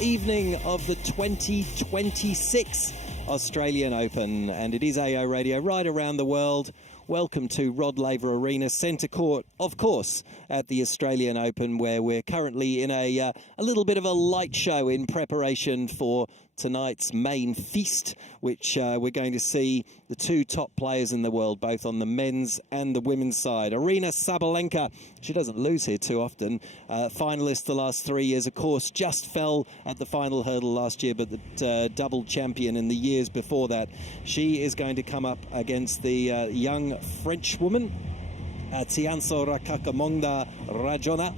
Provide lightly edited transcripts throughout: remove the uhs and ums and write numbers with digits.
evening of the 2026 Australian Open, and it is AO Radio right around the world. Welcome to Rod Laver Arena, centre court, of course, at the Australian Open, where we're currently in a little bit of a light show in preparation for tonight's main feast, which we're going to see the two top players in the world, both on the men's and the women's side. Aryna Sabalenka, she doesn't lose here too often, finalist the last 3 years, of course, just fell at the final hurdle last year, but the double champion in the years before that. She is going to come up against the young French woman, Tianso Rakakamonda Rajona.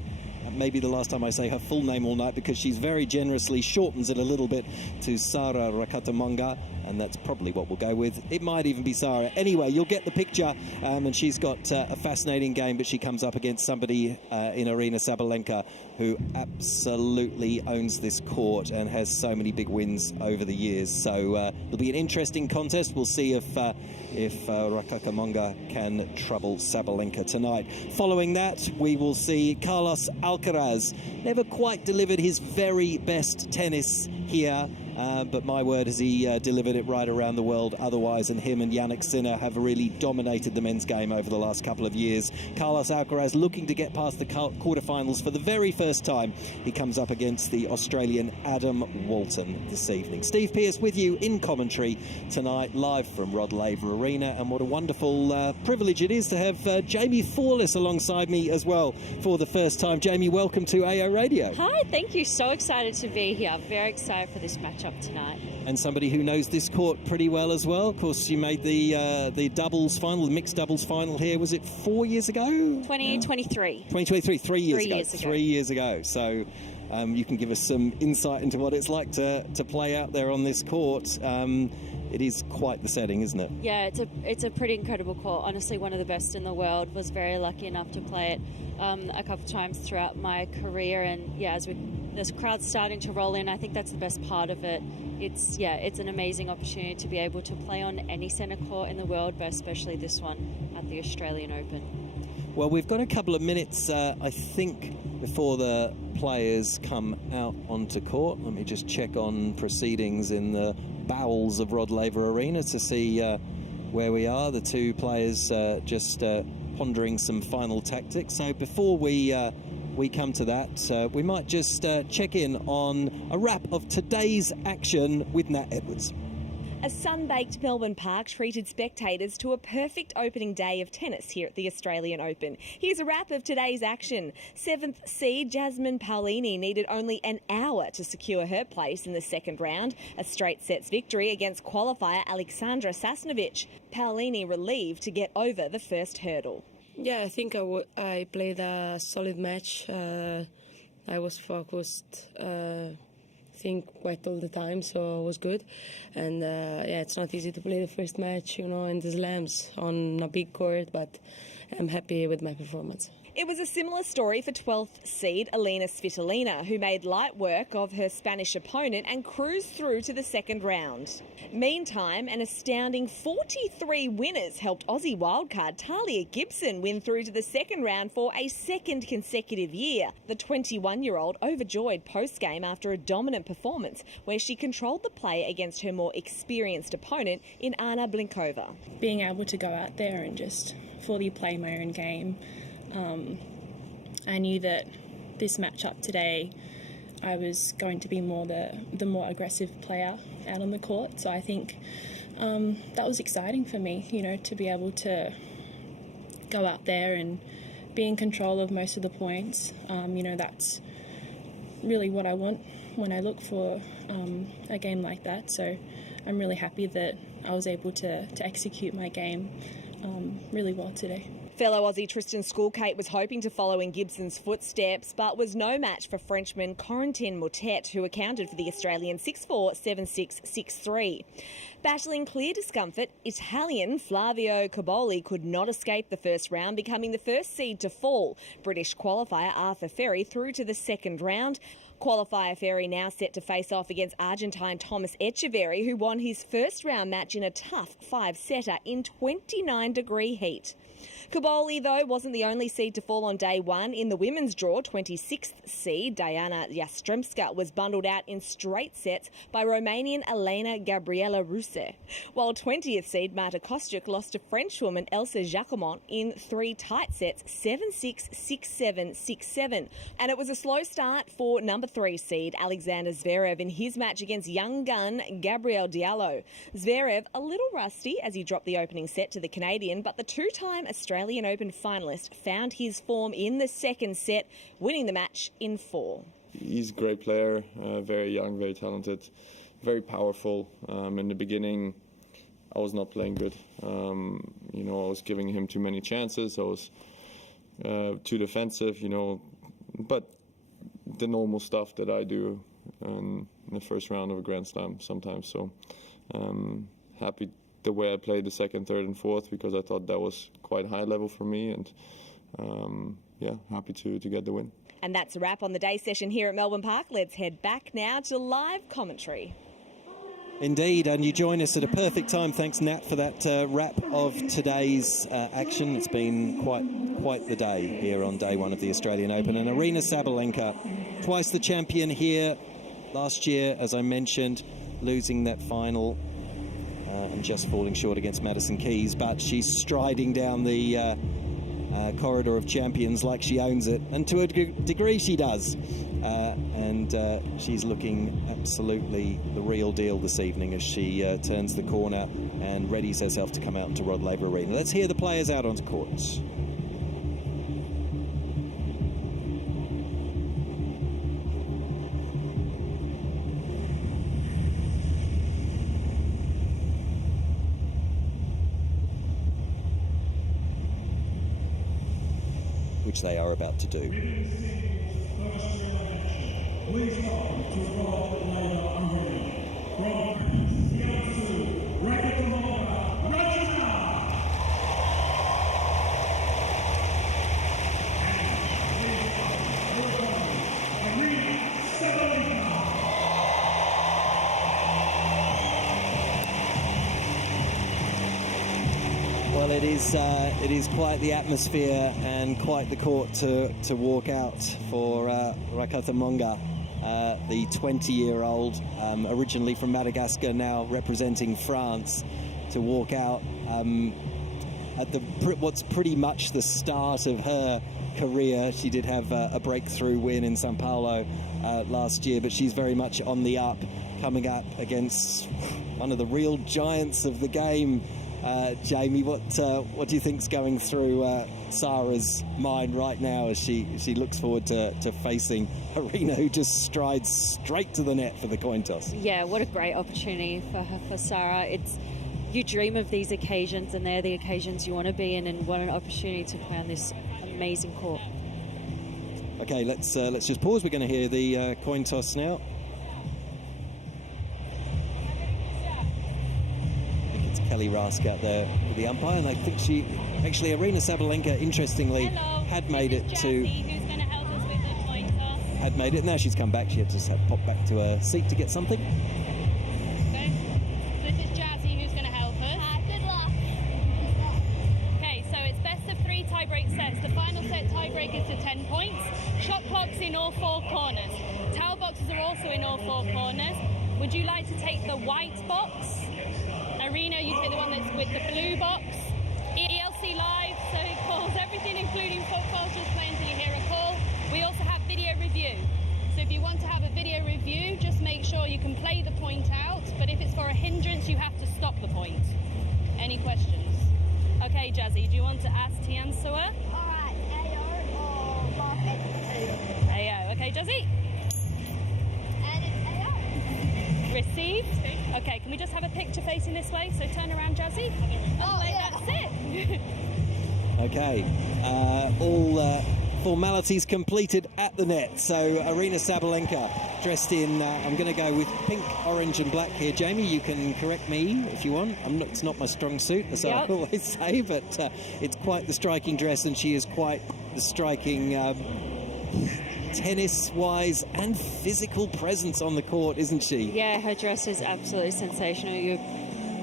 Maybe the last time I say her full name all night, because she's very generously shortens it a little bit to Sara Rakatamonga, and that's probably what we'll go with. It might even be Sara. Anyway, you'll get the picture, and she's got a fascinating game, but she comes up against somebody in Aryna Sabalenka who absolutely owns this court and has so many big wins over the years. So it'll be an interesting contest. We'll see if Rakakamonga can trouble Sabalenka tonight. Following that, we will see Carlos Alcaraz. Never quite delivered his very best tennis here, but my word, has he delivered it right around the world otherwise, and him and Jannik Sinner have really dominated the men's game over the last couple of years. Carlos Alcaraz looking to get past the quarterfinals for the very first time. He comes up against the Australian Adam Walton this evening. Steve Pearce with you in commentary tonight, live from Rod Laver Arena, and what a wonderful privilege it is to have Jamie Fawless alongside me as well for the first time. Jamie, welcome to AO Radio. Hi, thank you. So excited to be here. Very excited for this matchup tonight. And somebody who knows this court pretty well as well. Of course, you made the doubles final, the mixed doubles final here. Was it 4 years ago? 2023. 2023, 3 years ago. 3 years ago. So you can give us some insight into what it's like to play out there on this court. It is quite the setting, isn't it? Yeah, it's a pretty incredible court. Honestly, one of the best in the world. Was very lucky enough to play it a couple of times throughout my career, and yeah, as this crowd's starting to roll in, I think that's the best part of it. It's an amazing opportunity to be able to play on any centre court in the world, but especially this one at the Australian Open. Well, we've got a couple of minutes, I think, before the players come out onto court. Let me just check on proceedings in the bowels of Rod Laver Arena to see where we are. The two players just pondering some final tactics. So before we come to that, we might just check in on a wrap of today's action with Nat Edwards. A sun-baked Melbourne park treated spectators to a perfect opening day of tennis here at the Australian Open. Here's a wrap of today's action. 7th seed Jasmine Paolini needed only an hour to secure her place in the second round. A straight sets victory against qualifier Alexandra Sasnovich. Paolini relieved to get over the first hurdle. Yeah, I think I played a solid match. I was focused. Quite all the time, so it was good. And it's not easy to play the first match, in the slams on a big court, but I'm happy with my performance. It was a similar story for 12th seed Alina Svitolina, who made light work of her Spanish opponent and cruised through to the second round. Meantime, an astounding 43 winners helped Aussie wildcard Talia Gibson win through to the second round for a second consecutive year. The 21-year-old overjoyed post-game after a dominant performance where she controlled the play against her more experienced opponent in Anna Blinkova. Being able to go out there and just fully play my own game, I knew that this matchup today, I was going to be the more aggressive player out on the court. So I think that was exciting for me, to be able to go out there and be in control of most of the points. That's really what I want when I look for a game like that. So I'm really happy that I was able to execute my game really well today. Fellow Aussie Tristan Schoolkate was hoping to follow in Gibson's footsteps, but was no match for Frenchman Corentin Moutet, who accounted for the Australian 6-4, 7-6, 6-3. Battling clear discomfort, Italian Flavio Cobolli could not escape the first round, becoming the first seed to fall. British qualifier Arthur Ferry through to the second round. Qualifier Ferry now set to face off against Argentine Thomas Echeverry, who won his first round match in a tough 5-setter in 29-degree heat. Kaboli, though, wasn't the only seed to fall on day one. In the women's draw, 26th seed Diana Yastremska was bundled out in straight sets by Romanian Elena Gabriela Ruse, while 20th seed Marta Kostyuk lost to Frenchwoman Elsa Jacquemont in 3 tight sets, 7-6, 6-7, 6-7. And it was a slow start for number 3 seed Alexander Zverev in his match against young gun Gabriel Diallo. Zverev a little rusty as he dropped the opening set to the Canadian, but the 2-time Australian Open finalist found his form in the second set, winning the match in 4. He's a great player, very young, very talented, very powerful. In the beginning, I was not playing good. I was giving him too many chances. I was too defensive, but the normal stuff that I do in the first round of a Grand Slam sometimes. So happy the way I played the second, third, and fourth, because I thought that was quite high level for me, and happy to get the win. And that's a wrap on the day session here at Melbourne Park. Let's head back now to live commentary. Indeed, and you join us at a perfect time. Thanks, Nat, for that wrap of today's action. It's been quite the day here on day one of the Australian Open. And Aryna Sabalenka, twice the champion here last year, as I mentioned, losing that final and just falling short against Madison Keys, but she's striding down the corridor of champions like she owns it, and to a degree she does, and she's looking absolutely the real deal this evening as she turns the corner and readies herself to come out into Rod Laver Arena. Let's hear the players out onto courts. Which they are about to do. Well, it is quite the atmosphere and quite the court to walk out for Rakata Monga, the 20-year-old, originally from Madagascar, now representing France, to walk out at what's pretty much the start of her career. She did have a breakthrough win in Sao Paulo last year, but she's very much on the up, coming up against one of the real giants of the game. Jamie, what do you think's going through Sarah's mind right now as she looks forward to facing Aryna, who just strides straight to the net for the coin toss? Yeah, what a great opportunity for Sarah. You dream of these occasions, and they're the occasions you want to be in, and what an opportunity to play on this amazing court. Okay, let's just pause. We're going to hear the coin toss now. Kelly Rask out there with the umpire, and I think Aryna Sabalenka, interestingly, had made it to. Who's going to help us with the coin toss? Had made it. Now she's come back. She had to just pop back to her seat to get something. Okay. This is Jazzy who's going to help us. Good luck. Okay, so it's best of 3 tie-break sets. The final set tie-break is to 10 points. Shot clocks in all 4 corners. Towel boxes are also in all 4 corners. Would you like to take the white box? Aryna, you take the one that's with the blue box. ELC Live, so it calls everything, including footballs, just play until you hear a call. We also have video review. So if you want to have a video review, just make sure you can play the point out, but if it's for a hindrance, you have to stop the point. Any questions? Okay, Jazzy, do you want to ask Tian Sua? Alright, AO or Margaret 2? AO. Okay, Jazzy? And it's AO. Received. Okay, can we just have a picture facing this way? So turn around, Jazzy. Oh, yeah. That's it. Okay, all formalities completed at the net. So Aryna Sabalenka dressed in, I'm going to go with pink, orange and black here. Jamie, you can correct me if you want. It's not my strong suit, as I always say, but it's quite the striking dress, and she is quite the striking tennis-wise and physical presence on the court, isn't she? Yeah, her dress is absolutely sensational. You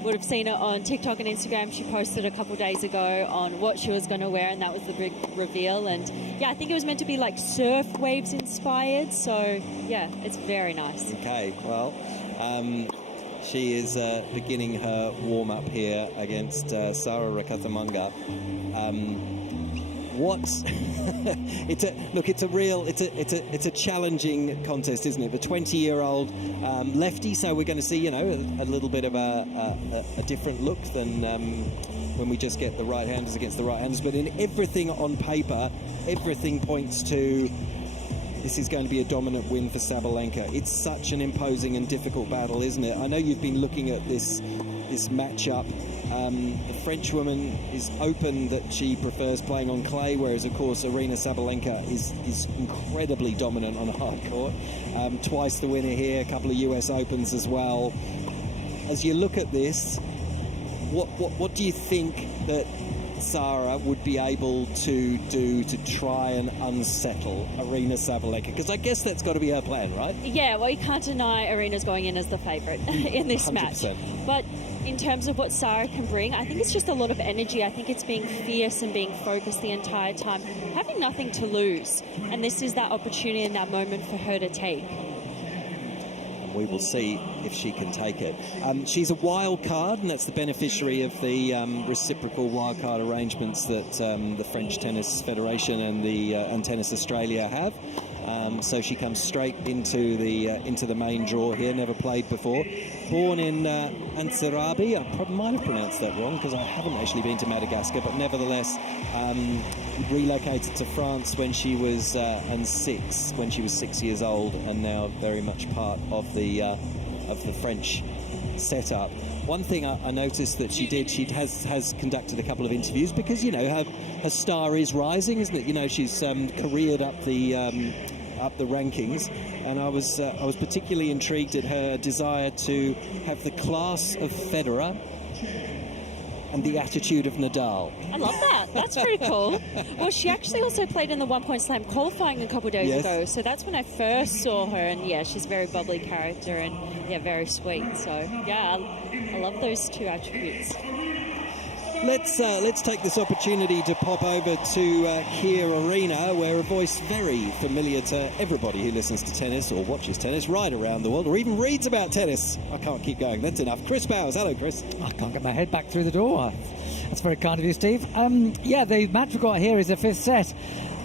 would have seen it on TikTok and Instagram. She posted a couple days ago on what she was going to wear, and that was the big reveal. And yeah, I think it was meant to be like surf waves inspired. So yeah, it's very nice. Okay, well, she is beginning her warm up here against Sara Rakathamanga. It's a challenging contest, isn't it? The 20-year-old lefty, so we're going to see, a little bit of a different look than when we just get the right-handers against the right-handers. But in everything on paper, everything points to this is going to be a dominant win for Sabalenka. It's such an imposing and difficult battle, isn't it? I know you've been looking at this matchup. The French woman is open that she prefers playing on clay, whereas, of course, Aryna Sabalenka is incredibly dominant on hard court. Twice the winner here, a couple of US Opens as well. As you look at this, what do you think that Sara would be able to do to try and unsettle Aryna Sabalenka? Because I guess that's got to be her plan, right? Yeah, well, you can't deny Aryna's going in as the favourite in this 100%. match. But in terms of what Sara can bring, I think it's just a lot of energy. I think it's being fierce and being focused the entire time, having nothing to lose. And this is that opportunity and that moment for her to take. We will see if she can take it. She's a wild card, and that's the beneficiary of the reciprocal wild card arrangements that the French Tennis Federation and Tennis Australia have. So she comes straight into the main draw here. Never played before. Born in Ansarabi. I probably might have pronounced that wrong because I haven't actually been to Madagascar, but nevertheless, relocated to France when she was 6 years old, and now very much part of the French setup. One thing I noticed that she has conducted a couple of interviews because her star is rising, isn't it? She's careered up the rankings, and I was particularly intrigued at her desire to have the class of Federer and the attitude of Nadal. I love that. That's pretty cool. Well, she actually also played in the One Point Slam qualifying a couple of days ago, so that's when I first saw her, and yeah, she's a very bubbly character and yeah, very sweet. So yeah, I love those two attributes. Let's take this opportunity to pop over to Kia Arena, where a voice very familiar to everybody who listens to tennis or watches tennis right around the world, or even reads about tennis. I can't keep going. That's enough. Chris Bowers. Hello, Chris. I can't get my head back through the door. That's very kind of you, Steve. The match we've got here is the fifth set.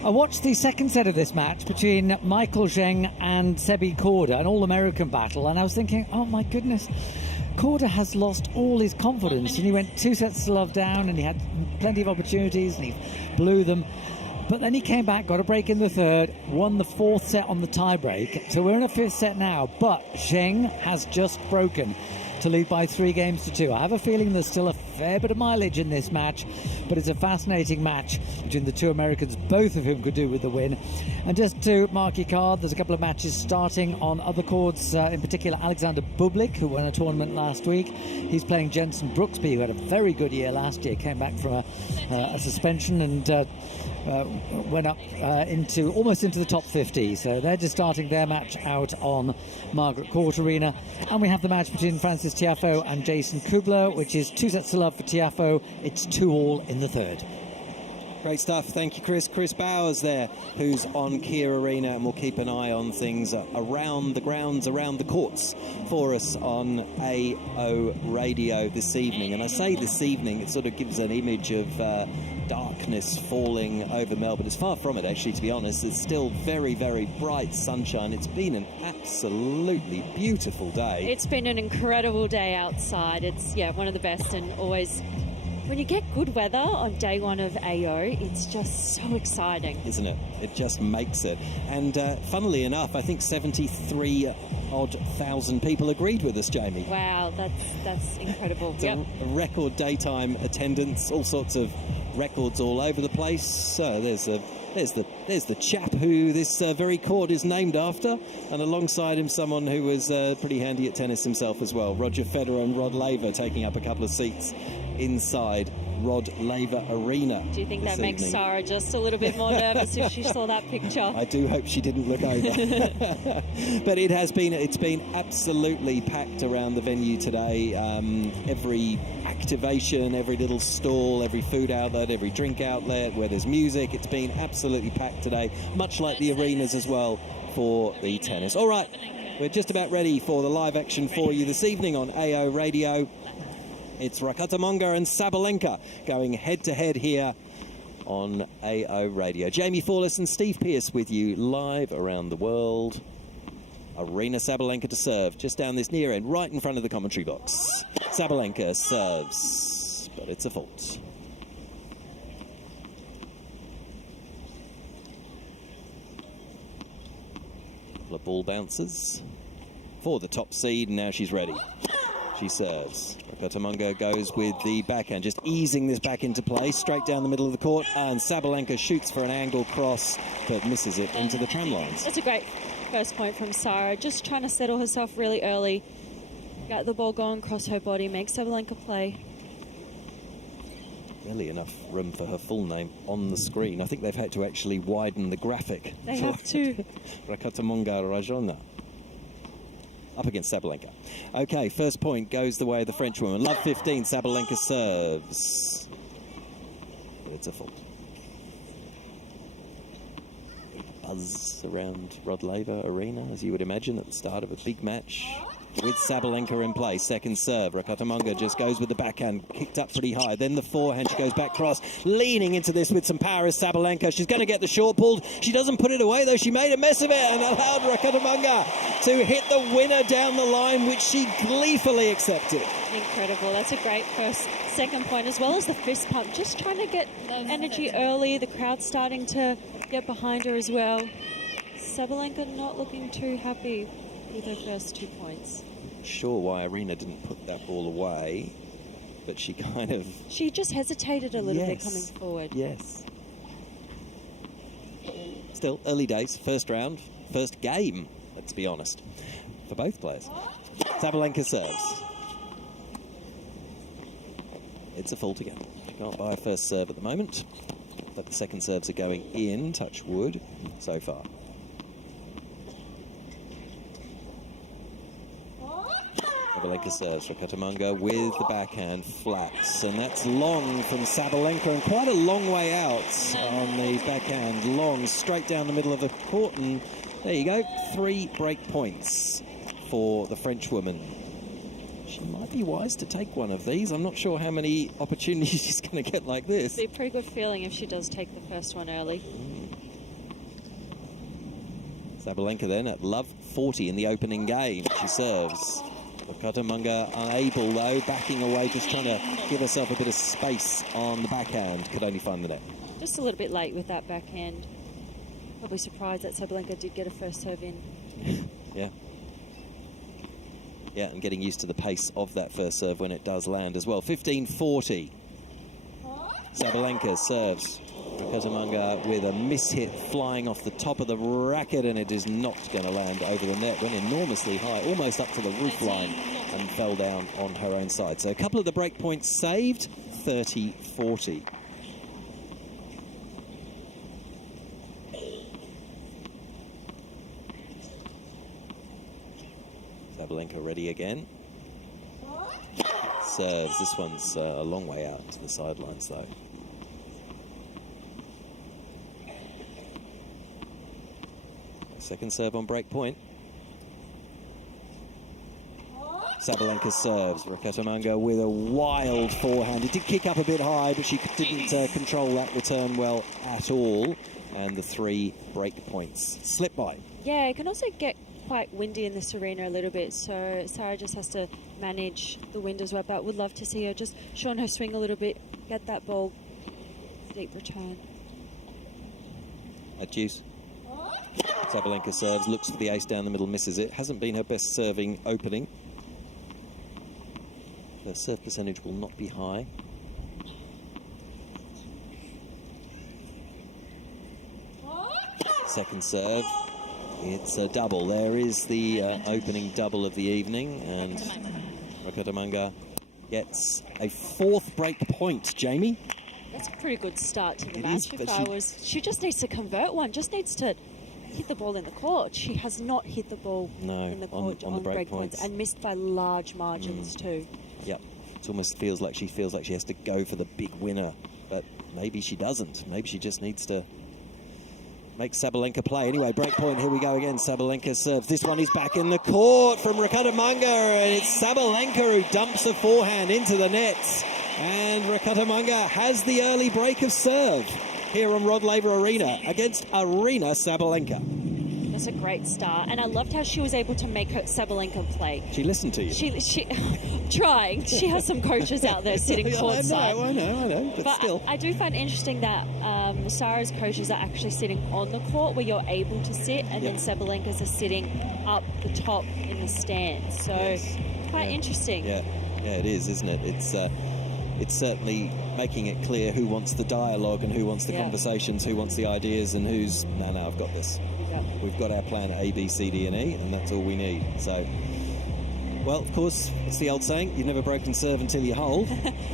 I watched the second set of this match between Michael Zheng and Sebi Korda, an all-American battle, and I was thinking, oh my goodness, Korda has lost all his confidence, and he went 2 sets to love down, and he had plenty of opportunities, and he blew them. But then he came back, got a break in the third, won the fourth set on the tie-break. So we're in a fifth set now, but Zheng has just broken to lead by 3-2. I have a feeling there's still a fair bit of mileage in this match, but it's a fascinating match between the two Americans, both of whom could do with the win. And just to mark your card, there's a couple of matches starting on other courts, in particular Alexander Bublik, who won a tournament last week. He's playing Jensen Brooksby, who had a very good year last year, came back from a suspension and went up almost into the top 50. So they're just starting their match out on Margaret Court Arena. And we have the match between Francis Tiafoe and Jason Kubler, which is 2 sets to love for Tiafoe. It's 2-all in the third. Great stuff. Thank you, Chris. Chris Bowers there, who's on Kia Arena, and we'll keep an eye on things around the grounds, around the courts for us on AO Radio this evening. And I say this evening, it sort of gives an image of darkness falling over Melbourne. It's far from it, actually, to be honest. It's still very, very bright sunshine. It's been an absolutely beautiful day. It's been an incredible day outside. It's, one of the best, and always... when you get good weather on day one of AO, it's just so exciting. Isn't it? It just makes it. And funnily enough, I think 73,000 people agreed with us, Jamie. Wow, that's incredible. It's a record daytime attendance, all sorts of records all over the place. So there's the chap who this very court is named after, and alongside him someone who was pretty handy at tennis himself as well, Roger Federer and Rod Laver taking up a couple of seats inside Rod Laver Arena. Do you think this that makes evening. Sarah just a little bit more nervous if she saw that picture? I do hope she didn't look over. But it's been absolutely packed around the venue today. Every activation, every little stall, every food outlet, every drink outlet where there's music, it's been absolutely packed today, much like the arenas as well for the tennis. All right, we're just about ready for the live action for you this evening on AO Radio. It's Rakatamanga and Sabalenka going head-to-head here on AO Radio. Jamie Forless and Steve Pearce with you live around the world. Arena Sabalenka to serve just down this near end, right in front of the commentary box. Sabalenka serves, but it's a fault. Couple of ball bounces for the top seed, and now she's ready. She serves. Rakatamanga goes with the backhand, just easing this back into play, straight down the middle of the court, and Sabalenka shoots for an angle cross, but misses it into the tram lines. That's a great first point from Sarah, just trying to settle herself really early, get the ball going across her body, make Sabalenka play. Barely enough room for her full name on the screen. I think they've had to actually widen the graphic. They have to. Rakatamanga Rajona up against Sabalenka. Okay, first point goes the way of the Frenchwoman. Love 15, Sabalenka serves. But it's a fault. Buzz around Rod Laver Arena, as you would imagine, at the start of a big match. With Sabalenka in play, second serve. Rakatamanga just goes with the backhand, kicked up pretty high. Then the forehand, she goes back cross, leaning into this with some power is Sabalenka. She's going to get the short pulled. She doesn't put it away, though. She made a mess of it and allowed Rakatamanga to hit the winner down the line, which she gleefully accepted. Incredible. That's a great second point, as well as the fist pump. Just trying to get energy early. The crowd's starting to get behind her as well. Sabalenka not looking too happy with her first 2 points. Sure why Arena didn't put that ball away, but she kind of... She just hesitated a little bit coming forward. Yes. Still, early days, first round, first game, let's be honest, for both players. Sabalenka serves. It's a fault again. She can't buy a first serve at the moment, but the second serves are going in, touch wood, so far. Sabalenka serves. Rakatamanga with the backhand flats, and that's long from Sabalenka, and quite a long way out on the backhand, long straight down the middle of the court, and there you go, 3 break points for the Frenchwoman. She might be wise to take one of these. I'm not sure how many opportunities she's going to get like this. It'd be a pretty good feeling if she does take the first one early. Sabalenka then at love 40 in the opening game. She serves. Rakatamanga unable though, backing away, just trying to give herself a bit of space on the backhand. Could only find the net. Just a little bit late with that backhand. Probably surprised that Sabalenka did get a first serve in. Yeah. Yeah, and getting used to the pace of that first serve when it does land as well. 15-40. Sabalenka serves. Rakatamanga with a mishit flying off the top of the racket, and it is not going to land over the net. Went enormously high, almost up to the roof line, and fell down on her own side. So a couple of the break points saved, 30-40. Sabalenka ready again. Serves. This one's a long way out to the sidelines though. Second serve on break point. Sabalenka serves. Rakatamanga with a wild forehand. It did kick up a bit high, but she didn't control that return well at all. And the 3 break points slip by. Yeah, it can also get quite windy in this arena a little bit, so Sarah just has to manage the wind as well. But would love to see her just shorten her swing a little bit, get that ball deep return. At deuce. Sabalenka serves, looks for the ace down the middle, misses it. Hasn't been her best serving opening. Her serve percentage will not be high. Second serve. It's a double. There is the opening double of the evening, and Rakatamanga gets a 4th break point. Jamie? That's a pretty good start to the It match. is, She just needs to convert one, just needs to hit the ball in the court. She has not hit the ball in the court on the break points. and missed by large margins too. Yep. It almost feels like she has to go for the big winner, but maybe she doesn't. Maybe she just needs to make Sabalenka play. Anyway, break point. Here we go again. Sabalenka serves. This one is back in the court from Rakatamanga, and it's Sabalenka who dumps a forehand into the nets. And Rakatamanga has the early break of serve here on Rod Laver Arena against Arena Sabalenka. That's a great start, and I loved how she was able to make her Sabalenka play. She listened to you. She trying. She has some coaches out there sitting courtside. I know, but still. I do find interesting that Sarah's coaches are actually sitting on the court where you're able to sit, and then Sabalenka's are sitting up the top in the stands. So quite interesting. Yeah, it is, isn't it? It's certainly making it clear who wants the dialogue and who wants the conversations, who wants the ideas, and who's, no, I've got this. We've got our plan A, B, C, D, and E, and that's all we need. So, well, of course, it's the old saying, you've never broken serve until you hold.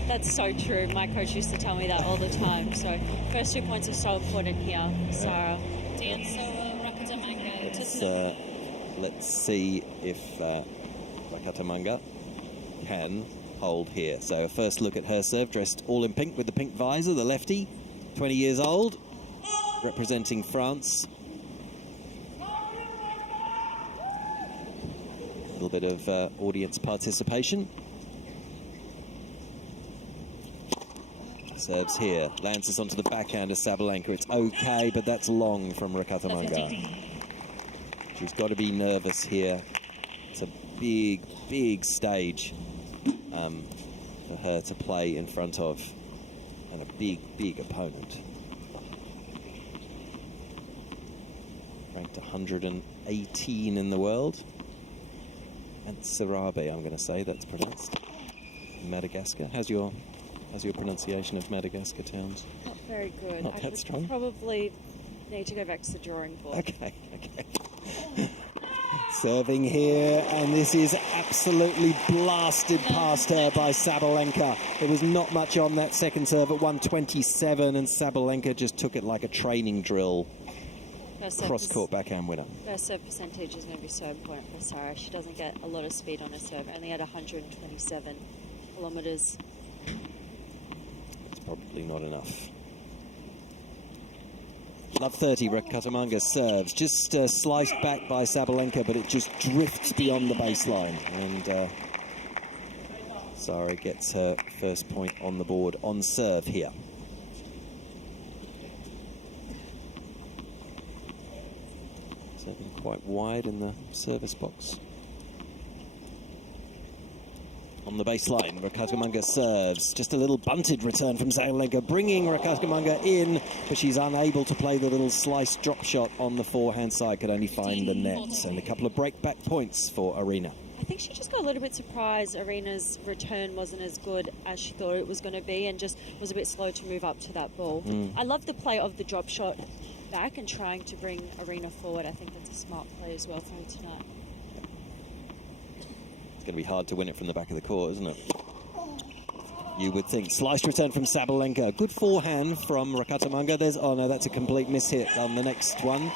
That's so true. My coach used to tell me that all the time. So, first 2 points are so important here, Sarah. Let's see if Rakatamanga can hold here. So, a first look at her serve, dressed all in pink with the pink visor, the lefty, 20 years old, representing France. A little bit of audience participation. Serves here, lands us onto the backhand of Sabalenka. It's okay, but that's long from Rakatamanga. She's got to be nervous here. It's a big, big stage for her to play in front of, and a big, big opponent. Ranked 118 in the world. And Sarabe, I'm going to say that's pronounced. Madagascar. How's your pronunciation of Madagascar, Towns? Not very good. Not that strong? Probably need to go back to the drawing board. Okay. Serving here, and this is absolutely blasted past her by Sabalenka. There was not much on that second serve at 127, and Sabalenka just took it like a training drill. Cross-court backhand winner. First serve percentage is going to be so important for Sarah. She doesn't get a lot of speed on her serve. Only at 127 kilometres. It's probably not enough. Love 30, Rakatamanga serves. Just sliced back by Sabalenka, but it just drifts beyond the baseline. And Sarah gets her first point on the board on serve here. Serving quite wide in the service box. On the baseline, Rakatamanga serves. Just a little bunted return from Sabalenka, bringing Rakatamanga in, but she's unable to play the little slice drop shot on the forehand side, could only find the nets. And a couple of break-back points for Arena. I think she just got a little bit surprised Arena's return wasn't as good as she thought it was going to be, and just was a bit slow to move up to that ball. I love the play of the drop shot back and trying to bring Arena forward. I think that's a smart play as well for her tonight. It's going to be hard to win it from the back of the court, isn't it? You would think. Sliced return from Sabalenka. Good forehand from Rakatamanga. Oh no, that's a complete mishit on the next one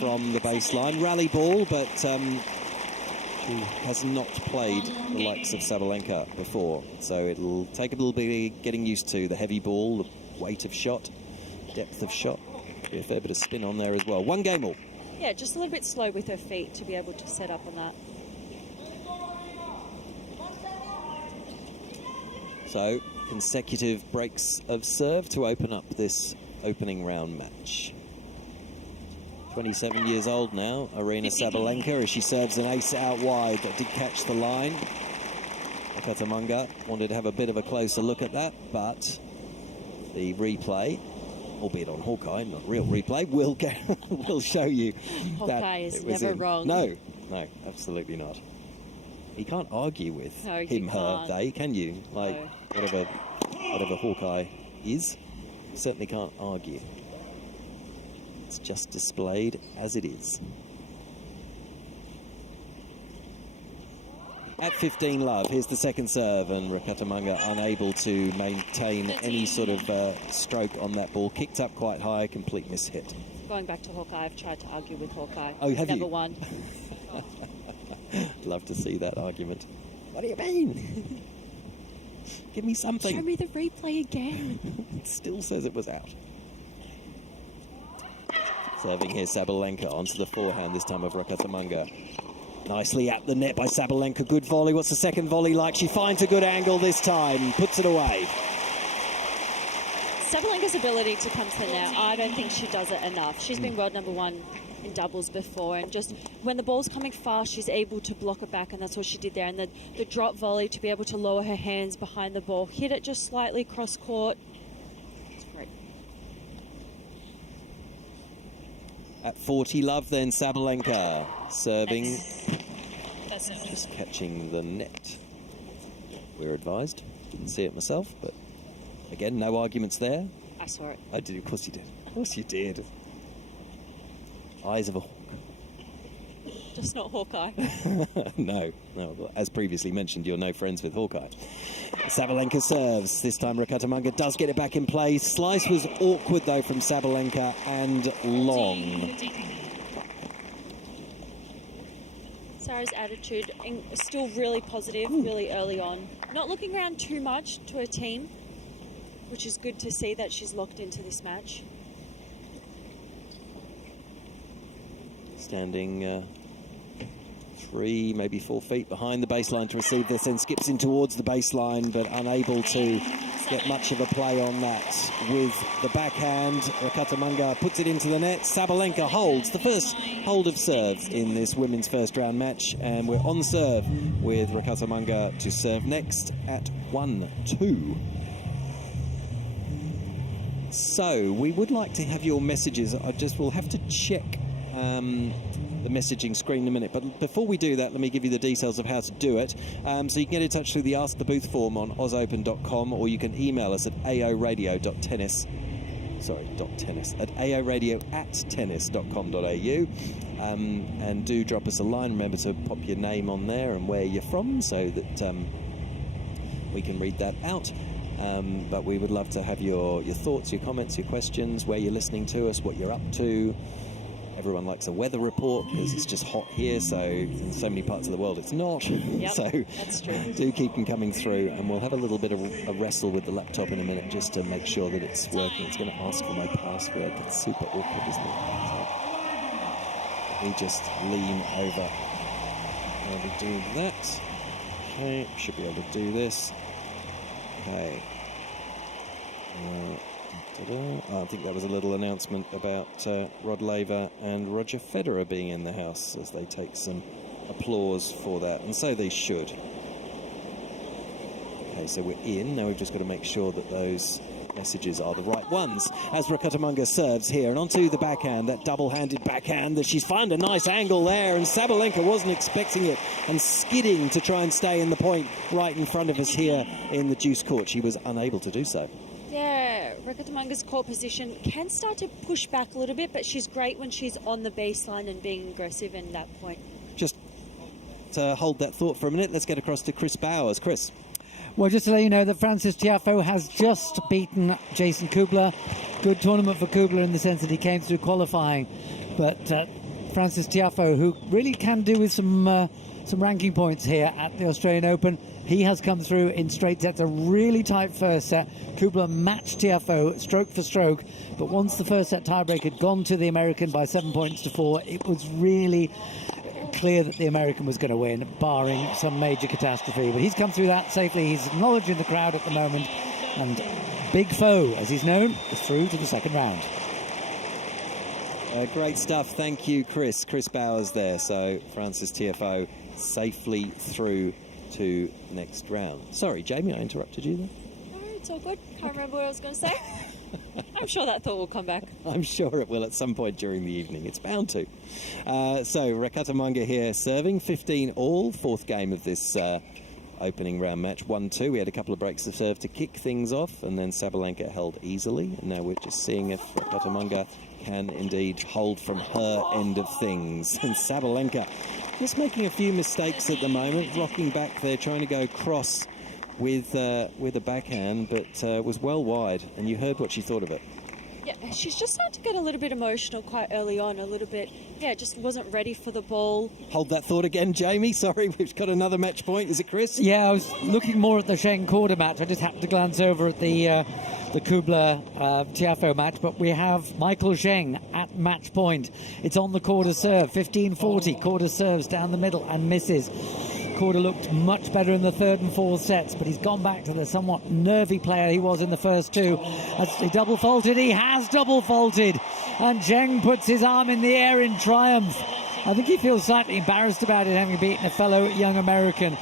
from the baseline. Rally ball, but she has not played the likes of Sabalenka before. So it'll take a little bit of getting used to the heavy ball, the weight of shot, depth of shot. Be a fair bit of spin on there as well. One game all. Yeah, just a little bit slow with her feet to be able to set up on that. So, consecutive breaks of serve to open up this opening round match. 27 years old now, Arena Sabalenka, as she serves an ace out wide that did catch the line. Rakatamanga wanted to have a bit of a closer look at that, but the replay, albeit on Hawkeye, not real replay, will show you that Hawkeye is it was never in. wrong. No, absolutely not. You can't argue with No, him, you her, can't. they, can you? Like, No. whatever Hawkeye is, you certainly can't argue. It's just displayed as it is. at 15 love. Here's the second serve, and Rakatamanga unable to maintain any sort of stroke on that ball. Kicked up quite high, complete mishit. Going back to Hawkeye, I've tried to argue with Hawkeye. Oh, have you? Never won. Love to see that argument. What do you mean? Give me something. Show me the replay again. It still says it was out. Serving here, Sabalenka onto the forehand, this time of Rakatamanga. Nicely at the net by Sabalenka. Good volley. What's the second volley like? She finds a good angle this time. Puts it away. Sabalenka's ability to come to the net, I don't think she does it enough. She's been world number one in doubles before, and just when the ball's coming fast, she's able to block it back, and that's what she did there. And the drop volley, to be able to lower her hands behind the ball, hit it just slightly cross court. It's great. At 40 love then, Sabalenka serving. That's it. Just catching the net. We're advised. Didn't see it myself, but again, no arguments there. I saw it. I did, of course you did. Of course you did. Eyes of a hawk. Just not Hawkeye. No. As previously mentioned, you're no friends with Hawkeye. Sabalenka serves. This time Rakatamanga does get it back in play. Slice was awkward, though, from Sabalenka, and long. Sarah's attitude still really positive, really early on. Not looking around too much to her team, which is good to see that she's locked into this match. Standing 3, maybe 4 feet behind the baseline to receive this, and skips in towards the baseline, but unable to get much of a play on that with the backhand. Rakatamanga puts it into the net. Sabalenka holds the first hold of serve in this women's first round match, and we're on serve with Rakatamanga to serve next at 1-2. So we would like to have your messages. We'll have to check the messaging screen in a minute, but before we do that, let me give you the details of how to do it. So you can get in touch through the Ask the Booth form on ausopen.com, or you can email us at aoradio.tennis at aoradio@tennis.com.au, and do drop us a line. Remember to pop your name on there and where you're from, so that we can read that out. But we would love to have your thoughts, your comments, your questions, where you're listening to us, what you're up to. Everyone likes a weather report because it's just hot here, so in so many parts of the world it's not. Yep, so that's true. Do keep them coming through, and we'll have a little bit of a wrestle with the laptop in a minute just to make sure that it's working. It's going to ask for my password. That's super awkward, isn't it? So let me just lean over while we do that. Okay, should be able to do this. Okay. I think that was a little announcement about Rod Laver and Roger Federer being in the house, as they take some applause for that, and so they should. Okay, so we're in. Now we've just got to make sure that those messages are the right ones. As Rakatamanga serves here, and onto the backhand, that double-handed backhand, that she's found a nice angle there, and Sabalenka wasn't expecting it, and skidding to try and stay in the point right in front of us here in the juice court. She was unable to do so. Yeah, Rakatamaga's court position can start to push back a little bit, but she's great when she's on the baseline and being aggressive in that point. Just to hold that thought for a minute, let's get across to Chris Bowers. Chris. Well, just to let you know that Francis Tiafoe has just beaten Jason Kubler. Good tournament for Kubler in the sense that he came through qualifying. But Francis Tiafoe, who really can do with some ranking points here at the Australian Open, he has come through in straight sets. A really tight first set. Kubler matched Tiafoe stroke for stroke, but once the first set tiebreak had gone to the American by 7 points to 4, it was really clear that the American was going to win, barring some major catastrophe. But he's come through that safely. He's acknowledging the crowd at the moment, and Big Foe, as he's known, is through to the second round. Great stuff. Thank you, Chris. Chris Bowers there. So Francis Tiafoe safely through to next round. Sorry, Jamie, I interrupted you there. No, it's all good. Can't remember what I was going to say. I'm sure that thought will come back. I'm sure it will at some point during the evening. It's bound to. So Rakatamanga here serving 15 all, fourth game of this opening round match, 1-2. We had a couple of breaks of serve to kick things off, and then Sabalenka held easily. And now we're just seeing if Rakata can indeed hold from her end of things. And Sabalenka just making a few mistakes at the moment, rocking back there, trying to go cross with a backhand, but was well wide. And you heard what she thought of it. Yeah, she's just starting to get a little bit emotional quite early on, a little bit, just wasn't ready for the ball. Hold that thought again, Jamie. Sorry, we've got another match point. Is it Chris? Yeah, I was looking more at the Zheng Korda match. I just happened to glance over at the Kubler-Tiafoe match, but we have Michael Zheng at match point. It's on the Korda serve, 15-40. Korda serves down the middle and misses. Korda looked much better in the third and fourth sets, but he's gone back to the somewhat nervy player he was in the first two. Has he double faulted? He has double faulted, and Zheng puts his arm in the air in triumph. I think he feels slightly embarrassed about it, having beaten a fellow young American,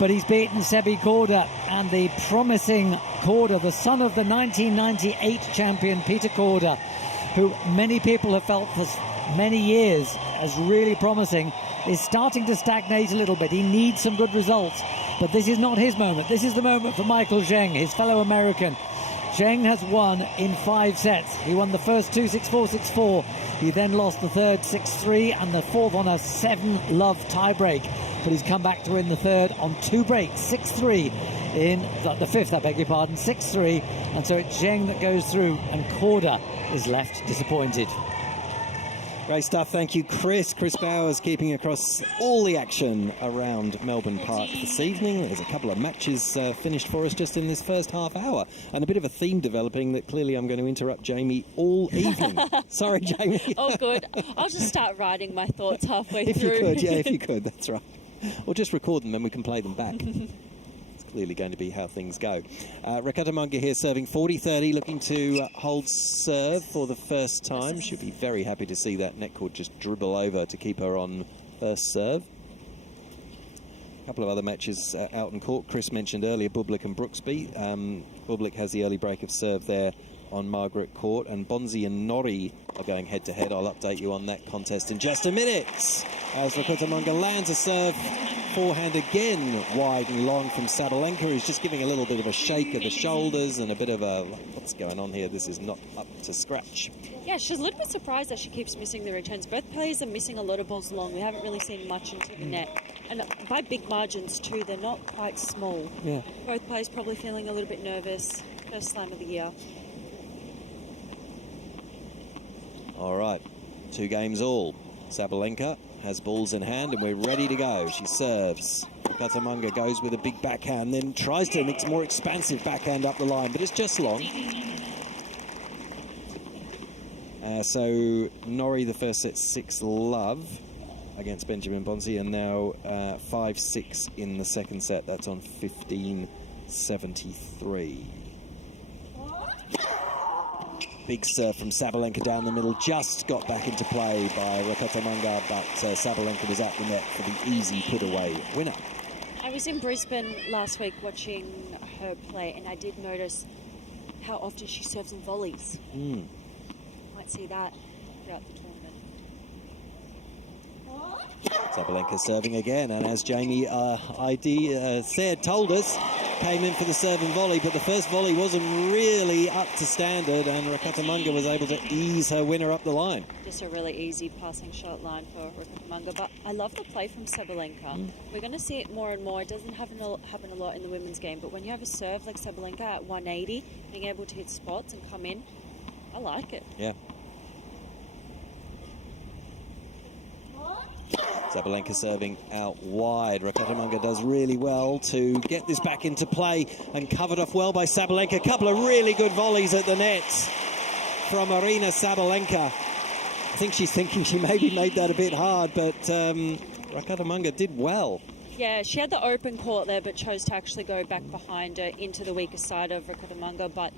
but he's beaten Sebi Korda, and the promising Korda, the son of the 1998 champion Peter Korda, who many people have felt for many years as really promising, is starting to stagnate a little bit. He needs some good results, but this is not his moment. This is the moment for Michael Zheng, his fellow American. Zheng has won in 5 sets. He won the first 2 6-4, 6-4. He then lost the third 6-3 and the fourth on a 7-love tiebreak. But he's come back to win the third on 2 breaks, 6-3 in the fifth, I beg your pardon, 6-3. And so it's Zheng that goes through, and Korda is left disappointed. Great stuff. Thank you, Chris. Chris Bowers keeping across all the action around Melbourne Park this evening. There's a couple of matches finished for us just in this first half hour, and a bit of a theme developing that clearly I'm going to interrupt Jamie all evening. Sorry, Jamie. Oh, good. I'll just start writing my thoughts halfway if through. You could, if you could, that's right. Or just record them and we can play them back. Clearly going to be how things go. Rakata here serving 40-30, looking to hold serve for the first time. Should be very happy to see that net court just dribble over to keep her on first serve. A couple of other matches out in court. Chris mentioned earlier Bublik and Brooksby. Bublik has the early break of serve there on Margaret Court, and Bonzi and Norrie are going head-to-head. I'll update you on that contest in just a minute. As Rakata lands a serve, forehand again, wide and long from Sabalenka, who's just giving a little bit of a shake of the shoulders and a bit of a, what's going on here? This is not up to scratch. Yeah, she's a little bit surprised that she keeps missing the returns. Both players are missing a lot of balls long. We haven't really seen much into the net. And by big margins, too, they're not quite small. Yeah. Both players probably feeling a little bit nervous. First slam of the year. All right, 2 games all. Sabalenka has balls in hand and we're ready to go. She serves. Rakata goes with a big backhand, then tries to mix a more expansive backhand up the line, but it's just long. So Norrie, the first set 6-love against Benjamin Bonzi, and now 5-6 in the second set. That's on 15-73. Big serve from Sabalenka down the middle, just got back into play by Rakata, but Sabalenka was out the net for the easy put-away winner. I was in Brisbane last week watching her play, and I did notice how often she serves in volleys. Might see that throughout the tournament. Sabalenka serving again, and as Jamie told us, came in for the serve and volley, but the first volley wasn't really up to standard, and Rakata was able to ease her winner up the line. Just a really easy passing shot line for Rakata, but I love the play from Sabalenka. We're going to see it more and more. It doesn't happen a lot in the women's game, but when you have a serve like Sabalenka at 180, being able to hit spots and come in, I like it. Yeah. Sabalenka serving out wide. Rakata does really well to get this back into play and covered off well by Sabalenka. A couple of really good volleys at the net from Aryna Sabalenka. I think she's thinking she maybe made that a bit hard, but Rakata did well. Yeah, she had the open court there, but chose to actually go back behind her into the weaker side of Rakata, but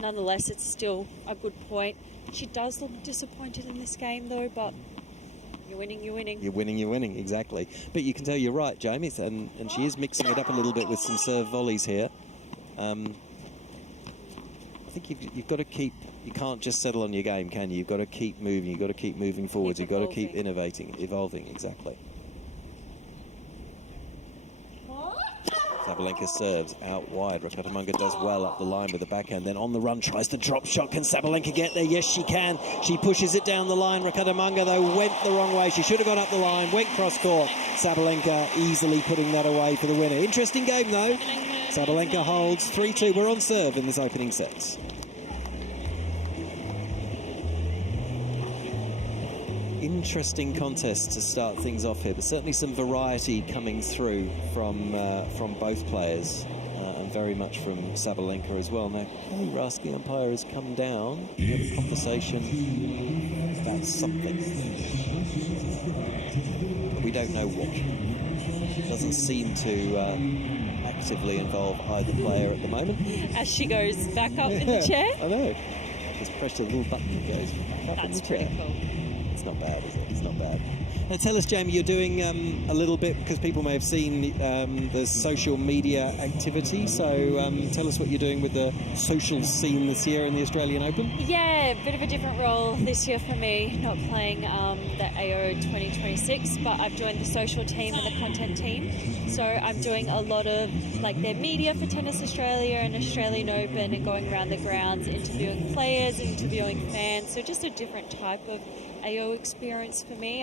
nonetheless, it's still a good point. She does look disappointed in this game, though, but you're winning, you're winning. You're winning, you're winning, exactly. But you can tell you're right, Jamie, and she is mixing it up a little bit with some serve volleys here. I think you've got to keep, you can't just settle on your game, can you? You've got to keep moving, you've got to keep moving forwards, you've got to keep innovating, evolving, exactly. Sabalenka serves out wide. Rakatamanga does well up the line with the backhand. Then on the run, tries the drop shot. Can Sabalenka get there? Yes, she can. She pushes it down the line. Rakatamanga, though, went the wrong way. She should have gone up the line, went cross-court. Sabalenka easily putting that away for the winner. Interesting game, though. Sabalenka holds 3-2. We're on serve in this opening set. Interesting contest to start things off here, but certainly some variety coming through from both players, and very much from Sabalenka as well. Now, Kelly Rask, the umpire, has come down. We had a conversation about something, but we don't know what. Doesn't seem to actively involve either player at the moment. As she goes back up in the chair. I know. Just press a little button that goes back up in the chair. That's pretty cool. It's not bad, is it? It's not bad. Now tell us, Jamie, you're doing a little bit, because people may have seen the social media activity, so tell us what you're doing with the social scene this year in the Australian Open. Yeah, a bit of a different role this year for me, not playing the AO 2026, but I've joined the social team and the content team. So I'm doing a lot of like their media for Tennis Australia and Australian Open, and going around the grounds, interviewing players, interviewing fans. So just a different type of AO experience for me.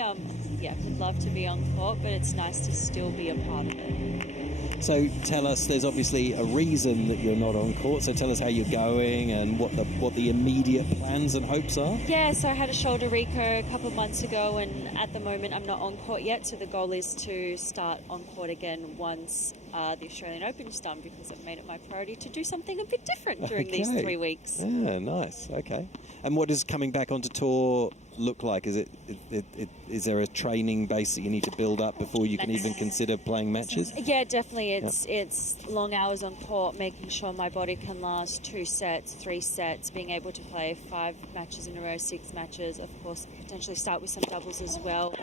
Yeah, would love to be on court, but it's nice to still be a part of it. So tell us, there's obviously a reason that you're not on court, so tell us how you're going and what the immediate plans and hopes are. Yeah, so I had a shoulder recur a couple of months ago, and at the moment I'm not on court yet, so the goal is to start on court again once the Australian Open is done, because I've made it my priority to do something a bit different during these 3 weeks. Yeah, nice. Okay. And what does coming back onto tour look like? Is is there a training base that you need to build up before you can even consider playing matches? Yeah, definitely. It's long hours on court, making sure my body can last 2 sets, 3 sets, being able to play 5 matches in a row, 6 matches, of course, potentially start with some doubles as well.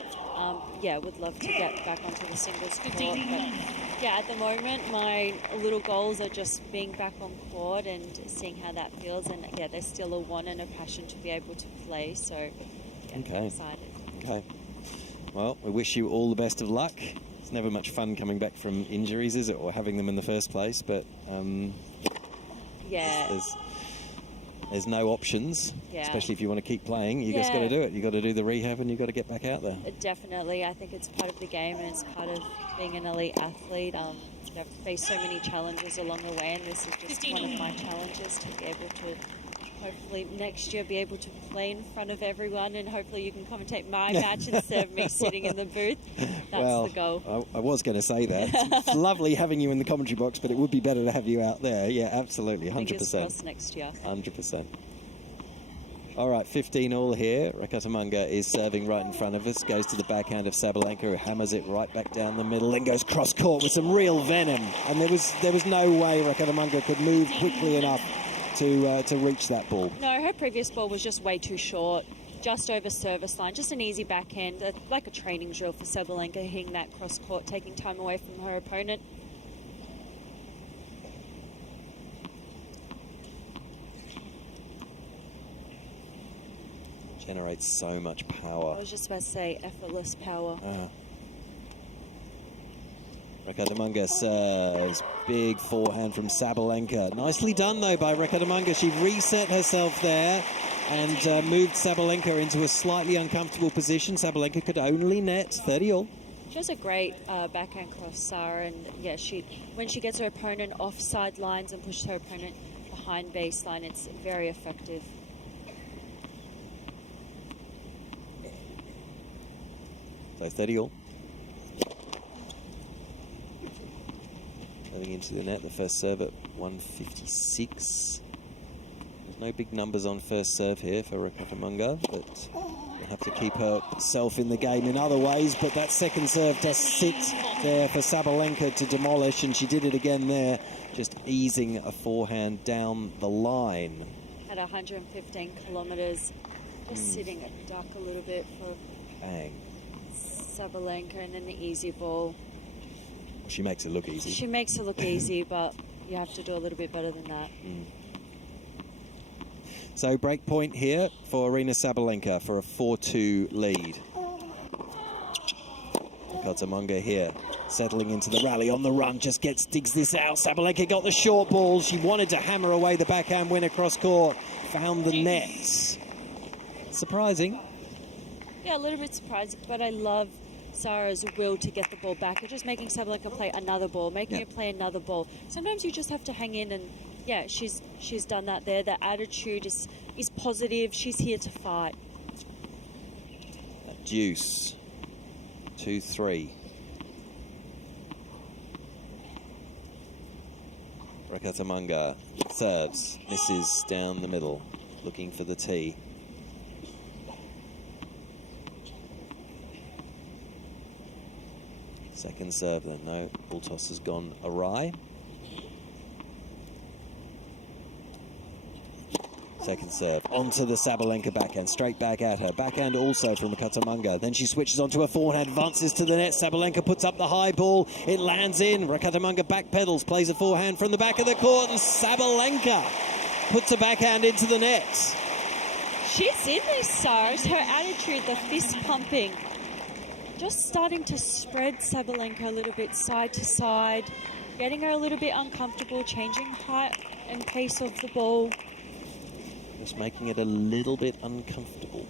Yeah, would love to get back onto the singles court. But yeah, at the moment, my little goals are just being back on court and seeing how that feels. And yeah, there's still a want and a passion to be able to play. So yeah, Okay. I'm excited. Okay. Well, we wish you all the best of luck. It's never much fun coming back from injuries, is it, or having them in the first place? But yeah. There's no options, especially if you want to keep playing. You just got to do it. You got to do the rehab, and you got to get back out there. Definitely, I think it's part of the game, and it's part of being an elite athlete. I've faced so many challenges along the way, and this is just one of my challenges, to be able to hopefully next year be able to play in front of everyone, and hopefully you can commentate my match instead of me sitting in the booth. That's the goal. I was going to say that. It's lovely having you in the commentary box, but it would be better to have you out there. Yeah, absolutely, 100%. Fingers crossed next year. 100%. All right, 15 all here. Rakatamanga is serving right in front of us. Goes to the backhand of Sabalenka, who hammers it right back down the middle, then goes cross court with some real venom. And there was no way Rakatamanga could move quickly enough to reach that ball. No, her previous ball was just way too short, just over service line, just an easy backhand, like a training drill for Sabalenka, hitting that cross court, taking time away from her opponent. Generates so much power. I was just about to say effortless power. Rakatamanga serves. Big forehand from Sabalenka. Nicely done, though, by Rakatamanga. She reset herself there and moved Sabalenka into a slightly uncomfortable position. Sabalenka could only net 30 all. She has a great backhand cross, Sarah, and yeah, when she gets her opponent off sidelines and pushes her opponent behind baseline, it's very effective. So 30 all. Going into the net, the first serve at 156. There's no big numbers on first serve here for Rakatamanga, but will have to keep herself in the game in other ways. But that second serve does sit there for Sabalenka to demolish, and she did it again there, just easing a forehand down the line. At 115 kilometres, just sitting at duck a little bit for Bang. Sabalenka, and then the easy ball. She makes it look easy. She makes it look easy, but you have to do a little bit better than that. So break point here for Aryna Sabalenka for a 4-2 lead. Rakatamanga here Settling into the rally on the run, just digs this out. Sabalenka got the short ball. She wanted to hammer away the backhand win across court. Found the net. Surprising. Yeah, a little bit surprising, but I love Sarah's will to get the ball back. It's just making Sabalenka play another ball, making her play another ball. Sometimes you just have to hang in, and yeah, she's done that there. The attitude is positive. She's here to fight. Deuce. 2-3. Rakatamanga serves, misses down the middle, looking for the tee. Second serve then, no, ball toss has gone awry. Second serve, onto the Sabalenka backhand, straight back at her. Backhand also from Rakatamanga. Then she switches onto her forehand, advances to the net. Sabalenka puts up the high ball. It lands in. Rakatamanga backpedals, plays a forehand from the back of the court, and Sabalenka puts a backhand into the net. She's in this, Sarah. Her attitude, the fist pumping, just starting to spread Sabalenka a little bit side to side, getting her a little bit uncomfortable, changing height and pace of the ball. Just making it a little bit uncomfortable.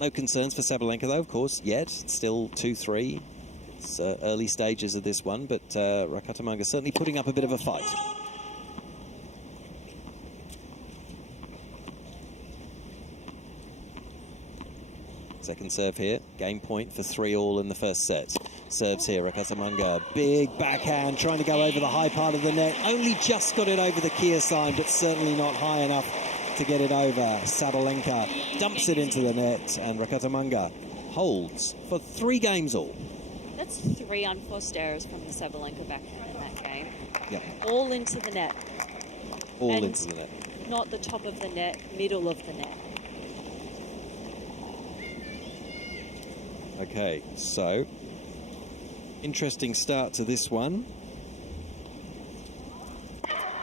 No concerns for Sabalenka, though, of course, yet. It's still 2-3. It's early stages of this one, but Rakatamanga certainly putting up a bit of a fight. Second serve here, game point for 3-all in the first set. Serves here, Rakatamanga, big backhand, trying to go over the high part of the net. Only just got it over the Kia sign, but certainly not high enough to get it over. Sabalenka dumps it into the net, and Rakatamanga holds for 3 games all. That's 3 unforced errors from the Sabalenka backhand in that game. Yep. All into the net. All into the net. Not the top of the net, middle of the net. Okay, so interesting start to this one.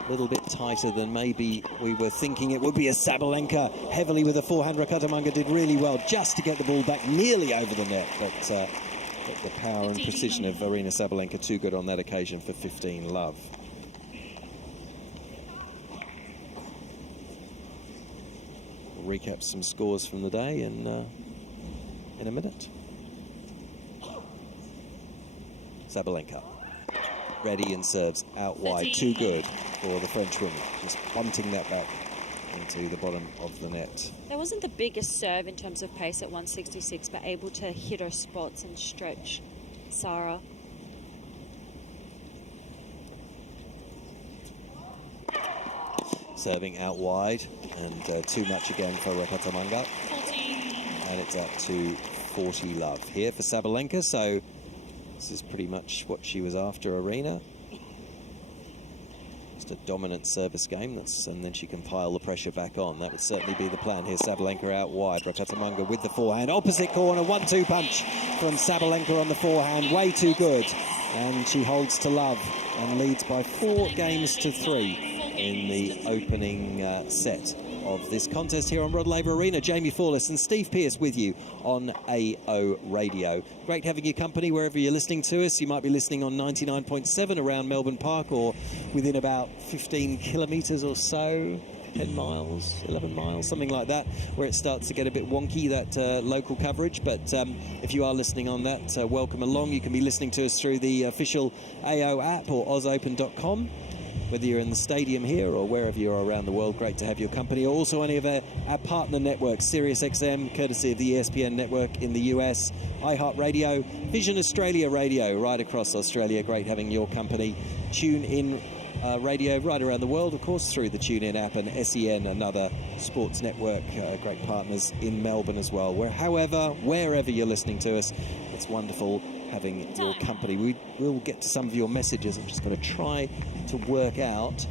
A little bit tighter than maybe we were thinking it would be. A Sabalenka heavily with a forehand. Rakatamanga did really well just to get the ball back nearly over the net, but the power and precision of Aryna Sabalenka too good on that occasion for 15 love. We'll recap some scores from the day in a minute. Sabalenka ready and serves out wide, too good for the French woman, just punting that back into the bottom of the net. That wasn't the biggest serve in terms of pace at 166, but able to hit her spots and stretch Sarah. Serving out wide, and too much again for Rakatamanga. And it's up to 40 love here for Sabalenka, so this is pretty much what she was after, Aryna. Just a dominant service game, and then she can pile the pressure back on. That would certainly be the plan here. Sabalenka out wide, Rakatamanga with the forehand. Opposite corner, 1-2 punch from Sabalenka on the forehand. Way too good. And she holds to love and leads by 4 games to 3 in the opening set of this contest here on Rod Laver Arena. Jamie Fawless and Steve Pearce with you on AO Radio. Great having your company wherever you're listening to us. You might be listening on 99.7 around Melbourne Park, or within about 15 kilometres or so, 10 miles, 11 miles, something like that, where it starts to get a bit wonky, that local coverage. But if you are listening on that, welcome along. You can be listening to us through the official AO app or ausopen.com. Whether you're in the stadium here or wherever you are around the world, great to have your company. Or also any of our partner networks, SiriusXM, courtesy of the ESPN network in the US, iHeartRadio, Vision Australia Radio right across Australia. Great having your company. Tune in radio right around the world, of course, through the TuneIn app, and SEN, another sports network, great partners in Melbourne as well. Wherever you're listening to us, it's wonderful having your company. We will get to some of your messages. I'm just going to try to work out.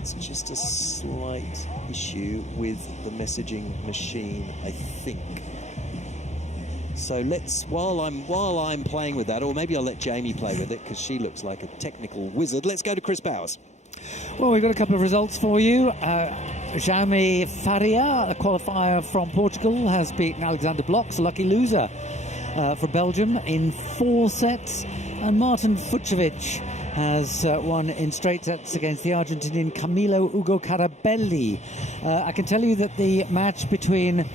It's just a slight issue with the messaging machine, I think. So while I'm playing with that, or maybe I'll let Jamie play with it because she looks like a technical wizard. Let's go to Chris Bowers. Well, we've got a couple of results for you. Jaime Faria, a qualifier from Portugal, has beaten Alexander Blocks, a lucky loser for Belgium, in 4 sets. And Martin Fucsovics has won in straight sets against the Argentinian Camilo Ugo Carabelli. I can tell you that the match between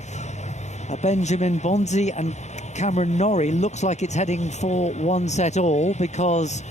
Benjamin Bonzi and Cameron Norrie looks like it's heading for 1 set all, because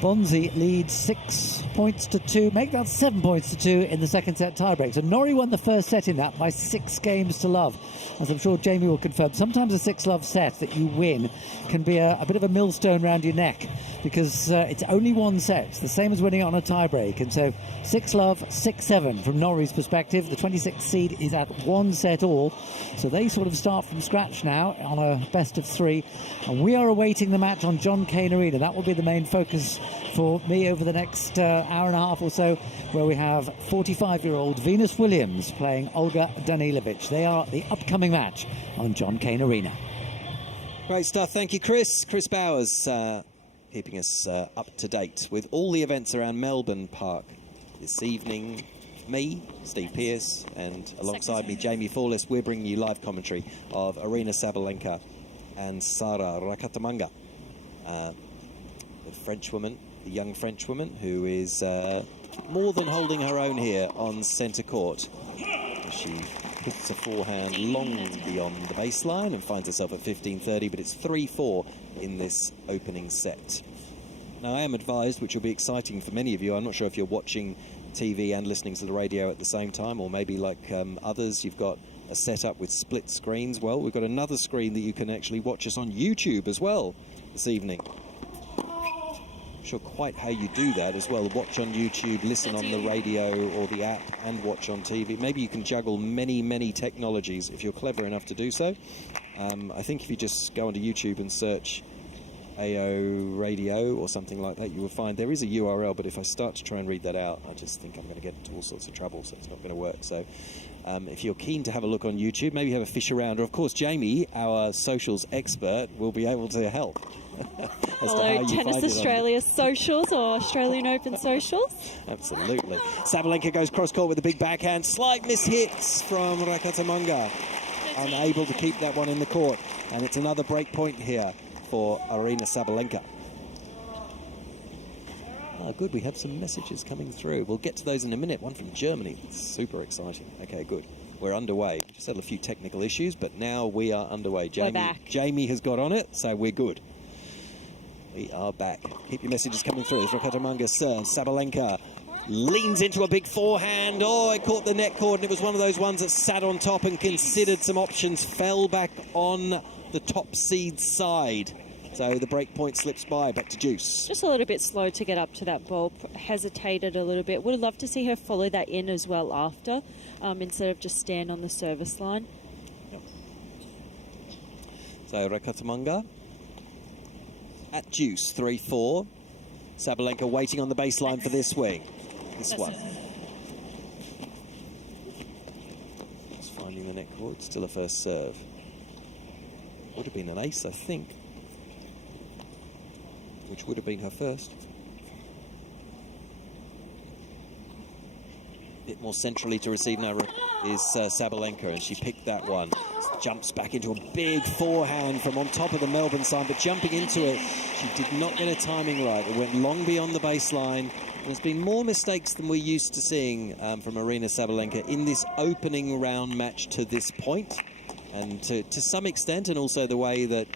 Bonzi leads 6 points to 2, make that 7 points to 2 in the second set tiebreak. So Norrie won the first set in that by 6 games to love. As I'm sure Jamie will confirm, sometimes a 6-love set that you win can be a bit of a millstone around your neck, because it's only 1 set. It's the same as winning it on a tiebreak. And so 6-love, 6-7 from Norrie's perspective. The 26th seed is at 1 set all. So they sort of start from scratch now on a best of 3. And we are awaiting the match on Cain Arena. That will be the main focus for me over the next hour and a half or so, where we have 45-year-old Venus Williams playing Olga Danilovic. They are the upcoming match on Cain Arena. Great stuff. Thank you, Chris. Chris Bowers keeping us up to date with all the events around Melbourne Park this evening. Me, Steve Pearce, and alongside me, Jamie Fawless, we're bringing you live commentary of Aryna Sabalenka and Sara Rakatamanga, the Frenchwoman, the young Frenchwoman who is more than holding her own here on centre court. She hits a forehand long beyond the baseline and finds herself at 15-30, but it's 3-4 in this opening set. Now, I am advised, which will be exciting for many of you, I'm not sure if you're watching TV and listening to the radio at the same time, or maybe like others, you've got a setup with split screens. Well, we've got another screen that you can actually watch us on YouTube as well this evening. Not sure quite how you do that as well. Watch on YouTube, listen on the radio or the app, and watch on TV. Maybe you can juggle many technologies if you're clever enough to do so. I think if you just go onto YouTube and search AO Radio or something like that, you will find there is a URL, but if I start to try and read that out, I just think I'm going to get into all sorts of trouble, so it's not going to work. So if you're keen to have a look on YouTube, maybe have a fish around, or of course Jamie, our socials expert, will be able to help. Follow Tennis Australia socials or Australian Open socials. Absolutely. Sabalenka goes cross-court with a big backhand. Slight mishits from Rakatamanga. Unable to keep that one in the court. And it's another break point here for Aryna Sabalenka. Oh, good, we have some messages coming through. We'll get to those in a minute. One from Germany. It's super exciting. Okay, good. We're underway. Just had a few technical issues, but now we are underway. We're back. Jamie has got on it, so we're good. We are back. Keep your messages coming through. Rakatamanga serves. Sabalenka leans into a big forehand. Oh, it caught the net cord, and it was one of those ones that sat on top and considered some options. Fell back on the top seed side. So the break point slips by, back to deuce. Just a little bit slow to get up to that ball. Hesitated a little bit. Would have loved to see her follow that in as well after, instead of just stand on the service line. Yep. So Rakatamanga at deuce, 3-4. Sabalenka waiting on the baseline for this swing. This one. Just finding the net cord. Still a first serve. Would have been an ace, I think, which would have been her first. A bit more centrally to receive now is Sabalenka, and she picked that one. Jumps back into a big forehand from on top of the Melbourne side, but jumping into it, she did not get her timing right. It went long beyond the baseline. There's been more mistakes than we're used to seeing from Aryna Sabalenka in this opening round match to this point. And to some extent, and also the way that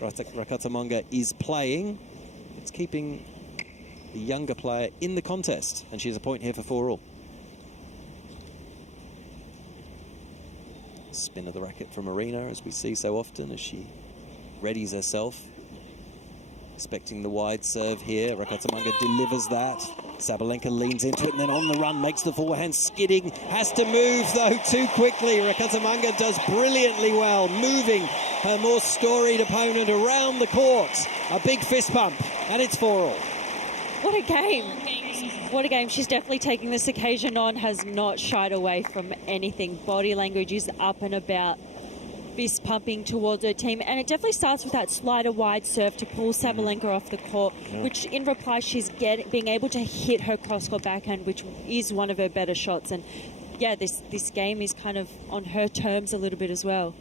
Rakatamanga is playing, it's keeping the younger player in the contest. And she has a point here for 4-all. Spin of the racket from Aryna, as we see so often, as she readies herself. Expecting the wide serve here. Rakatamanga delivers that. Sabalenka leans into it and then on the run makes the forehand skidding. Has to move though too quickly. Rakatamanga does brilliantly well, moving her more storied opponent around the court. A big fist pump, and it's 4-all. What a game. What a game. She's definitely taking this occasion on, has not shied away from anything. Body language is up and about, fist pumping towards her team, and it definitely starts with that slider wide serve to pull Sabalenka off the court, which in reply she's being able to hit her cross-court backhand, which is one of her better shots, and yeah, this game is kind of on her terms a little bit as well.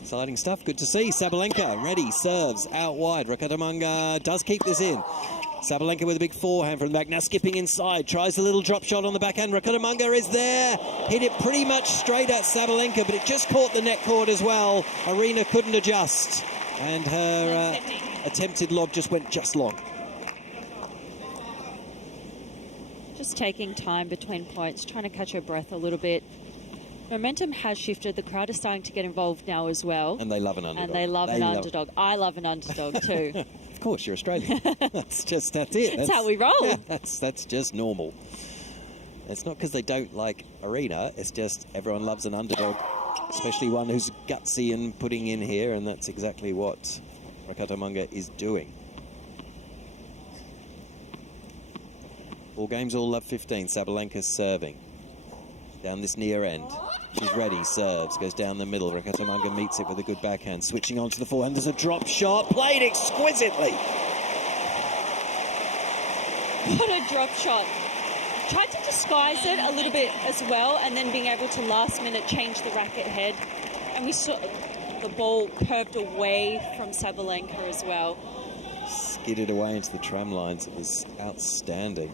Exciting stuff. Good to see. Sabalenka ready, serves out wide. Rakatamanga does keep this in. Sabalenka with a big forehand from the back. Now skipping inside. Tries a little drop shot on the backhand. Rakatamanga is there. Hit it pretty much straight at Sabalenka, but it just caught the net cord as well. Arena couldn't adjust. And her attempted lob just went just long. Just taking time between points, trying to catch her breath a little bit. Momentum has shifted. The crowd is starting to get involved now as well. And they love an underdog. And they love an underdog. I love an underdog too. Of course, you're Australian. that's it. That's how we roll. Yeah, that's just normal. It's not because they don't like Arena. It's just everyone loves an underdog, especially one who's gutsy and putting in here, and that's exactly what Rakatamanga is doing. All games, all love 15. Sabalenka serving. Down this near end. She's ready, serves, goes down the middle. Rakatamanga meets it with a good backhand. Switching on to the forehand, there's a drop shot, played exquisitely. What a drop shot. Tried to disguise it a little bit as well, and then being able to last minute change the racket head. And we saw the ball curved away from Sabalenka as well. Skidded away into the tram lines. It was outstanding.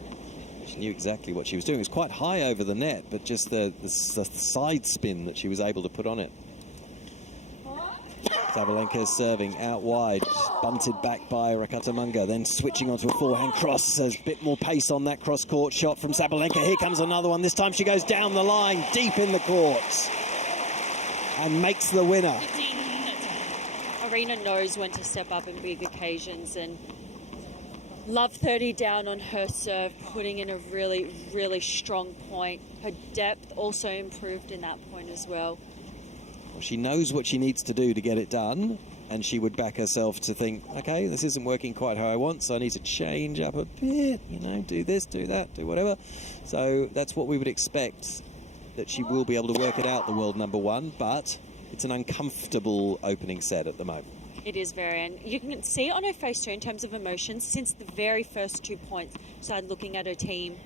She knew exactly what she was doing. It was quite high over the net, but just the side spin that she was able to put on it. Sabalenka serving out wide, bunted back by Rakatamanga, then switching onto a forehand cross. There's a bit more pace on that cross-court shot from Sabalenka. Here comes another one. This time she goes down the line, deep in the courts, and makes the winner. Arena knows when to step up in big occasions, and love 30 down on her serve, putting in a really, really strong point. Her depth also improved in that point as well. Well, she knows what she needs to do to get it done, and she would back herself to think, okay, this isn't working quite how I want, so I need to change up a bit, you know, do this, do that, do whatever. So that's what we would expect, that she will be able to work it out, the world number one, but it's an uncomfortable opening set at the moment. It is very, and you can see it on her face too in terms of emotions since the very first 2 points. Started looking at her team.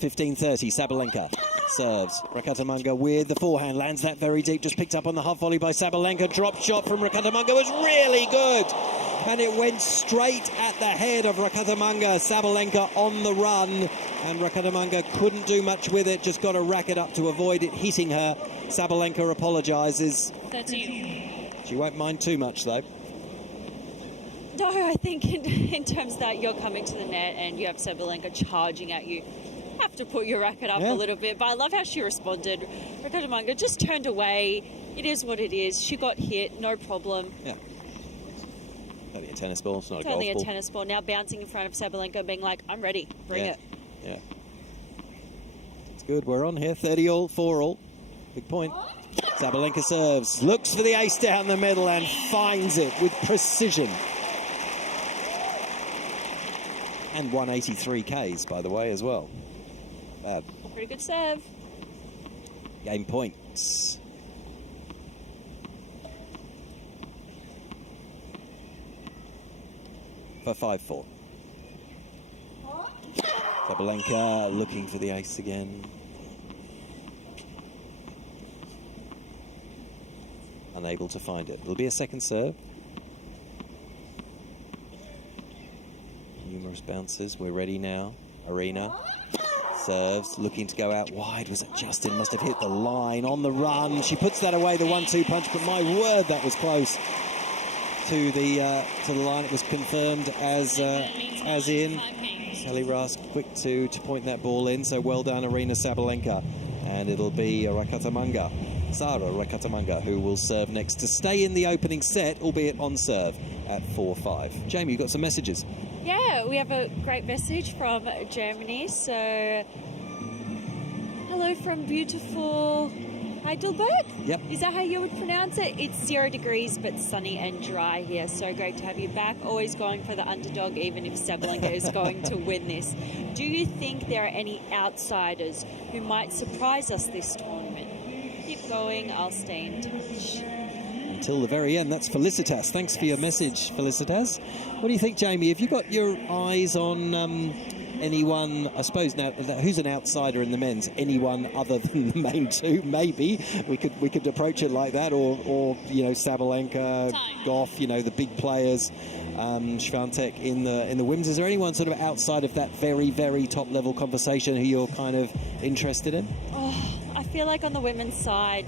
15:30, Sabalenka serves. Rakatamanga with the forehand, lands that very deep, just picked up on the half volley by Sabalenka. Drop shot from Rakatamanga was really good, and it went straight at the head of Rakatamanga. Sabalenka on the run, and Rakatamanga couldn't do much with it, just got a racket up to avoid it hitting her. Sabalenka apologises. That's you. She won't mind too much, though. No, I think in terms of that, you're coming to the net and you have Sabalenka charging at you. Have to put your racket up a little bit, but I love how she responded. Rakatamanga just turned away. It is what it is. She got hit, no problem. Yeah. Only a tennis ball, it's not a golf ball. Only a tennis ball. Now bouncing in front of Sabalenka, being like, I'm ready, bring it. Yeah. It's good, we're on here. 30 all, 4 all. Big point. Sabalenka serves, looks for the ace down the middle and finds it with precision. And 183 Ks, by the way, as well. Bad. Pretty good serve. Game points. For 5-4. Sabalenka looking for the ace again. Unable to find it. There'll be a second serve. Numerous bounces. We're ready now. Arena serves, looking to go out wide. Was it Justin? Must have hit the line on the run. She puts that away, the 1-2 punch, but my word, that was close to the line. It was confirmed as in. Sally Rask quick to point that ball in. So well done, Arena Sabalenka, and it'll be Sara Rakatamanga, who will serve next to stay in the opening set, albeit on serve at 4-5. Jamie, you've got some messages. Yeah, we have a great message from Germany. So, hello from beautiful Heidelberg? Yep. Is that how you would pronounce it? It's 0 degrees, but sunny and dry here. So great to have you back. Always going for the underdog, even if Sabalenka is going to win this. Do you think there are any outsiders who might surprise us this tournament? Keep going, I'll stay in touch. Until the very end. That's Felicitas. Thanks for your message, Felicitas. What do you think, Jamie? Have you got your eyes on anyone, I suppose now, who's an outsider in the men's? Anyone other than the main two, maybe. We could approach it like that, or you know, Sabalenka, Goff, you know, the big players, Swiatek in the women's. Is there anyone sort of outside of that very, very top level conversation who you're kind of interested in? Oh, I feel like on the women's side,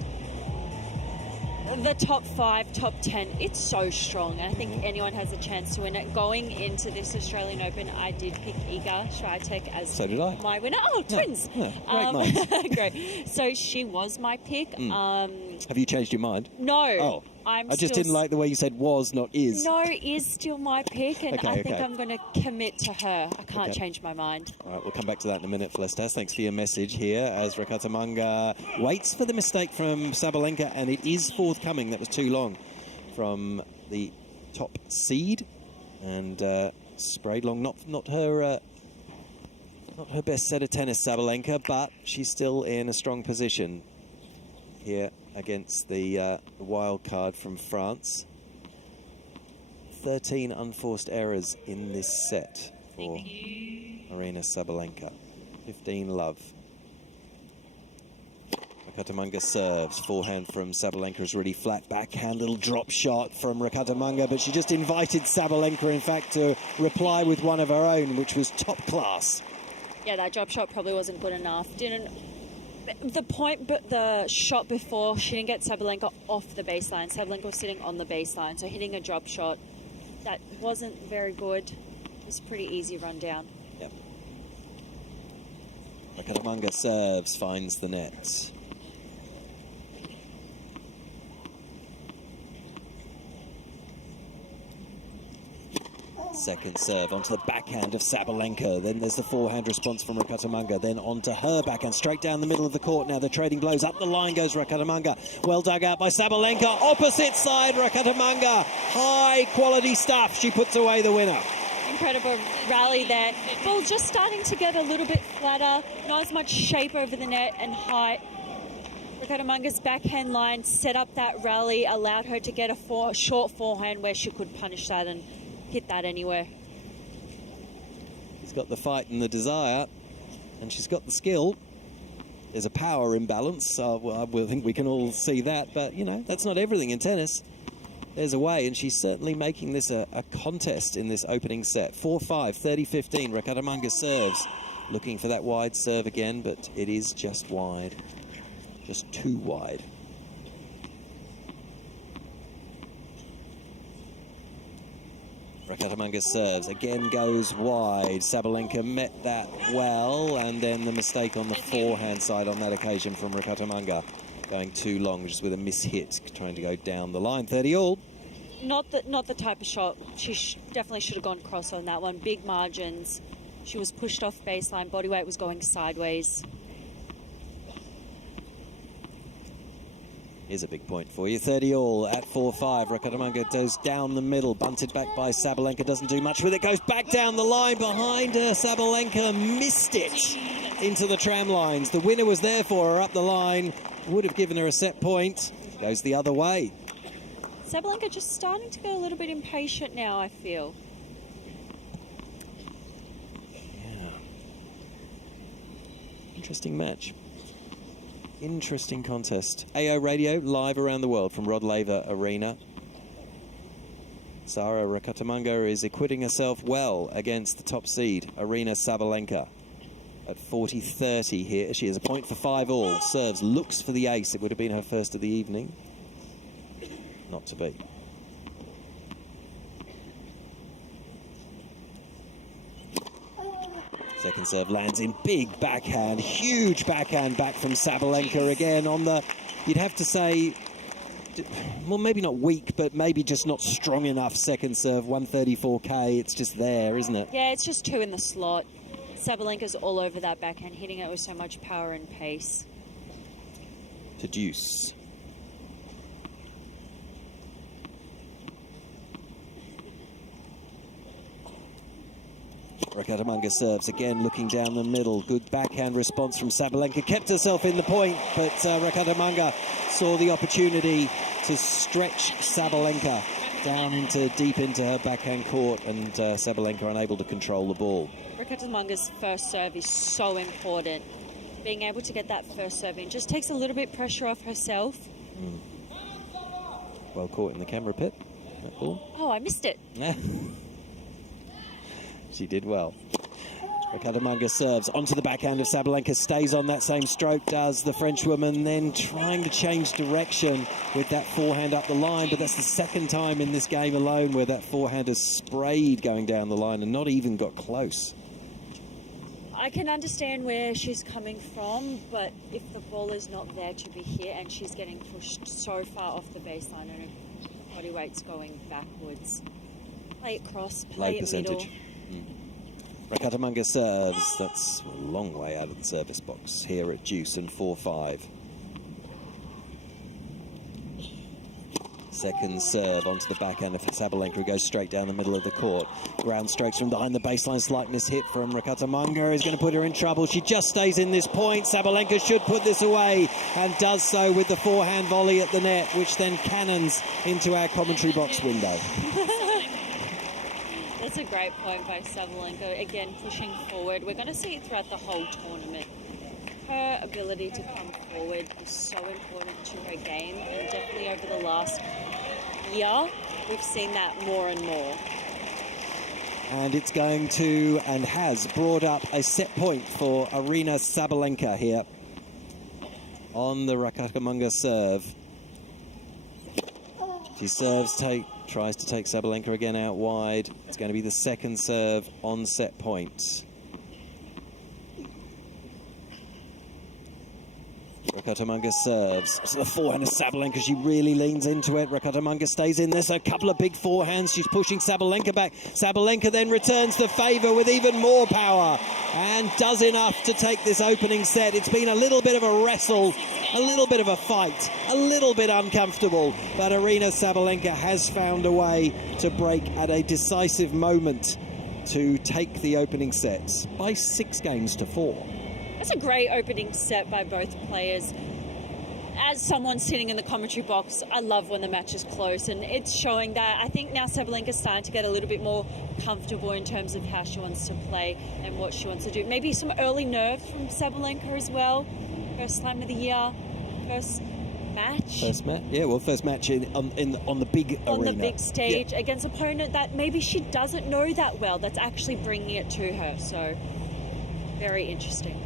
the top 5, top 10, it's so strong. I think anyone has a chance to win it. Going into this Australian Open, I did pick Iga Swiatek as my winner. Oh, twins! Yeah, great minds. Great. So she was my pick. Have you changed your mind? No. Oh. I just didn't like the way you said was, not is. No, is still my pick, and Okay, I think okay. I'm going to commit to her. I can't change my mind. All right, we'll come back to that in a minute, Felicitas. Thanks for your message here as Rakatamanga waits for the mistake from Sabalenka, and it is forthcoming. That was too long from the top seed, and sprayed long. Not her best set of tennis, Sabalenka, but she's still in a strong position here against the wild card from France. 13 unforced errors in this set for Aryna Sabalenka. 15 love. Rakatamanga serves. Forehand from Sabalenka is really flat. Backhand, little drop shot from Rakatamanga, but she just invited Sabalenka, in fact, to reply with one of her own, which was top class. Yeah, that drop shot probably wasn't good enough. The shot before, she didn't get Sabalenka off the baseline. Sabalenka was sitting on the baseline, so hitting a drop shot, that wasn't very good. It was a pretty easy run down. Yep. Rakatamanga serves, finds the net. Second serve onto the backhand of Sabalenka. Then there's the forehand response from Rakatamanga. Then onto her backhand, straight down the middle of the court. Now the trading blows. Up the line goes Rakatamanga. Well dug out by Sabalenka. Opposite side, Rakatamanga. High quality stuff. She puts away the winner. Incredible rally there. Ball just starting to get a little bit flatter. Not as much shape over the net and height. Rakatamaga's backhand line set up that rally, allowed her to get a short forehand where she could punish that and hit that anywhere. She's got the fight and the desire, and she's got the skill. There's a power imbalance. Well, I think we can all see that, but, you know, that's not everything in tennis. There's a way, and she's certainly making this a contest in this opening set. 4-5, 30-15. Rakatamanga serves. Looking for that wide serve again, but it is just wide. Just too wide. Rakatamanga serves, again goes wide. Sabalenka met that well, and then the mistake on the forehand side on that occasion from Rakatamanga. Going too long, just with a mishit, trying to go down the line. 30 all. Not the type of shot. She definitely should have gone cross on that one. Big margins. She was pushed off baseline. Body weight was going sideways. Here's a big point for you. 30 all at 4-5. Rakatamanga goes down the middle. Bunted back by Sabalenka. Doesn't do much with it. Goes back down the line behind her. Sabalenka missed it into the tram lines. The winner was there for her up the line. Would have given her a set point. Goes the other way. Sabalenka just starting to get a little bit impatient now, I feel. Yeah. Interesting match. Interesting contest. AO Radio, live around the world from Rod Laver Arena. Sara Rakatamanga is acquitting herself well against the top seed, Aryna Sabalenka. At 40-30 here, she has a point for 5 all. Serves, looks for the ace. It would have been her first of the evening. Not to be. Second serve lands in, big backhand, huge backhand back from Sabalenka again on the, you'd have to say, well, maybe not weak, but maybe just not strong enough second serve, 134k, it's just there, isn't it? Yeah, it's just 2 in the slot. Sabalenka's all over that backhand, hitting it with so much power and pace. To deuce. Rakatamanga serves again, looking down the middle. Good backhand response from Sabalenka. Kept herself in the point, but Rakatamanga saw the opportunity to stretch Sabalenka. deep into her backhand court, and Sabalenka unable to control the ball. Rakattamanga's first serve is so important. Being able to get that first serve in just takes a little bit pressure off herself. Well caught in the camera pit, that ball. Oh, I missed it. She did well. Rakattamanga serves onto the backhand of Sabalenka, stays on that same stroke, does the Frenchwoman, then trying to change direction with that forehand up the line, but that's the second time in this game alone where that forehand has sprayed going down the line and not even got close. I can understand where she's coming from, but if the ball is not there to be hit and she's getting pushed so far off the baseline and her body weight's going backwards, play it cross, play it middle. Rakattamanga serves. That's a long way out of the service box here at deuce and 4-5. Second serve onto the backhand of Sabalenka, who goes straight down the middle of the court. Ground strokes from behind the baseline, slight miss-hit from Rakattamanga is going to put her in trouble. She just stays in this point. Sabalenka should put this away and does so with the forehand volley at the net, which then cannons into our commentary box window. That's a great point by Sabalenka. Again, pushing forward. We're going to see it throughout the whole tournament. Her ability to come forward is so important to her game, and definitely over the last year, we've seen that more and more. And it's going to, and has brought up a set point for Aryna Sabalenka here on the Rakattamanga serve. She serves, tries to take Sabalenka again out wide. It's going to be the second serve on set point. Rakattamanga serves. So the forehand of Sabalenka, she really leans into it. Rakattamanga stays in. There's a couple of big forehands. She's pushing Sabalenka back. Sabalenka then returns the favour with even more power and does enough to take this opening set. It's been a little bit of a wrestle, a little bit of a fight, a little bit uncomfortable, but Aryna Sabalenka has found a way to break at a decisive moment to take the opening sets by 6-4. That's a great opening set by both players. As someone sitting in the commentary box, I love when the match is close, and it's showing that. I think now Sabalenka's starting to get a little bit more comfortable in terms of how she wants to play and what she wants to do. Maybe some early nerve from Sabalenka as well. First slam of the year, first match. First match, yeah. Well, first match on the big arena. On the big stage, yeah, against an opponent that maybe she doesn't know that well. That's actually bringing it to her. So, very interesting.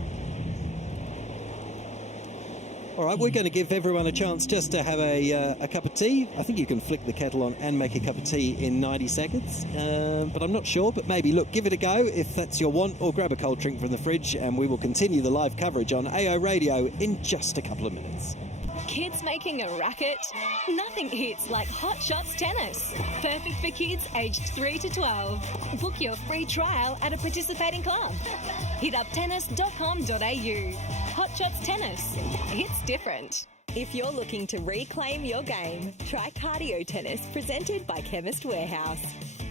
All right, we're going to give everyone a chance just to have a cup of tea. I think you can flick the kettle on and make a cup of tea in 90 seconds, but I'm not sure. But maybe, look, give it a go if that's your want, or grab a cold drink from the fridge, and we will continue the live coverage on AO Radio in just a couple of minutes. Kids making a racket? Nothing hits like Hot Shots Tennis. Perfect for kids aged 3 to 12. Book your free trial at a participating club. Hit up tennis.com.au. Hot Shots Tennis. It's different. If you're looking to reclaim your game, try Cardio Tennis, presented by Chemist Warehouse.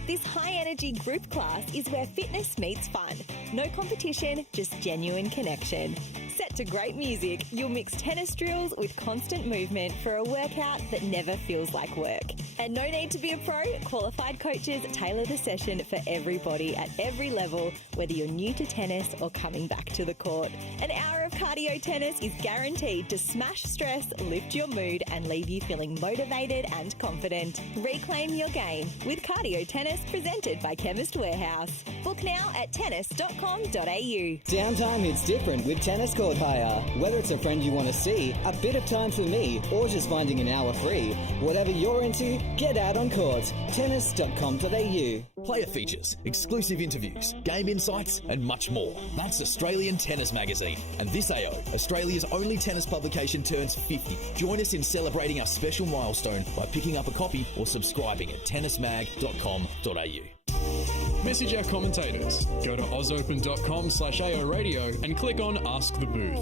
This high-energy group class is where fitness meets fun. No competition, just genuine connection. Set to great music, you'll mix tennis drills with constant movement for a workout that never feels like work. And no need to be a pro, qualified coaches tailor the session for everybody at every level, whether you're new to tennis or coming back to the court. An hour of cardio tennis is guaranteed to smash stress, lift your mood, and leave you feeling motivated and confident. Reclaim your game with Cardio Tennis, presented by Chemist Warehouse. Book now at tennis.com.au. Downtime hits different with Tennis Court Hire. Whether it's a friend you want to see, a bit of time for me, or just finding an hour free, whatever you're into, get out on court. Tennis.com.au. Player features, exclusive interviews, game insights, and much more. That's Australian Tennis Magazine. And this AO, Australia's only tennis publication, turns 50. Join us in celebrating our special milestone by picking up a copy or subscribing at tennismag.com.au. Message our commentators. Go to ausopen.com/AO Radio and click on Ask the Booth.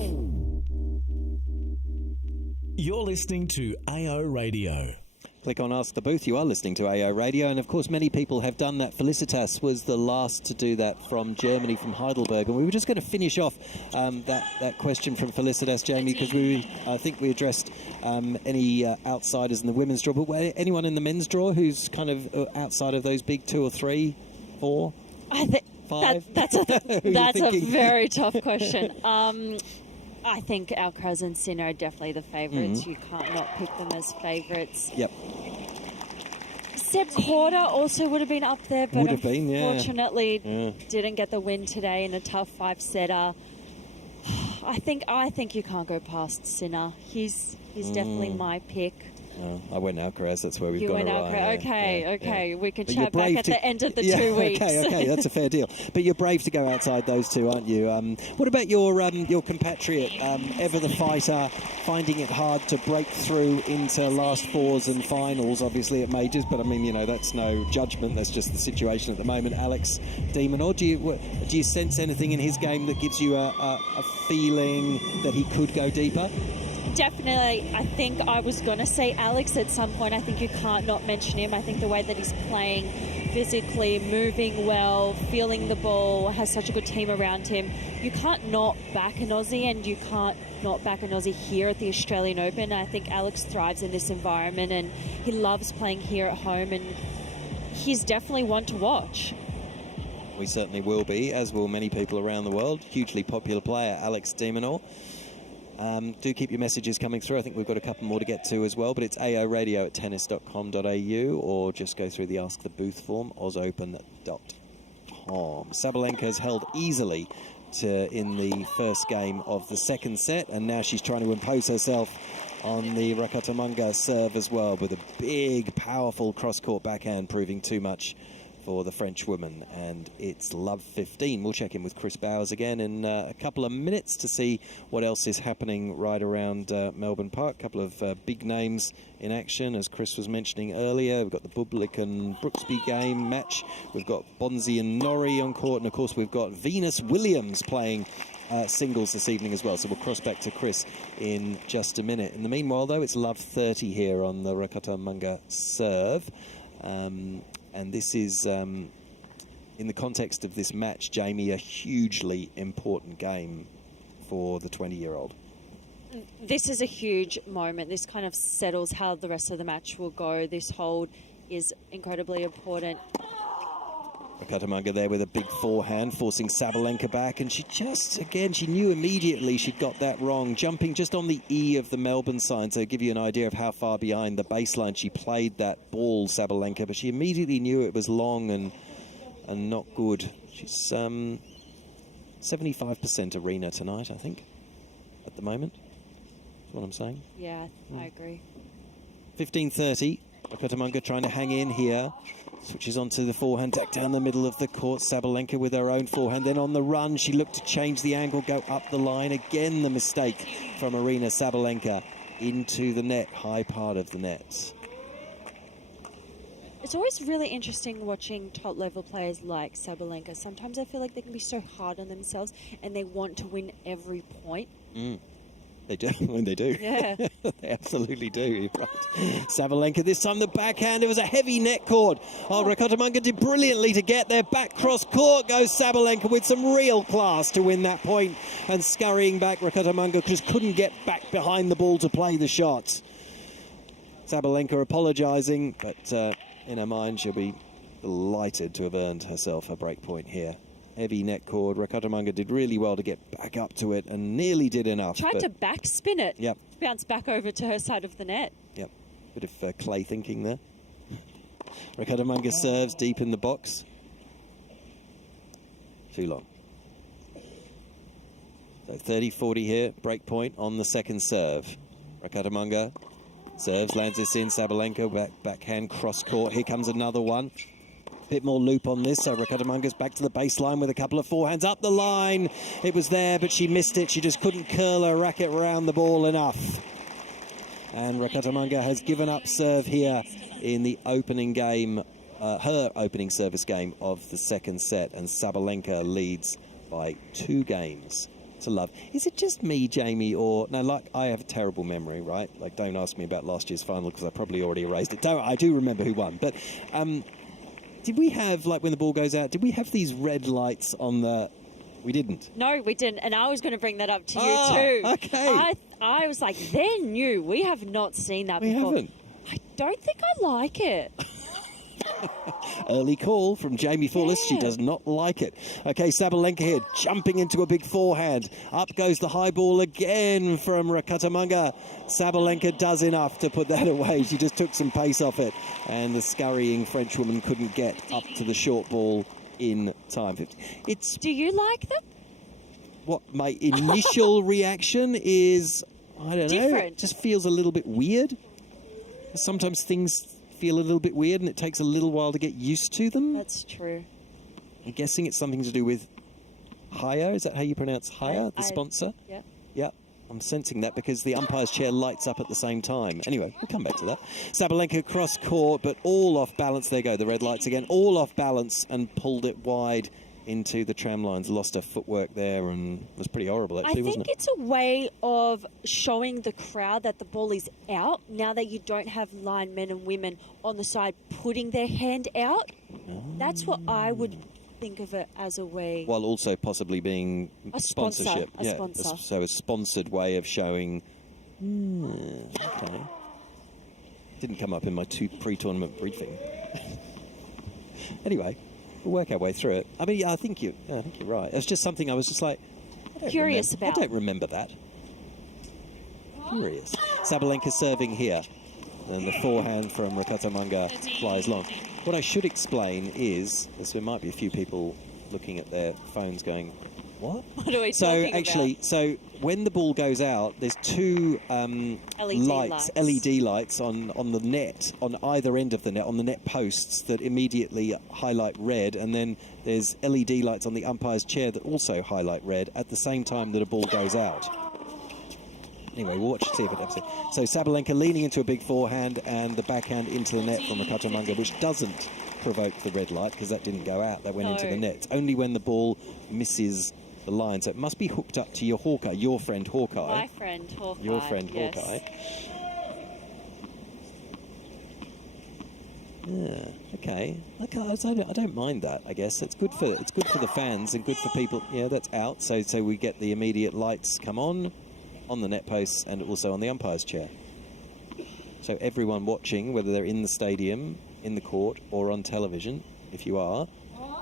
You're listening to AO Radio. Click on Ask the Booth. You are listening to AO Radio, and of course many people have done that. Felicitas was the last to do that from Germany, from Heidelberg, and we were just going to finish off that question from Felicitas, Jamie, because I think we addressed any outsiders in the women's draw, but anyone in the men's draw who's kind of outside of those big 2 or 3, 4? I think 5? that's a very tough question. I think Alcaraz and Sinner are definitely the favourites. You can't not pick them as favourites. Yep. Seb Korda also would have been up there, but unfortunately didn't get the win today in a tough 5-setter. I think you can't go past Sinner. He's definitely my pick. I went Alcaraz. That's where we've gone. You went Alcaraz. Okay. We can chat back at the end of the 2 weeks. Okay, that's a fair deal. But you're brave to go outside those two, aren't you? What about your compatriot, ever the fighter, finding it hard to break through into last fours and finals, obviously at majors, but I mean, that's no judgment. That's just the situation at the moment. Alex de Minaur, do you sense anything in his game that gives you a feeling that he could go deeper? Definitely. I think I was going to say Alex at some point. I think you can't not mention him. I think the way that he's playing physically, moving well, feeling the ball, has such a good team around him. You can't not back an Aussie, and you can't not back an Aussie here at the Australian Open. I think Alex thrives in this environment, and he loves playing here at home, and he's definitely one to watch. We certainly will be, as will many people around the world. Hugely popular player, Alex de Minaur. Do keep your messages coming through. I think we've got a couple more to get to as well, but it's aoradio@tennis.com.au, or just go through the Ask the Booth form, ausopen.com. Sabalenka's held easily in the first game of the second set, and now she's trying to impose herself on the Rakatamanga serve as well, with a big, powerful cross-court backhand, proving too much for the French woman, and it's love 15. We'll check in with Chris Bowers again in a couple of minutes to see what else is happening right around Melbourne Park. A couple of big names in action, as Chris was mentioning earlier. We've got the Bublik and Brooksby game match. We've got Bonzi and Norrie on court, and of course we've got Venus Williams playing singles this evening as well. So we'll cross back to Chris in just a minute. In the meanwhile, though, it's love 30 here on the Rakatamanga serve. And this is, in the context of this match, Jamie, a hugely important game for the 20-year-old. This is a huge moment. This kind of settles how the rest of the match will go. This hold is incredibly important. Rakatamanga there with a big forehand, forcing Sabalenka back, and she knew immediately she'd got that wrong, jumping just on the E of the Melbourne sign, to give you an idea of how far behind the baseline she played that ball, Sabalenka, but she immediately knew it was long and not good. She's 75% arena tonight, I think, at the moment. That's what I'm saying. Yeah, I agree. 15:30, Rakatamanga trying to hang in here. Switches onto the forehand, deck down the middle of the court. Sabalenka with her own forehand. Then on the run, she looked to change the angle, go up the line. Again, the mistake from Arena Sabalenka into the net, high part of the net. It's always really interesting watching top-level players like Sabalenka. Sometimes I feel like they can be so hard on themselves and they want to win every point. They do, when they do. Yeah. They absolutely do, you're right. Sabalenka, this time the backhand, it was a heavy net cord. Oh, Rakatamanga did brilliantly to get there. Back cross court goes Sabalenka with some real class to win that point. And scurrying back, Rakatamanga just couldn't get back behind the ball to play the shot. Sabalenka apologising, but in her mind she'll be delighted to have earned herself a break point here. Heavy net cord. Rakatamanga did really well to get back up to it and nearly did enough. Tried to backspin it. Yep. Bounce back over to her side of the net. Yep. Bit of clay thinking there. Rakatamanga serves deep in the box. Too long. So 30-40 here. Break point on the second serve. Rakatamanga serves, lands this in. Sabalenka backhand cross court. Here comes another one. Bit more loop on this, so Rakatamaga's back to the baseline with a couple of forehands up the line. It was there, but she missed it. She just couldn't curl her racket around the ball enough. And Rakatamanga has given up serve here in the opening game, her opening service game of the second set, and Sabalenka leads by 2 games, to love. Is it just me, Jamie, or... No, like, I have a terrible memory, right? Like, don't ask me about last year's final because I probably already erased it. I do remember who won. But did we have, like, when the ball goes out, did we have these red lights on the... We didn't. No, we didn't. And I was going to bring that up to you too. Okay. I was like, they're new. We have not seen that We before. haven't. I don't think I like it. Early call from Jamie Fullis. She does not like it. Okay, Sabalenka here, jumping into a big forehand. Up goes the high ball again from Rakatamanga. Sabalenka does enough to put that away. She just took some pace off it. And the scurrying Frenchwoman couldn't get up to the short ball in time. Do you like them? What my initial reaction is, I don't know. Different. It just feels a little bit weird. Sometimes things feel a little bit weird and it takes a little while to get used to them. That's true. I'm guessing it's something to do with Haya. Is that how you pronounce Haya, the sponsor? Yep. Yeah. I'm sensing that because the umpire's chair lights up at the same time. Anyway, we'll come back to that. Sabalenka cross court, but all off balance. There go the red lights again. All off balance and pulled it wide into the tram lines. Lost her footwork there and was pretty horrible actually, wasn't it? I think it's a way of showing the crowd that the ball is out now that you don't have linemen and women on the side putting their hand out. That's what I would think of it as a way. While also possibly being A sponsor, sponsorship. a sponsor. So a sponsored way of showing. Okay. Didn't come up in my pre-tournament briefing. Anyway, we'll work our way through it. I mean, I think you're right. It's just something I was just like Curious about. I don't remember that. Curious. Sabalenka serving here. And the forehand from Rakatamanga flies long. What I should explain is there might be a few people looking at their phones going, what? What are we talking about? So when the ball goes out, there's two LED lights on the net, on either end of the net, on the net posts that immediately highlight red, and then there's LED lights on the umpire's chair that also highlight red at the same time that a ball goes out. Anyway, we'll watch to see if it happens. So Sabalenka leaning into a big forehand and the backhand into the net from Rakatamanga, which doesn't provoke the red light because that didn't go out. That went into the net. It's only when the ball misses the line. So it must be hooked up to your Hawkeye, your friend Hawkeye. My friend Hawkeye. Your friend yes. Hawkeye. Yeah, okay. I don't mind that. I guess it's good for the fans and good for people. Yeah, that's out. So we get the immediate lights come on the net posts and also on the umpire's chair. So everyone watching, whether they're in the stadium, in the court, or on television, if you are,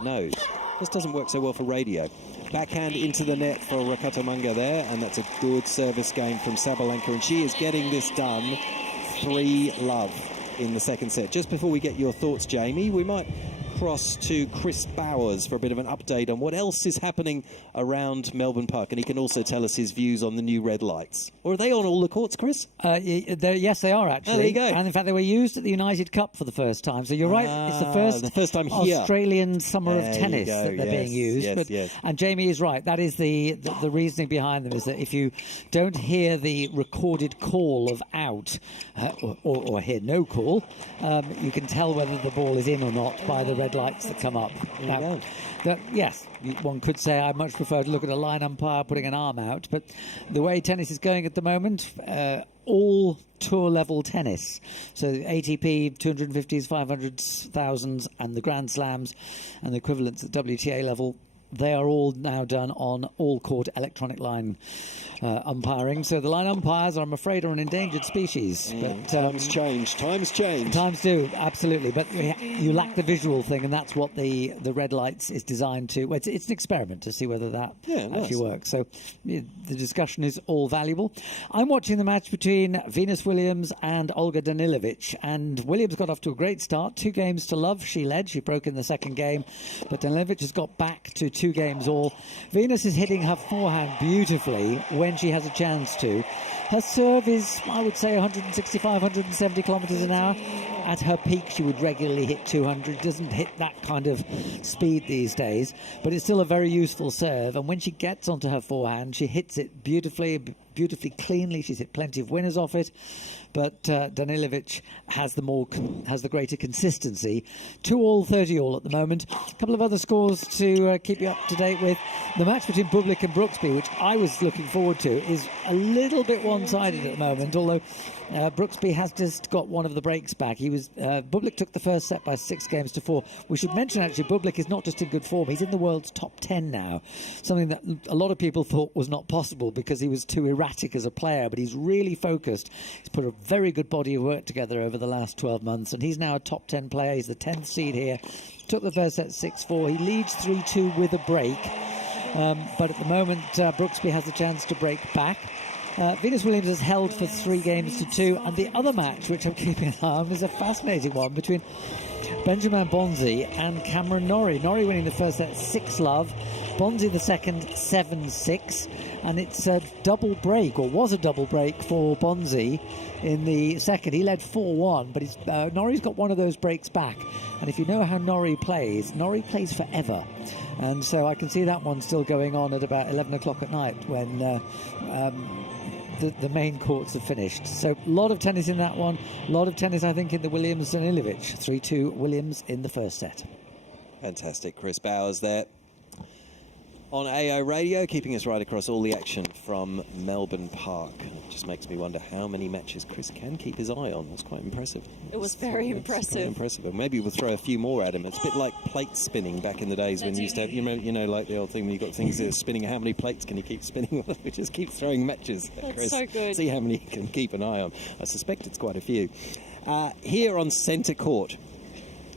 knows. This doesn't work so well for radio. Backhand into the net for Rakatamanga there, and that's a good service game from Sabalenka, and she is getting this done 3-love in the second set. Just before we get your thoughts, Jamie, we might cross to Chris Bowers for a bit of an update on what else is happening around Melbourne Park, and he can also tell us his views on the new red lights. Or are they on all the courts, Chris? Yes, they are actually. Oh, there you go. And in fact, they were used at the United Cup for the first time. So you're right, it's the first time here. Australian summer of tennis that they're being used. Yes. And Jamie is right. That is the reasoning behind them, is that if you don't hear the recorded call of out or hear no call, you can tell whether the ball is in or not by the red lights that come up. Now, yes, one could say I much prefer to look at a line umpire putting an arm out, but the way tennis is going at the moment, all tour level tennis, so ATP 250s, 500s, 1000s, and the Grand Slams and the equivalents at WTA level, they are all now done on all-court electronic line umpiring. So the line umpires, I'm afraid, are an endangered species. But times change. Times change. Times do, absolutely. But you lack the visual thing, and that's what the red lights is designed to. Well, it's an experiment to see whether that actually works. So the discussion is all valuable. I'm watching the match between Venus Williams and Olga Danilovic, and Williams got off to a great start. 2-0. She led. She broke in the second game, but Danilovic has got back to 2 games all. Venus is hitting her forehand beautifully when she has a chance to. Her serve is, I would say, 165, 170 kilometres an hour, at her peak, she would regularly hit 200. Doesn't hit that kind of speed these days, but it's still a very useful serve. And when she gets onto her forehand, she hits it beautifully cleanly. She's hit plenty of winners off it, but Danilovic has the greater consistency. 2-all, 30-all at the moment. A couple of other scores to keep you up to date with. The match between Bublik and Brooksby, which I was looking forward to, is a little bit one-sided at the moment, although Brooksby has just got one of the breaks back. Bublik took the first set by 6-4. We should mention, actually, Bublik is not just in good form, he's in the world's top 10 now, something that a lot of people thought was not possible because he was too erratic as a player, but he's really focused. He's put a very good body of work together over the last 12 months, and he's now a top 10 player. He's the 10th seed here. Took the first set 6-4. He leads 3-2 with a break, but at the moment Brooksby has the chance to break back. Venus Williams has held for 3-2, and the other match, which I'm keeping an eye on, is a fascinating one between Benjamin Bonzi and Cameron Norrie. Norrie winning the first set 6-love, Bonzi the second 7-6, and it's a double break, or was a double break for Bonzi in the second. He led 4-1, but Norrie's got one of those breaks back, and if you know how Norrie plays forever. And so I can see that one still going on at about 11 o'clock at night when the main courts have finished. So a lot of tennis in that one. A lot of tennis, I think, in the Williams-Danilovic. 3-2 Williams in the first set. Fantastic. Chris Bowers there on AO Radio, keeping us right across all the action from Melbourne Park. It just makes me wonder how many matches Chris can keep his eye on. That's quite impressive. It was very impressive. Very impressive. And maybe we'll throw a few more at him. It's a bit like plate spinning back in the days when you used to have, you know, like the old thing when you got things that are spinning. How many plates can you keep spinning? We just keep throwing matches at That's Chris. so good. See how many you can keep an eye on. I suspect it's quite a few. Here on centre court,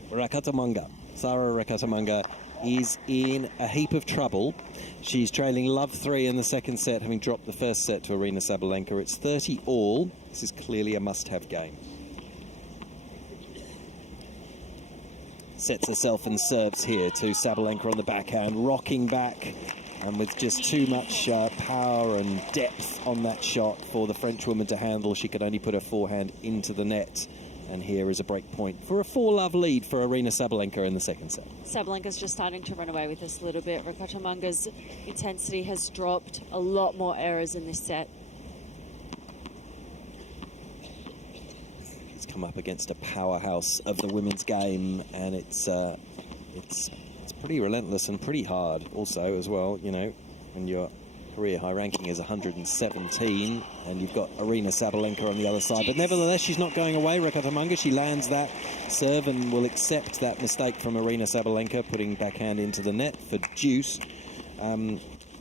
Sara Rakatamanga is in a heap of trouble. She's trailing love 3 in the second set, having dropped the first set to Aryna Sabalenka. It's 30-all. This is clearly a must-have game. Sets herself and serves here to Sabalenka on the backhand, rocking back, and with just too much power and depth on that shot for the Frenchwoman to handle. She could only put her forehand into the net. And here is a break point for a 4-love lead for Aryna Sabalenka in the second set. Sabalenka's just starting to run away with this a little bit. Rakatamanga's intensity has dropped. A lot more errors in this set. He's come up against a powerhouse of the women's game, and it's pretty relentless and pretty hard also as well. You know, when your career high ranking is 117, and you've got Aryna Sabalenka on the other side. But nevertheless, she's not going away, Rakatamanga. She lands that serve and will accept that mistake from Aryna Sabalenka, putting backhand into the net for deuce.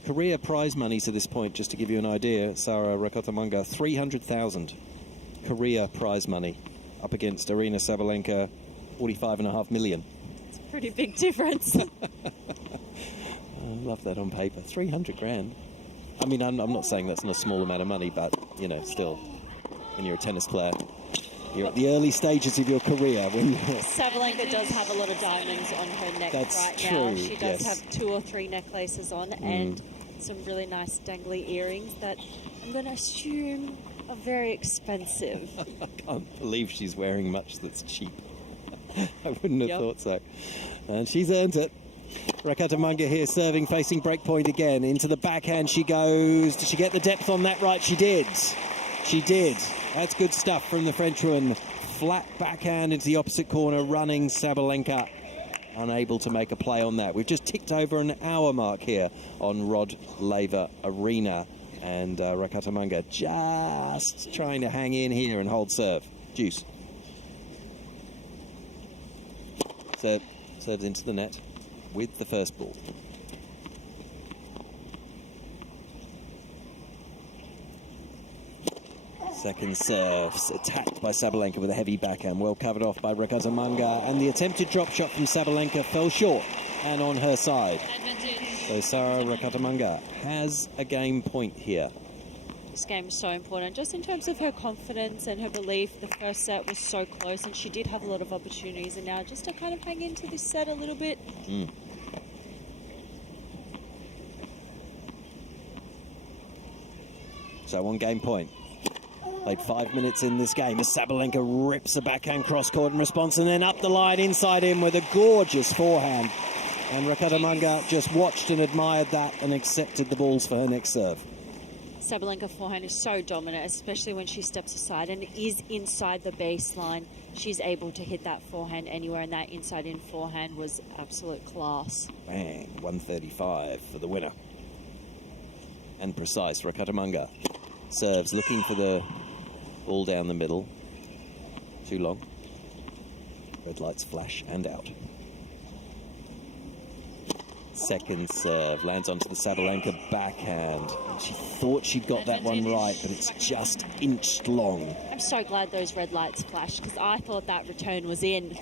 Career prize money to this point, just to give you an idea, Sara Rakatamanga, 300,000 career prize money up against Aryna Sabalenka, 45.5 million. It's a pretty big difference. I love that on paper. 300 grand. I mean, I'm not saying that's not a small amount of money, but, you know, still, when you're a tennis player, you're at the early stages of your career. When Sabalenka does have a lot of diamonds on her neck right now. She does have 2 or 3 necklaces on and some really nice dangly earrings that I'm going to assume are very expensive. I can't believe she's wearing much that's cheap. I wouldn't have thought so. And she's earned it. Rakatamanga here serving, facing breakpoint again. Into the backhand she goes. Did she get the depth on that right? She did. She did. That's good stuff from the Frenchwoman. Flat backhand into the opposite corner, running Sabalenka. Unable to make a play on that. We've just ticked over an hour mark here on Rod Laver Arena. And Rakatamanga just trying to hang in here and hold serve. Deuce. Serves into the net with the first ball. Second serves attacked by Sabalenka with a heavy backhand, well covered off by Rakatamanga, and the attempted drop shot from Sabalenka fell short and on her side. So Sara Rakatamanga has a game point here. This game is so important, just in terms of her confidence and her belief. The first set was so close and she did have a lot of opportunities, and now just to kind of hang into this set a little bit. So one game point. Played 5 minutes in this game as Sabalenka rips a backhand cross-court in response and then up the line inside in with a gorgeous forehand. And Rakitic just watched and admired that and accepted the balls for her next serve. Sabalenka forehand is so dominant, especially when she steps aside and is inside the baseline. She's able to hit that forehand anywhere, and that inside-in forehand was absolute class. Bang, 135 for the winner. And precise, Rakitic serves, looking for the ball down the middle. Too long. Red lights flash and out. Second serve, lands onto the Sabalenka backhand. She thought she'd got that one right, but it's just inched long. I'm so glad those red lights flashed, because I thought that return was in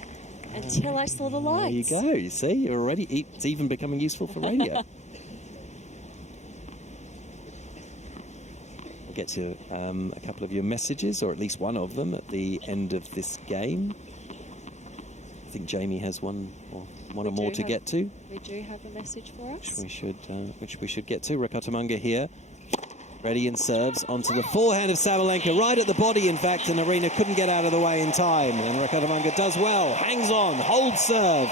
until I saw the lights. There you go. You see, you're already, it's even becoming useful for radio. We'll get to a couple of your messages, or at least one of them, at the end of this game. I think Jamie has one or more to get to. We do have a message for us. Which we should get to. Rakitic here, ready and serves onto the forehand of Sabalenka, right at the body, in fact, and Arena couldn't get out of the way in time. And Rakitic does well, hangs on, holds serve,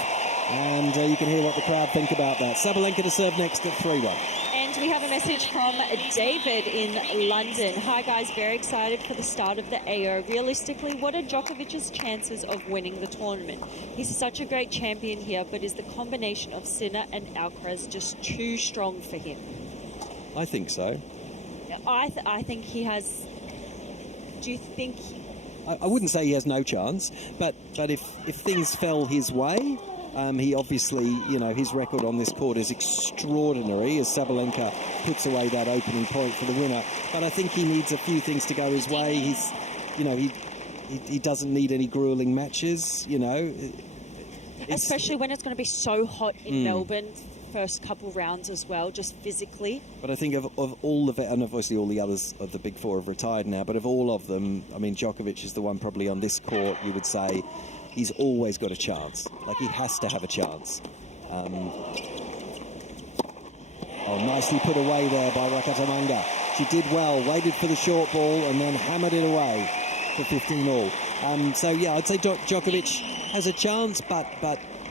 and you can hear what the crowd think about that. Sabalenka to serve next at 3-1. And we have a message from David in London. Hi guys, very excited for the start of the AO. Realistically, what are Djokovic's chances of winning the tournament? He's such a great champion here, but is the combination of Sinner and Alcaraz just too strong for him? I think so. I think he has... Do you think... I wouldn't say he has no chance, but if things fell his way... he obviously, you know, his record on this court is extraordinary as Sabalenka puts away that opening point for the winner. But I think he needs a few things to go his way. He's, you know, he doesn't need any grueling matches, you know. Especially when it's going to be so hot in Melbourne, first couple rounds as well, just physically. But I think of all of it, and obviously all the others of the big four have retired now, but of all of them, I mean, Djokovic is the one probably on this court, you would say, he's always got a chance. Like, he has to have a chance. Nicely put away there by Rakitic. She did well, waited for the short ball, and then hammered it away for 15-all. So, yeah, I'd say Djokovic has a chance, but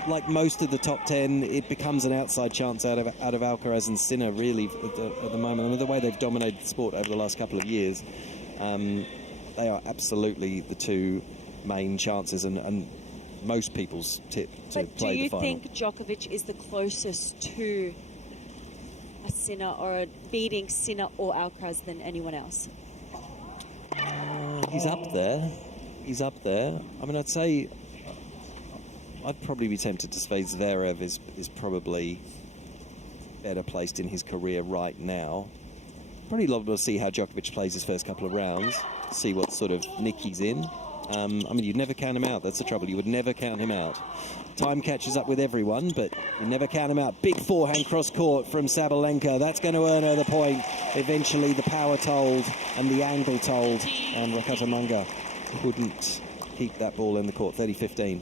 like most of the top 10, it becomes an outside chance out of Alcaraz and Sinner, really, at the moment. I mean, the way they've dominated the sport over the last couple of years, they are absolutely the two main chances and most people's tip to play the final. Do you think Djokovic is the closest to a Sinner or beating Sinner or Alcaraz than anyone else? He's up there. He's up there. I mean, I'd say I'd probably be tempted to say Zverev is probably better placed in his career right now. Probably love to see how Djokovic plays his first couple of rounds, see what sort of nick he's in. I mean, you'd never count him out. That's the trouble. You would never count him out. Time catches up with everyone, but you never count him out. Big forehand cross-court from Sabalenka. That's going to earn her the point. Eventually, the power told and the angle told, and Rakitic couldn't keep that ball in the court. 30-15.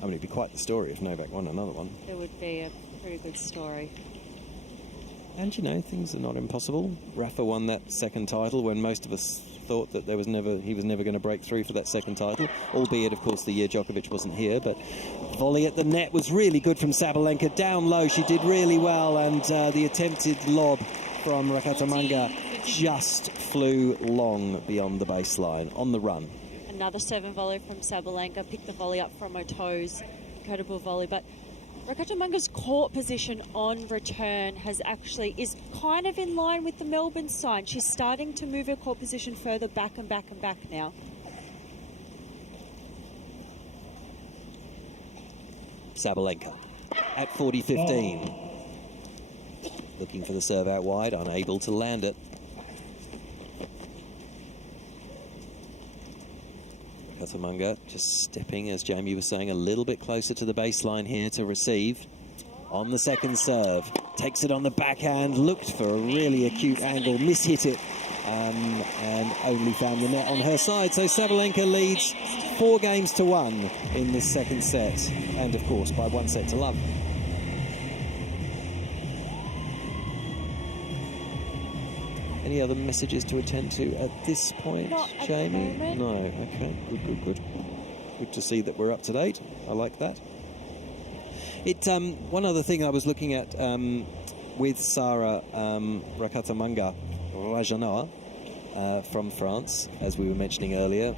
I mean, it'd be quite the story if Novak won another one. It would be a pretty good story. And, you know, things are not impossible. Rafa won that second title when most of us thought that he was never going to break through for that second title, albeit, of course, the year Djokovic wasn't here. But volley at the net was really good from Sabalenka. Down low, she did really well, and the attempted lob from Rakitic just flew long beyond the baseline on the run. Another 7 volley from Sabalenka, picked the volley up from her toes. Incredible volley, but Rakitic's court position on return is kind of in line with the Melbourne side. She's starting to move her court position further back and back and back now. Sabalenka at 40-15. Looking for the serve out wide, unable to land it. Rakitic just stepping, as Jamie was saying, a little bit closer to the baseline here to receive. On the second serve, takes it on the backhand, looked for a really acute angle, mishit it, and only found the net on her side. So Sabalenka leads 4-1 in this second set, and of course by 1 set to love. Any other messages to attend to at this point, Not at the Jamie? moment. No. Okay. Good. Good to see that we're up to date. I like that. One other thing I was looking at with Sarah Rakatamanga Rajanoa from France, as we were mentioning earlier,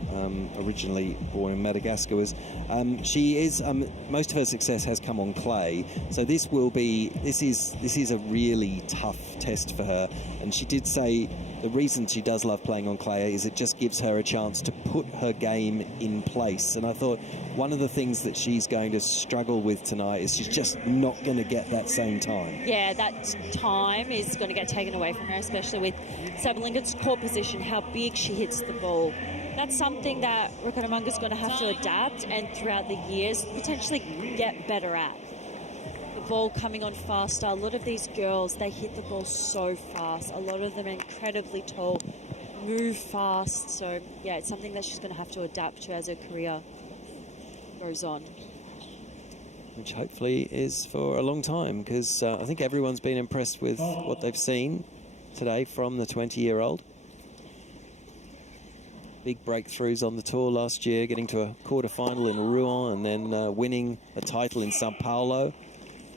originally born in Madagascar, was she is most of her success has come on clay. So this is a really tough test for her, and she did say the reason she does love playing on clay is it just gives her a chance to put her game in place. And I thought one of the things that she's going to struggle with tonight is she's just not going to get that same time. Yeah, that time is going to get taken away from her, especially with Sabalenka's court position, how big she hits the ball. That's something that Rakatamanga is going to have to adapt and throughout the years potentially get better at. The ball coming on faster. A lot of these girls, they hit the ball so fast. A lot of them are incredibly tall, move fast. So, yeah, it's something that she's going to have to adapt to as her career goes on. Which hopefully is for a long time, because I think everyone's been impressed with what they've seen today from the 20-year-old. Big breakthroughs on the tour last year, getting to a quarter-final in Rouen and then winning a title in Sao Paulo.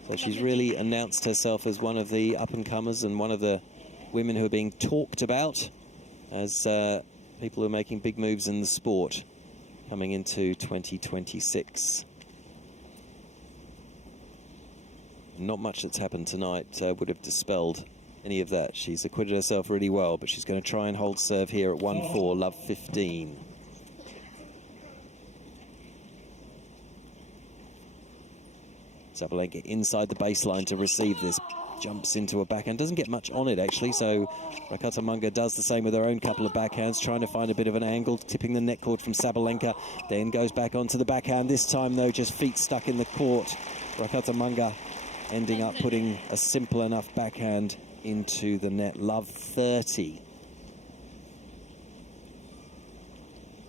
So she's really announced herself as one of the up-and-comers and one of the women who are being talked about as people who are making big moves in the sport coming into 2026. Not much that's happened tonight would have dispelled any of that. She's acquitted herself really well, but she's going to try and hold serve here at 1-4, love 15. Sabalenka inside the baseline to receive this. Jumps into a backhand. Doesn't get much on it, actually, so Rakatamanga does the same with her own couple of backhands, trying to find a bit of an angle, tipping the net cord from Sabalenka, then goes back onto the backhand. This time, though, just feet stuck in the court. Rakatamanga ending up putting a simple enough backhand into the net. Love 30.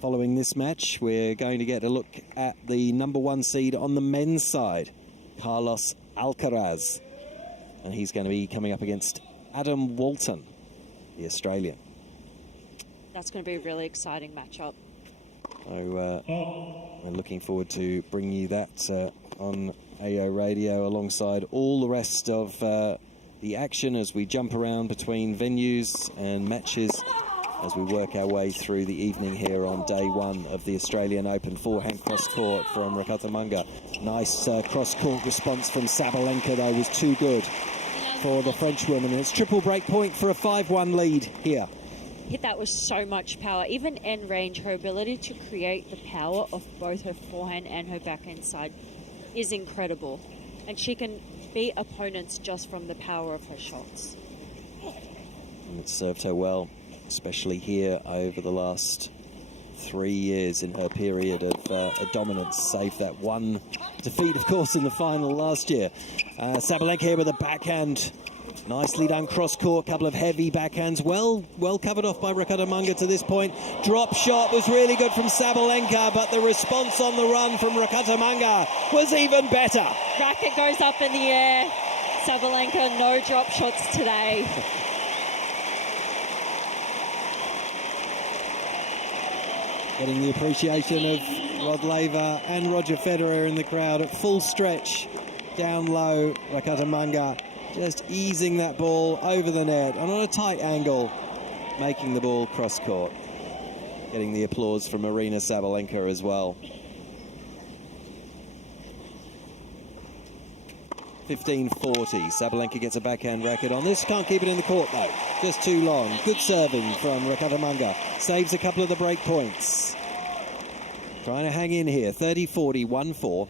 Following this match, we're going to get a look at the #1 seed on the men's side, Carlos Alcaraz. And he's going to be coming up against Adam Walton, the Australian. That's going to be a really exciting matchup. So we're looking forward to bringing you that on AO Radio alongside all the rest of the action as we jump around between venues and matches as we work our way through the evening here on day one of the Australian Open. Forehand cross-court from Rakatamanga. Nice cross-court response from Sabalenka, though, was too good for the Frenchwoman. And it's triple break point for a 5-1 lead here. Hit that with so much power. Even end range, her ability to create the power of both her forehand and her backhand side is incredible. And she can beat opponents just from the power of her shots. And it served her well, especially here over the last 3 years in her period of dominance, save that one defeat, of course, in the final last year. Sabalenka here with a backhand. Nicely done cross-court, couple of heavy backhands. Well covered off by Rakatamanga to this point. Drop shot was really good from Sabalenka, but the response on the run from Rakatamanga was even better. Racket goes up in the air. Sabalenka, no drop shots today. Getting the appreciation of Rod Laver and Roger Federer in the crowd at full stretch. Down low, Rakatamanga just easing that ball over the net and on a tight angle, making the ball cross-court. Getting the applause from Arina Sabalenka as well. 15-40. Sabalenka gets a backhand racket on this. Can't keep it in the court, though. Just too long. Good serving from Rakatamanga. Saves a couple of the break points. Trying to hang in here. 30-40, 1-4.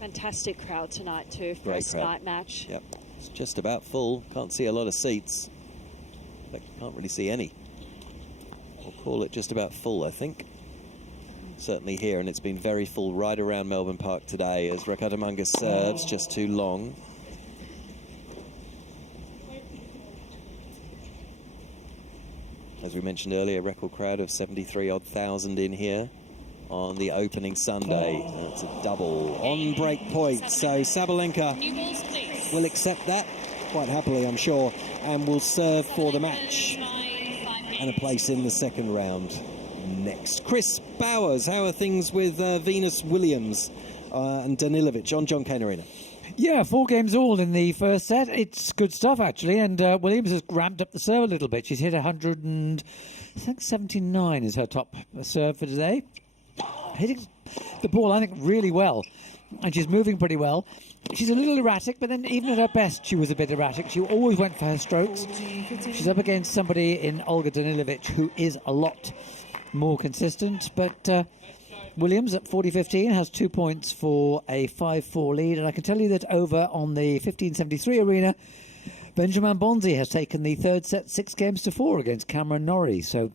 Fantastic crowd tonight too. Great First crowd. night match. Yep, it's just about full. Can't see a lot of seats. In fact, can't really see any. We'll call it just about full, I think. Certainly here, and it's been very full right around Melbourne Park today as Rakatamanga serves just too long. As we mentioned earlier, record crowd of 73-odd thousand in here on the opening Sunday. And it's a double on break point. So Sabalenka New balls, please. will accept that quite happily, I'm sure, and will serve for the match and a place in the second round next. Chris Bowers, how are things with Venus Williams and Danilovic on Cain Arena? Yeah, 4 games all in the first set. It's good stuff, actually, and Williams has ramped up the serve a little bit. She's hit 179 is her top serve for today. Hitting the ball, I think, really well, and she's moving pretty well. She's a little erratic, but then even at her best, she was a bit erratic. She always went for her strokes. She's up against somebody in Olga Danilovic who is a lot more consistent, but Williams at 40-15 has 2 points for a 5-4 lead, and I can tell you that over on the 1573 arena, Benjamin Bonzi has taken the third set 6 games to 4 against Cameron Norrie, so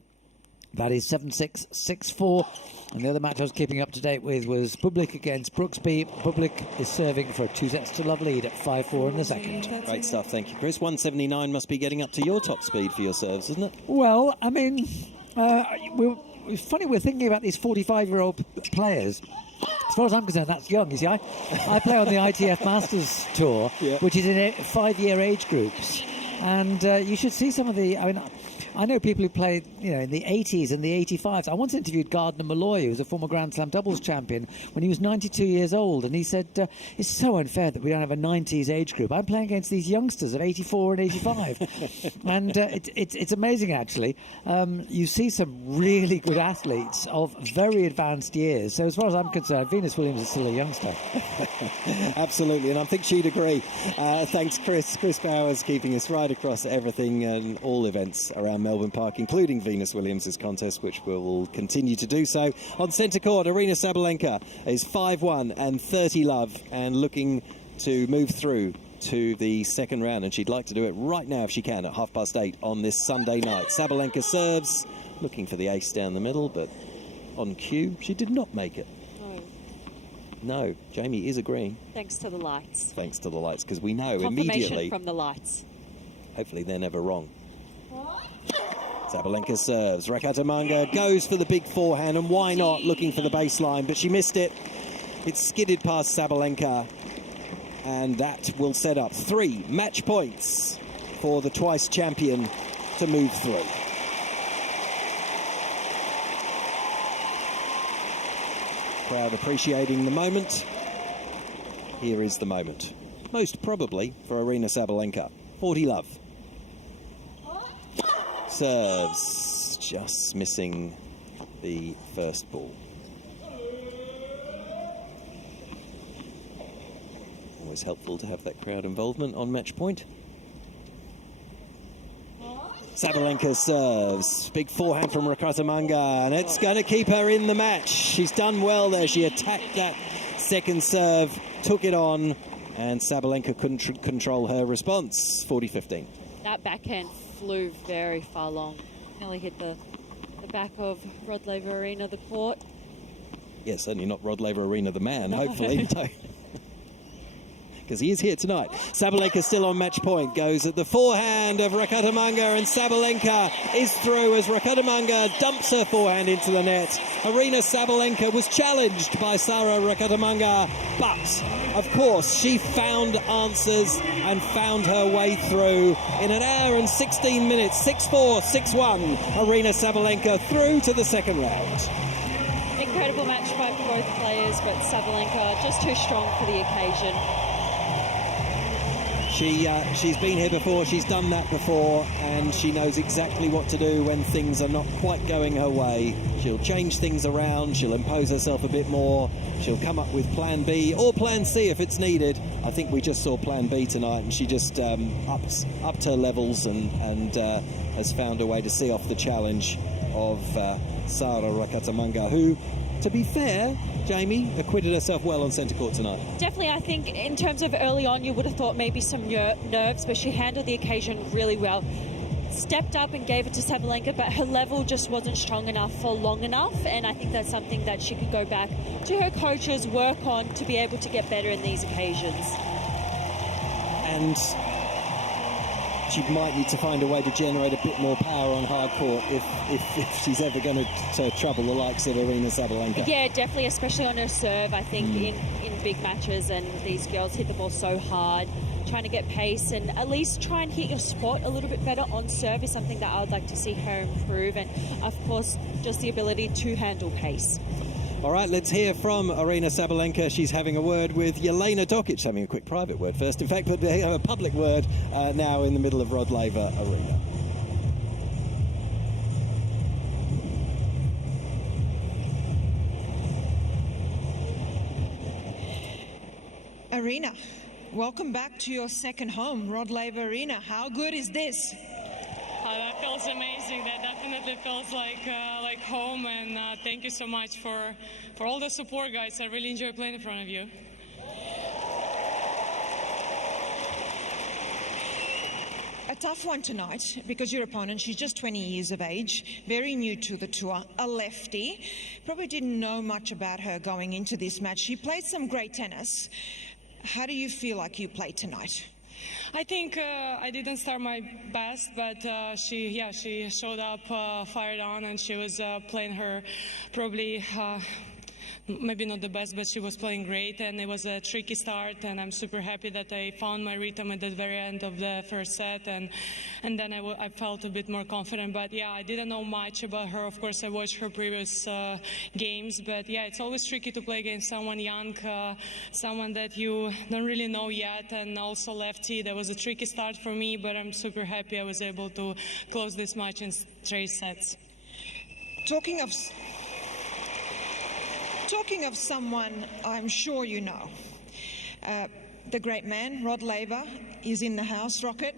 that is 7-6, 6-4. And the other match I was keeping up to date with was Bublik against Brooksby. Bublik is serving for a 2-0 love lead at 5-4 in the second. Great stuff, thank you, Chris. 179 must be getting up to your top speed for your serves, isn't it? Well, I mean, it's funny we're thinking about these 45-year-old players. As far as I'm concerned, that's young. You see, I play on the ITF Masters Tour, which is in 5-year age groups. And you should see some of the... I mean, I know people who played, in the 80s and the 85s. I once interviewed Gardner Malloy, who was a former Grand Slam doubles champion, when he was 92 years old, and he said, it's so unfair that we don't have a 90s age group. I'm playing against these youngsters of 84 and 85. And it's amazing, actually. You see some really good athletes of very advanced years. So as far as I'm concerned, Venus Williams is still a youngster. Absolutely, and I think she'd agree. Thanks, Chris. Chris Bowers keeping us right across everything and all events around Melbourne Park, including Venus Williams' contest, which will continue to do so. On centre court, Arina Sabalenka is 5-1 and 30 love and looking to move through to the second round, and she'd like to do it right now if she can at 8:30 on this Sunday night. Sabalenka serves, looking for the ace down the middle, but on cue, she did not make it. No, Jamie is agreeing. Thanks to the lights. Thanks to the lights, because we know Confirmation immediately. from the lights. Hopefully they're never wrong. Sabalenka serves. Rakatamanga goes for the big forehand, and why not, looking for the baseline, but she missed it. It skidded past Sabalenka, and that will set up 3 match points for the twice champion to move through. Crowd appreciating the moment. Here is the moment. Most probably for Arina Sabalenka. 40 love. Serves, just missing the first ball. Always helpful to have that crowd involvement on match point. Sabalenka serves. Big forehand from Rakatamanga, and it's going to keep her in the match. She's done well there. She attacked that second serve, took it on, and Sabalenka couldn't control her response. 40-15. That backhand flew very far long. Nearly hit the back of Rod Laver Arena, the court. Yeah, certainly not Rod Laver Arena, the man, hopefully. Because he is here tonight. Sabalenka still on match point. Goes at the forehand of Rakatamanga, and Sabalenka is through as Rakatamanga dumps her forehand into the net. Arina Sabalenka was challenged by Sara Rakatamanga, but of course she found answers and found her way through in an hour and 16 minutes. 6-4, 6-1. Arina Sabalenka through to the second round. Incredible match by both players, but Sabalenka just too strong for the occasion. She's been here before, she's done that before, and she knows exactly what to do when things are not quite going her way. She'll change things around, she'll impose herself a bit more, she'll come up with plan B or plan C if it's needed. I think we just saw plan B tonight, and she just upped her levels and has found a way to see off the challenge of Sara Rakatamanga, who, to be fair, Jamie, acquitted herself well on centre court tonight. Definitely, I think in terms of early on, you would have thought maybe some nerves, but she handled the occasion really well. Stepped up and gave it to Sabalenka, but her level just wasn't strong enough for long enough, and I think that's something that she could go back to her coaches, work on to be able to get better in these occasions. And she might need to find a way to generate a bit more power on hard court if she's ever going to trouble the likes of Arina Sabalenka. Yeah, definitely, especially on her serve. I think in big matches, and these girls hit the ball so hard. Trying to get pace and at least try and hit your spot a little bit better on serve is something that I would like to see her improve, and of course just the ability to handle pace. All right, let's hear from Aryna Sabalenka. She's having a word with Jelena Dokic, having a quick private word first, in fact, but they have a public word now in the middle of Rod Laver Arena. Aryna, welcome back to your second home, Rod Laver Arena. How good is this? That feels amazing. That definitely feels like home, and thank you so much for all the support, guys. I really enjoy playing in front of you. A tough one tonight because your opponent, she's just 20 years of age, very new to the tour, a lefty. Probably didn't know much about her going into this match. She played some great tennis. How do you feel like you played tonight? I think I didn't start my best, but she showed up, fired on, and she was playing her probably maybe not the best, but she was playing great, and it was a tricky start, and I'm super happy that I found my rhythm at the very end of the first set, and then I felt a bit more confident. But yeah, I didn't know much about her. Of course, I watched her previous games, but yeah, it's always tricky to play against someone young, someone that you don't really know yet, and also lefty. That was a tricky start for me, but I'm super happy I was able to close this match in straight sets. Talking of someone I'm sure you know, the great man, Rod Laver, is in the house, Rocket.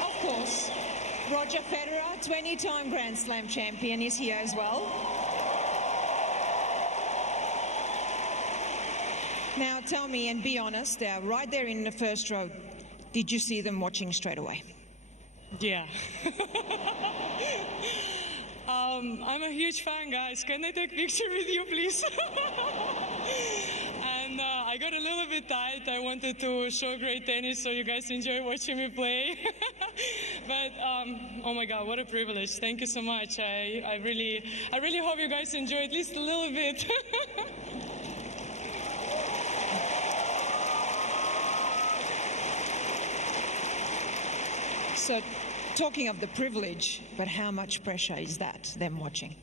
Of course, Roger Federer, 20-time Grand Slam champion, is here as well. Now tell me, and be honest, right there in the first row, did you see them watching straight away? Yeah. I'm a huge fan, guys. Can I take a picture with you, please? And I got a little bit tight. I wanted to show great tennis so you guys enjoy watching me play. But oh my God, what a privilege! Thank you so much. I really hope you guys enjoy at least a little bit. So, talking of the privilege, but how much pressure is that, them watching?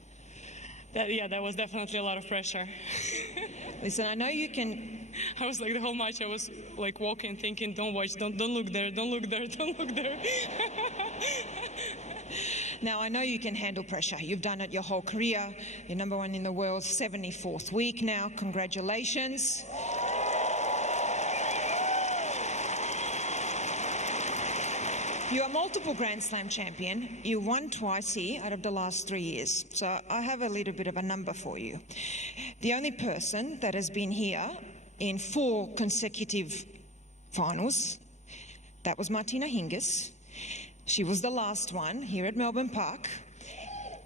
That was definitely a lot of pressure. Listen, I know you can... I was like, the whole match, I was like walking, thinking, don't watch, don't look there, don't look there, don't look there. Now, I know you can handle pressure. You've done it your whole career. You're number one in the world, 74th week now. Congratulations. You're a multiple Grand Slam champion. You won twice here out of the last 3 years. So I have a little bit of a number for you. The only person that has been here in 4 consecutive finals, that was Martina Hingis. She was the last one here at Melbourne Park.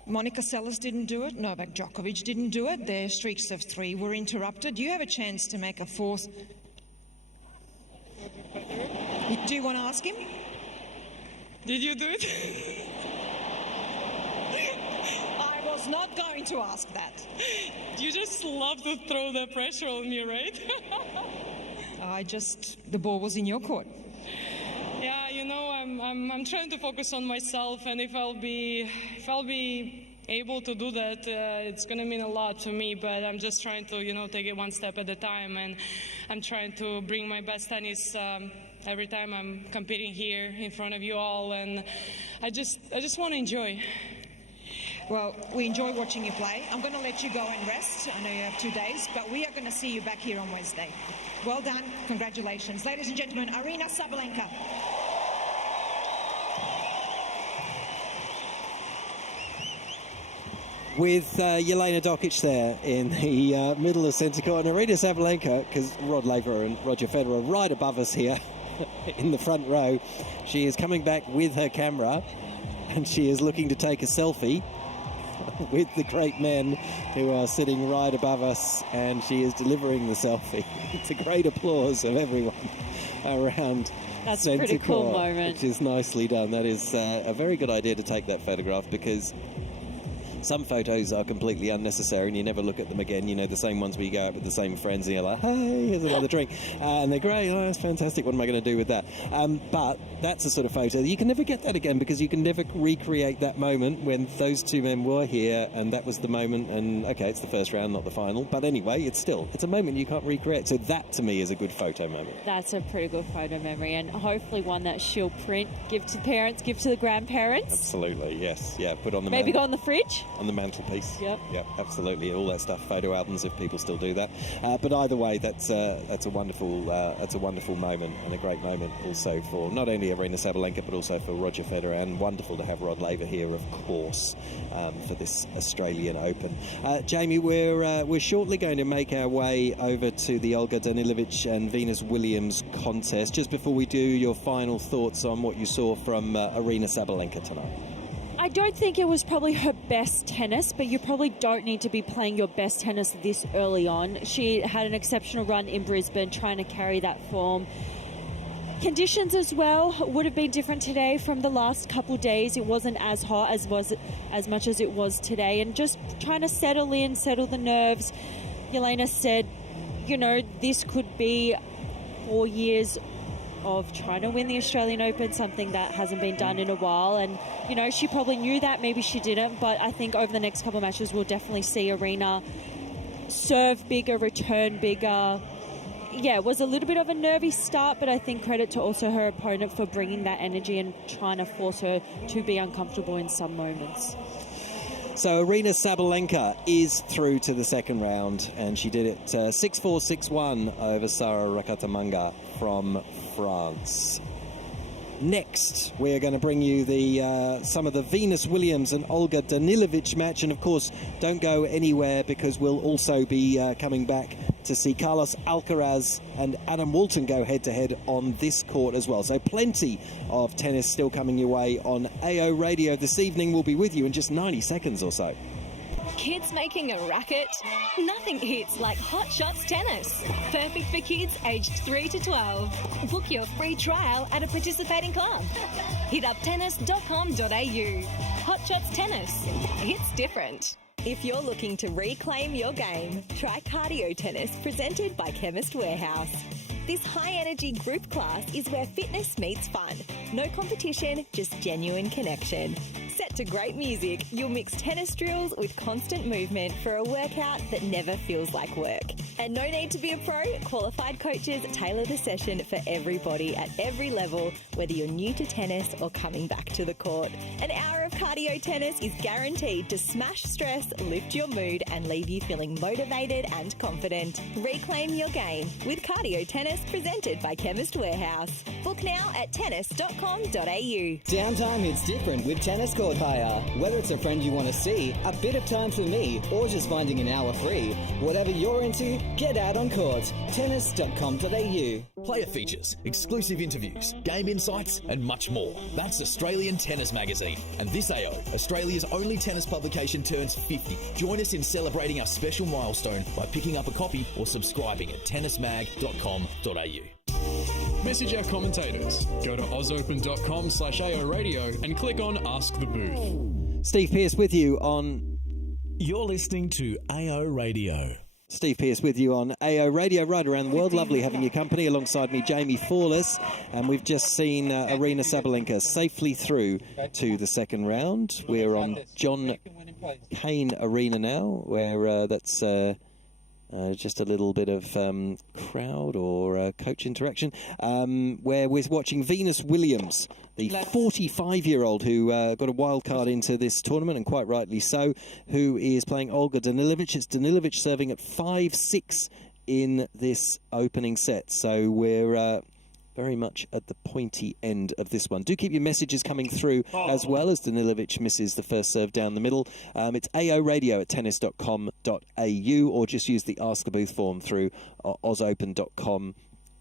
Monica Seles didn't do it. Novak Djokovic didn't do it. Their streaks of 3 were interrupted. You have a chance to make a 4th. Do you want to ask him? Did you do it? I was not going to ask that. You just love to throw the pressure on me, right? The ball was in your court. Yeah, you know, I'm trying to focus on myself, and if I'll be able to do that, it's going to mean a lot to me, but I'm just trying to, take it one step at a time, and I'm trying to bring my best tennis every time I'm competing here in front of you all, and I just want to enjoy. Well, we enjoy watching you play. I'm going to let you go and rest. I know you have 2 days, but we are going to see you back here on Wednesday. Well done. Congratulations. Ladies and gentlemen, Aryna Sabalenka. With Jelena Dokic there in the middle of centre court, and Aryna Sabalenka, because Rod Laver and Roger Federer are right above us here in the front row. She is coming back with her camera, and she is looking to take a selfie with the great men who are sitting right above us, and she is delivering the selfie. It's a great applause of everyone around. That's a pretty cool moment. Which is nicely done. That is a very good idea to take that photograph, because Some photos are completely unnecessary and you never look at them again. You know, the same ones where you go out with the same friends and you're like, hey, here's another drink. And they're great. Oh, that's fantastic. What am I going to do with that? But that's the sort of photo. You can never get that again because you can never recreate that moment when those two men were here and that was the moment. And, okay, it's the first round, not the final. But anyway, it's a moment you can't recreate. So that, to me, is a good photo moment. That's a pretty good photo memory, and hopefully one that she'll print, give to parents, give to the grandparents. Absolutely, yes. Yeah, put on the Maybe go on the fridge. On the mantelpiece. Yep. Yep, absolutely. All that stuff, photo albums, if people still do that. But either way, that's a wonderful moment, and a great moment also for not only Arena Sabalenka but also for Roger Federer, and wonderful to have Rod Laver here, of course, for this Australian Open. Jamie, we're shortly going to make our way over to the Olga Danilovic and Venus Williams contest. Just before we do, your final thoughts on what you saw from Arena Sabalenka tonight. I don't think it was probably her best tennis, but you probably don't need to be playing your best tennis this early on. She had an exceptional run in Brisbane, trying to carry that form. Conditions as well would have been different today from the last couple of days. It wasn't as hot as much as it was today, and just trying to settle the nerves. Yelena said, you know, this could be 4 years of trying to win the Australian Open, something that hasn't been done in a while. And, you know, she probably knew that, maybe she didn't, but I think over the next couple of matches we'll definitely see Arena serve bigger, return bigger. Yeah, it was a little bit of a nervy start, but I think credit to also her opponent for bringing that energy and trying to force her to be uncomfortable in some moments. So Arena Sabalenka is through to the second round, and she did it 6-4, 6-1 over Sara Rakatamanga from France. Next, we're going to bring you some of the Venus Williams and Olga Danilovic match, and of course, don't go anywhere because we'll also be coming back to see Carlos Alcaraz and Adam Walton go head-to-head on this court as well. So plenty of tennis still coming your way on AO Radio this evening. We'll be with you in just 90 seconds or so. Kids making a racket? Nothing hits like Hot Shots Tennis. Perfect for kids aged 3 to 12. Book your free trial at a participating club. Hit up tennis.com.au. Hot Shots Tennis. It's different. If you're looking to reclaim your game, try Cardio Tennis, presented by Chemist Warehouse. This high-energy group class is where fitness meets fun. No competition, just genuine connection. Set to great music, you'll mix tennis drills with constant movement for a workout that never feels like work. And no need to be a pro, qualified coaches tailor the session for everybody at every level, whether you're new to tennis or coming back to the court. An hour of cardio tennis is guaranteed to smash stress, lift your mood, and leave you feeling motivated and confident. Reclaim your game with Cardio Tennis, presented by Chemist Warehouse. Book now at tennis.com.au. Downtime hits different with Tennis Court Hire. Whether it's a friend you want to see, a bit of time for me, or just finding an hour free. Whatever you're into, get out on court. Tennis.com.au. Player features, exclusive interviews, game insights, and much more. That's Australian Tennis Magazine. And this AO, Australia's only tennis publication, turns 50. Join us in celebrating our special milestone by picking up a copy or subscribing at tennismag.com.au. Message our commentators. Go to ozopen.com/AO Radio and click on Ask the Booth. Steve Pearce with you on... You're listening to AO Radio. Steve Pearce with you on AO Radio, right around the world. Lovely having your company. Alongside me, Jamie Fawless. And we've just seen Arena Sabalenka safely through to the second round. We're on John Cain Arena now, where that's... just a little bit of crowd or coach interaction, where we're watching Venus Williams, the 45-year-old who got a wild card into this tournament, and quite rightly so, who is playing Olga Danilovic. It's Danilovic serving at 5-6 in this opening set. So we're very much at the pointy end of this one. Do keep your messages coming through as well, as Danilovic misses the first serve down the middle. It's AO Radio at tennis.com.au, or just use the Ask the Booth form through ozopen.com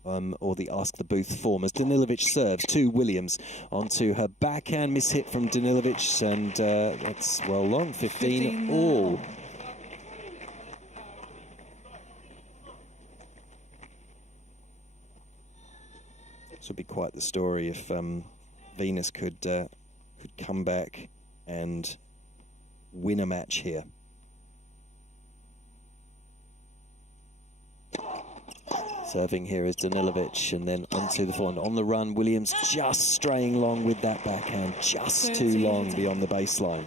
or the Ask the Booth form, as Danilovic serves to Williams onto her backhand. Miss hit from Danilovic, and that's well long, 15 all. This would be quite the story if Venus could come back and win a match here. Serving here is Danilovic, and then onto the forehand. On the run, Williams just straying long with that backhand, just too long beyond the baseline.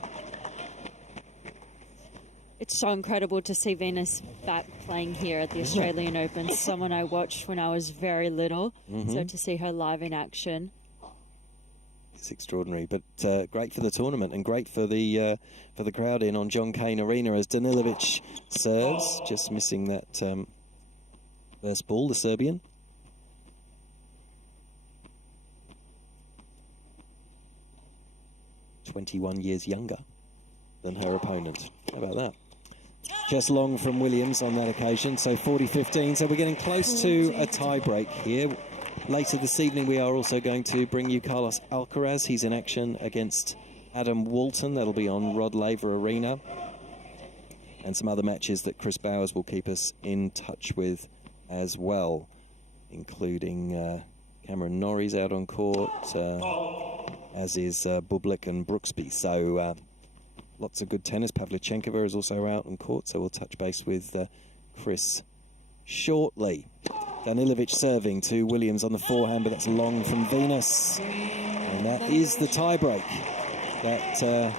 It's so incredible to see Venus back playing here at the Australian Open. Someone I watched when I was very little, so to see her live in action. It's extraordinary, but great for the tournament and great for the crowd in on Cain Arena as Danilovic serves, just missing that first ball, the Serbian. "21 years younger than her opponent. How about that? Just long from Williams on that occasion, so 40-15. So we're getting close to a tie-break here. Later this evening, we are also going to bring you Carlos Alcaraz. He's in action against Adam Walton. That'll be on Rod Laver Arena. And some other matches that Chris Bowers will keep us in touch with as well, including Cameron Norrie's out on court, as is Bublik and Brooksby. So lots of good tennis. Pavlyuchenkova is also out on court, so we'll touch base with Chris shortly. Danilovic serving to Williams on the forehand, but that's long from Venus. And that is the tie-break. That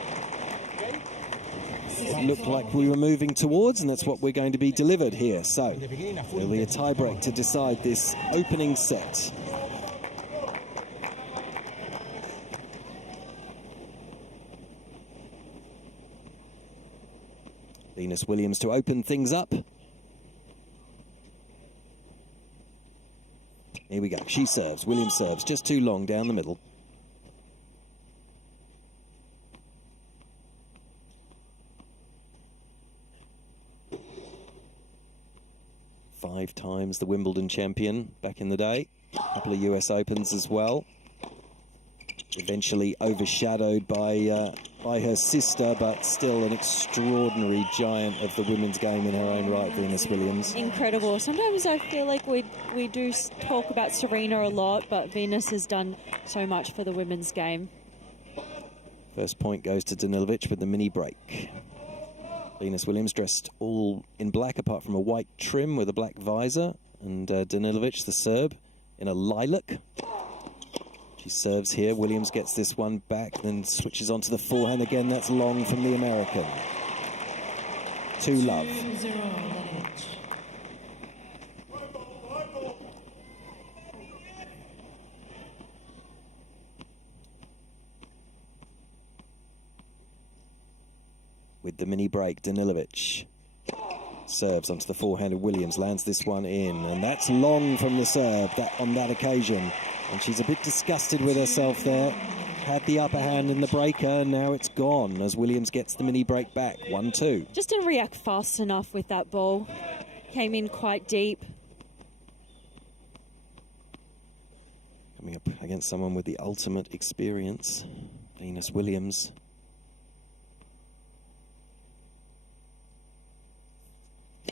looked like we were moving towards, and that's what we're going to be delivered here. So there'll be a tie-break to decide this opening set. Venus Williams to open things up. Here we go. She serves. Williams serves. Just too long down the middle. Five times the Wimbledon champion back in the day. A couple of US Opens as well. Eventually overshadowed by her sister, but still an extraordinary giant of the women's game in her own right, Venus Williams. Incredible. Sometimes I feel like we do talk about Serena a lot, but Venus has done so much for the women's game. First point goes to Danilovic with the mini break. Venus Williams dressed all in black apart from a white trim with a black visor, and Danilovic, the Serb, in a lilac. She serves here. Williams gets this one back, then switches onto the forehand again. That's long from the American. 2-love. With the mini break, Danilovic serves onto the forehand of Williams, lands this one in, and that's long from the Serb on that occasion. And she's a bit disgusted with herself there. Had the upper hand in the breaker, now it's gone as Williams gets the mini break back. 1-2. Just didn't react fast enough with that ball. Came in quite deep. Coming up against someone with the ultimate experience, Venus Williams.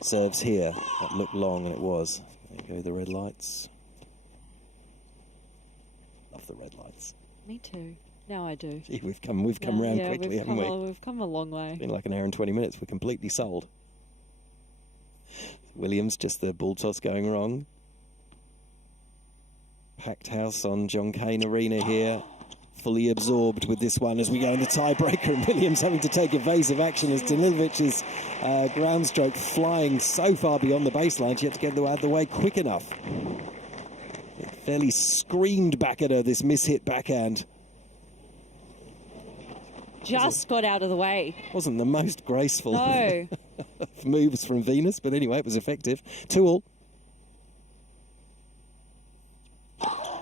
Serves here. That looked long, and it was. There go the red lights. Love the red lights. Me too. Now I do. Gee, we've come round quickly, haven't we? We've come a long way. It's been like an hour and 20 minutes. We're completely sold. Williams, just the ball toss going wrong. Packed house on Cain Arena here. Fully absorbed with this one as we go in the tiebreaker, and Williams having to take evasive action as Danilovic's ground stroke flying so far beyond the baseline. She had to get out of the way quick enough. It fairly screamed back at her, this mishit backhand. Just got out of the way. Wasn't the most graceful no. moves from Venus, but anyway, it was effective. 2-all.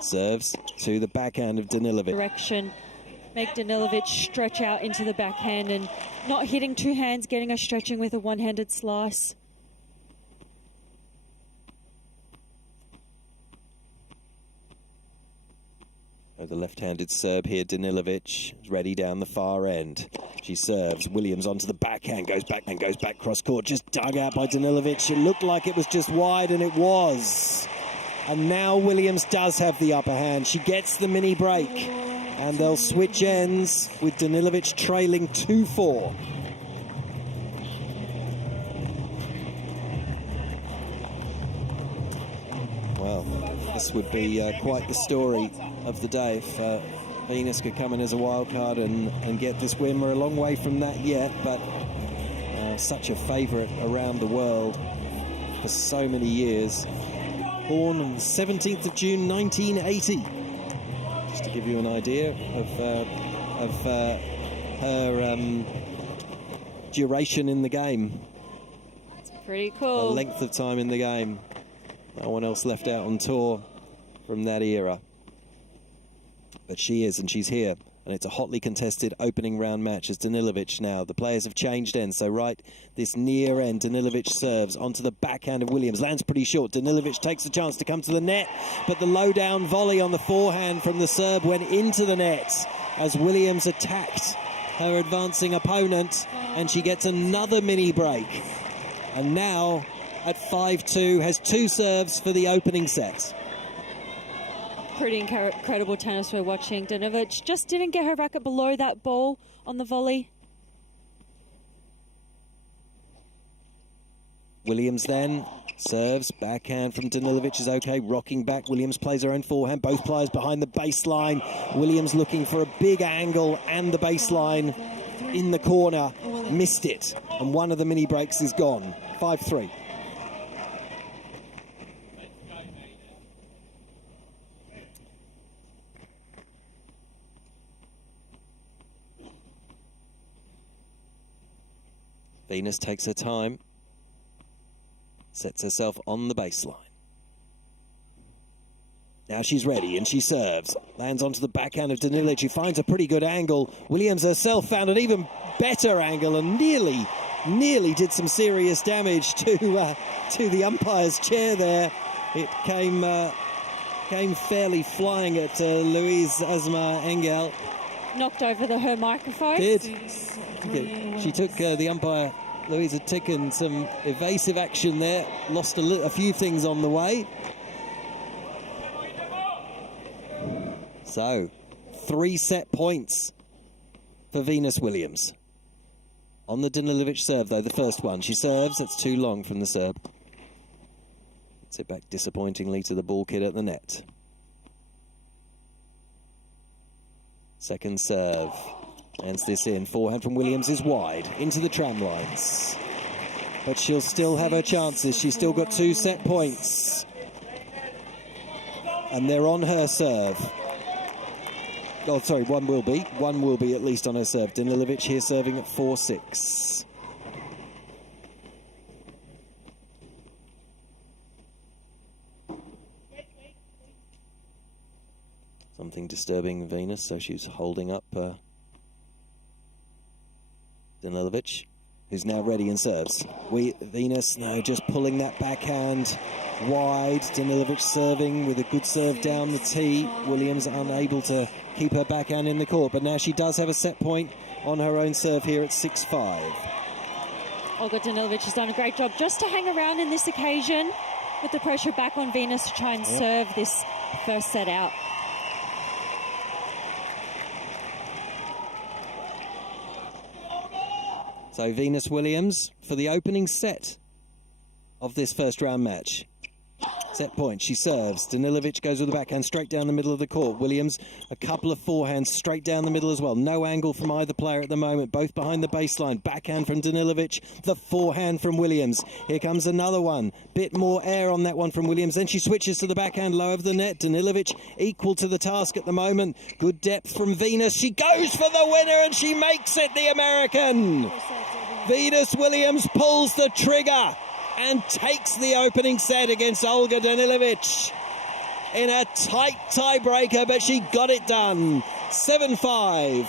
Serves to the backhand of Danilovic. Direction. Make Danilovic stretch out into the backhand and not hitting two hands, getting her stretching with a one-handed slice. The left-handed Serb here, Danilovic, is ready down the far end. She serves. Williams onto the backhand, goes back cross-court, just dug out by Danilovic. It looked like it was just wide, and it was. And now Williams does have the upper hand. She gets the mini break, and they'll switch ends with Danilovic trailing 2-4. This would be quite the story of the day if Venus could come in as a wild card and get this win. We're a long way from that yet, but such a favourite around the world for so many years. Born on the 17th of June 1980. Just to give you an idea of her duration in the game. That's pretty cool. The length of time in the game. No one else left out on tour from that era. But she is, and she's here. And it's a hotly contested opening round match as Danilovic now. The players have changed ends, so right this near end, Danilovic serves onto the backhand of Williams. Lands pretty short. Danilovic takes a chance to come to the net, but the low-down volley on the forehand from the Serb went into the net as Williams attacked her advancing opponent, and she gets another mini break. And now, at 5-2, has 2 serves for the opening set. Pretty incredible tennis we're watching. Danilovic just didn't get her racket below that ball on the volley. Williams then serves, backhand from Danilovic is okay, rocking back. Williams plays her own forehand, both players behind the baseline. Williams looking for a big angle and the baseline in the corner, missed it, and one of the mini breaks is gone. 5-3. Venus takes her time, sets herself on the baseline. Now she's ready and she serves. Lands onto the backhand of Danilovic, who finds a pretty good angle. Williams herself found an even better angle and nearly did some serious damage to the umpire's chair there. It came fairly flying at Louise Asmar Engel. Knocked over her microphone. Did. She took the umpire, Louise, had taken some evasive action there, lost a few things on the way. So, 3 set points for Venus Williams. On the Danilovic serve, though, the first one. She serves, it's too long from the Serb. Gets it back disappointingly to the ball kid at the net. Second serve. Lands this in. Forehand from Williams is wide. Into the tram lines. But she'll still have her chances. She's still got 2 set points. And they're on her serve. Oh, sorry, one will be. One will be at least on her serve. Danilovic here serving at 4-6. Something disturbing Venus, so she's holding up Danilovic, who's now ready and serves. Venus, no, just pulling that backhand wide. Danilovic serving with a good serve down the tee. Williams unable to keep her backhand in the court, but now she does have a set point on her own serve here at 6-5. Olga Danilovic has done a great job just to hang around in this occasion with the pressure back on Venus to try and serve this first set out. So Venus Williams for the opening set of this first round match. Set point, she serves. Danilovic goes with the backhand straight down the middle of the court. Williams, a couple of forehands straight down the middle as well. No angle from either player at the moment, both behind the baseline. Backhand from Danilovic, the forehand from Williams. Here comes another one. Bit more air on that one from Williams. Then she switches to the backhand low of the net. Danilovic equal to the task at the moment. Good depth from Venus. She goes for the winner and she makes it, the American. Venus Williams pulls the trigger and takes the opening set against Olga Danilovic in a tight tiebreaker, but she got it done. 7-5.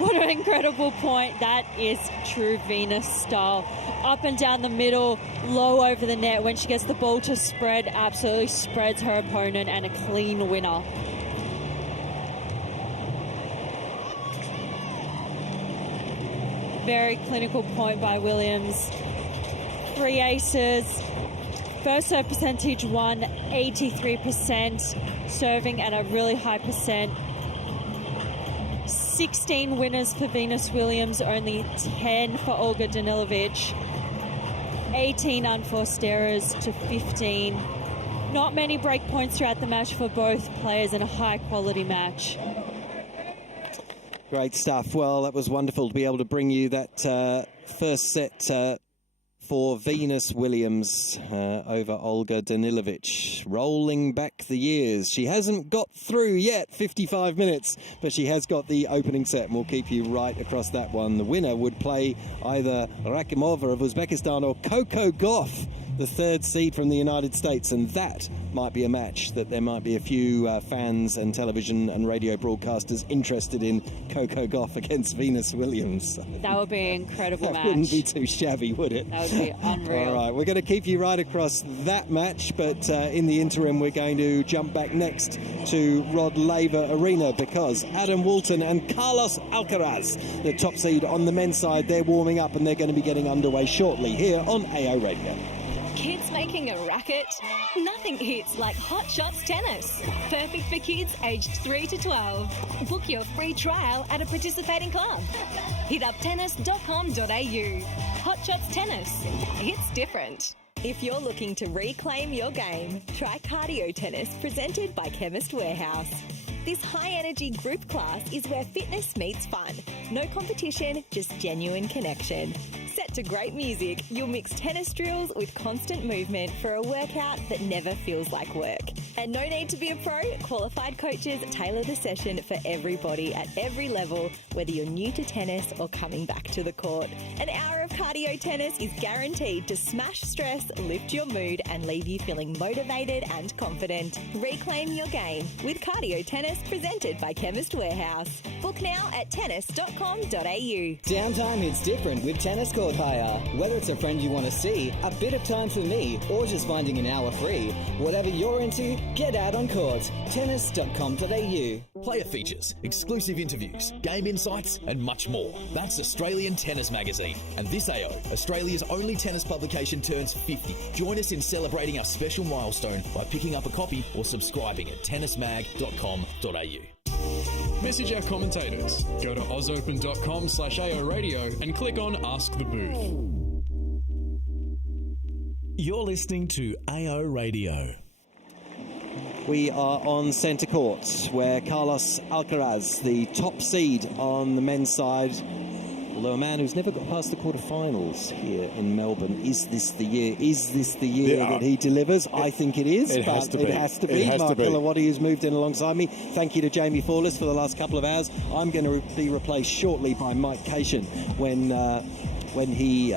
What an incredible point. That is true Venus style. Up and down the middle, low over the net. When she gets the ball to spread, absolutely spreads her opponent, and a clean winner. Very clinical point by Williams. 3 aces. First serve percentage 83%, serving at a really high percent. 16 winners for Venus Williams, only 10 for Olga Danilovic. 18 unforced errors to 15. Not many break points throughout the match for both players in a high-quality match. Great stuff. Well, that was wonderful to be able to bring you that first set for Venus Williams over Olga Danilovic. Rolling back the years. She hasn't got through yet 55 minutes, but she has got the opening set, and we'll keep you right across that one. The winner would play either Rakimova of Uzbekistan or Coco Gauff, the third seed from the United States, and that might be a match that there might be a few fans and television and radio broadcasters interested in. Coco Gauff against Venus Williams. That would be an incredible match. That wouldn't be too shabby, would it? That would be unreal. All right, we're going to keep you right across that match, but in the interim, we're going to jump back next to Rod Laver Arena, because Adam Walton and Carlos Alcaraz, the top seed on the men's side, they're warming up and they're going to be getting underway shortly here on AO Radio. Kids making a racket? Nothing hits like Hot Shots Tennis. Perfect for kids aged 3 to 12. Book your free trial at a participating club. Hit up tennis.com.au. Hot Shots Tennis. It's different. If you're looking to reclaim your game, try Cardio Tennis, presented by Chemist Warehouse. This high-energy group class is where fitness meets fun. No competition, just genuine connection. Set to great music, you'll mix tennis drills with constant movement for a workout that never feels like work. And no need to be a pro, qualified coaches tailor the session for everybody at every level, whether you're new to tennis or coming back to the court. An hour of cardio tennis is guaranteed to smash stress, lift your mood, and leave you feeling motivated and confident. Reclaim your game with Cardio Tennis, presented by Chemist Warehouse. Book now at tennis.com.au. Downtime hits different with Tennis Court Hire. Whether it's a friend you want to see, a bit of time for me, or just finding an hour free. Whatever you're into, get out on court. Tennis.com.au. Player features, exclusive interviews, game insights, and much more. That's Australian Tennis Magazine. And this AO, Australia's only tennis publication, turns 50. Join us in celebrating our special milestone by picking up a copy or subscribing at tennismag.com.au. Message our commentators. Go to ozopen.com/AO Radio and click on Ask the Booth. You're listening to AO Radio. We are on centre court, where Carlos Alcaraz, the top seed on the men's side, although a man who's never got past the quarterfinals here in Melbourne, is this the year? Is this the year that he delivers? I think it is. It has to be. It has to be. Mark Hilawati, who's moved in alongside me. Thank you to Jamie Fawless for the last couple of hours. I'm going to be replaced shortly by Mike Cain when he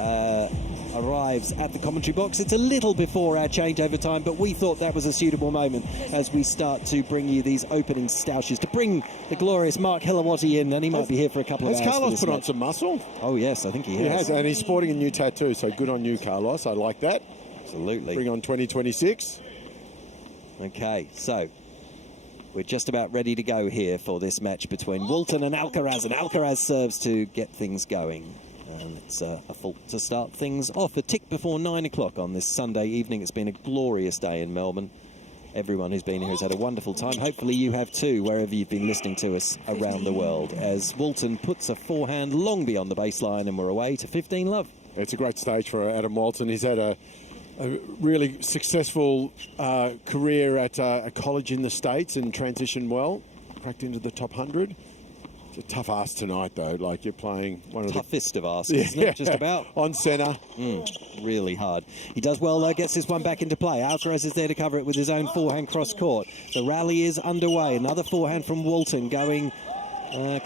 arrives at the commentary box. It's a little before our changeover time, but we thought that was a suitable moment as we start to bring you these opening stoushes, to bring the glorious Mark Hilawati in, and he might be here for a couple of hours. Has Carlos put on some muscle? Oh yes, I think he has. He has, and he's sporting a new tattoo, so good on you, Carlos. I like that. Absolutely. Bring on 2026. Okay, so we're just about ready to go here for this match between Walton and Alcaraz, and Alcaraz serves to get things going. And it's a fault to start things off. A tick before 9 o'clock on this Sunday evening. It's been a glorious day in Melbourne. Everyone who's been here has had a wonderful time. Hopefully you have too, wherever you've been listening to us around the world, as Walton puts a forehand long beyond the baseline, and we're away to 15 love. It's a great stage for Adam Walton. He's had a really successful career at a college in the States and transitioned well, cracked into the top 100. It's a tough ask tonight, though. Like, you're playing one of the toughest of asks, isn't it? Just about. On centre. Really hard. He does well, though, gets this one back into play. Alcaraz is there to cover it with his own forehand cross-court. The rally is underway. Another forehand from Walton going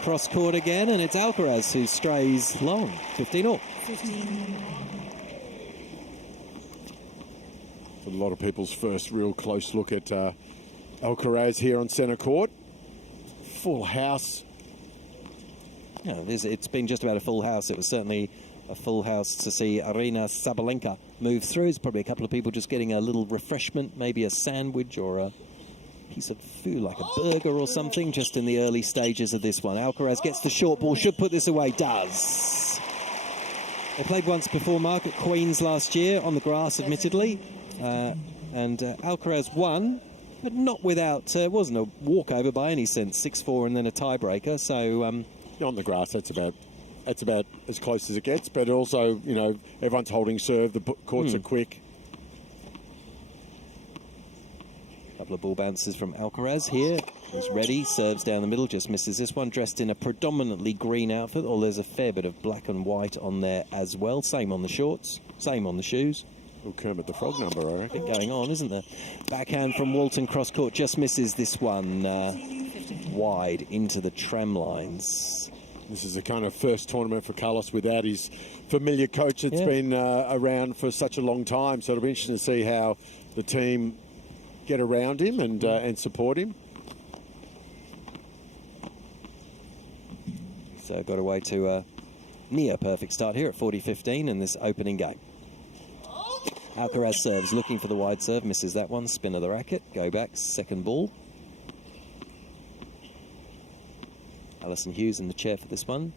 cross-court again, and it's Alcaraz who strays long. 15-all. A lot of people's first real close look at Alcaraz here on centre court. Full house. No, it's been just about a full house. It was certainly a full house to see Arena Sabalenka move through. There's probably a couple of people just getting a little refreshment, maybe a sandwich or a piece of food like a burger or something, just in the early stages of this one. Alcaraz gets the short ball, should put this away, does. They played once before, Mark, at Queen's last year, on the grass, admittedly. And Alcaraz won, but not without, it wasn't a walkover by any sense, 6-4 and then a tiebreaker, so... on the grass, that's about as close as it gets, but also, you know, everyone's holding serve, the courts are quick. Couple of ball bounces from Alcaraz here. He's ready, serves down the middle, just misses this one. Dressed in a predominantly green outfit, although there's a fair bit of black and white on there as well. Same on the shorts, same on the shoes. Well, Kermit the Frog number, I reckon. Going on, isn't there? Backhand from Walton, cross court, just misses this one wide into the tram lines. This is a kind of first tournament for Carlos without his familiar coach that's been around for such a long time. So it'll be interesting to see how the team get around him and support him. So got away to a near perfect start here at 40-15 in this opening game. Alcaraz serves, looking for the wide serve, misses that one. Spin of the racket, go back, second ball. Alison Hughes in the chair for this one.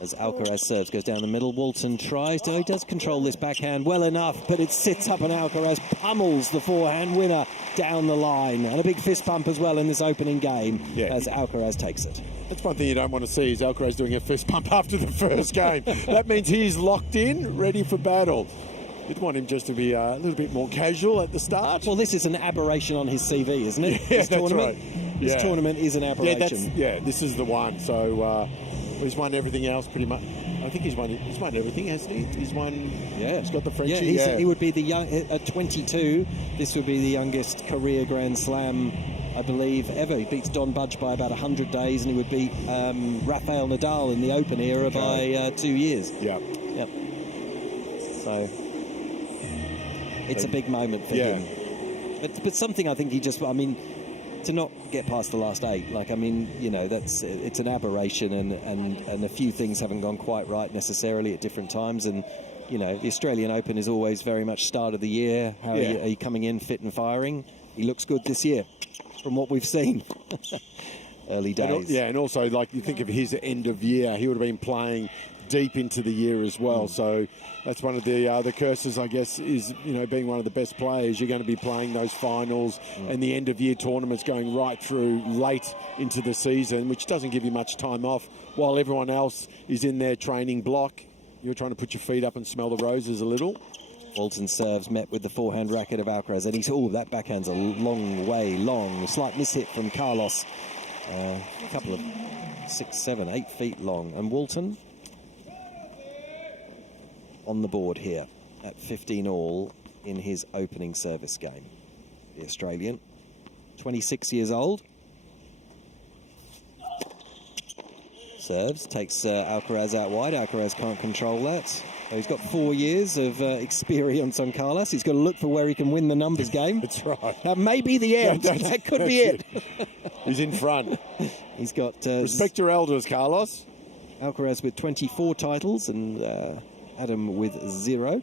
As Alcaraz serves, goes down the middle. Walton tries. Oh, he does control this backhand well enough, but it sits up and Alcaraz pummels the forehand winner down the line. And a big fist bump as well in this opening game as Alcaraz takes it. That's one thing you don't want to see is Alcaraz doing a fist bump after the first game. That means he's locked in, ready for battle. You'd want him just to be a little bit more casual at the start. Well, this is an aberration on his CV, isn't it? Yeah, this tournament, This tournament is an aberration. This is the one. So he's won everything else pretty much. I think he's won everything, hasn't he? He's won. Yeah, he's got the Frenchie. Yeah, he would be the young at 22. This would be the youngest career Grand Slam, I believe, ever. He beats Don Budge by about 100 days, and he would beat Rafael Nadal in the Open era by 2 years. Yeah. Yep. So it's a big moment for him. But something I think he just, I mean, to not get past the last 8, like, I mean, you know, it's an aberration, and a few things haven't gone quite right necessarily at different times. And, you know, the Australian Open is always very much start of the year. How are you coming in fit and firing? He looks good this year from what we've seen. Early days. And also, like, you think of his end of year, he would have been playing deep into the year as well. So that's one of the curses, I guess, is, you know, being one of the best players. You're going to be playing those finals and the end of year tournaments going right through late into the season, which doesn't give you much time off while everyone else is in their training block. You're trying to put your feet up and smell the roses a little. Walton serves, met with the forehand racket of Alcaraz, and that backhand's a long way long. A slight mishit from Carlos. A couple of 6, 7, 8 feet long. And Walton on the board here at 15 all in his opening service game. The Australian, 26 years old. Serves, takes Alcaraz out wide. Alcaraz can't control that. He's got 4 years of experience on Carlos. He's got to look for where he can win the numbers game. That's right. That may be the end. That could be it. He's in front. He's got... respect your elders, Carlos. Alcaraz with 24 titles and Adam with 0.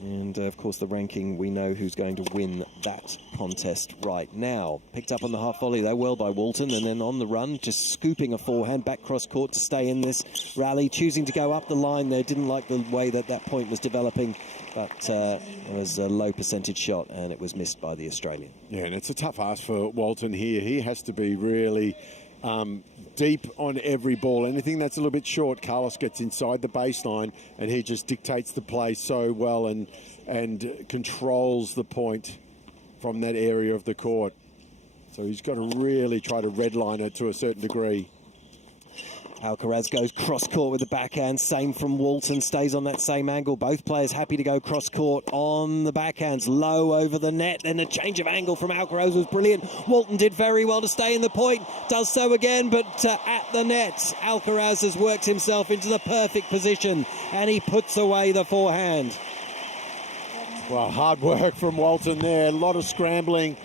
And, of course, the ranking, we know who's going to win that contest right now. Picked up on the half volley, though, well by Walton, and then on the run, just scooping a forehand back cross court to stay in this rally, choosing to go up the line there. Didn't like the way that point was developing, but it was a low percentage shot, and it was missed by the Australian. Yeah, and it's a tough ask for Walton here. He has to be really deep on every ball. Anything that's a little bit short, Carlos gets inside the baseline and he just dictates the play so well and controls the point from that area of the court. So he's got to really try to redline it to a certain degree. Alcaraz goes cross-court with the backhand. Same from Walton, stays on that same angle. Both players happy to go cross-court on the backhands. Low over the net. Then the change of angle from Alcaraz was brilliant. Walton did very well to stay in the point. Does so again, but at the net. Alcaraz has worked himself into the perfect position, and he puts away the forehand. Well, hard work from Walton there. A lot of scrambling.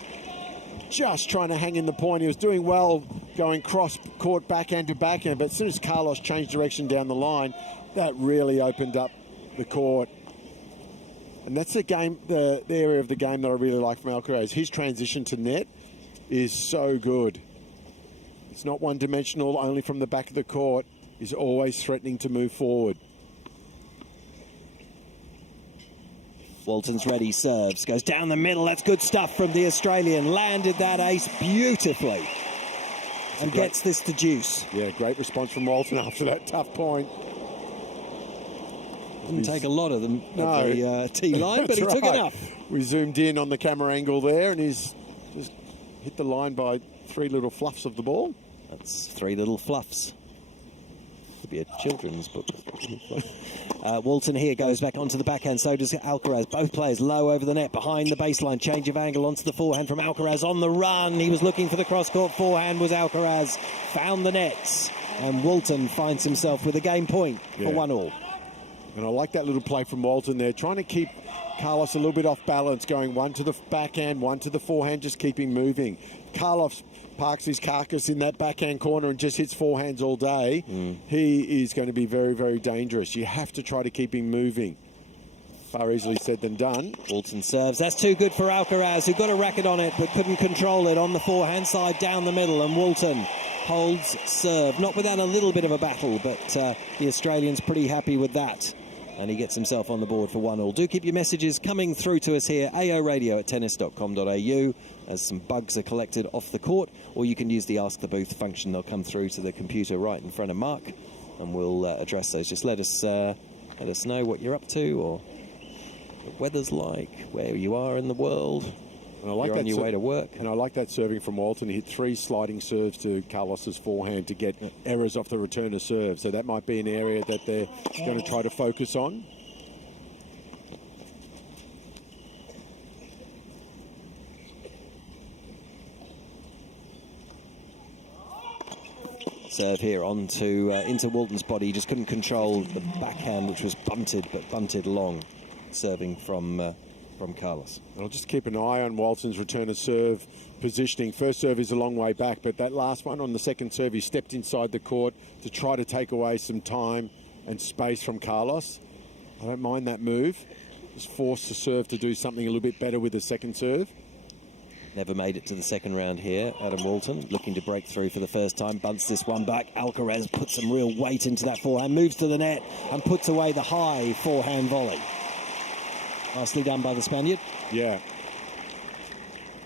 Just trying to hang in the point. He was doing well going cross-court backhand to backhand, but as soon as Carlos changed direction down the line, that really opened up the court. And that's the game, the area of the game that I really like from Alcaraz. His transition to net is so good. It's not one-dimensional, only from the back of the court. He's always threatening to move forward. Walton's ready, serves, goes down the middle. That's good stuff from the Australian. Landed that ace beautifully and gets this to juice. Yeah, great response from Walton after that tough point. Didn't take a lot of them at the tee line, but he took enough. We zoomed in on the camera angle there, and he's just hit the line by 3 little fluffs of the ball. That's 3 little fluffs. Could be a children's book. Walton here goes back onto the backhand, so does Alcaraz. Both players low over the net, behind the baseline. Change of angle onto the forehand from Alcaraz on the run. He was looking for the cross-court forehand, was Alcaraz. Found the nets, and Walton finds himself with a game point for 1-1. And I like that little play from Walton there, trying to keep Carlos a little bit off balance, going one to the backhand, one to the forehand, just keeping moving. Carlos parks his carcass in that backhand corner and just hits forehands all day. He is going to be very, very dangerous. You have to try to keep him moving. Far easily said than done. Walton serves. That's too good for Alcaraz, who got a racket on it but couldn't control it on the forehand side down the middle, and Walton holds serve. Not without a little bit of a battle, but the Australian's pretty happy with that. And he gets himself on the board for 1-1. Do keep your messages coming through to us here, aoradio@tennis.com.au, as some bugs are collected off the court, or you can use the Ask the Booth function. They'll come through to the computer right in front of Mark, and we'll address those. Just let us know what you're up to, or what the weather's like, where you are in the world. And I like you're that on your way to work. And I like that serving from Walton. He hit 3 sliding serves to Carlos's forehand to get errors off the return of serve. So that might be an area that they're going to try to focus on. Serve here onto into Walton's body. He just couldn't control the backhand, which was bunted long, serving from Carlos. And I'll just keep an eye on Walton's return of serve positioning. First serve is a long way back, but that last one on the second serve, he stepped inside the court to try to take away some time and space from Carlos. I don't mind that move. Just force the serve to do something a little bit better with the second serve. Never made it to the second round here. Adam Walton looking to break through for the first time. Bunts this one back. Alcaraz puts some real weight into that forehand, moves to the net and puts away the high forehand volley. Nicely done by the Spaniard. Yeah.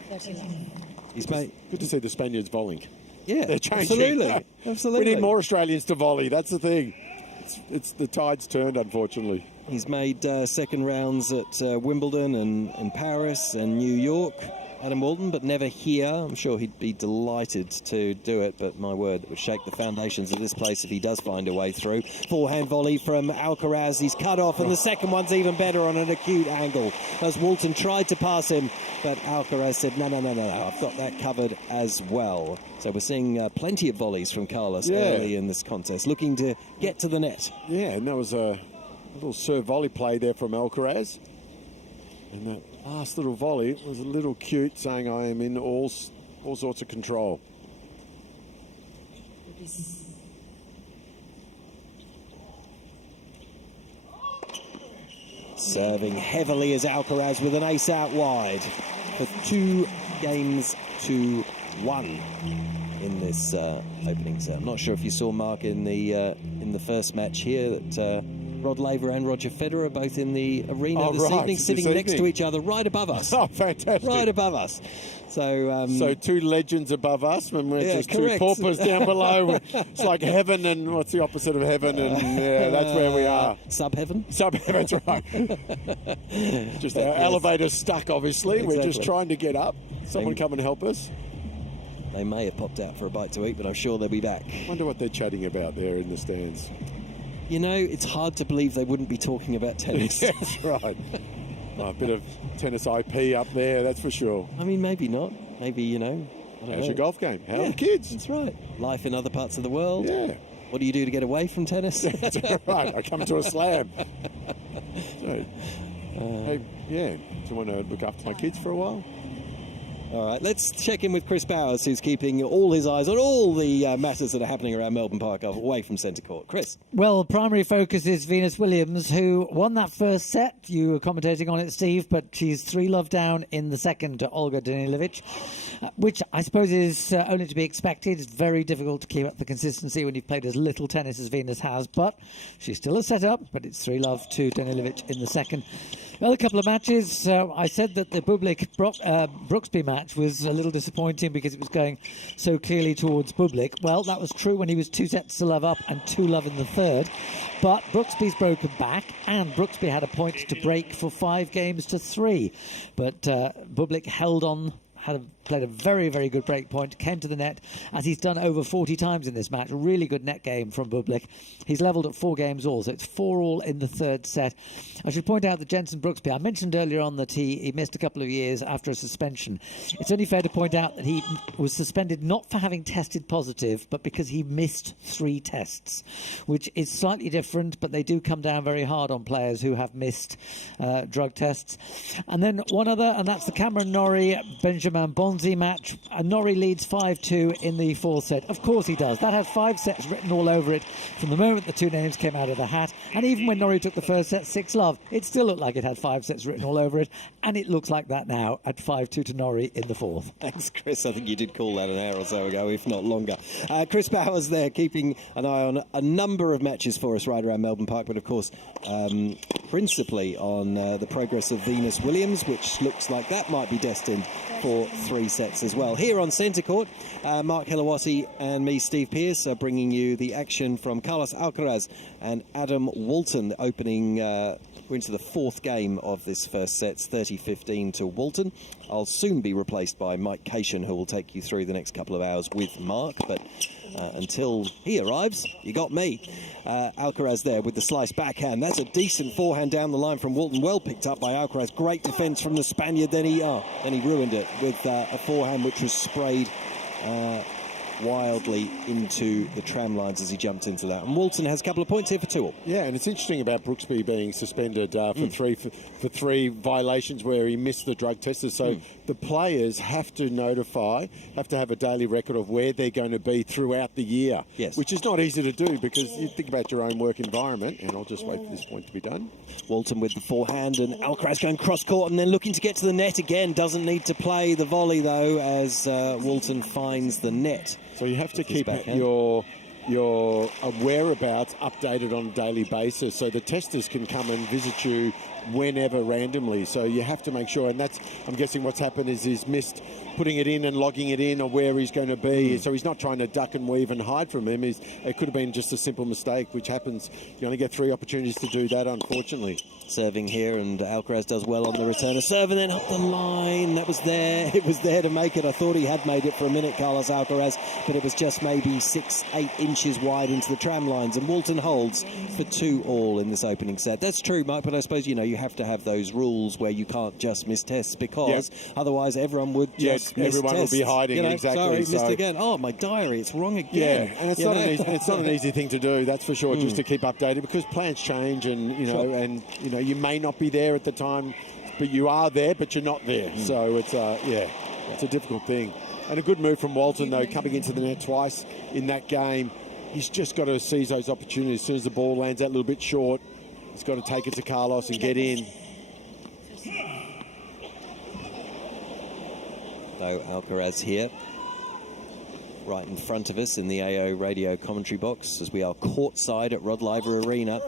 39. He's made. Good to see the Spaniards volleying. Yeah, they're changing. absolutely. Absolutely. We need more Australians to volley. That's the thing. It's the tide's turned, unfortunately. He's made second rounds at Wimbledon and in Paris and New York, Adam Walton, but never here. I'm sure he'd be delighted to do it, but my word, it would shake the foundations of this place if he does find a way through. Forehand volley from Alcaraz. He's cut off, and the second one's even better on an acute angle, as Walton tried to pass him, but Alcaraz said, no, I've got that covered as well. So we're seeing plenty of volleys from Carlos early in this contest, looking to get to the net. Yeah, and that was a little serve volley play there from Alcaraz. And that last little volley was a little cute, saying I am in all sorts of control. Serving heavily as Alcaraz with an ace out wide for 2-1 in this opening set. I'm not sure if you saw, Mark, in the first match here that Rod Laver and Roger Federer are both in the arena this evening, sitting next to each other, right above us. Oh, fantastic. Right above us. So, so 2 legends above us, and we're just correct. 2 paupers down below. It's like heaven, and what's the opposite of heaven? And yeah, that's where we are. Sub-heaven? Sub-heaven, that's right. Just our elevator's stuck, obviously. Exactly. We're just trying to get up. Someone come and help us. They may have popped out for a bite to eat, but I'm sure they'll be back. Wonder what they're chatting about there in the stands. You know, it's hard to believe they wouldn't be talking about tennis. That's right. Oh, a bit of tennis IP up there, that's for sure. I mean, maybe not. Maybe, you know. How's your golf game? How are the kids? That's right. Life in other parts of the world. Yeah. What do you do to get away from tennis? That's right. I come to a slam. So, hey, do you want to look after my kids for a while? All right, let's check in with Chris Bowers, who's keeping all his eyes on all the matters that are happening around Melbourne Park away from centre court. Chris. Well, primary focus is Venus Williams, who won that first set. You were commentating on it, Steve, but she's 3-love down in the second to Olga Danilovic, which I suppose is only to be expected. It's very difficult to keep up the consistency when you've played as little tennis as Venus has, but she's still a set-up, but it's 3-love to Danilovic in the second. Well, a couple of matches. I said that the Brooksby match was a little disappointing because it was going so clearly towards Bublik. Well, that was true when he was 2-0 up and 2-0 in the third. But Brooksby's broken back, and Brooksby had a point to break for 5-3. But Bublik held on. Played a very, very good break point, came to the net, as he's done over 40 times in this match. A really good net game from Bublik. He's levelled at 4 games all, so it's 4-all in the third set. I should point out that Jensen Brooksby, I mentioned earlier on that he missed a couple of years after a suspension. It's only fair to point out that he was suspended not for having tested positive, but because he missed 3 tests, which is slightly different, but they do come down very hard on players who have missed drug tests. And then one other, and that's the Cameron Norrie-Benjamin Bonzi match. Norrie leads 5-2 in the fourth set. Of course he does. That had 5 sets written all over it from the moment the two names came out of the hat. And even when Norrie took the first set 6-love, it still looked like it had 5 sets written all over it. And it looks like that now at 5-2 to Norrie in the fourth. Thanks, Chris. I think you did call that an hour or so ago, if not longer. Chris Bowers there, keeping an eye on a number of matches for us right around Melbourne Park, but of course, principally on the progress of Venus Williams, which looks like that might be destined for 3 sets as well. Here on Centre Court, Mark Helawati and me, Steve Pearce, are bringing you the action from Carlos Alcaraz and Adam Walton, opening we're into the 4th game of this first set, 30-15 to Walton. I'll soon be replaced by Mike Cain, who will take you through the next couple of hours with Mark, but until he arrives, you got me. Alcaraz there with the slice backhand. That's a decent forehand down the line from Walton. Well picked up by Alcaraz. Great defence from the Spaniard. Then he ruined it with a forehand which was sprayed wildly into the tram lines as he jumped into that. And Walton has a couple of points here for 2-all. Yeah, and it's interesting about Brooksby being suspended for 3 violations where he missed the drug testers. So the players have to have a daily record of where they're going to be throughout the year. Yes. Which is not easy to do because you think about your own work environment, and I'll just wait for this point to be done. Walton with the forehand, and Alcaraz going cross-court and then looking to get to the net again. Doesn't need to play the volley, though, as Walton finds the net. So you have to keep your whereabouts updated on a daily basis so the testers can come and visit you whenever randomly. So you have to make sure, and that's, I'm guessing what's happened is he's missed putting it in and logging it in or where he's going to be. So he's not trying to duck and weave and hide from him. It could have been just a simple mistake, which happens. You only get 3 opportunities to do that, unfortunately. Serving here, and Alcaraz does well on the return of serve, and then up the line. That was there. It was there to make it. I thought he had made it for a minute, Carlos Alcaraz, but it was just maybe 6-8 inches wide into the tram lines, and Walton holds for 2-all in this opening set. That's true, Mike, but I suppose, you have to have those rules where you can't just miss tests, because otherwise everyone would just miss everyone tests. will be hiding, exactly. Sorry, missed again. Oh, my diary, it's wrong again. Yeah, and it's not an easy thing to do, that's for sure, just to keep updated, because plans change, and you may not be there at the time, but you are there, but you're not there. So it's a difficult thing. And a good move from Walton, though, coming into the net twice in that game. He's just got to seize those opportunities. As soon as the ball lands that little bit short, he's got to take it to Carlos and get in. So Alcaraz here, right in front of us in the AO radio commentary box, as we are courtside at Rod Laver Arena.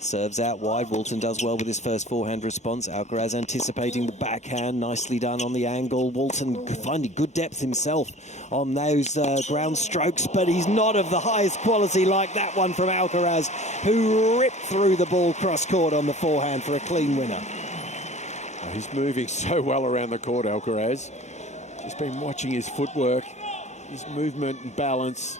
Serves out wide. Walton does well with his first forehand response. Alcaraz anticipating the backhand. Nicely done on the angle. Walton finding good depth himself on those ground strokes, but he's not of the highest quality like that one from Alcaraz, who ripped through the ball cross-court on the forehand for a clean winner. Oh, he's moving so well around the court, Alcaraz. Just been watching his footwork, his movement and balance,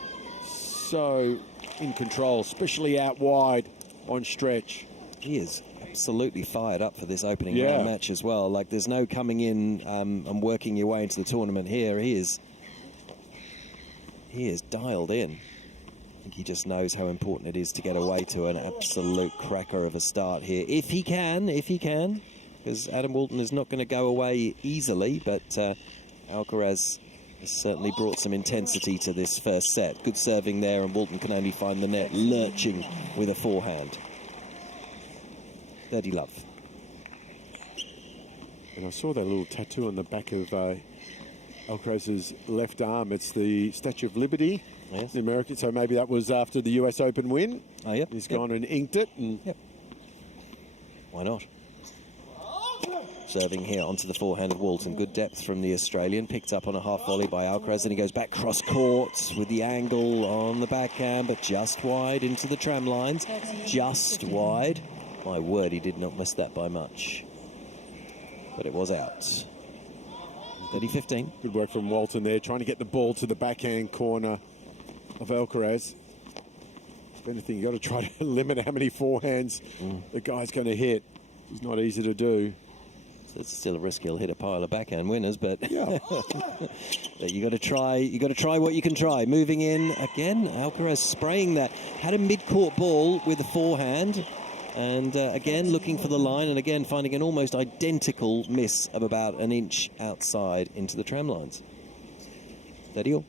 so in control, especially out wide on stretch. He is absolutely fired up for this opening round match as well. Like, there's no coming in and working your way into the tournament here. He is dialed in. I think he just knows how important it is to get away to an absolute cracker of a start here. If he can, because Adam Walton is not going to go away easily, but Alcaraz has certainly brought some intensity to this first set. Good serving there, and Walton can only find the net, lurching with a forehand. 30 love. And I saw that little tattoo on the back of Alcaraz's left arm. It's the Statue of Liberty, the American. So maybe that was after the US Open win. Oh, yeah. He's gone and inked it. And Why not? Serving here onto the forehand of Walton. Good depth from the Australian. Picked up on a half volley by Alcaraz. And he goes back cross court with the angle on the backhand, but just wide into the tram lines. Just wide. My word, he did not miss that by much. But it was out. 30-15. Good work from Walton there, trying to get the ball to the backhand corner of Alcaraz. If anything, you've got to try to limit how many forehands the guy's going to hit. It's not easy to do. So it's still a risk he'll hit a pile of backhand winners, but yeah. But you got to try. You got to try what you can try. Moving in again, Alcaraz spraying that. Had a mid-court ball with the forehand, and again looking for the line, and again finding an almost identical miss of about an inch outside into the tram lines. Steady all.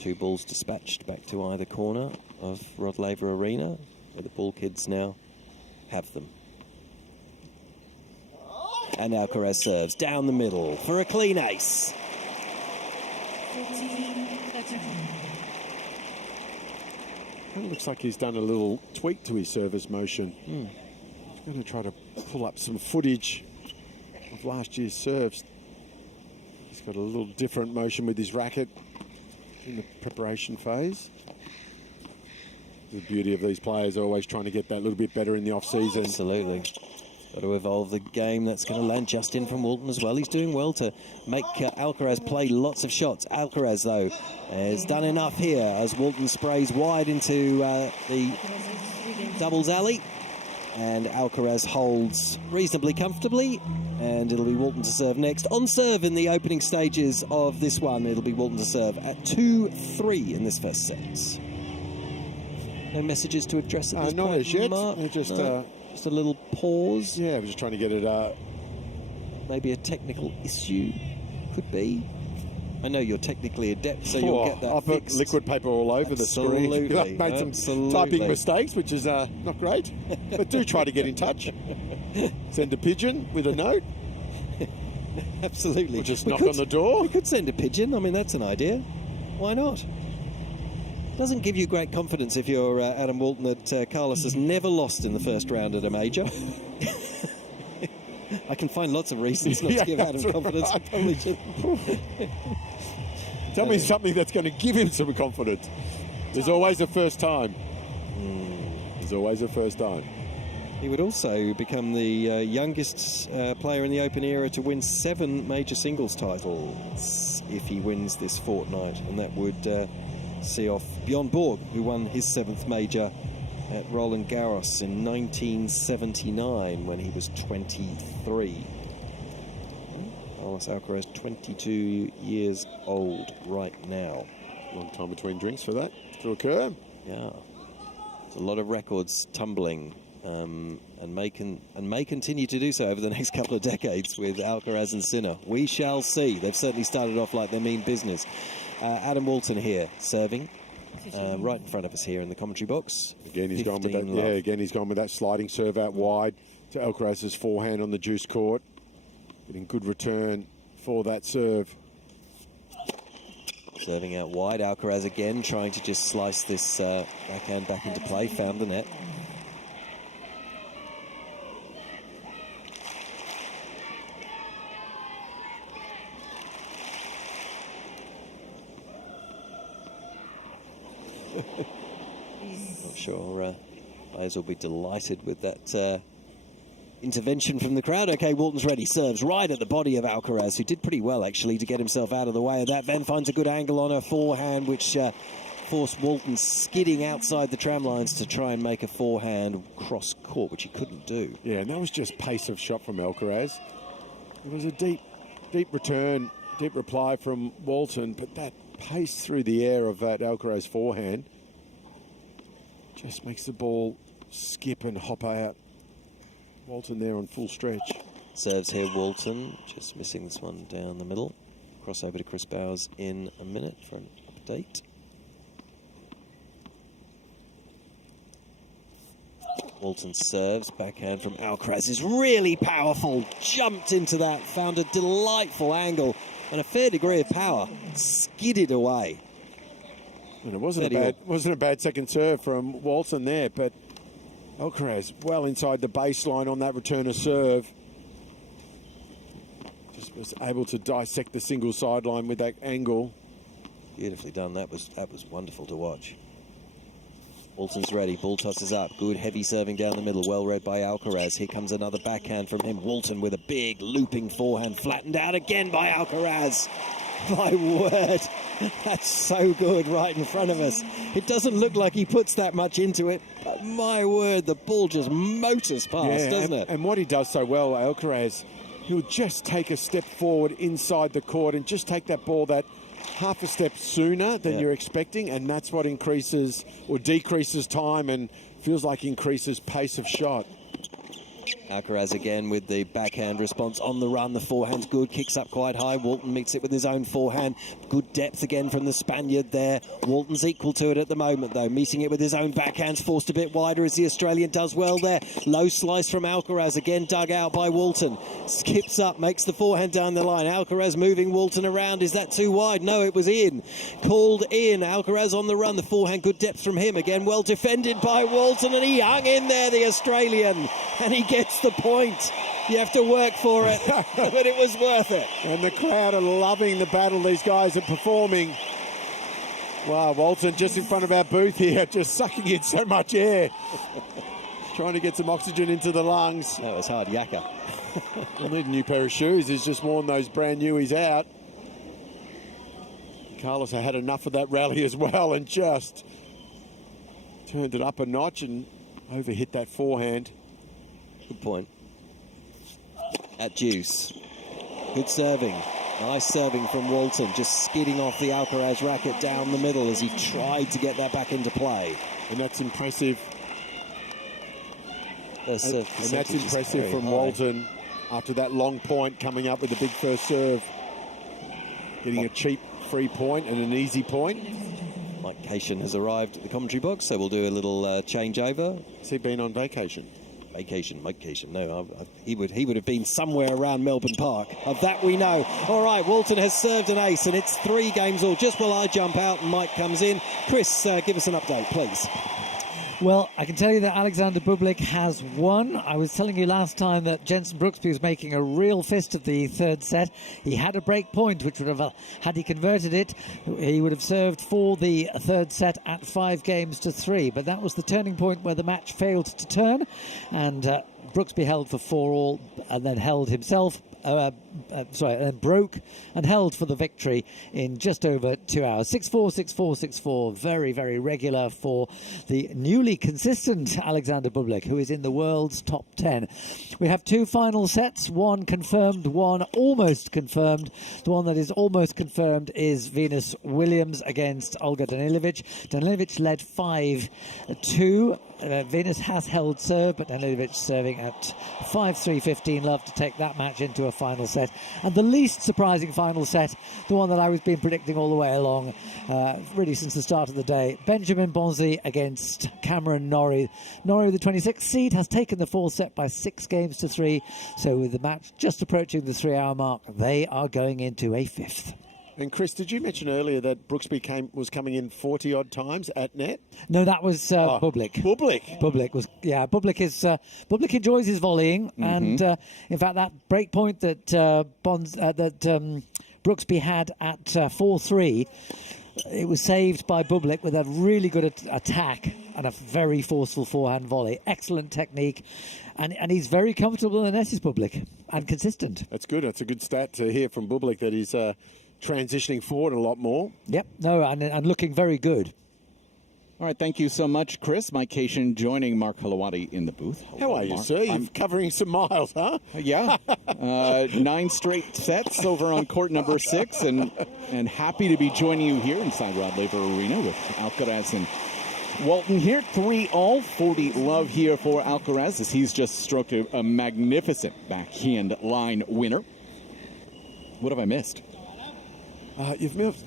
Two balls dispatched back to either corner of Rod Laver Arena, where the ball kids now have them. And Alcaraz serves down the middle for a clean ace. It looks like he's done a little tweak to his service motion. He's going to try to pull up some footage of last year's serves. He's got a little different motion with his racket in the preparation phase. The beauty of these players are always trying to get that little bit better in the off-season. Absolutely. Got to evolve the game. That's going to land just in from Walton as well. He's doing well to make Alcaraz play lots of shots. Alcaraz, though, has done enough here as Walton sprays wide into the doubles alley. And Alcaraz holds reasonably comfortably. And it'll be Walton to serve next. On serve in the opening stages of this one, it'll be Walton to serve at 2-3 in this first set. No messages to address at this not point, as yet. Mark? Just a little pause. Yeah, we're just trying to get it. Maybe a technical issue. Could be. I know you're technically adept, so you'll get that I've put fixed. liquid paper all over the screen. I've made some typing mistakes, which is not great. But do try to get in touch. Send a pigeon with a note. Absolutely. Or just knock on the door. We could send a pigeon. I mean, that's an idea. Why not? Doesn't give you great confidence if you're Adam Walton that Carlos has never lost in the first round at a major. I can find lots of reasons not to give Adam confidence. Tell me something that's going to give him some confidence. There's always a first time. There's always a first time. He would also become the youngest player in the Open era to win 7 major singles titles if he wins this fortnight, and that would see off Bjorn Borg, who won his 7th major at Roland Garros in 1979 when he was 23. Carlos Alcaraz, 22 years old right now. Long time between drinks for that to occur. Yeah. There's a lot of records tumbling and may continue to do so over the next couple of decades with Alcaraz and Sinner. We shall see. They've certainly started off like they mean business. Adam Walton here, serving right in front of us here in the commentary box. Again, he's gone with that. Yeah, again, he's gone with that sliding serve out wide to Alcaraz's forehand on the juice court. Getting good return for that serve. Serving out wide. Alcaraz again trying to just slice this backhand back into play. Found the net. Not sure players will be delighted with that intervention from the crowd. Okay, Walton's ready. Serves right at the body of Alcaraz, who did pretty well, actually, to get himself out of the way of that. Then finds a good angle on her forehand, which forced Walton skidding outside the tram lines to try and make a forehand cross court, which he couldn't do. Yeah, and that was just pace of shot from Alcaraz. It was a deep return, deep reply from Walton, but that pace through the air of that Alcaraz forehand just makes the ball skip and hop out. Walton there on full stretch. Serves here, Walton, just missing this one down the middle. Cross over to Chris Bowers in a minute for an update. Walton serves, backhand from Alcaraz is really powerful. Jumped into that, found a delightful angle and a fair degree of power. Skidded away. And it wasn't a bad second serve from Walton there, but Alcaraz well inside the baseline on that return of serve. Just was able to dissect the single sideline with that angle. Beautifully done. That was wonderful to watch. Walton's ready. Ball tosses up. Good heavy serving down the middle. Well read by Alcaraz. Here comes another backhand from him. Walton with a big looping forehand. Flattened out again by Alcaraz. My word. That's so good right in front of us. It doesn't look like he puts that much into it. But my word, the ball just motors past, doesn't it? And what he does so well, Alcaraz, he'll just take a step forward inside the court and just take that ball that half a step sooner than you're expecting, and that's what increases or decreases time and feels like increases pace of shot. Alcaraz again with the backhand response on the run. The forehand's good, kicks up quite high. Walton meets it with his own forehand. Good depth again from the Spaniard there. Walton's equal to it at the moment, though. Meeting it with his own backhands, forced a bit wider as the Australian does well there. Low slice from Alcaraz, again dug out by Walton. Skips up, makes the forehand down the line. Alcaraz moving Walton around. Is that too wide? No, it was in. Called in. Alcaraz on the run. The forehand, good depth from him. Again, well defended by Walton, and he hung in there, the Australian. And he gets the point. You have to work for it, but it was worth it. And the crowd are loving the battle these guys are performing. Wow, Walton just in front of our booth here, just sucking in so much air. Trying to get some oxygen into the lungs. That was hard yakka. We'll need a new pair of shoes. He's just worn those brand new. He's out. Carlos had enough of that rally as well and just turned it up a notch and overhit that forehand. Good point. At deuce. Good serving. Nice serving from Walton. Just skidding off the Alcaraz racket down the middle as he tried to get that back into play. And that's impressive. And that's impressive from Walton after that long point, coming up with a big first serve. Getting a cheap free point and an easy point. Mike Cain has arrived at the commentary box, so we'll do a little changeover. Has he been on vacation? Mike Cain. No, he would have been somewhere around Melbourne Park. Of that we know. All right, Walton has served an ace, and it's 3 games all. Just while I jump out and Mike comes in. Chris, give us an update, please. Well, I can tell you that Alexander Bublik has won. I was telling you last time that Jensen Brooksby was making a real fist of the third set. He had a break point, which would have, had he converted it, he would have served for the third set at 5-3. But that was the turning point where the match failed to turn, and Brooksby held for 4-all and then held himself. And broke and held for the victory in just over 2 hours. 6-4, 6-4, 6-4. Very, very regular for the newly consistent Alexander Bublik, who is in the world's top 10. We have 2 final sets, one confirmed, one almost confirmed. The one that is almost confirmed is Venus Williams against Olga Danilovic. Danilovic led 5-2. Venus has held serve, but Danilovic serving at 5-3, 15 love to take that match into a final set. And the least surprising final set, the one that I was been predicting all the way along, really since the start of the day, Benjamin Bonzi against Cameron Norrie. Norrie, the 26th seed, has taken the 4th set by 6-3. So with the match just approaching the 3-hour mark, they are going into a 5th. And Chris, did you mention earlier that Brooksby was coming in 40-odd times at net? No, that was Bublik. Bublik was, yeah. Bublik enjoys his volleying, and in fact, that break point that Brooksby had at 4-3, it was saved by Bublik with a really good attack and a very forceful forehand volley. Excellent technique, and he's very comfortable in the net, is Bublik, and consistent. That's good. That's a good stat to hear from Bublik, that he's transitioning forward a lot more. Yep, no, and looking very good. All right, thank you so much, Chris. Mike Cain joining Mark Halawati in the booth. How are you, Mark? sir? You're covering some miles, huh? Yeah. 9 straight sets over on court number 6, and happy to be joining you here inside Rod Laver Arena with Alcaraz and Walton here. 3-all, 40 love here for Alcaraz as he's just stroked a magnificent backhand line winner. What have I missed? You've moved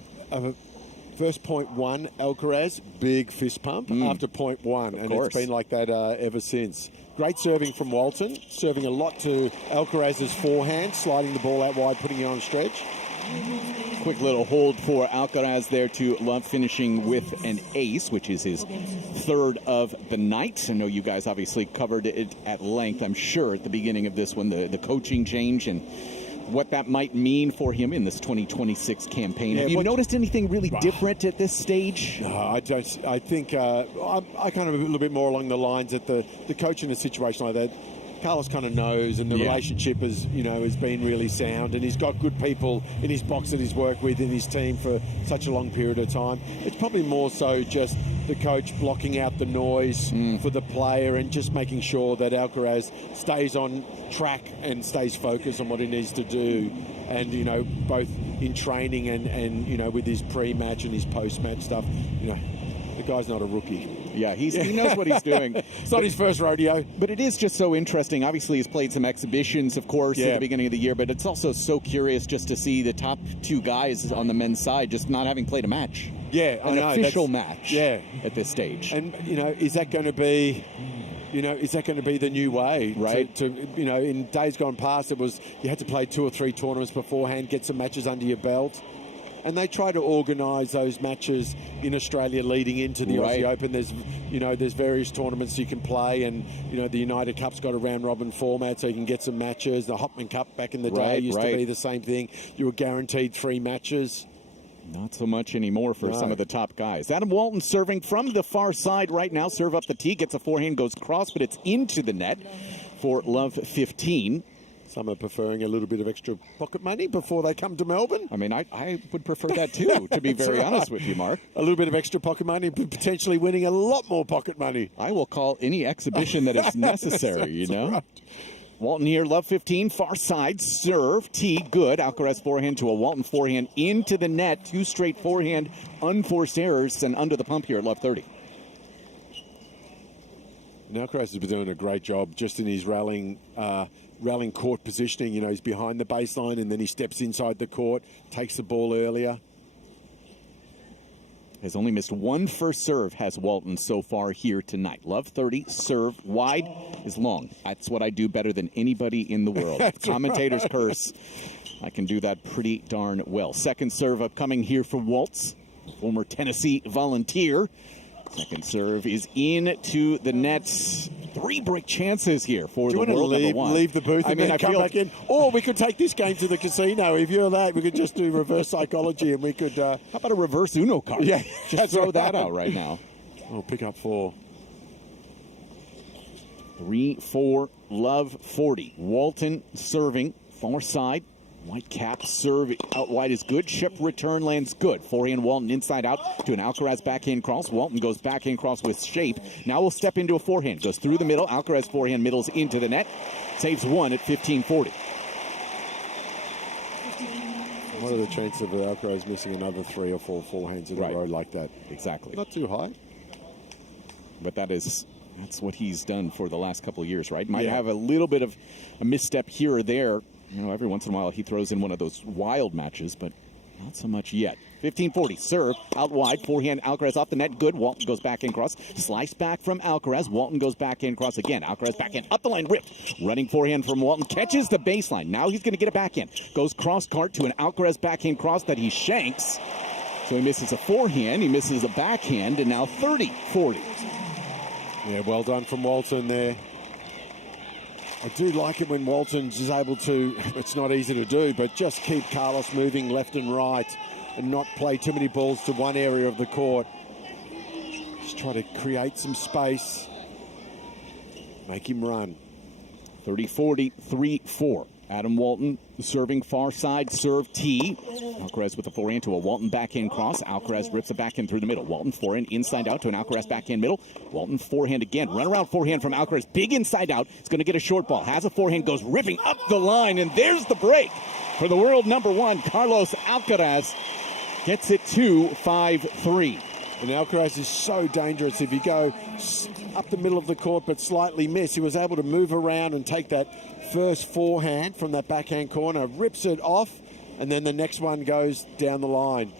first point 1, Alcaraz, big fist pump after point 1, and it's been like that ever since. Great serving from Walton, serving a lot to Alcaraz's forehand, sliding the ball out wide, putting it on stretch. Quick little hold for Alcaraz there to Love, finishing with an ace, which is his third of the night. I know you guys obviously covered it at length, I'm sure, at the beginning of this one, the coaching change and what that might mean for him in this 2026 campaign. Have you noticed anything really different at this stage? No, I don't. I think I kind of a little bit more along the lines that the coach in a situation like that, Carlos kind of knows, and the relationship has been really sound, and he's got good people in his box that he's worked with in his team for such a long period of time. It's probably more so just the coach blocking out the noise for the player and just making sure that Alcaraz stays on track and stays focused on what he needs to do, and both in training and with his pre-match and his post-match stuff. The guy's not a rookie. Yeah, he knows what he's doing. It's not his first rodeo. But it is just so interesting. Obviously, he's played some exhibitions, of course, at the beginning of the year, but it's also so curious just to see the top two guys on the men's side just not having played a match. Yeah, an official match at this stage. And, is that going to be... is that going to be the new way? Right. In days gone past, it was you had to play 2 or 3 tournaments beforehand, get some matches under your belt. And they try to organise those matches in Australia leading into the Aussie Open. There's various tournaments you can play, and the United Cup's got a round-robin format, so you can get some matches. The Hopman Cup back in the day used to be the same thing. You were guaranteed 3 matches. Not so much anymore for some of the top guys. Adam Walton serving from the far side right now. Serve up the tee, gets a forehand, goes cross, but it's into the net for Love 15. Some are preferring a little bit of extra pocket money before they come to Melbourne. I mean, I would prefer that too, to be very honest with you, Mark. A little bit of extra pocket money, potentially winning a lot more pocket money. I will call any exhibition that is necessary, Right. Walton here, Love 15, far side, serve, tee, good. Alcaraz forehand to a Walton forehand into the net. 2 straight forehand, unforced errors, and under the pump here at Love 30. And Alcaraz has been doing a great job just in his rallying court positioning. He's behind the baseline and then he steps inside the court, takes the ball earlier. Has only missed 1 first serve, has Walton so far here tonight. Love 30, serve wide is long. That's what I do better than anybody in the world. Commentator's curse. I can do that pretty darn well. Second serve upcoming here for Waltz, former Tennessee Volunteer. Second serve is into the net. 3 break chances here for the world number 1. Leave the booth and then come back in? Or we could take this game to the casino. If you're that, we could just do reverse psychology and we could... How about a reverse Uno card? Yeah. Just throw that out right now. Oh, pick up 4. 3-4, Love 40. Walton serving, far side. White cap serve out wide is good. Chip return lands good. Forehand Walton inside out to an Alcaraz backhand cross. Walton goes backhand cross with shape. Now we'll step into a forehand. Goes through the middle. Alcaraz forehand middles into the net. Saves 1 at 15-40. What are the chances of Alcaraz missing another 3 or 4 forehands in a row like that? Exactly. Not too high. But that's what he's done for the last couple of years, right? Might have a little bit of a misstep here or there. Every once in a while he throws in one of those wild matches, but not so much yet. 15-40, serve, out wide, forehand, Alcaraz off the net, good. Walton goes backhand cross, slice back from Alcaraz. Walton goes backhand cross again. Alcaraz backhand, up the line, ripped. Running forehand from Walton, catches the baseline. Now he's going to get a backhand. Goes cross cart to an Alcaraz backhand cross that he shanks. So he misses a forehand, he misses a backhand, and now 30-40. Yeah, well done from Walton there. I do like it when Walton is able to, it's not easy to do, but just keep Carlos moving left and right and not play too many balls to one area of the court. Just try to create some space, make him run. 30-40, 3-4. Adam Walton serving far side, serve tee. Alcaraz with a forehand to a Walton backhand cross. Alcaraz rips a backhand through the middle. Walton forehand inside out to an Alcaraz backhand middle. Walton forehand again. Run around forehand from Alcaraz. Big inside out. It's going to get a short ball. Has a forehand, goes ripping up the line, and there's the break for the world number 1, Carlos Alcaraz. Gets it to 5-3. And Alcaraz is so dangerous. If you go up the middle of the court but slightly miss, he was able to move around and take that first forehand from that backhand corner, rips it off, and then the next one goes down the line.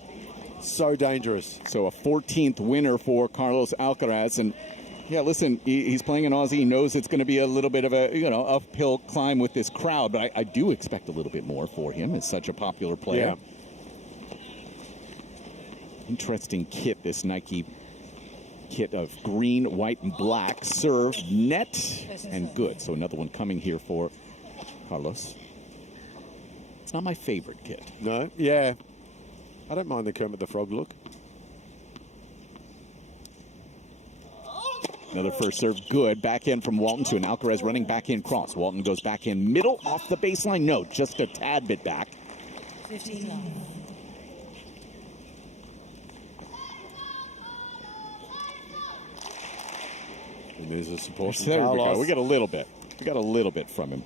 So dangerous. So a 14th winner for Carlos Alcaraz. And yeah, listen, he's playing an Aussie. He knows it's going to be a little bit of a uphill climb with this crowd, but I do expect a little bit more for him as such a popular player. Yeah. Interesting kit, this Nike kit of green, white, and black. Serve, net, and good. So another one coming here for Carlos. It's not my favorite kit. No? Yeah. I don't mind the Kermit the Frog look. Another first serve, good. Backhand from Walton to an Alcaraz running backhand cross. Walton goes backhand middle off the baseline. No, just a tad bit back. 15 love. And there's a support from There we Carlos. go. We got a little bit. We got a little bit from him.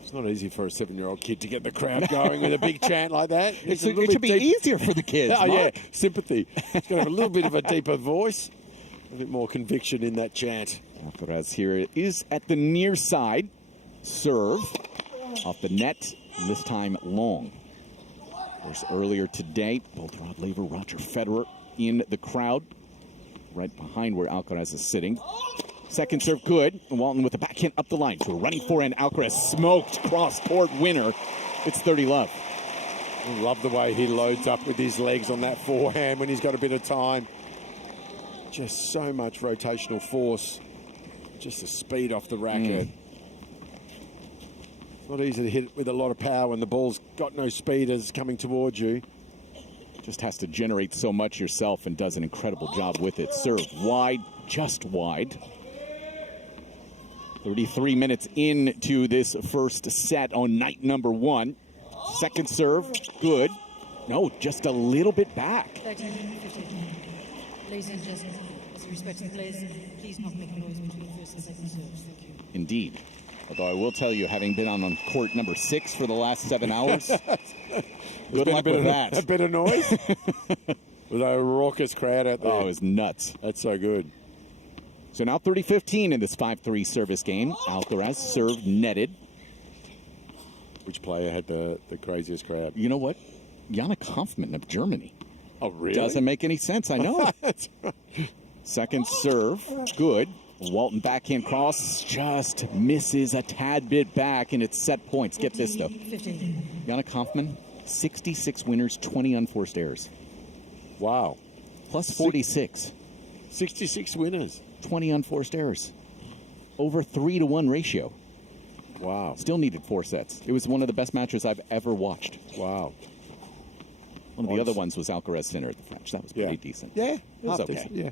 It's not easy for a 7-year-old kid to get the crowd going with a big chant like that. It should be easier for the kids. Oh, yeah, Mark. sympathy. He's got to have a little bit of a deeper voice, a bit more conviction in that chant. Alcaraz here is at the near side. Serve off the net, and this time long. Of course, earlier today, both Rod Laver, Roger Federer in the crowd, right behind where Alcaraz is sitting. Second serve, good. Walton with the backhand up the line to a running forehand. Alcaraz smoked cross-court winner. It's 30 love. I love the way he loads up with his legs on that forehand when he's got a bit of time. Just so much rotational force. Just the speed off the racket. It's not easy to hit with a lot of power when the ball's got no speeders coming towards you. Just has to generate so much yourself and does an incredible job with it. Serve wide, just wide. 33 minutes into this first set on night number 1. Second serve, good. No, just a little bit back. 13, 15. Ladies and gentlemen, as respect to the players, please not make noise between first and second serves. Thank you. Indeed. Although I will tell you, having been on court number 6 for the last 7 hours, good luck with that. A bit of noise? With a raucous crowd out there. Oh, it was nuts. That's so good. So now 30-15 in this 5-3 service game. Alcaraz served netted. Which player had the craziest crowd? You know what? Jannik Hoffmann of Germany. Oh, really? Doesn't make any sense, I know. That's right. Second serve, good. Walton backhand cross just misses a tad bit back, and it's set points. Get this, though. 15. Jannik Hoffmann, 66 winners, 20 unforced errors. Wow. Plus 46. 66 winners. 20 unforced errors. Over 3-to-1 ratio. Wow. Still needed 4 sets. It was one of the best matches I've ever watched. Wow. One of the other ones was Alcaraz Sinner at the French. That was pretty decent. Yeah. It was okay. Decent, yeah.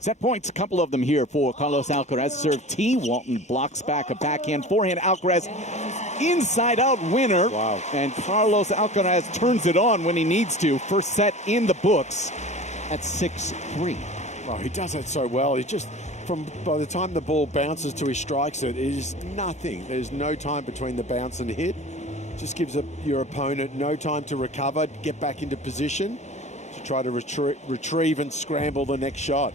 Set points, a couple of them here for Carlos Alcaraz. Serve T. Walton blocks back a backhand forehand. Alcaraz inside out winner. Wow. And Carlos Alcaraz turns it on when he needs to. First set in the books at 6-3. Wow, he does that so well. He just, by the time the ball bounces to he strikes it, it is nothing. There's no time between the bounce and hit. Just gives your opponent no time to recover, get back into position to try to retrieve and scramble the next shot.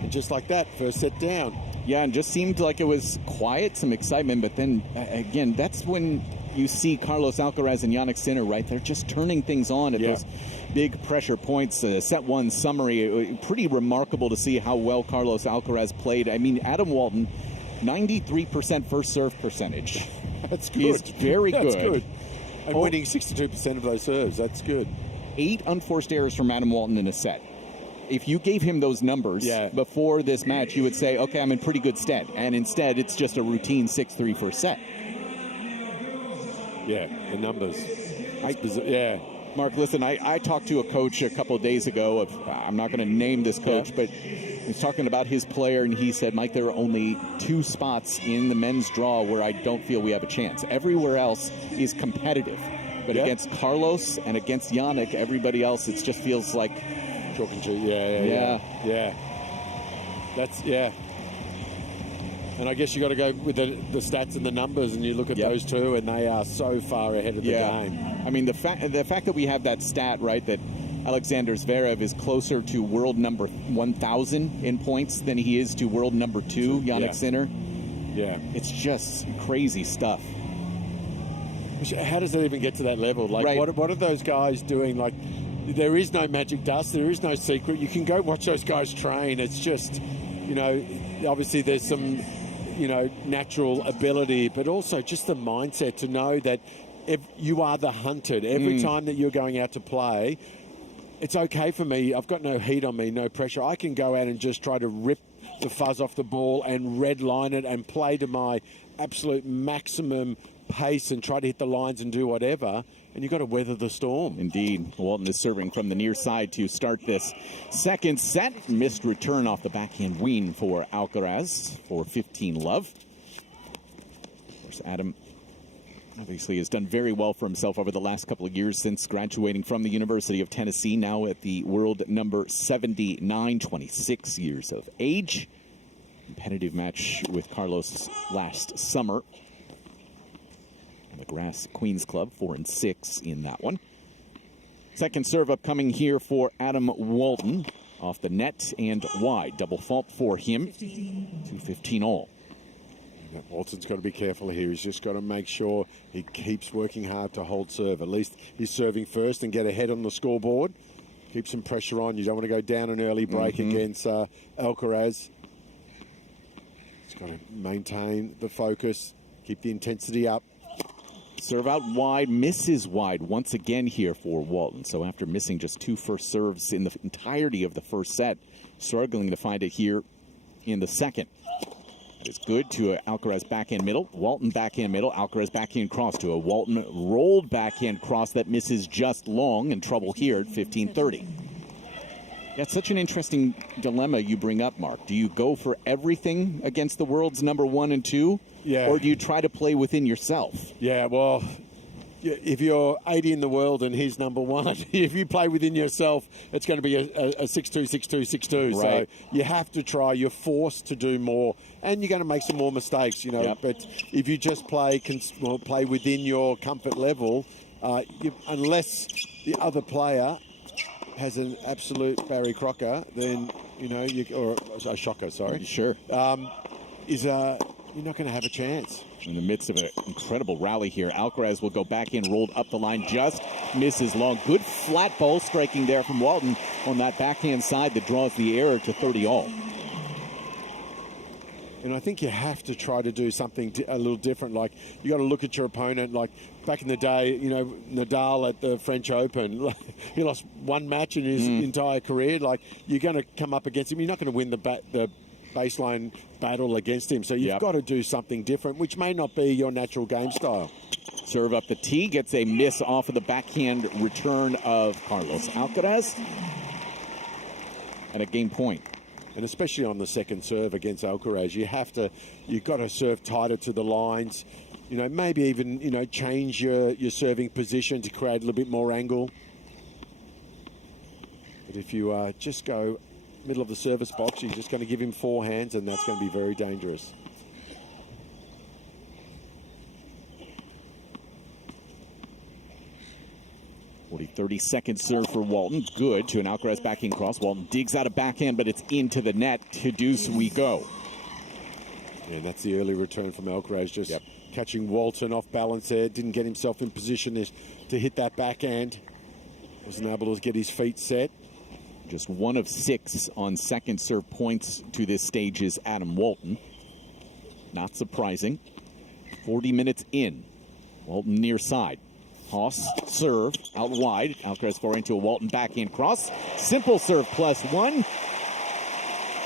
And just like that, first set down. Yeah, and just seemed like it was quiet, some excitement, but then, again, that's when you see Carlos Alcaraz and Jannik Sinner, right? They're just turning things on at those big pressure points. Set 1 summary, pretty remarkable to see how well Carlos Alcaraz played. I mean, Adam Walton, 93% first serve percentage. That's good. He's very good. That's good. And winning 62% of those serves, that's good. 8 unforced errors from Adam Walton in a set. If you gave him those numbers before this match, you would say, okay, I'm in pretty good stead. And instead, it's just a routine 6-3 first set. Yeah, the numbers. Mark, listen, I talked to a coach a couple of days ago. I'm not going to name this coach, but he was talking about his player, and he said, Mike, there are only 2 spots in the men's draw where I don't feel we have a chance. Everywhere else is competitive. But against Carlos and against Jannik, everybody else, it just feels like chalk and cheese. Yeah. That's, And I guess you got to go with the stats and the numbers, and you look at those two, and they are so far ahead of the game. I mean, the fact that we have that stat, right, that Alexander Zverev is closer to world number 1,000 in points than he is to world number 2, Jannik Sinner. Yeah. It's just crazy stuff. How does it even get to that level? Like, what are those guys doing? Like, there is no magic dust. There is no secret. You can go watch those guys train. It's just, obviously there's some, natural ability, but also just the mindset to know that if you are the hunted. Every time that you're going out to play, it's okay for me. I've got no heat on me, no pressure. I can go out and just try to rip the fuzz off the ball and red line it and play to my absolute maximum pace and try to hit the lines and do whatever. And you've got to weather the storm. Indeed. Walton is serving from the near side to start this second set. Missed return off the backhand wing for Alcaraz for 15 love. Of course, Adam obviously has done very well for himself over the last couple of years since graduating from the University of Tennessee, now at the world number 79, 26 years of age. Competitive match with Carlos last summer. McGrath Queens Club, 4-6 in that one. Second serve upcoming here for Adam Walton. Off the net and wide. Double fault for him. 2-15 all. Walton's got to be careful here. He's just got to make sure he keeps working hard to hold serve. At least he's serving first and get ahead on the scoreboard. Keep some pressure on. You don't want to go down an early break against Alcaraz. He's got to maintain the focus, keep the intensity up. Serve out wide, misses wide once again here for Walton. So after missing just 2 first serves in the entirety of the first set, struggling to find it here in the second. It's good to Alcaraz backhand middle, Walton backhand middle, Alcaraz backhand cross to a Walton rolled backhand cross that misses just long, and trouble here at 15-30. That's such an interesting dilemma you bring up, Mark. Do you go for everything against the world's number 1 and 2? Yeah. Or do you try to play within yourself? Yeah, well, if you're 80 in the world and he's number 1, if you play within yourself, it's going to be a 6-2, 6-2, 6-2. Right. So you have to try. You're forced to do more. And you're going to make some more mistakes, you know. Yep. But if you just play within your comfort level, unless the other player has an absolute Barry Crocker, then, you know, or a shocker, sorry. Sure. You're not going to have a chance. In the midst of an incredible rally here, Alcaraz will go back in, rolled up the line, just misses long. Good flat ball striking there from Walton on that backhand side that draws the error to 30 all. And I think you have to try to do something a little different. Like, you got to look at your opponent. Like back in the day, you know, Nadal at the French Open, he lost 1 match in his entire career. Like, you're going to come up against him. You're not going to win the baseline battle against him. So you've got to do something different, which may not be your natural game style. Serve up the tee, gets a miss off of the backhand return of Carlos Alcaraz. And a game point. And especially on the second serve against Alcaraz, you've got to serve tighter to the lines. You know, maybe even, you know, change your serving position to create a little bit more angle. But if you just go middle of the service box, you're just going to give him 4 hands, and that's going to be very dangerous. Forty 30-second serve for Walton. Good to an Alcaraz backhand cross. Walton digs out a backhand, but it's into the net. To deuce we go. And that's the early return from Alcaraz, just catching Walton off balance there. Didn't get himself in position to hit that backhand. Wasn't able to get his feet set. Just 1 of 6 on second serve points to this stage is Adam Walton. Not surprising. 40 minutes in. Walton near side. Haas serve out wide. Alcaraz forehand to a Walton backhand cross. Simple serve +1.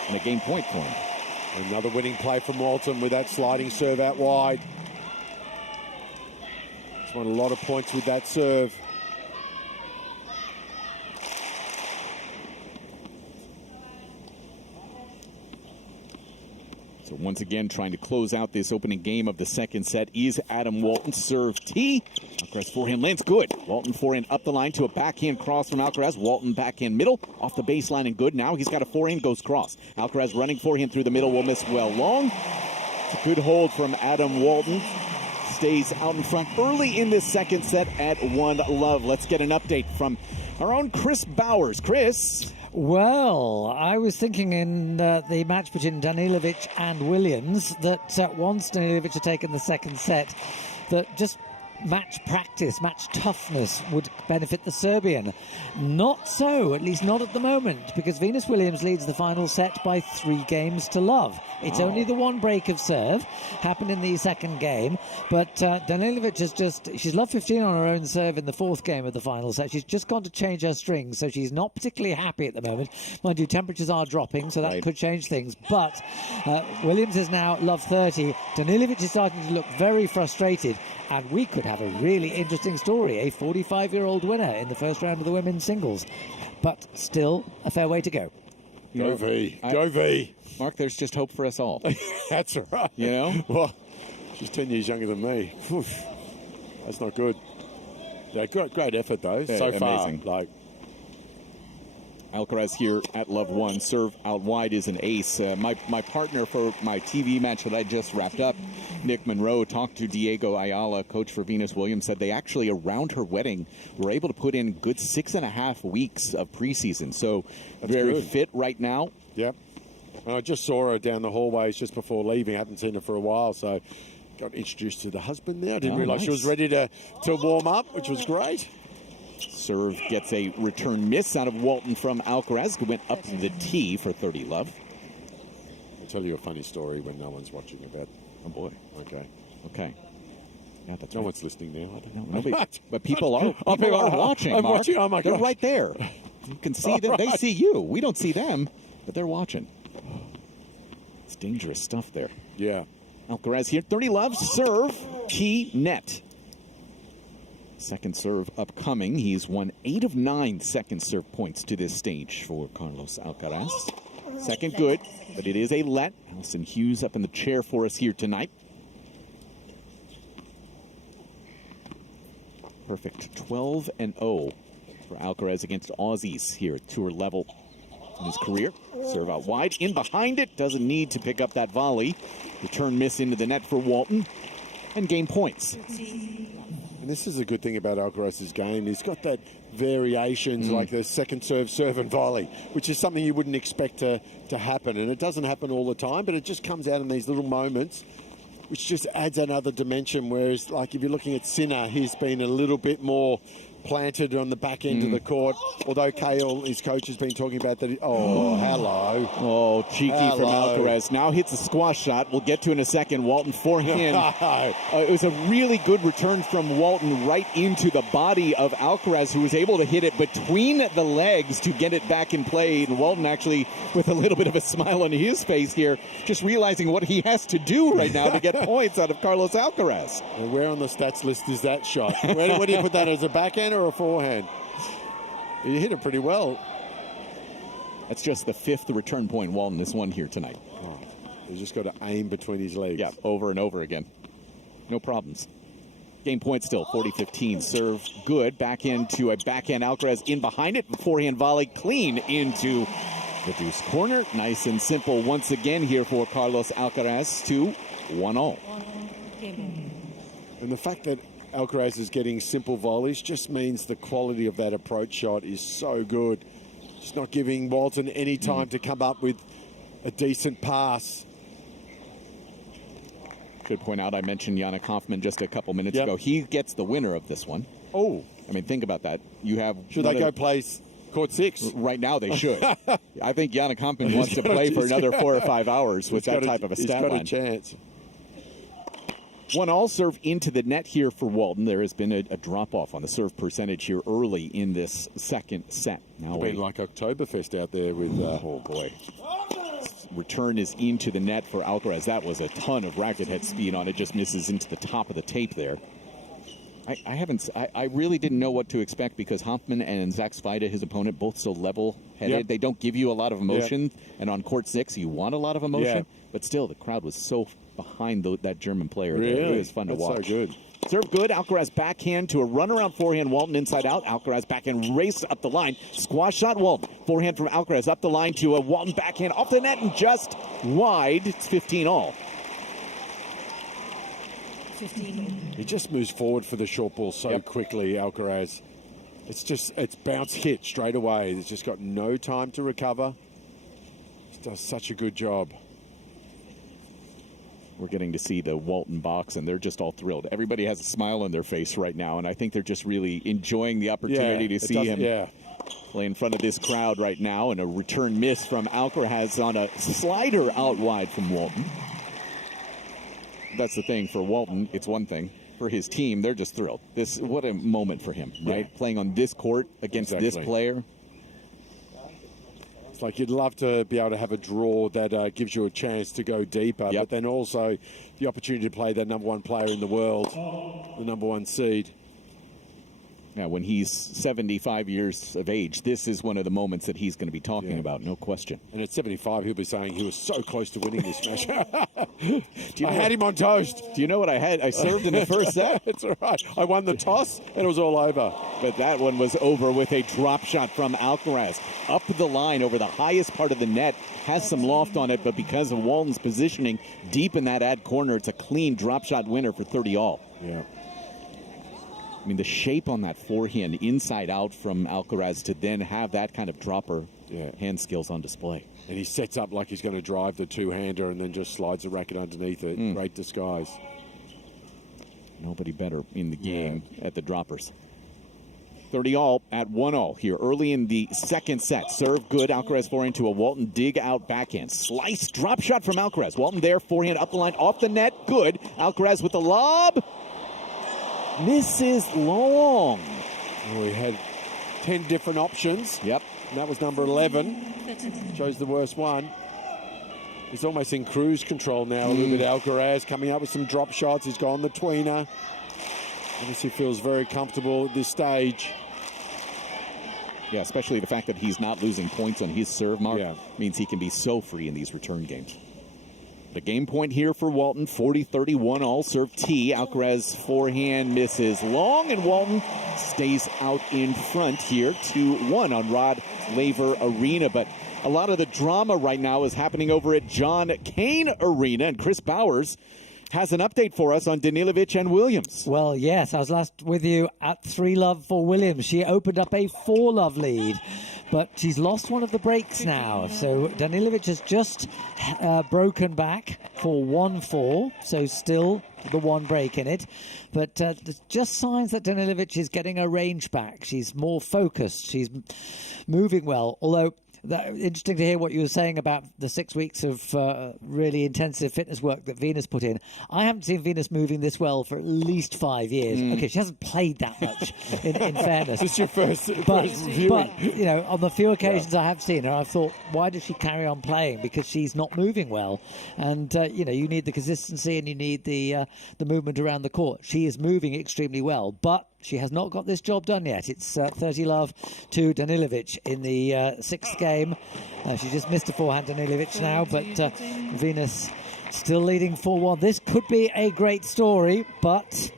And a game point for him. Another winning play from Walton with that sliding serve out wide. He's won a lot of points with that serve. So once again, trying to close out this opening game of the second set is Adam Walton. Serve tee. Alcaraz forehand lands good. Walton forehand up the line to a backhand cross from Alcaraz. Walton backhand middle. Off the baseline and good. Now he's got a forehand, goes cross. Alcaraz running forehand through the middle, will miss well long. It's a good hold from Adam Walton. Stays out in front early in this second set at 1-love. Let's get an update from our own Chris Bowers. Chris. Well, I was thinking in the match between Danilovic and Williams that once Danilovic had taken the second set, that just match practice, match toughness would benefit the Serbian. Not so, at least not at the moment, because Venus Williams leads the final set by 3 games to love. It's only the one break of serve, happened in the second game, but Danilovic has she's love 15 on her own serve in the 4th game of the final set. She's just gone to change her strings, so she's not particularly happy at the moment. Mind you, temperatures are dropping, so that could change things, but Williams is now love 30. Danilovic is starting to look very frustrated, and we could have a really interesting story, a 45-year-old winner in the first round of the women's singles, but still a fair way to go. Go V. Go V. Mark, there's just hope for us all. That's right. You know? Well, she's 10 years younger than me. Oof. That's not good. Yeah, great effort, though, so far. Amazing. Alcaraz here at love 1. Serve out wide is an ace. My partner for my TV match that I just wrapped up, Nick Monroe, talked to Diego Ayala, coach for Venus Williams, said they actually, around her wedding, were able to put in good 6.5 weeks of preseason. So That's very good. fit right now. Yep. I just saw her down the hallways just before leaving. I haven't seen her for a while, so got introduced to the husband there. I didn't realise she was ready to warm up, which was great. Serve gets a return miss out of Walton from Alcaraz, who went up to the tee for 30 love. I'll tell you a funny story when no one's watching about. Oh, boy. Okay. Okay. Yeah, that's no one's listening now. I don't know. Nobody, but people are watching, I'm Mark. watching. Oh, my They're gosh. right there. You can see them. They see you. We don't see them, but they're watching. It's dangerous stuff there. Yeah. Alcaraz here, 30 love, serve, key, net. Second serve upcoming. He's won 8 of 9 second serve points to this stage for Carlos Alcaraz. Second good, but it is a let. Alison Hughes up in the chair for us here tonight. Perfect 12-0 for Alcaraz against Aussies here at tour level in his career. Serve out wide, in behind it, doesn't need to pick up that volley. Return miss into the net for Walton, and game points. And this is a good thing about Alcaraz's game. He's got that variations like the second serve and volley, which is something you wouldn't expect to happen. And it doesn't happen all the time, but it just comes out in these little moments, which just adds another dimension. Whereas, like, if you're looking at Sinner, he's been a little bit more planted on the back end of the court, although Cain, his coach, has been talking about that. Hello. Oh, cheeky from Alcaraz. Now hits a squash shot. We'll get to in a second. Walton forehand. It was a really good return from Walton right into the body of Alcaraz, who was able to hit it between the legs to get it back in play. And Walton actually, with a little bit of a smile on his face here, just realizing what he has to do right now to get points out of Carlos Alcaraz. And where on the stats list is that shot? Where do you put that, as a backhand or a forehand? You hit it pretty well. That's just the 5th return point Walton has won here tonight. He's just got to aim between his legs. Yeah, over and over again. No problems. Game point still, 40-15. Serve good. Back into a backhand. Alcaraz in behind it. Forehand volley clean into the deuce corner. Nice and simple once again here for Carlos Alcaraz to 1-all. And the fact that Alcaraz is getting simple volleys just means the quality of that approach shot is so good. Just not giving Walton any time to come up with a decent pass. Should point out, I mentioned Jannik Hoffman just a couple minutes ago. He gets the winner of this one. Oh. I mean, think about that. You have... Should they go play court 6? Right now they should. I think Jannik Hoffman wants to play for another 4 or 5 hours with that type of a stat line. He's got a chance. 1-all serve into the net here for Walton. There has been a drop-off on the serve percentage here early in this second set. Now it's been like Oktoberfest out there with... oh, boy. Return is into the net for Alcaraz. That was a ton of racket head speed on it. Just misses into the top of the tape there. I really didn't know what to expect because Hoffman and Zach Svida, his opponent, both so level-headed. Yep. They don't give you a lot of emotion. And on court 6, you want a lot of emotion. But still, the crowd was so behind that German player. Really? It was fun to watch. So good. Serve good. Alcaraz backhand to a runaround forehand. Walton inside out. Alcaraz backhand race up the line. Squash shot. Walton. Forehand from Alcaraz up the line to a Walton backhand off the net and just wide. It's 15-all. He just moves forward for the short ball so quickly, Alcaraz. It's bounce hit straight away. He's just got no time to recover. He does such a good job. We're getting to see the Walton box, and they're just all thrilled. Everybody has a smile on their face right now, and I think they're just really enjoying the opportunity to see him play in front of this crowd right now. And a return miss from Alcaraz on a slider out wide from Walton. That's the thing for Walton. It's one thing. For his team, they're just thrilled. What a moment for him, right? Playing on this court against this player. Like you'd love to be able to have a draw that gives you a chance to go deeper, but then also the opportunity to play the number one player in the world, the number one seed. Yeah, when he's 75 years of age, this is one of the moments that he's going to be talking about, no question. And at 75, he'll be saying he was so close to winning this match. I had him on toast. Do you know what I had? I served in the first set. It's all right. I won the toss, and it was all over. But that one was over with a drop shot from Alcaraz. Up the line over the highest part of the net. Has some loft on it, but because of Walton's positioning deep in that ad corner, it's a clean drop shot winner for 30-all. Yeah. I mean, the shape on that forehand inside out from Alcaraz to then have that kind of dropper hand skills on display. And he sets up like he's going to drive the two-hander and then just slides the racket underneath it. Great disguise. Nobody better in the game at the droppers. 30-all at 1-all here early in the second set. Serve good. Alcaraz forehand to a Walton dig out backhand. Slice drop shot from Alcaraz. Walton there, forehand up the line, off the net. Good. Alcaraz with the lob. Misses long. Oh, he had 10 different options. Yep. And that was number 11. Chose the worst one. He's almost in cruise control now a little bit. Alcaraz coming up with some drop shots. He's gone the tweener. Obviously feels very comfortable at this stage. Yeah, especially the fact that he's not losing points on his serve mark means he can be so free in these return games. The game point here for Walton, 40-31 all serve T. Alcaraz forehand misses long, and Walton stays out in front here 2-1 on Rod Laver Arena. But a lot of the drama right now is happening over at John Cain Arena, and Chris Bowers has an update for us on Danilovic and Williams. Well, yes, I was last with you at 3-love for Williams. She opened up a 4-love lead, but she's lost one of the breaks now. So Danilovic has just broken back for 1-4, so still the one break in it. But there's just signs that Danilovic is getting her range back. She's more focused. She's moving well, although interesting to hear what you were saying about the 6 weeks of really intensive fitness work that Venus put in. I haven't seen Venus moving this well for at least 5 years. Okay, she hasn't played that much, in fairness. It's your first viewing. But, you know, on the few occasions I have seen her, I've thought, why does she carry on playing? Because she's not moving well. And, you know, you need the consistency and you need the movement around the court. She is moving extremely well, but she has not got this job done yet. It's 30-love to Danilovic in the sixth game. She just missed a forehand, Danilovic now, but Venus still leading 4-1. This could be a great story, but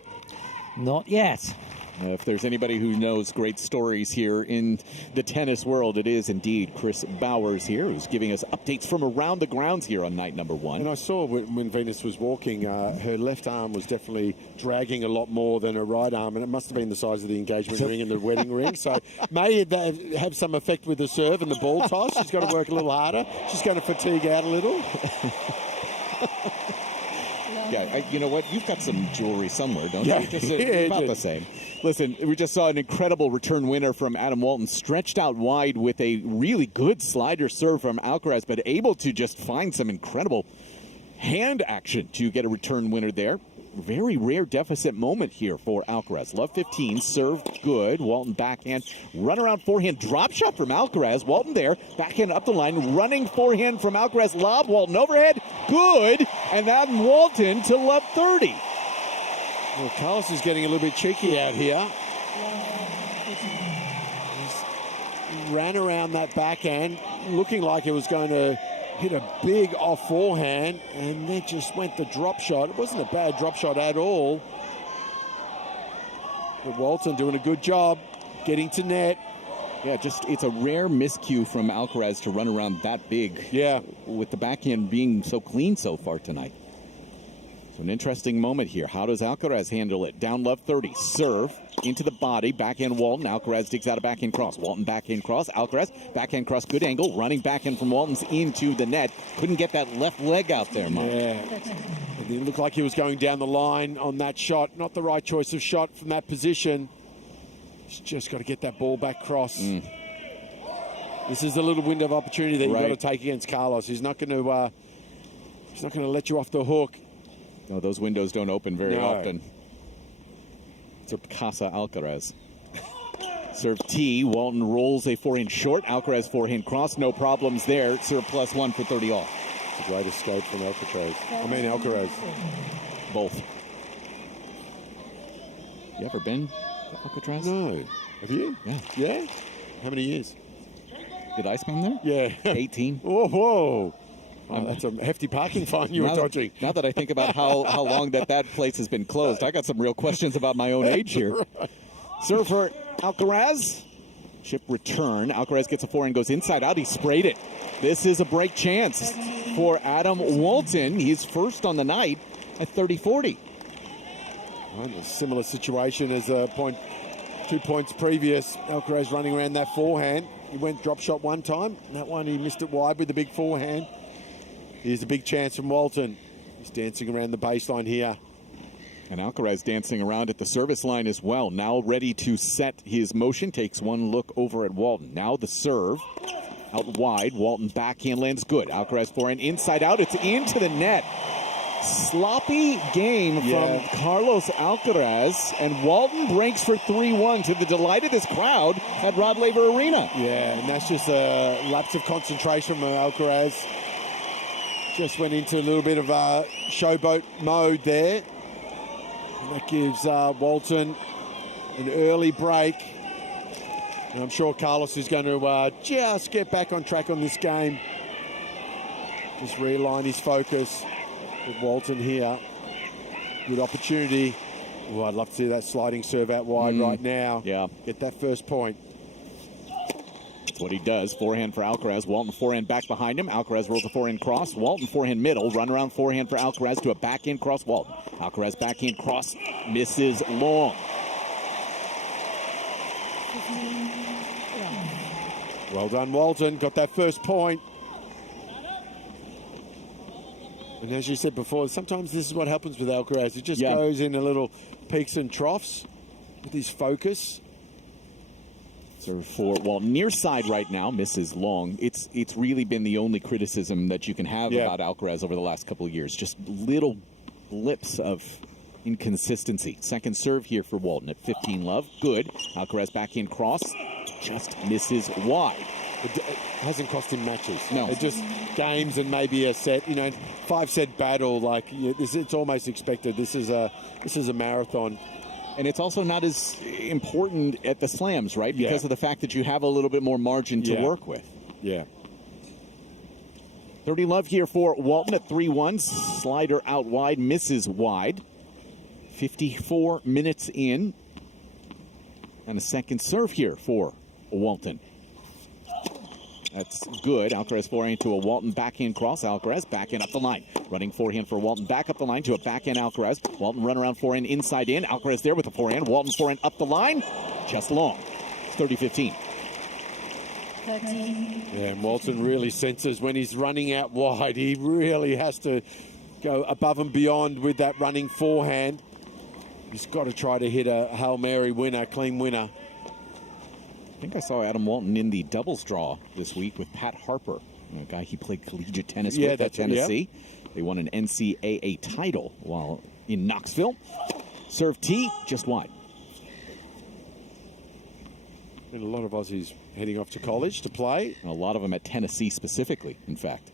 not yet. If there's anybody who knows great stories here in the tennis world, it is indeed Chris Bowers here, who's giving us updates from around the grounds here on night number one. And I saw when Venus was walking, her left arm was definitely dragging a lot more than her right arm, and it must have been the size of the engagement ring and the wedding ring. So may that have some effect with the serve and the ball toss. She's got to work a little harder. She's going to fatigue out a little. Yeah, you know what? You've got some jewelry somewhere, don't you? Just about the same. Listen, we just saw an incredible return winner from Adam Walton, stretched out wide with a really good slider serve from Alcaraz, but able to just find some incredible hand action to get a return winner there. Very rare deficit moment here for Alcaraz. Love 15, served good. Walton backhand, run around forehand, drop shot from Alcaraz. Walton there, backhand up the line, running forehand from Alcaraz. Lob, Walton overhead, good. And then Walton to love 30. Well, Carlos is getting a little bit cheeky out here. He ran around that backhand, looking like it was going to hit a big off forehand, and then just went the drop shot. It wasn't a bad drop shot at all. But Walton doing a good job getting to net. Yeah, just it's a rare miscue from Alcaraz to run around that big. Yeah. With the backhand being so clean so far tonight. So an interesting moment here. How does Alcaraz handle it? Down love 30. Serve into the body. Backhand Walton. Alcaraz digs out a backhand cross. Walton backhand cross. Alcaraz backhand cross. Good angle. Running backhand from Walton's into the net. Couldn't get that left leg out there, Mark. Yeah. It looked like he was going down the line on that shot. Not the right choice of shot from that position. He's just got to get that ball back cross. This is a little window of opportunity that you've got to take against Carlos. He's not going to let you off the hook. No, those windows don't open very often. It's a Casa Alcaraz. Serve T. Walton rolls a forehand short. Alcaraz forehand cross. No problems there. Serve +1 for 30 all. It's a great escape from Alcaraz. Both. You ever been to Alcatraz? No. Have you? Yeah. Yeah? How many years? Did I spend there? Yeah. 18. Oh, whoa. Oh, that's a hefty parking fine you were dodging. Now that I think about how long that place has been closed, I got some real questions about my own age here. Right. Serve for Alcaraz. Chip return. Alcaraz gets a forehand, goes inside out. He sprayed it. This is a break chance for Adam Walton. He's first on the night at 30-40. A similar situation as 2 points previous. Alcaraz running around that forehand. He went drop shot one time. That one he missed it wide with the big forehand. Here's a big chance from Walton. He's dancing around the baseline here. And Alcaraz dancing around at the service line as well. Now ready to set his motion. Takes one look over at Walton. Now the serve. Out wide. Walton backhand lands good. Alcaraz forehand inside out. It's into the net. Sloppy game from Carlos Alcaraz. And Walton breaks for 3-1 to the delight of this crowd at Rod Laver Arena. Yeah, and that's just a lapse of concentration from Alcaraz. Just went into a little bit of showboat mode there. And that gives Walton an early break. And I'm sure Carlos is going to just get back on track on this game. Just realign his focus with Walton here. Good opportunity. Oh, I'd love to see that sliding serve out wide right now. Yeah. Get that first point. That's what he does. Forehand for Alcaraz. Walton forehand back behind him. Alcaraz rolls a forehand cross. Walton forehand middle. Run around forehand for Alcaraz to a backhand cross. Walton. Alcaraz backhand cross. Misses long. Well done, Walton. Got that first point. And as you said before, sometimes this is what happens with Alcaraz. It just goes in a little peaks and troughs with his focus. Serve for Walton. Near side right now, misses long. It's really been the only criticism that you can have about Alcaraz over the last couple of years. Just little blips of inconsistency. Second serve here for Walton at 15 love. Good. Alcaraz backhand cross. Just misses wide. It hasn't cost him matches. No. It just games and maybe a set, 5-set battle. Like it's almost expected. This is a marathon. And it's also not as important at the slams, right? Because of the fact that you have a little bit more margin to work with. Yeah. 30 love here for Walton at 3-1. Slider out wide, misses wide. 54 minutes in. And a second serve here for Walton. That's good. Alcaraz forehand to a Walton backhand cross. Alcaraz backhand up the line. Running forehand for Walton back up the line to a backhand Alcaraz. Walton run around forehand inside in. Alcaraz there with the forehand. Walton forehand up the line. Just long. It's 30-15. Yeah, and Walton really senses when he's running out wide. He really has to go above and beyond with that running forehand. He's got to try to hit a Hail Mary winner, clean winner. I think I saw Adam Walton in the doubles draw this week with Pat Harper, a guy he played collegiate tennis with at Tennessee. They won an NCAA title while in Knoxville. Serve T, just wide. And a lot of Aussies heading off to college to play. And a lot of them at Tennessee specifically, in fact.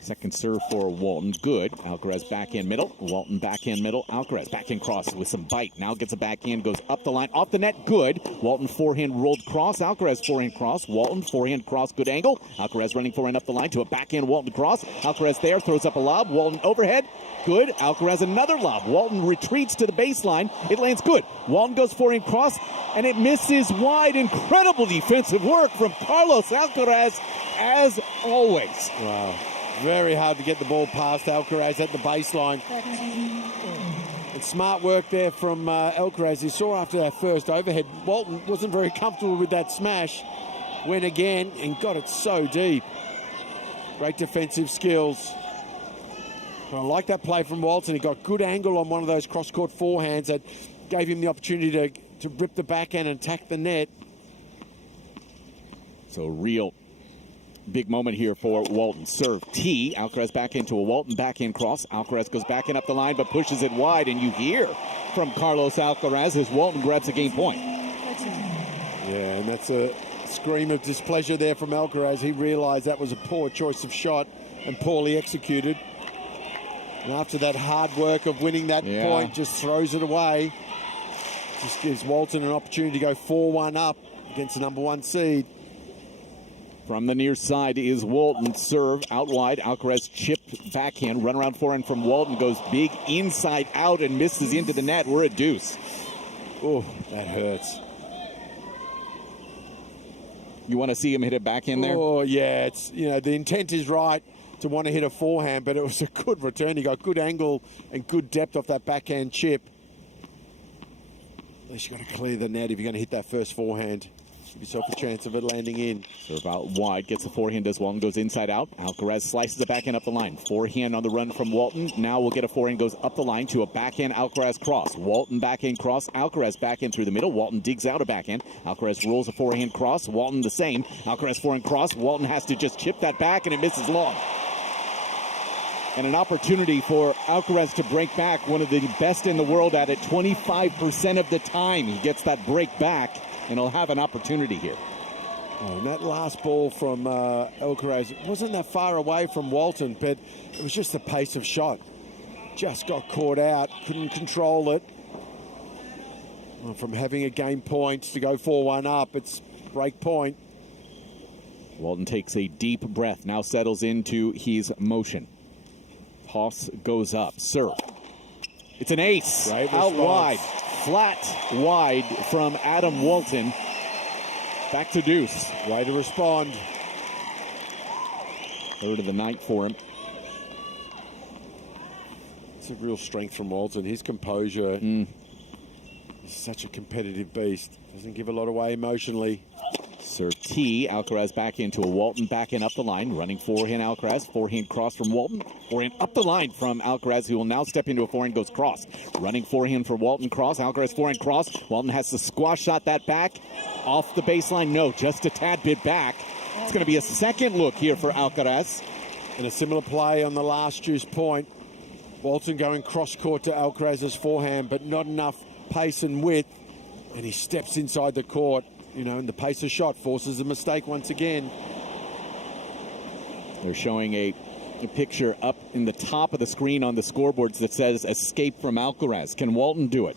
Second serve for Walton, good. Alcaraz backhand middle. Walton backhand middle. Alcaraz backhand cross with some bite. Now gets a backhand, goes up the line, off the net, good. Walton forehand rolled cross. Alcaraz forehand cross. Walton forehand cross, good angle. Alcaraz running forehand up the line to a backhand Walton cross. Alcaraz there, throws up a lob. Walton overhead, good. Alcaraz another lob. Walton retreats to the baseline. It lands good. Walton goes forehand cross, and it misses wide. Incredible defensive work from Carlos Alcaraz, as always. Wow. Very hard to get the ball past Alcaraz at the baseline. And smart work there from Alcaraz. You saw after that first overhead, Walton wasn't very comfortable with that smash. Went again and got it so deep. Great defensive skills. I like that play from Walton. He got good angle on one of those cross-court forehands that gave him the opportunity to rip the backhand and attack the net. So real big moment here for Walton. Serve T. Alcaraz back into a Walton backhand cross. Alcaraz goes back and up the line but pushes it wide, and you hear from Carlos Alcaraz as Walton grabs a game point. Yeah, and that's a scream of displeasure there from Alcaraz. He realised that was a poor choice of shot and poorly executed. And after that hard work of winning that point, just throws it away. Just gives Walton an opportunity to go 4-1 up against the number 1 seed. From the near side is Walton. Serve out wide. Alcaraz chip backhand. Run around forehand from Walton. Goes big inside out and misses into the net. We're a deuce. Oh, that hurts. You want to see him hit a backhand there? Oh, yeah. It's, you know, the intent is right to want to hit a forehand, but it was a good return. He got good angle and good depth off that backhand chip. At least you've got to clear the net if you're going to hit that first forehand. Give yourself a chance of it landing in. Serve out wide, gets the forehand as Walton goes inside out. Alcaraz slices it backhand up the line. Forehand on the run from Walton. Now we'll get a forehand, goes up the line to a backhand Alcaraz cross. Walton backhand cross, Alcaraz backhand through the middle. Walton digs out a backhand. Alcaraz rolls a forehand cross. Walton the same. Alcaraz forehand cross. Walton has to just chip that back and it misses long. And an opportunity for Alcaraz to break back, one of the best in the world at it. 25% of the time he gets that break back, and he'll have an opportunity here. Oh, and that last ball from Alcaraz wasn't that far away from Walton, but it was just the pace of shot. Just got caught out, couldn't control it. Well, from having a game point to go 4-1 up, it's break point. Walton takes a deep breath, now settles into his motion. Toss goes up. Serve. It's an ace. Right, out wide. Flat wide from Adam Walton. Back to deuce. Way to respond. Third of the night for him. It's a real strength from Walton. His composure. He's such a competitive beast. Doesn't give a lot away emotionally. Serve T. Alcaraz back into a Walton, back in up the line. Running forehand Alcaraz. Forehand cross from Walton. Forehand up the line from Alcaraz, who will now step into a forehand, goes cross. Running forehand for Walton, cross. Alcaraz forehand cross. Walton has to squash shot that back. Off the baseline, no, just a tad bit back. It's going to be a second look here for Alcaraz. And a similar play on the last juice point. Walton going cross court to Alcaraz's forehand, but not enough pace and width. And he steps inside the court. You know, and the pace of shot forces a mistake once again. They're showing a picture up in the top of the screen on the scoreboards that says escape from Alcaraz. Can Walton do it?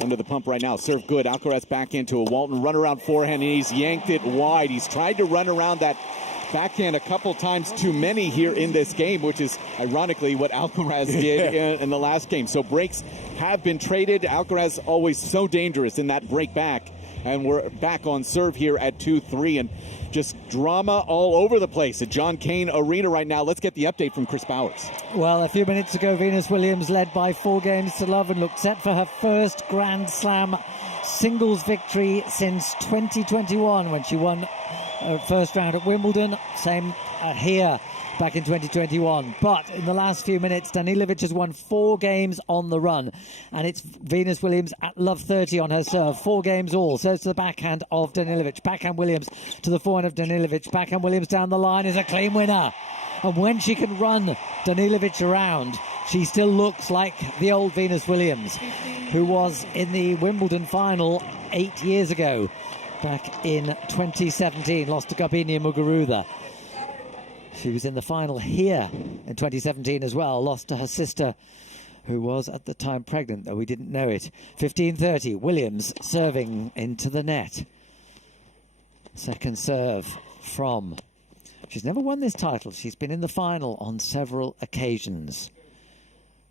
Under the pump right now. Serve good. Alcaraz back into a Walton run around forehand, and he's yanked it wide. He's tried to run around that backhand a couple times too many here in this game, which is ironically what Alcaraz did in the last game. So breaks have been traded. Alcaraz always so dangerous in that break back. And we're back on serve here at 2-3, and just drama all over the place at Cain Arena right now. Let's get the update from Chris Bowers. Well, a few minutes ago, Venus Williams led by 4-0 and looked set for her first Grand Slam singles victory since 2021 when she won her first round at Wimbledon. Same here back in 2021. But in the last few minutes, Danilovic has won 4 games on the run. And it's Venus Williams at love 30 on her serve. 4 games all. Serves to the backhand of Danilovic. Backhand Williams to the forehand of Danilovic. Backhand Williams down the line is a clean winner. And when she can run Danilovic around, she still looks like the old Venus Williams, who was in the Wimbledon final 8 years ago, back in 2017. Lost to Garbine Muguruza. She was in the final here in 2017 as well. Lost to her sister, who was at the time pregnant, though we didn't know it. 15:30, Williams serving into the net. Second serve from... She's never won this title. She's been in the final on several occasions.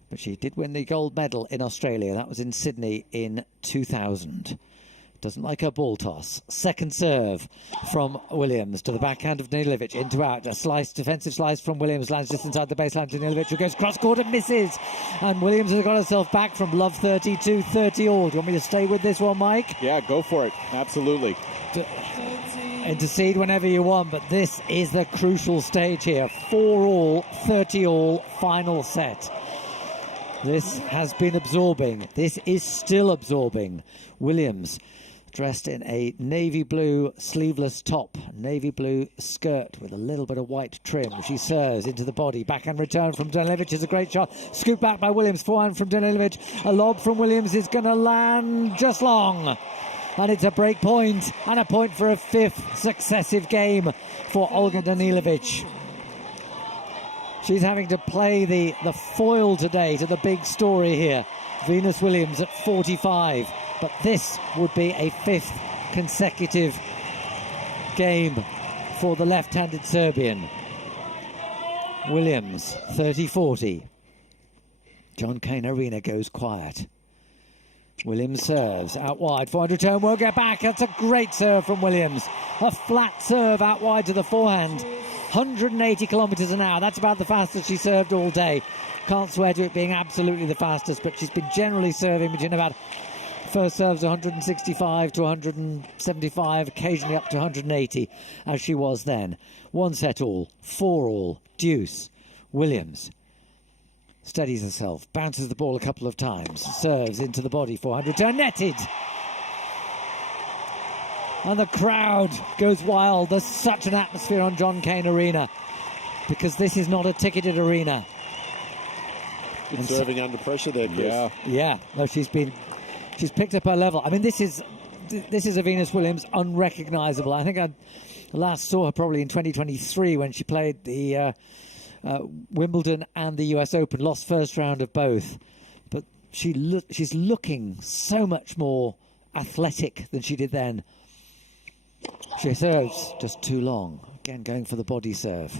But she did win the gold medal in Australia. That was in Sydney in 2000. Doesn't like her ball toss. Second serve from Williams to the backhand of Danilovic. Into out. A slice, defensive slice from Williams. Lands just inside the baseline. Danilovic, who goes cross-court and misses. And Williams has got herself back from love 32, 30 all. Do you want me to stay with this one, Mike? Yeah, go for it. Absolutely. Intercede whenever you want, but this is the crucial stage here. 4 all, 30 all, final set. This has been absorbing. This is still absorbing. Williams, dressed in a navy blue sleeveless top, navy blue skirt with a little bit of white trim. She serves into the body. Backhand return from Danilovic is a great shot. Scoop back by Williams. Forehand from Danilovic. A lob from Williams is going to land just long. And it's a break point and a point for a 5th successive game for Olga Danilovic. She's having to play the foil today to the big story here. Venus Williams at 45. But this would be a 5th consecutive game for the left-handed Serbian. Williams, 30-40. John Cain Arena goes quiet. Williams serves out wide. Forehand return won't get back. That's a great serve from Williams. A flat serve out wide to the forehand. 180 kilometres an hour. That's about the fastest she served all day. Can't swear to it being absolutely the fastest, but she's been generally serving between about first serves 165 to 175, occasionally up to 180, as she was then. 1 set all, 4 all, deuce. Williams steadies herself, bounces the ball a couple of times, serves into the body, forehand return, netted. And the crowd goes wild. There's such an atmosphere on John Cain Arena because this is not a ticketed arena. Good serving under pressure there, Chris. Yeah. No, she's picked up her level. I mean, this is a Venus Williams unrecognisable. I think I last saw her probably in 2023 when she played the Wimbledon and the US Open, lost first round of both. But she's looking so much more athletic than she did then. She serves just too long. Again, going for the body serve.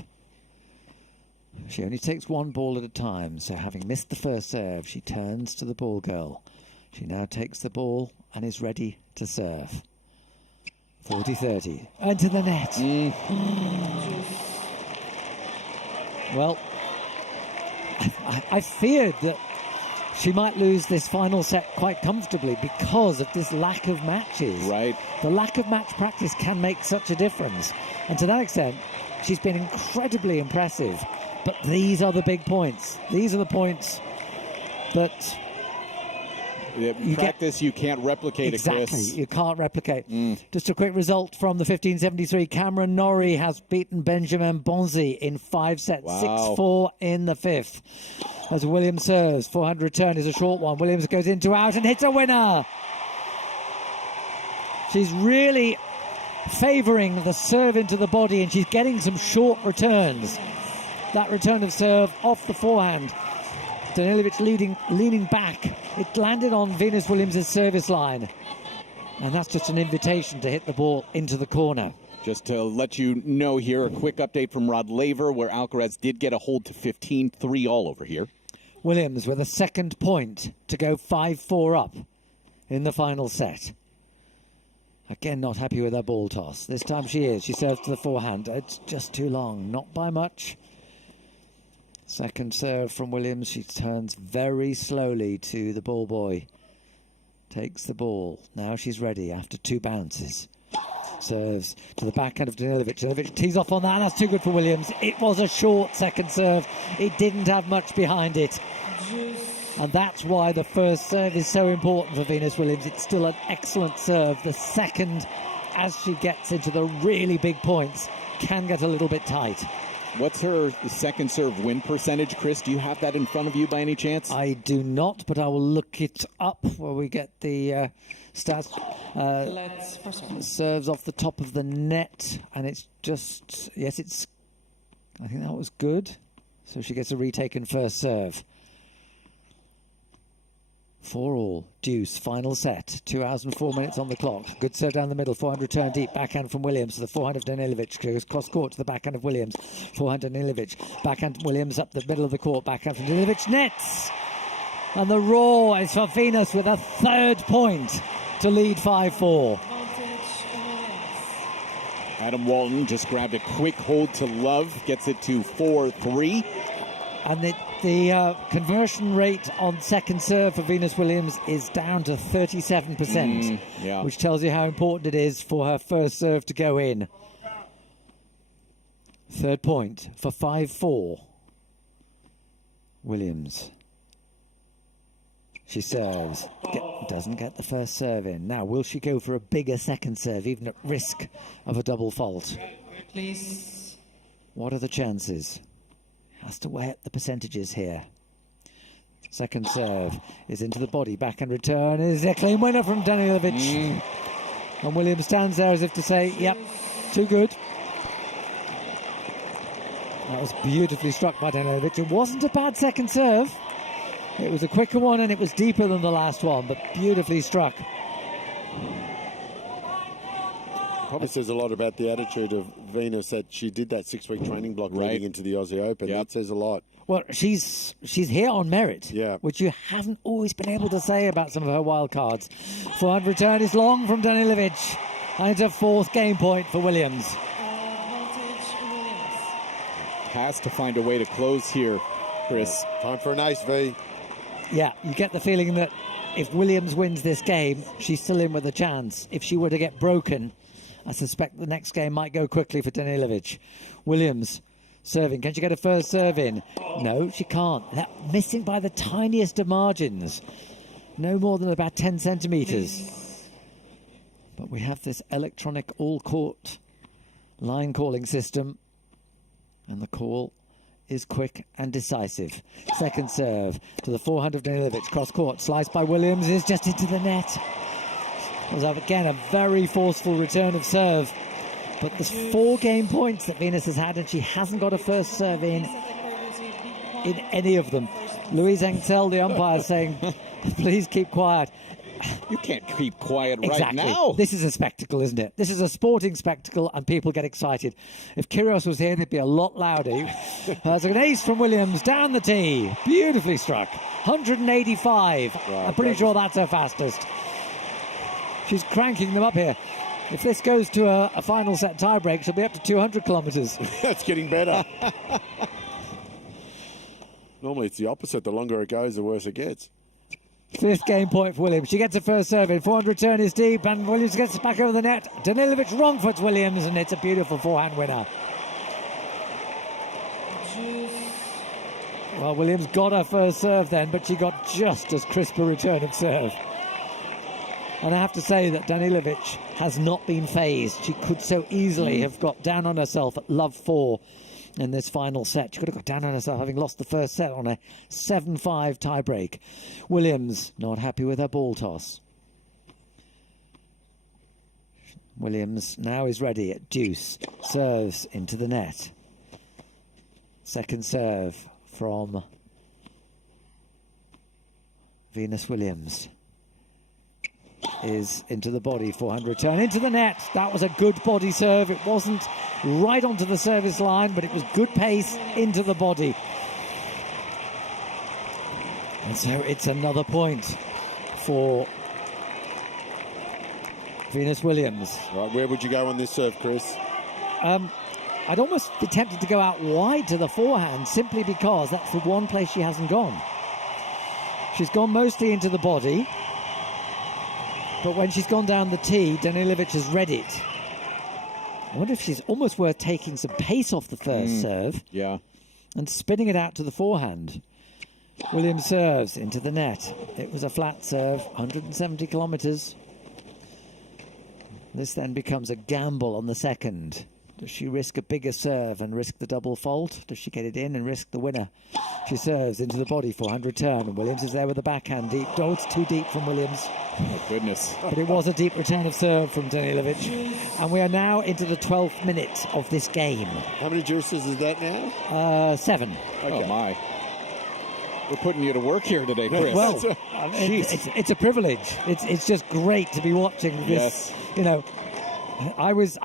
She only takes 1 ball at a time, so having missed the first serve, she turns to the ball girl. She now takes the ball and is ready to serve. 40-30. Into the net. Well, I feared that she might lose this final set quite comfortably because of this lack of matches. Right. The lack of match practice can make such a difference. And to that extent, she's been incredibly impressive. But these are the big points. These are the points that you can't replicate. Exactly, it, Chris. You can't replicate. Just a quick result from the 1573. Cameron Norrie has beaten Benjamin Bonzi in 5 sets. Wow. 6-4 in the 5th. As Williams serves, forehand return is a short one. Williams goes into out and hits a winner. She's really favouring the serve into the body, and she's getting some short returns. That return of serve off the forehand. Danilovic leaning back. It landed on Venus Williams' service line. And that's just an invitation to hit the ball into the corner. Just to let you know here, a quick update from Rod Laver, where Alcaraz did get a hold to 15-3 all over here. Williams with a second point to go 5-4 up in the final set. Again, not happy with her ball toss. This time she is. She serves to the forehand. It's just too long. Not by much. Second serve from Williams. She turns very slowly to the ball boy. Takes the ball. Now she's ready after 2 bounces. Serves to the backhand of Danilovic. Danilovic tees off on that. That's too good for Williams. It was a short second serve. It didn't have much behind it. And that's why the first serve is so important for Venus Williams. It's still an excellent serve. The second, as she gets into the really big points, can get a little bit tight. What's her second serve win percentage, Chris? Do you have that in front of you by any chance? I do not, but I will look it up where we get the stats. Serves off the top of the net, and it's just, yes, it's, I think that was good. So she gets a retaken first serve. 4-all, deuce, final set. 2 hours and 4 minutes on the clock. Good serve down the middle, forehand return deep, backhand from Williams to the forehand of Danilovic. Goes cross court to the backhand of Williams. Forehand Danilovic, backhand Williams up the middle of the court, backhand from Danilovic, nets! And the roar is for Venus with a 3rd point. to lead 5-4. Adam Walton just grabbed a quick hold to love, gets it to 4-3. And the conversion rate on second serve for Venus Williams is down to 37%, which tells you how important it is for her first serve to go in. Third point for 5-4. Williams. She serves. Doesn't get the first serve in. Now, will she go for a bigger second serve, even at risk of a double fault? Please. What are the chances? Has to weigh up the percentages here. Second serve is into the body. Backhand return is a clean winner from Danilovic. And Williams stands there as if to say, yep, too good. That was beautifully struck by Danilovic. It wasn't a bad second serve. It was a quicker one and it was deeper than the last one, but beautifully struck. Probably says a lot about the attitude of Venus that she did that 6-week training block leading into the Aussie Open. That says a lot. Well, she's here on merit, which you haven't always been able to say about some of her wild cards. Forehand return is long from Danilovic, and it's a fourth game point for Williams. Has to find a way to close here, Chris. Time for an ace, V. Yeah, you get the feeling that if Williams wins this game, she's still in with a chance. If she were to get broken, I suspect the next game might go quickly for Danilovic. Williams serving. Can she get a first serve in? No, she can't. That missing by the tiniest of margins. No more than about 10 centimetres. But we have this electronic all-court line calling system. And the call is quick and decisive. Second serve to the forehand of Danilovic. Cross court, sliced by Williams, is just into the net. It was again a very forceful return of serve. But there's 4 game points that Venus has had, and she hasn't got a first serve in any of them. Louise Engtel, the umpire, saying, please keep quiet. You can't keep quiet right Exactly. now. This is a spectacle, isn't it? This is a sporting spectacle, and people get excited. If Kyrgios was here, they'd be a lot louder. There's an ace from Williams down the tee. Beautifully struck. 185. I'm pretty sure that's her fastest. She's cranking them up here. If this goes to a final set tiebreak, she'll be up to 200 kilometres. That's getting better. Normally it's the opposite. The longer it goes, the worse it gets. Fifth game point for Williams. She gets a first serve in. Forehand return is deep, and Williams gets it back over the net. Danilovic wrong foots Williams, and it's a beautiful forehand winner. Well, Williams got her first serve then, but she got just as crisp a return of serve. And I have to say that Danilovic has not been phased. She could so easily have got down on herself at love 4 in this final set. She could have got down on herself having lost the first set on a 7-5 tiebreak. Williams not happy with her ball toss. Williams now is ready at deuce. Serves into the net. Second serve from Venus Williams is into the body. Forehand return into the net. That was a good body serve. It wasn't right onto the service line, but it was good pace into the body. And so it's another point for Venus Williams. Right, where would you go on this serve, Chris? I'd almost be tempted to go out wide to the forehand, simply because that's the one place she hasn't gone. She's gone mostly into the body, but when she's gone down the tee, Danilovic has read it. I wonder if she's almost worth taking some pace off the first serve. Yeah. And spinning it out to the forehand. Williams serves into the net. It was a flat serve, 170 kilometres. This then becomes a gamble on the second. Does she risk a bigger serve and risk the double fault? Does she get it in and risk the winner? She serves into the body, forehand return, and Williams is there with the backhand deep. Oh, it's too deep from Williams. Oh, goodness. But it was a deep return of serve from Danilovic. And we are now into the 12th minute of this game. How many juices is that now? 7. Okay. Oh, my. We're putting you to work here today, Chris. Well, it's a privilege. It's just great to be watching this. Yes. You know, I was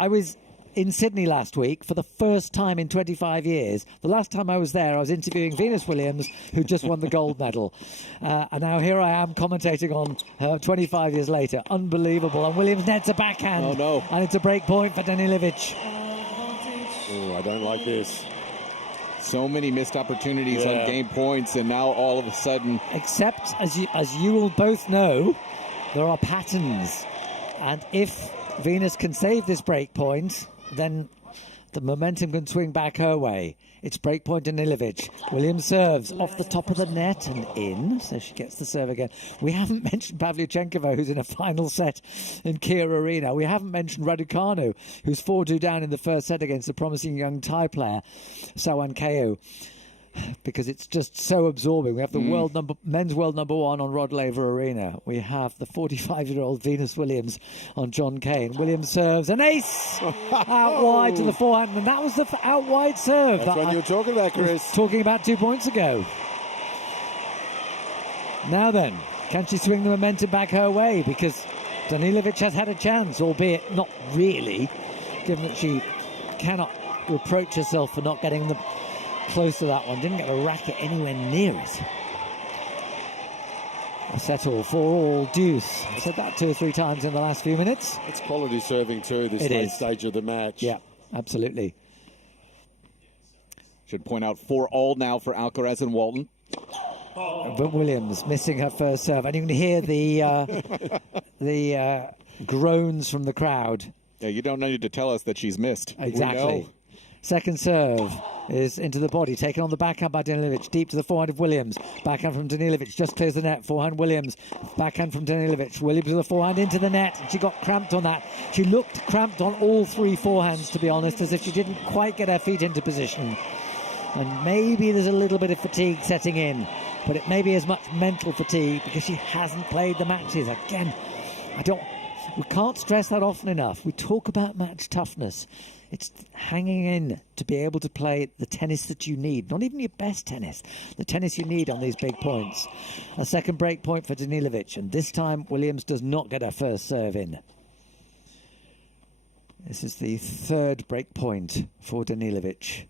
in Sydney last week for the first time in 25 years. The last time I was there, I was interviewing Venus Williams, who just won the gold medal. And now here I am commentating on her 25 years later. Unbelievable. And Williams nets a backhand. Oh, no. And it's a break point for Danilovic. Oh, I don't like this. So many missed opportunities on game points, and now all of a sudden... Except, as you will both know, there are patterns. And if Venus can save this break point, then the momentum can swing back her way. It's break point Danilovic. Williams serves off the top of the net and in, so she gets the serve again. We haven't mentioned Pavlyuchenkova, who's in a final set in Kia Arena. We haven't mentioned Raducanu, who's 4-2 down in the first set against the promising young Thai player, Sabalenka, because it's just so absorbing. We have the men's world number one on Rod Laver Arena. We have the 45-year-old Venus Williams on John Cain. Williams serves an ace out wide to the forehand, and that was the out wide serve. That's what you were talking about, Chris. Talking about 2 points ago. Now then, can she swing the momentum back her way? Because Danilovic has had a chance, albeit not really, given that she cannot reproach herself for not getting the close to that one. Didn't get a racket anywhere near it. A set all, 4-all deuce. I said that 2 or 3 times in the last few minutes. It's quality serving too, this late stage of the match. Yeah, absolutely. Should point out 4-all now for Alcaraz and Walton. But Williams missing her first serve. And you can hear the groans from the crowd. Yeah, you don't need to tell us that she's missed. Exactly. Second serve is into the body, taken on the backhand by Danilovic, deep to the forehand of Williams. Backhand from Danilovic, just clears the net. Forehand Williams, backhand from Danilovic. Williams with the forehand into the net, and she got cramped on that. She looked cramped on all 3 forehands, to be honest, as if she didn't quite get her feet into position. And maybe there's a little bit of fatigue setting in, but it may be as much mental fatigue because she hasn't played the matches. Again, we can't stress that often enough. We talk about match toughness. It's hanging in to be able to play the tennis that you need. Not even your best tennis. The tennis you need on these big points. A second break point for Danilovic. And this time, Williams does not get her first serve in. This is the 3rd break point for Danilovic.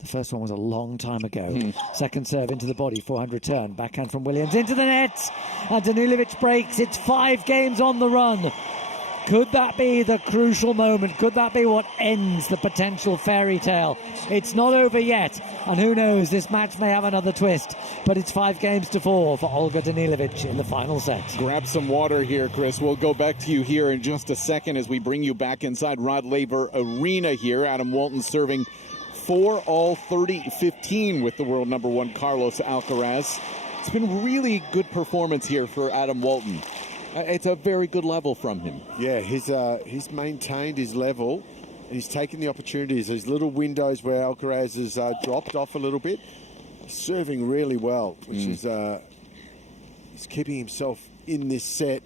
The first one was a long time ago. Second serve into the body, forehand return. Backhand from Williams into the net. And Danilovic breaks. It's 5 games on the run. Could that be the crucial moment? Could that be what ends the potential fairy tale? It's not over yet, and who knows, this match may have another twist, but it's 5 games to 4 for Olga Danilovic in the final set. Grab some water here, Chris. We'll go back to you here in just a second as we bring you back inside Rod Laver Arena here. Adam Walton serving 4-all 30-15 with the world number 1 Carlos Alcaraz. It's been really good performance here for Adam Walton. It's a very good level from him. Yeah, he's maintained his level. He's taken the opportunities. There's little windows where Alcaraz has dropped off a little bit. He's serving really well, which is he's keeping himself in this set.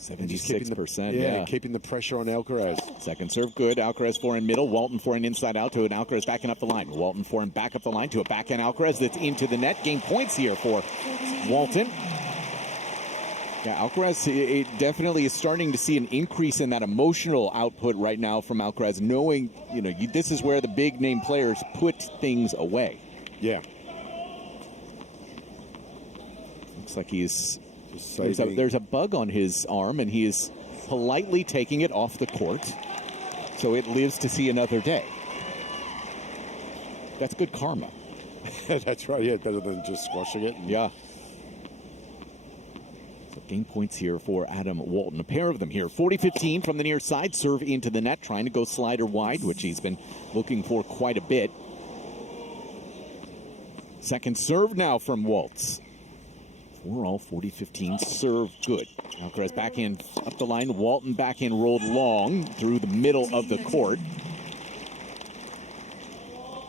76%, keeping the pressure on Alcaraz. Second serve good. Alcaraz forehand middle. Walton forehand inside out to an Alcaraz backing up the line. Walton forehand back up the line to a backhand Alcaraz that's into the net. Game points here for Walton. Yeah, Alcaraz it definitely is starting to see an increase in that emotional output right now from Alcaraz, knowing, this is where the big name players put things away. Yeah. Looks like there's a bug on his arm, and he is politely taking it off the court, so it lives to see another day. That's good karma. That's right, yeah, better than just squashing it. Yeah. So game points here for Adam Walton. A pair of them here. 40-15 from the near side. Serve into the net, trying to go slider wide, which he's been looking for quite a bit. Second serve now from Waltz. 4-all 40-15. Serve good. Alcaraz backhand up the line. Walton backhand rolled long through the middle of the court.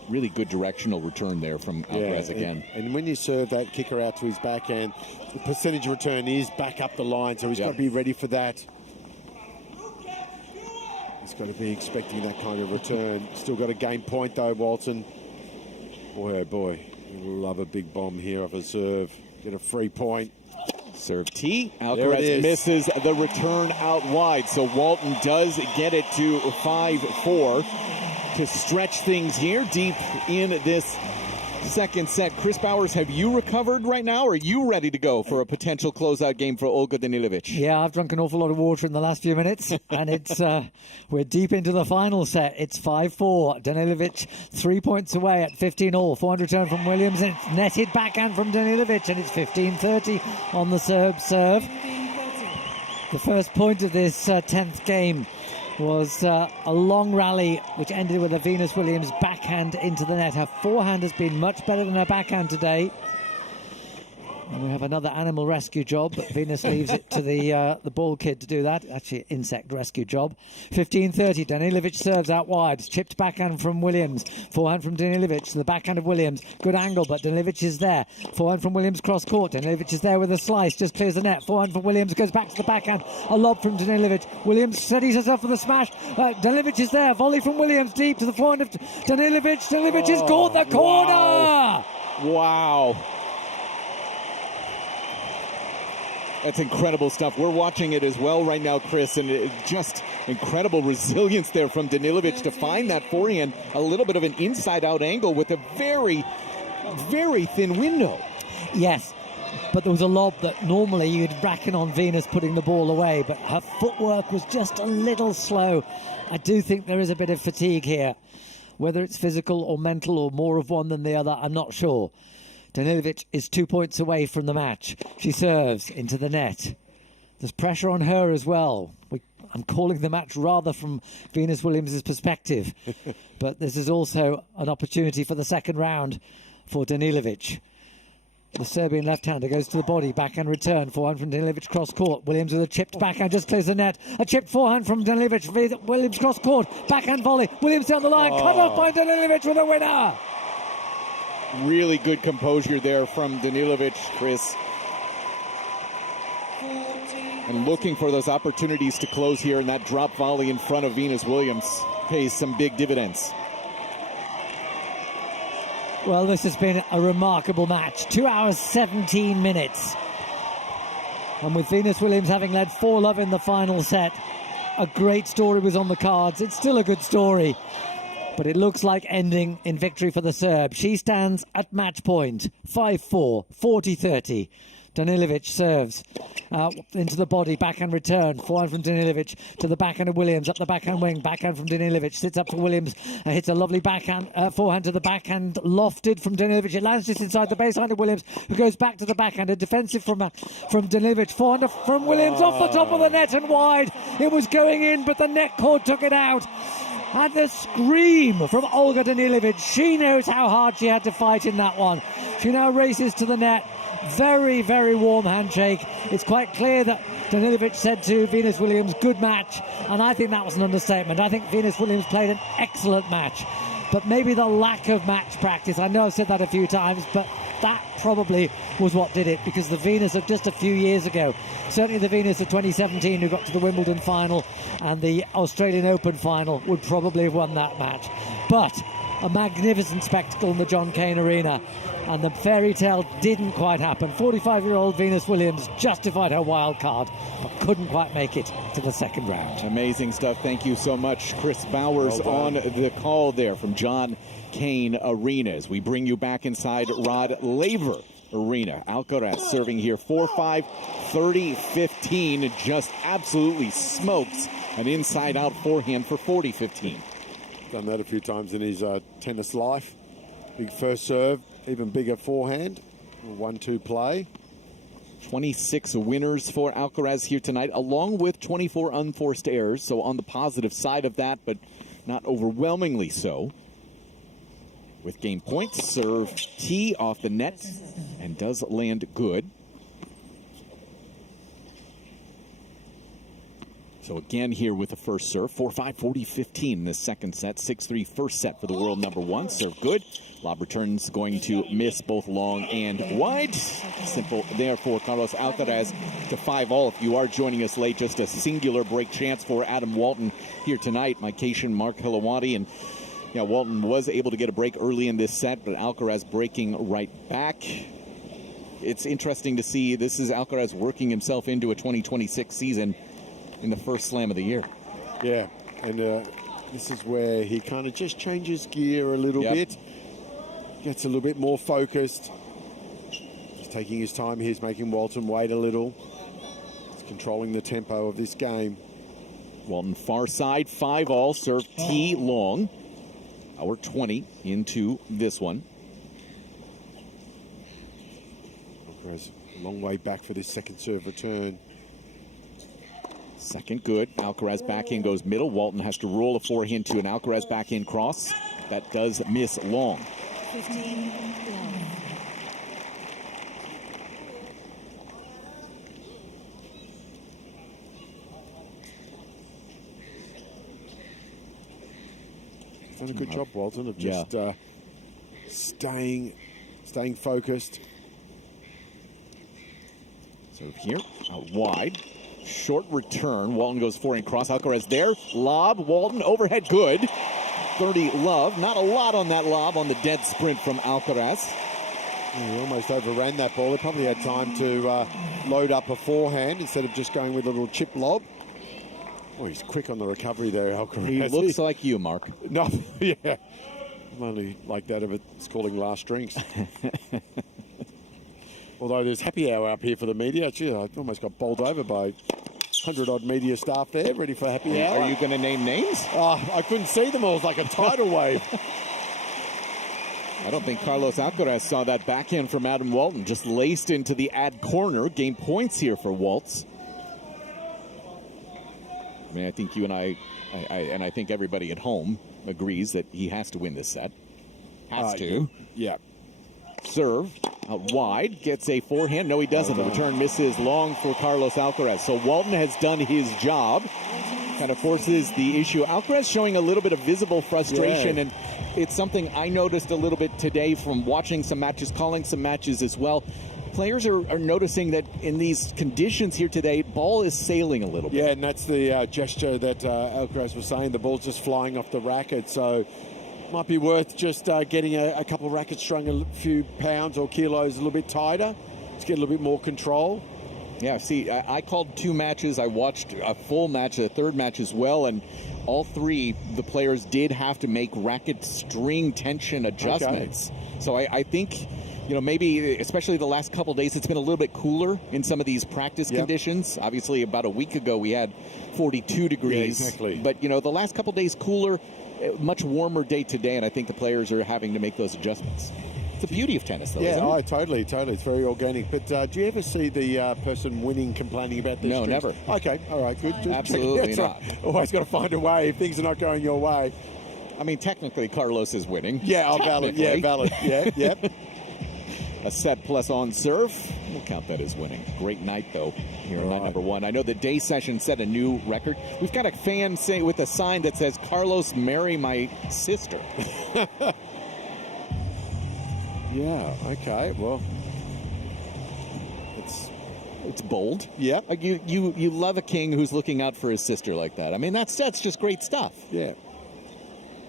Really good directional return there from Alcaraz again. And when you serve that kicker out to his backhand, the percentage return is back up the line, so he's got to be ready for that. He's got to be expecting that kind of return. Still got a game point though, Walton. Boy, oh boy, you'll love a big bomb here off a serve. Get a free point. Serve T. There it Alcaraz is. misses the return out wide. So Walton does get it to 5-4 to stretch things here deep in this second set. Chris Bowers, have you recovered right now, or are you ready to go for a potential closeout game for Olga Danilovic? Yeah, I've drunk an awful lot of water in the last few minutes, and it's we're deep into the final set. It's 5-4. Danilovic 3 points away at 15-all. 400 return from Williams, and it's netted backhand from Danilovic, and it's 15-30 on the Serb serve. The first point of this 10th game was a long rally which ended with a Venus Williams backhand into the net. Her forehand has been much better than her backhand today. And we have another animal rescue job, but Venus leaves it to the ball kid to do that. Actually, insect rescue job. 15-30. Danilovic serves out wide. Chipped backhand from Williams. Forehand from Danilovic to the backhand of Williams. Good angle, but Danilovic is there. Forehand from Williams cross court. Danilovic is there with a slice. Just clears the net. Forehand from Williams goes back to the backhand. A lob from Danilovic. Williams steadies herself for the smash. Danilovic is there. Volley from Williams deep to the forehand of Danilovic. Danilovic has caught the corner. Wow. That's incredible stuff. We're watching it as well right now, Chris, and just incredible resilience there from Danilovic to find that forehand, a little bit of an inside-out angle with a very, very thin window. Yes, but there was a lob that normally you'd reckon on Venus putting the ball away, but her footwork was just a little slow. I do think there is a bit of fatigue here. Whether it's physical or mental or more of one than the other, I'm not sure. Danilovic is 2 points away from the match. She serves into the net. There's pressure on her as well. I'm calling the match rather from Venus Williams' perspective. But this is also an opportunity for the second round for Danilovic. The Serbian left-hander goes to the body, backhand return, forehand from Danilovic cross court. Williams with a chipped backhand, just clears the net. A chipped forehand from Danilovic. Williams cross court, backhand volley. Williams down the line, cut off by Danilovic with a winner. Really good composure there from Danilovic, Chris. And looking for those opportunities to close here, and that drop volley in front of Venus Williams pays some big dividends. Well, this has been a remarkable match. 2 hours, 17 minutes. And with Venus Williams having led 4-love in the final set, a great story was on the cards. It's still a good story, but it looks like ending in victory for the Serb. She stands at match point, 5-4, 40-30. Danilovic serves into the body, backhand return, forehand from Danilovic to the backhand of Williams, up the backhand wing, backhand from Danilovic, sits up to Williams, hits a lovely backhand, forehand to the backhand, lofted from Danilovic, it lands just inside the baseline of Williams, who goes back to the backhand, a defensive from Danilovic, forehand from Williams, off the top of the net and wide, it was going in, but the net cord took it out. And the scream from Olga Danilovic, she knows how hard she had to fight in that one. She now races to the net. Very, very warm handshake. It's quite clear that Danilovic said to Venus Williams, good match, and I think that was an understatement. I think Venus Williams played an excellent match, but maybe the lack of match practice, I know I've said that a few times, but that probably was what did it, because the Venus of just a few years ago, certainly the Venus of 2017 who got to the Wimbledon final and the Australian Open final, would probably have won that match. But a magnificent spectacle in the John Cain Arena, and the fairy tale didn't quite happen. 45-year-old Venus Williams justified her wild card, but couldn't quite make it to the second round. Amazing stuff. Thank you so much, Chris Bowers, on the call there from John Cain Arena. As we bring you back inside Rod Laver Arena. Alcaraz serving here 4-5, 30-15. Just absolutely smokes an inside-out forehand for 40-15. Done that a few times in his tennis life. Big first serve, even bigger forehand. 1-2 play. 26 winners for Alcaraz here tonight, along with 24 unforced errors. So on the positive side of that, but not overwhelmingly so. With game points, serve T off the net and does land good. So again here with the first serve, 4-5, 40-15 in this second set, 6-3 first set for the world number one. Serve good. Lob returns going to miss both long and wide. Simple there for Carlos Alcaraz to 5-all. If you are joining us late, just a singular break chance for Adam Walton here tonight. Mike Cain, Mark Hilawati, and yeah, Walton was able to get a break early in this set, but Alcaraz breaking right back. it's interesting to see this is Alcaraz working himself into a 2026 season in the first slam of the year. Yeah, and this is where he kind of just changes gear a little bit, gets a little bit more focused. He's taking his time. He's making Walton wait a little. He's controlling the tempo of this game. Walton far side, 5-all, serve T long. Hour 20 into this one. Alcaraz a long way back for this second serve return. Second good. Alcaraz backhand goes middle. Walton has to roll a forehand to an Alcaraz backhand cross. That does miss long. 15 He's done a good job, Walton, of just staying focused. Serve here, out wide. Short return. Walton goes forehand cross. Alcaraz there. Lob. Walton overhead good. 30 love. Not a lot on that lob on the dead sprint from Alcaraz. He almost overran that ball. He probably had time to load up a forehand instead of just going with a little chip lob. Oh, he's quick on the recovery there, Alcaraz. He looks like you, Mark. No, yeah. I'm only like that if it's calling last drinks. Although there's happy hour up here for the media. Gee, I almost got bowled over by 100-odd media staff there, ready for happy hour. Are you going to name names? I couldn't see them all. It was like a tidal wave. I don't think Carlos Alcaraz saw that backhand from Adam Walton. Just laced into the ad corner. Game points here for Waltz. I mean, I think you and I think everybody at home agrees that he has to win this set. Has to. Yeah. Serve out wide, gets a forehand. No, he doesn't. The return misses long for Carlos Alcaraz. So Walton has done his job. Kind of forces the issue. Alcaraz showing a little bit of visible frustration, and it's something I noticed a little bit today from watching some matches, calling some matches as well. Players are noticing that in these conditions here today, ball is sailing a little bit. Yeah, and that's the gesture that Alcaraz was saying. The ball's just flying off the racket, so might be worth just getting a couple of rackets strung a few pounds or kilos a little bit tighter. Just get a little bit more control. Yeah, see, I called 2 matches. I watched a full match, a third match as well, and all 3, the players did have to make racket string tension adjustments. Okay. So I think, you know, maybe especially the last couple of days, it's been a little bit cooler in some of these practice conditions. Obviously, about a week ago, we had 42 degrees. Yeah, exactly. But, you know, the last couple of days cooler, much warmer day today, and I think the players are having to make those adjustments. It's the beauty of tennis, though, isn't it? Totally. It's very organic. But do you ever see the person winning complaining about this? No, never. Okay, all right, good. Absolutely not. Always got to find a way if things are not going your way. I mean, technically, Carlos is winning. Yeah, valid. Yeah, valid. Yeah. A set plus on serve. We'll count that as winning. Great night, though, here on night number 1. I know the day session set a new record. We've got a fan saying with a sign that says, "Carlos, marry my sister." Yeah, okay, well. It's bold. Yeah. You love a king who's looking out for his sister like that. I mean, that's just great stuff. Yeah.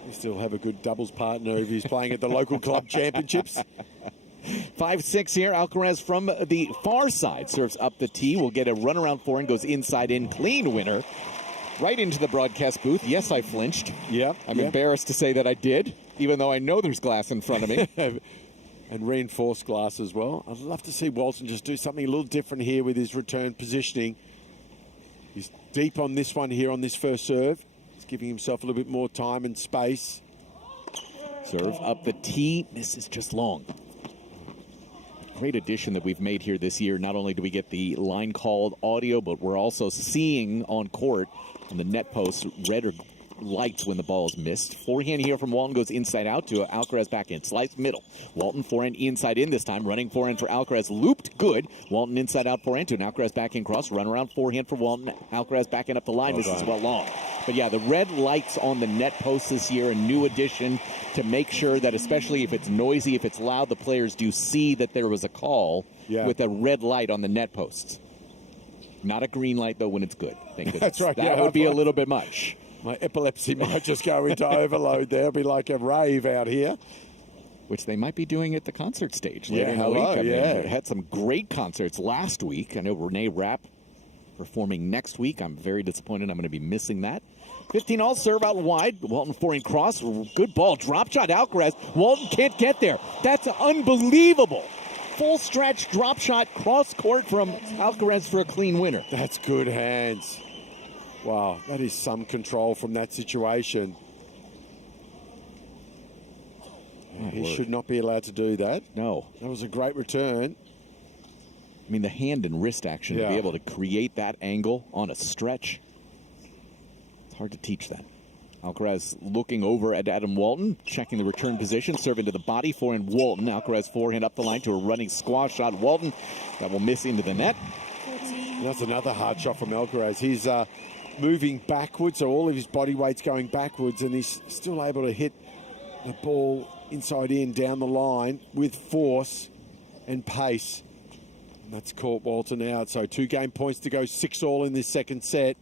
We still have a good doubles partner if he's playing at the local club championships. 5-6 here. Alcaraz from the far side serves up the tee. Will get a runaround forehand, goes inside in. Clean winner. Right into the broadcast booth. Yes, I flinched. Yeah. I'm embarrassed to say that I did, even though I know there's glass in front of me. And reinforced glass as well. I'd love to see Walton just do something a little different here with his return positioning. He's deep on this one here on this first serve. He's giving himself a little bit more time and space. Serve up the tee. Misses just long. Great addition that we've made here this year. Not only do we get the line called audio, but we're also seeing on court on the net post red or light when the ball is missed. Forehand here from Walton goes inside out to Alcaraz backhand. Slice middle. Walton forehand inside in this time. Running forehand for Alcaraz. Looped good. Walton inside out forehand to an Alcaraz backhand cross. Run around forehand for Walton. Alcaraz backhand up the line. This is well long. But yeah, the red lights on the net post this year, a new addition to make sure that, especially if it's noisy, if it's loud, the players do see that there was a call with a red light on the net posts. Not a green light, though, when it's good. Thank goodness. That's right. That would be a little bit much. My epilepsy might just go into overload there. It'll be like a rave out here. which they might be doing at the concert stage Yeah, later in the hello, week. I mean, yeah. they had some great concerts last week. I know Renee Rapp performing next week. I'm very disappointed I'm going to be missing that. 15-all serve out wide. Walton forehand cross. Good ball. Drop shot Alcaraz. Walton can't get there. That's unbelievable. Full stretch drop shot cross court from Alcaraz for a clean winner. That's good hands. Wow, that is some control from that situation. He should not be allowed to do that. No. That was a great return. I mean, the hand and wrist action to Yeah. be able to create that angle on a stretch. It's hard to teach that. Alcaraz looking over at Adam Walton, checking the return position, serving to the body, forehand Walton. Alcaraz forehand up the line to a running squash shot. Walton, that will miss into the net. And that's another hard shot from Alcaraz. He's moving backwards, so all of his body weight's going backwards, and he's still able to hit the ball inside in down the line with force and pace. And that's caught Walton out. So 2 game points to go, 6-all in this second set.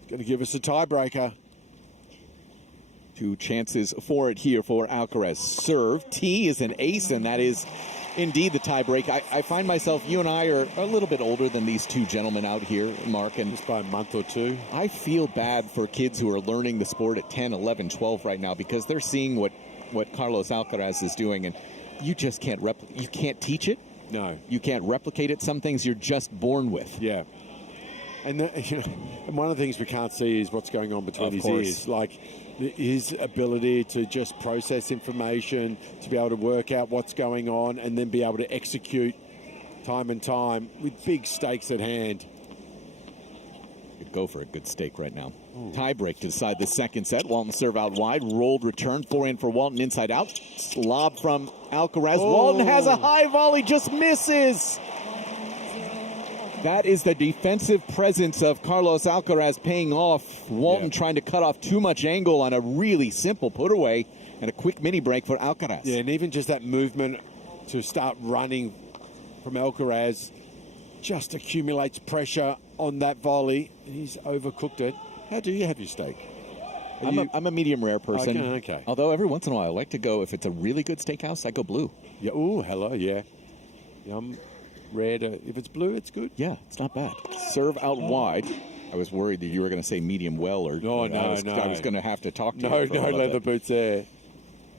It's going to give us a tiebreaker. 2 chances for it here for Alcaraz. Serve. T is an ace, and that is indeed the tiebreak. I find myself, you and I are a little bit older than these 2 gentlemen out here, Mark. And just by a month or 2. I feel bad for kids who are learning the sport at 10, 11, 12 right now, because they're seeing what Carlos Alcaraz is doing, and you just can't you can't teach it. No. You can't replicate it. Some things you're just born with. Yeah. And, and one of the things we can't see is what's going on between his ears. Like his ability to just process information, to be able to work out what's going on, and then be able to execute time and time with big stakes at hand. Could go for a good stake right now. Tie break to decide the second set. Walton serve out wide. Rolled return. Forehand for Walton inside out. Lob from Alcaraz. Walton has a high volley. Just misses. That is the defensive presence of Carlos Alcaraz paying off. Walton trying to cut off too much angle on a really simple put away, and a quick mini break for Alcaraz. Yeah, and even just that movement to start running from Alcaraz just accumulates pressure on that volley. He's overcooked it. How do you have your steak? I'm a medium rare person. Okay. Although every once in a while I like to go, if it's a really good steakhouse, I go blue. Yeah. Ooh, hello. Yeah. Yum. Red. If it's blue, it's good. Yeah, it's not bad. Serve out wide. I was worried that you were going to say medium well, or no. I was going to have to talk to you. No leather boots there.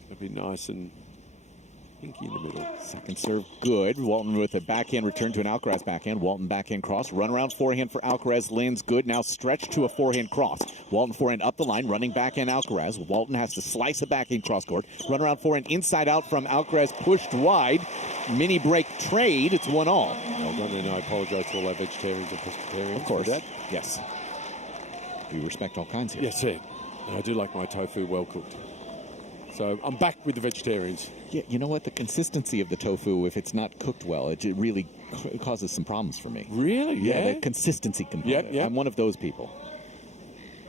It'd be nice and pinky in the middle. Second serve good. Walton with a backhand return to an Alcaraz backhand. Walton backhand cross. Run around forehand for Alcaraz. Lands good. Now stretch to a forehand cross. Walton forehand up the line. Running backhand Alcaraz. Walton has to slice a backhand cross court. Run around forehand inside out from Alcaraz. Pushed wide. Mini break trade. It's 1-all. Well done, and I apologize to all our vegetarians and pescatarians. Of course. For that. Yes. We respect all kinds here. Yes, sir. And I do like my tofu well cooked. So I'm back with the vegetarians. Yeah, you know what? The consistency of the tofu, if it's not cooked well, it really causes some problems for me. Really? Yeah, the consistency component. Yep. I'm one of those people.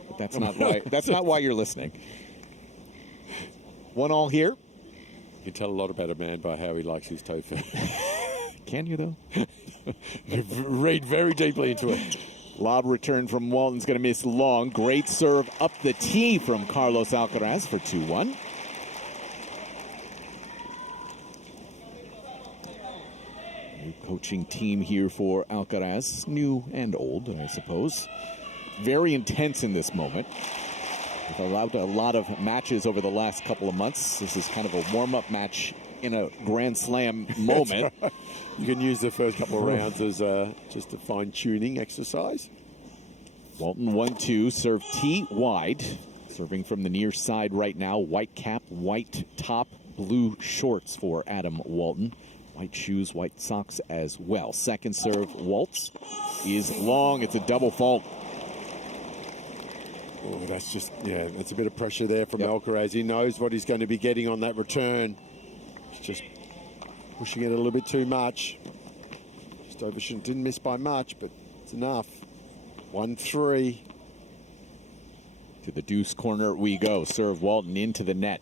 But that's not why. That's not why you're listening. 1-all here. You can tell a lot about a man by how he likes his tofu. Can you, though? Read very deeply into it. Lob return from Walton's going to miss long. Great serve up the tee from Carlos Alcaraz for 2-1. New coaching team here for Alcaraz. New and old, I suppose. Very intense in this moment. We've allowed a lot of matches over the last couple of months. This is kind of a warm-up match in a Grand Slam moment. Right. You can use the first couple of rounds as just a fine-tuning exercise. Walton 1-2, serve T wide. Serving from the near side right now. White cap, white top, blue shorts for Adam Walton. White shoes, white socks as well. Second serve, waltz, is long. It's a double fault. Oh, that's a bit of pressure there from Alcaraz. He knows what he's going to be getting on that return. He's just pushing it a little bit too much. Stovic didn't miss by much, but it's enough. 1-3. To the deuce corner we go. Serve Walton into the net.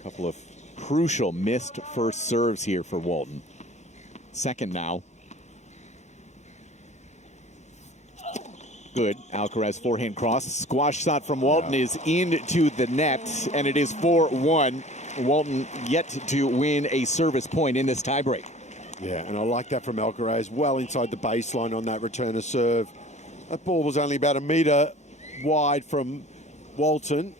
A couple of crucial missed first serves here for Walton. Second now. Good. Alcaraz forehand cross. Squash shot from Walton is into the net, and it is 4-1. Walton yet to win a service point in this tiebreak. Yeah, and I like that from Alcaraz. Well inside the baseline on that return of serve. That ball was only about a metre wide from Walton,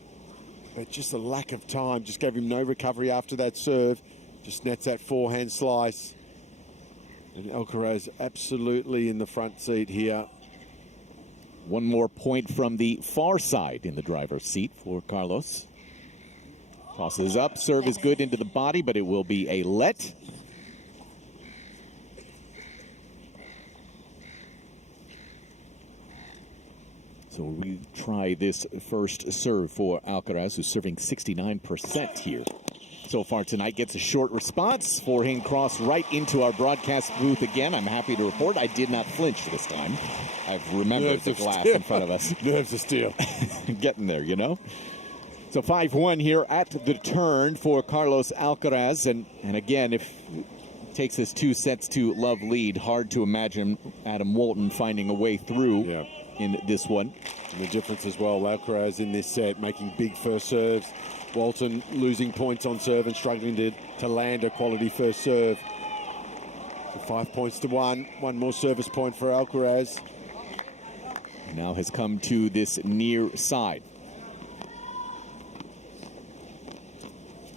but just a lack of time. Just gave him no recovery after that serve. Just nets that forehand slice. And Alcaraz absolutely in the front seat here. One more point from the far side in the driver's seat for Carlos. Tosses up, serve is good into the body, but it will be a let. So we try this first serve for Alcaraz, who's serving 69% here so far tonight. Gets a short response. Forehand cross right into our broadcast booth again. I'm happy to report I did not flinch this time. I've remembered the glass in front of us. Nerves of steel. Getting there, you know. So 5-1 here at the turn for Carlos Alcaraz. And again, if it takes us 2 sets to love lead, hard to imagine Adam Walton finding a way through in this one. And the difference as well, Alcaraz in this set making big first serves. Walton losing points on serve and struggling to land a quality first serve. So 5 points to 1. One more service point for Alcaraz. Now has come to this near side.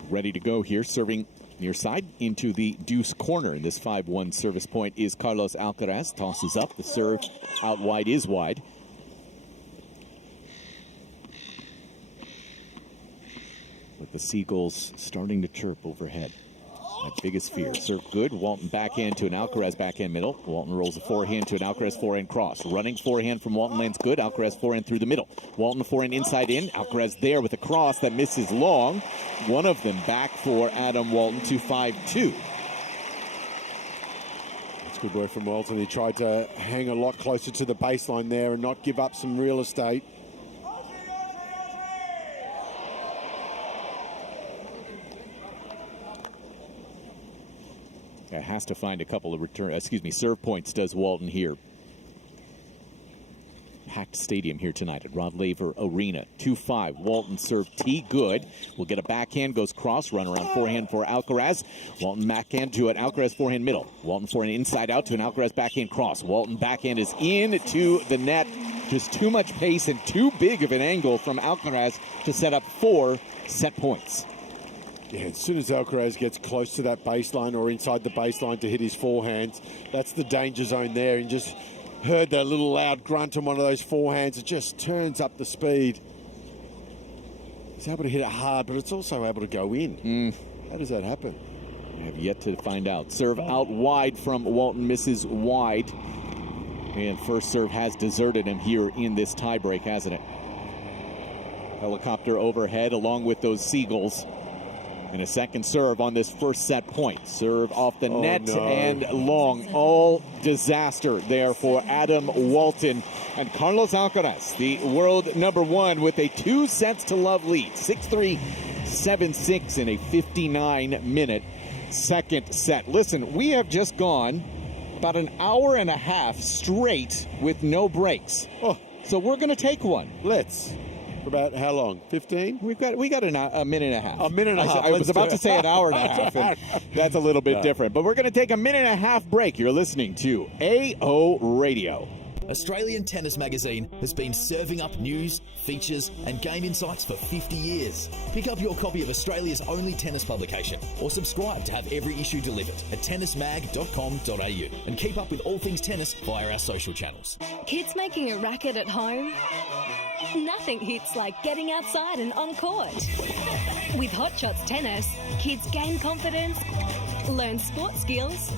Ready to go here, serving near side into the deuce corner. In this 5-1 service point is Carlos Alcaraz. Tosses up, the serve out wide is wide. With the seagulls starting to chirp overhead. My biggest fear. Serve good. Walton backhand to an Alcaraz backhand middle. Walton rolls a forehand to an Alcaraz forehand cross. Running forehand from Walton lands good. Alcaraz forehand through the middle. Walton forehand inside in. Alcaraz there with a cross that misses long. One of them back for Adam Walton to 5-2. That's good work from Walton. He tried to hang a lot closer to the baseline there and not give up some real estate. Has to find a couple of serve points does Walton here. Packed stadium here tonight at Rod Laver Arena. 2-5. Walton serve T good. Will get a backhand, goes cross, run around forehand for Alcaraz. Walton backhand to an Alcaraz forehand middle. Walton forehand inside out to an Alcaraz backhand cross. Walton backhand is in to the net. Just too much pace and too big of an angle from Alcaraz to set up 4 set points. Yeah, as soon as Alcaraz gets close to that baseline or inside the baseline to hit his forehands, that's the danger zone there. And just heard that little loud grunt on one of those forehands. It just turns up the speed. He's able to hit it hard, but it's also able to go in. How does that happen? I have yet to find out. Serve out wide from Walton, misses wide. And first serve has deserted him here in this tiebreak, hasn't it? Helicopter overhead along with those seagulls. And a second serve on this first set point. Serve off the net and long. All disaster there for Adam Walton. And Carlos Alcaraz, the world #1 with a 2 sets to love lead. 6-3, 7-6 in a 59-minute second set. Listen, we have just gone about an hour and a half straight with no breaks. So we're going to take one. Let's. For about how long? 15? We got a minute and a half. A minute and a half. I was about to say an hour and a half. And that's a little bit different. But we're going to take a minute and a half break. You're listening to AO Radio. Australian Tennis Magazine has been serving up news, features and game insights for 50 years. Pick up your copy of Australia's only tennis publication or subscribe to have every issue delivered at tennismag.com.au and keep up with all things tennis via our social channels. Kids making a racket at home? Nothing hits like getting outside and on court. With Hot Shots Tennis, kids gain confidence, learn sport skills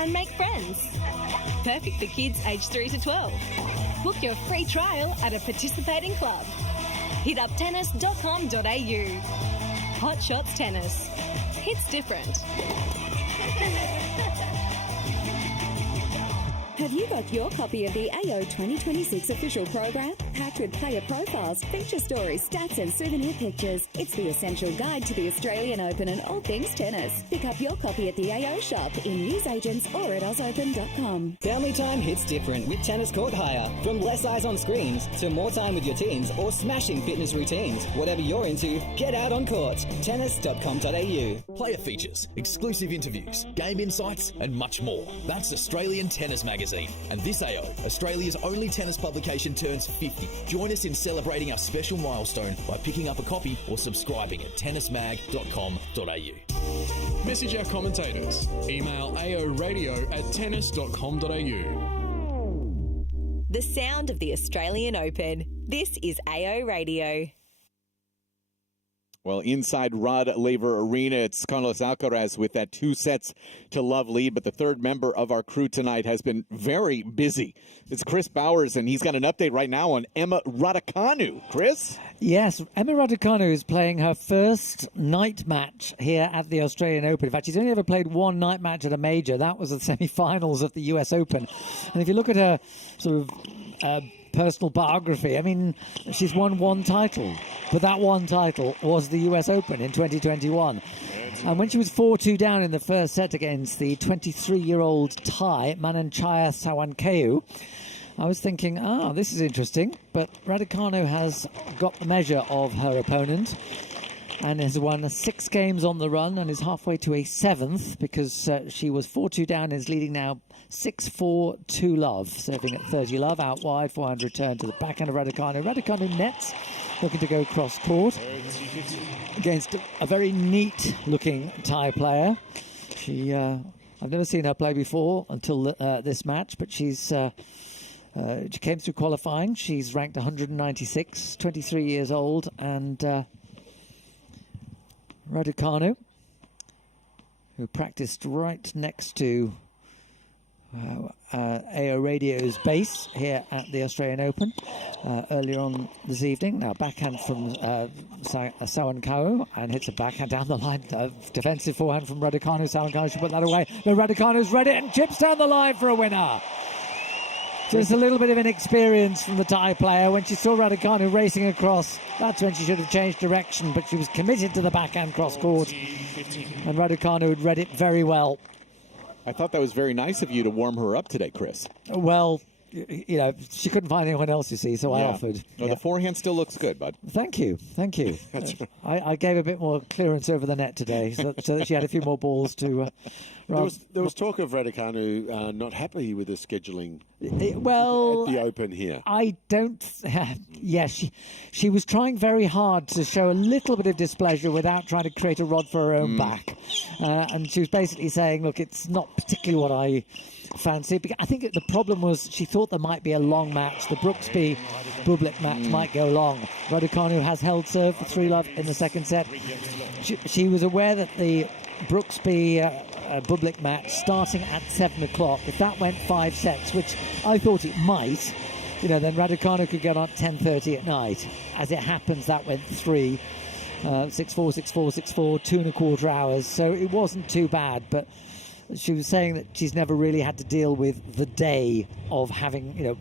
and make friends. Perfect for kids aged 3 to 12. Book your free trial at a participating club. Hit up tennis.com.au. Hot Shots Tennis. It's different. Have you got your copy of the AO 2026 official program? Packed with player profiles, feature stories, stats and souvenir pictures. It's the essential guide to the Australian Open and all things tennis. Pick up your copy at the AO shop, in newsagents or at ozopen.com. Family time hits different with Tennis Court Hire. From less eyes on screens to more time with your teens or smashing fitness routines. Whatever you're into, get out on court. Tennis.com.au. Player features, exclusive interviews, game insights, and much more. That's Australian Tennis Magazine. And this AO, Australia's only tennis publication, turns 50. Join us in celebrating our special milestone by picking up a copy or subscribing at tennismag.com.au. Message our commentators. Email aoradio@tennis.com.au. The sound of the Australian Open. This is AO Radio. Well, inside Rod Laver Arena, it's Carlos Alcaraz with that 2-sets-to-love lead. But the third member of our crew tonight has been very busy. It's Chris Bowers, and he's got an update right now on Emma Raducanu. Chris? Yes, Emma Raducanu is playing her first night match here at the Australian Open. In fact, she's only ever played one night match at a major. That was the semi-finals of the US Open. And if you look at her sort of personal biography, I mean, she's won one title, but that one title was the US Open in 2021. And when she was 4-2 down in the first set against the 23-year-old Thai, Mananchaya Sawankeu, I was thinking, this is interesting. But Raducanu has got the measure of her opponent and has won 6 games on the run and is halfway to a 7th because she was 4-2 down and is leading now 6-4 to love, serving at 30 love, out wide, forehand return to the backhand of Raducanu. Raducanu nets, looking to go cross court against a very neat looking Thai player. She, I've never seen her play before until this match, but she came through qualifying. She's ranked 196, 23 years old, and Raducanu, who practiced right next to AO Radio's base here at the Australian Open earlier on this evening. Now backhand from Sawankeu, and hits a backhand down the line. Defensive forehand from Raducanu. Sawankeu should put that away. No, Raducanu's read it and chips down the line for a winner. Just a little bit of inexperience from the Thai player. When she saw Raducanu racing across, that's when she should have changed direction, but she was committed to the backhand cross court, and Raducanu had read it very well. I thought that was very nice of you to warm her up today, Chris. Well, you know, she couldn't find anyone else, you see, so I offered. No, the forehand still looks good, bud. Thank you. I gave a bit more clearance over the net today, so that she had a few more balls to... There was talk of Raducanu not happy with the scheduling at the Open here. I don't... she was trying very hard to show a little bit of displeasure without trying to create a rod for her own back. And she was basically saying, look, it's not particularly what I fancy. I think the problem was she thought there might be a long match. The Brooksby-Bublik match might go long. Raducanu has held serve for 3-love in the second set. She was aware that the Brooksby-Bublik match starting at 7 o'clock, if that went 5 sets, which I thought it might, then Raducanu could get on at 10:30 at night. As it happens, that went 3. 6-4, 6-4, 6-4, 2.25 hours. So it wasn't too bad, but she was saying that she's never really had to deal with the day of having,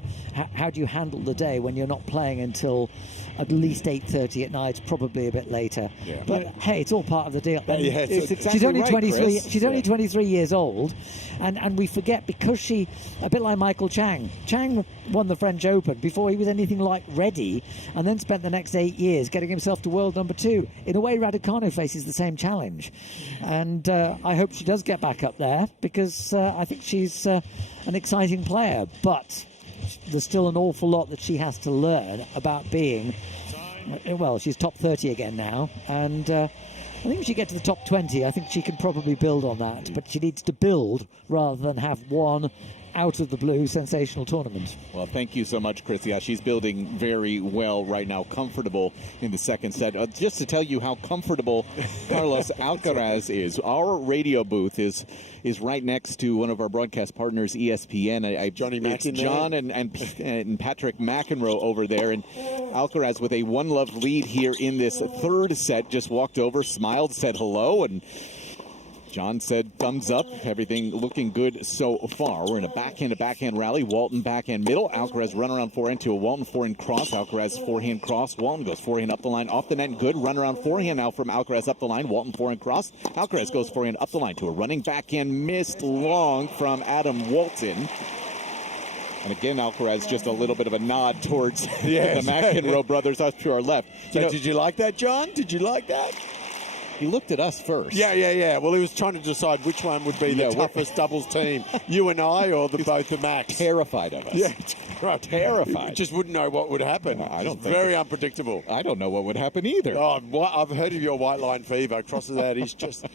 how do you handle the day when you're not playing until at least 8:30 at night, probably a bit later. Yeah. But hey, it's all part of the deal. It's exactly she's only right, 23. Chris. She's only 23 years old, and we forget because she, a bit like Michael Chang. Chang won the French Open before he was anything like ready, and then spent the next 8 years getting himself to world number 2. In a way, Raducanu faces the same challenge, and I hope she does get back up there because I think she's an exciting player, but there's still an awful lot that she has to learn about being, well, she's top 30 again now, and I think if she gets to the top 20, I think she can probably build on that, but she needs to build rather than have one out of the blue sensational tournament. Well, thank you so much, Chris. Yeah, she's building very well right now, comfortable in the second set. Just to tell you how comfortable Carlos Alcaraz is, our radio booth is right next to one of our broadcast partners, ESPN. Johnny Mac it's John and Patrick McEnroe over there, and Alcaraz with a 1-love lead here in this third set, just walked over, smiled, said hello, and John said thumbs up. Everything looking good so far. We're in a backhand-to-backhand rally. Walton backhand middle. Alcaraz run around forehand to a Walton forehand cross. Alcaraz forehand cross. Walton goes forehand up the line, off the net, and good. Run around forehand now from Alcaraz up the line. Walton forehand cross. Alcaraz goes forehand up the line to a running backhand missed long from Adam Walton. And again, Alcaraz just a little bit of a nod towards the McEnroe brothers up to our left. So did you like that, John? Did you like that? He looked at us first. Yeah. Well, he was trying to decide which one would be the toughest doubles team, you and I or both the Max. Terrified of us. Yeah, right. Terrified. You just wouldn't know what would happen. I don't think very unpredictable. I don't know what would happen either. Oh, I've heard of your white line fever. Crosses out. He's just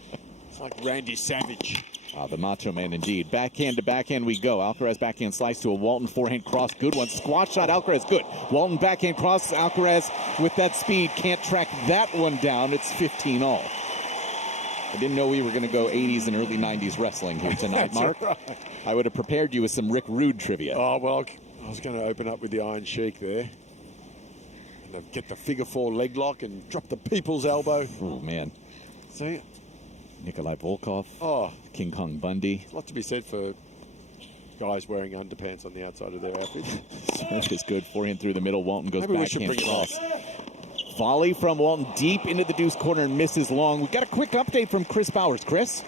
it's like Randy Savage. The macho man indeed. Backhand to backhand we go. Alcaraz backhand slice to a Walton forehand cross. Good one. Squash shot. Alcaraz good. Walton backhand cross. Alcaraz with that speed can't track that one down. It's 15-all. I didn't know we were going to go 80s and early 90s wrestling here tonight, Mark. Right. I would have prepared you with some Rick Rude trivia. Oh, well, I was going to open up with the Iron Sheik there. And get the figure four leg lock and drop the people's elbow. Oh, man. See? Nikolai Volkov. Oh. King Kong Bundy. A lot to be said for guys wearing underpants on the outside of their outfit. Serve is good. Forehand through the middle. Walton goes Maybe we should backhand bring it cross. off. Volley from Walton deep into the deuce corner and misses long. We've got a quick update from Chris Bowers. Chris?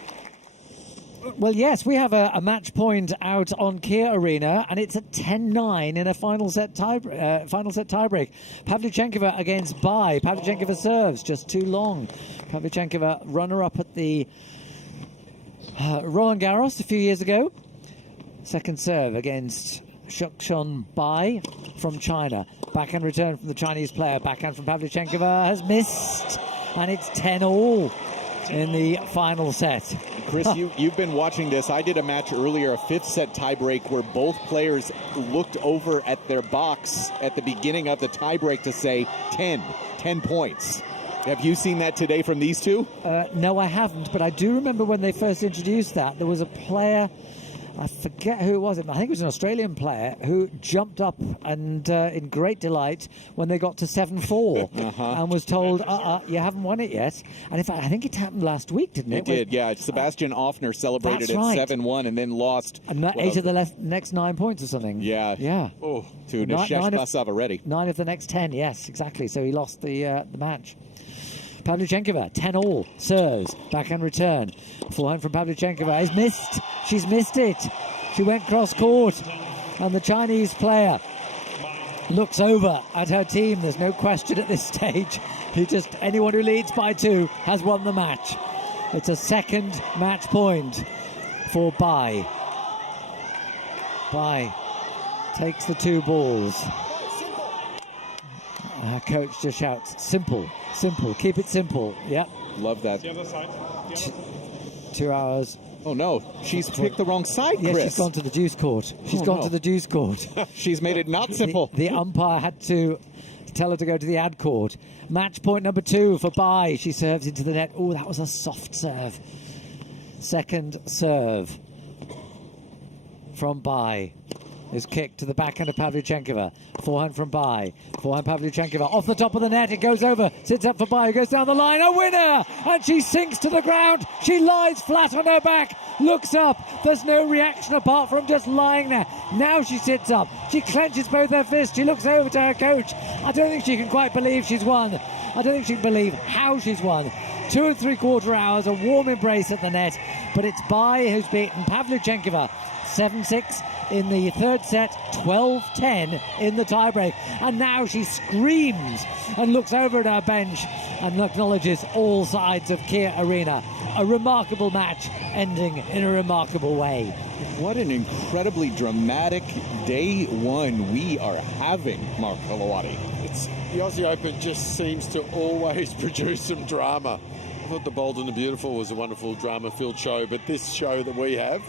Well, yes, we have a match point out on Kia Arena, and it's at 10-9 in a final set tiebreak. Pavlyuchenkova against Bai. Pavlyuchenkova serves just too long. Pavlyuchenkova, runner-up at the Roland Garros a few years ago. Second serve against Shuxun Bai from China. Backhand return from the Chinese player. Backhand from Pavlyuchenkova has missed, and it's 10-all in the final set. Chris, you've been watching this. I did a match earlier, a fifth set tiebreak, where both players looked over at their box at the beginning of the tiebreak to say 10 points. Have you seen that today from these two? No, I haven't, but I do remember when they first introduced that, there was a player, I forget who it was. I think it was an Australian player who jumped up and in great delight when they got to 7-4 and was told, you haven't won it yet. And in fact, I think it happened last week, didn't it? It did, yeah. Sebastian Offner celebrated at 7-1 and then lost 8 of the next 9 points or something. Yeah. Oh, to Nishesh Basava already. 9 of the next 10, yes, exactly. So he lost the match. Pavlyuchenkova, 10-all, serves, backhand return. Forehand from Pavlyuchenkova is missed. She's missed it. She went cross-court, and the Chinese player looks over at her team. There's no question at this stage. Anyone who leads by 2 has won the match. It's a second match point for Bai. Bai takes the 2 balls. Her coach just shouts, simple, keep it simple. Yep. Love that. The other side. 2 hours. Oh, no. She's picked the wrong side, Chris. Yes, she's gone to the deuce court. She's gone to the deuce court. She's made it not simple. The umpire had to tell her to go to the ad court. Match point number 2 for Bai. She serves into the net. Oh, that was a soft serve. Second serve from Bai is kicked to the backhand of Pavlyuchenkova. Forehand from Bai. Forehand Pavlyuchenkova off the top of the net. It goes over. Sits up for Bai. Goes down the line. A winner! And she sinks to the ground. She lies flat on her back. Looks up. There's no reaction apart from just lying there. Now she sits up. She clenches both her fists. She looks over to her coach. I don't think she can quite believe she's won. I don't think she can believe how she's won. 2 3/4 hours, a warm embrace at the net. But it's Bai who's beaten Pavlyuchenkova 7-6 in the third set, 12-10 in the tiebreak. And now she screams and looks over at her bench and acknowledges all sides of Kia Arena. A remarkable match ending in a remarkable way. What an incredibly dramatic day one we are having, Mark Halawadi. The Aussie Open just seems to always produce some drama. I thought the Bold and the Beautiful was a wonderful drama-filled show, but this show that we have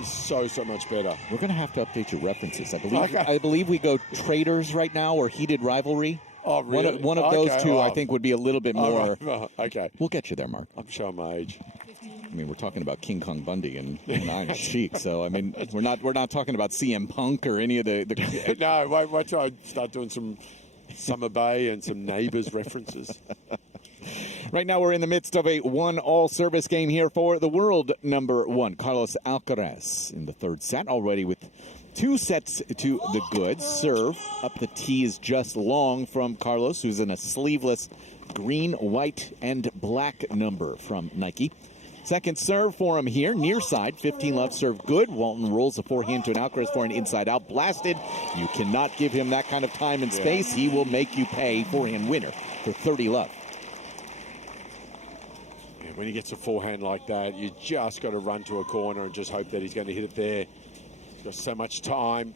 is so much better. We're going to have to update your references. I believe we go Traders right now, or Heated Rivalry. Oh, really? One of those two, I think, would be a little bit more. Okay. We'll get you there, Mark. I'm showing my age. I mean, we're talking about King Kong Bundy and Iron Sheik, so I mean, we're not talking about CM Punk or any of the. No, wait till I start doing some Summer Bay and some Neighbours references. Right now we're in the midst of a 1-all service game here for the world number 1, Carlos Alcaraz, in the third set, already with 2 sets to the good. Serve up the tee is just long from Carlos, who's in a sleeveless green, white, and black number from Nike. Second serve for him here, near side. 15 love, serve good. Walton rolls a forehand to an Alcaraz for an inside out. Blasted. You cannot give him that kind of time and space. He will make you pay. Forehand winner for 30 love. Yeah, when he gets a forehand like that, you just got to run to a corner and just hope that he's going to hit it there. He's got so much time.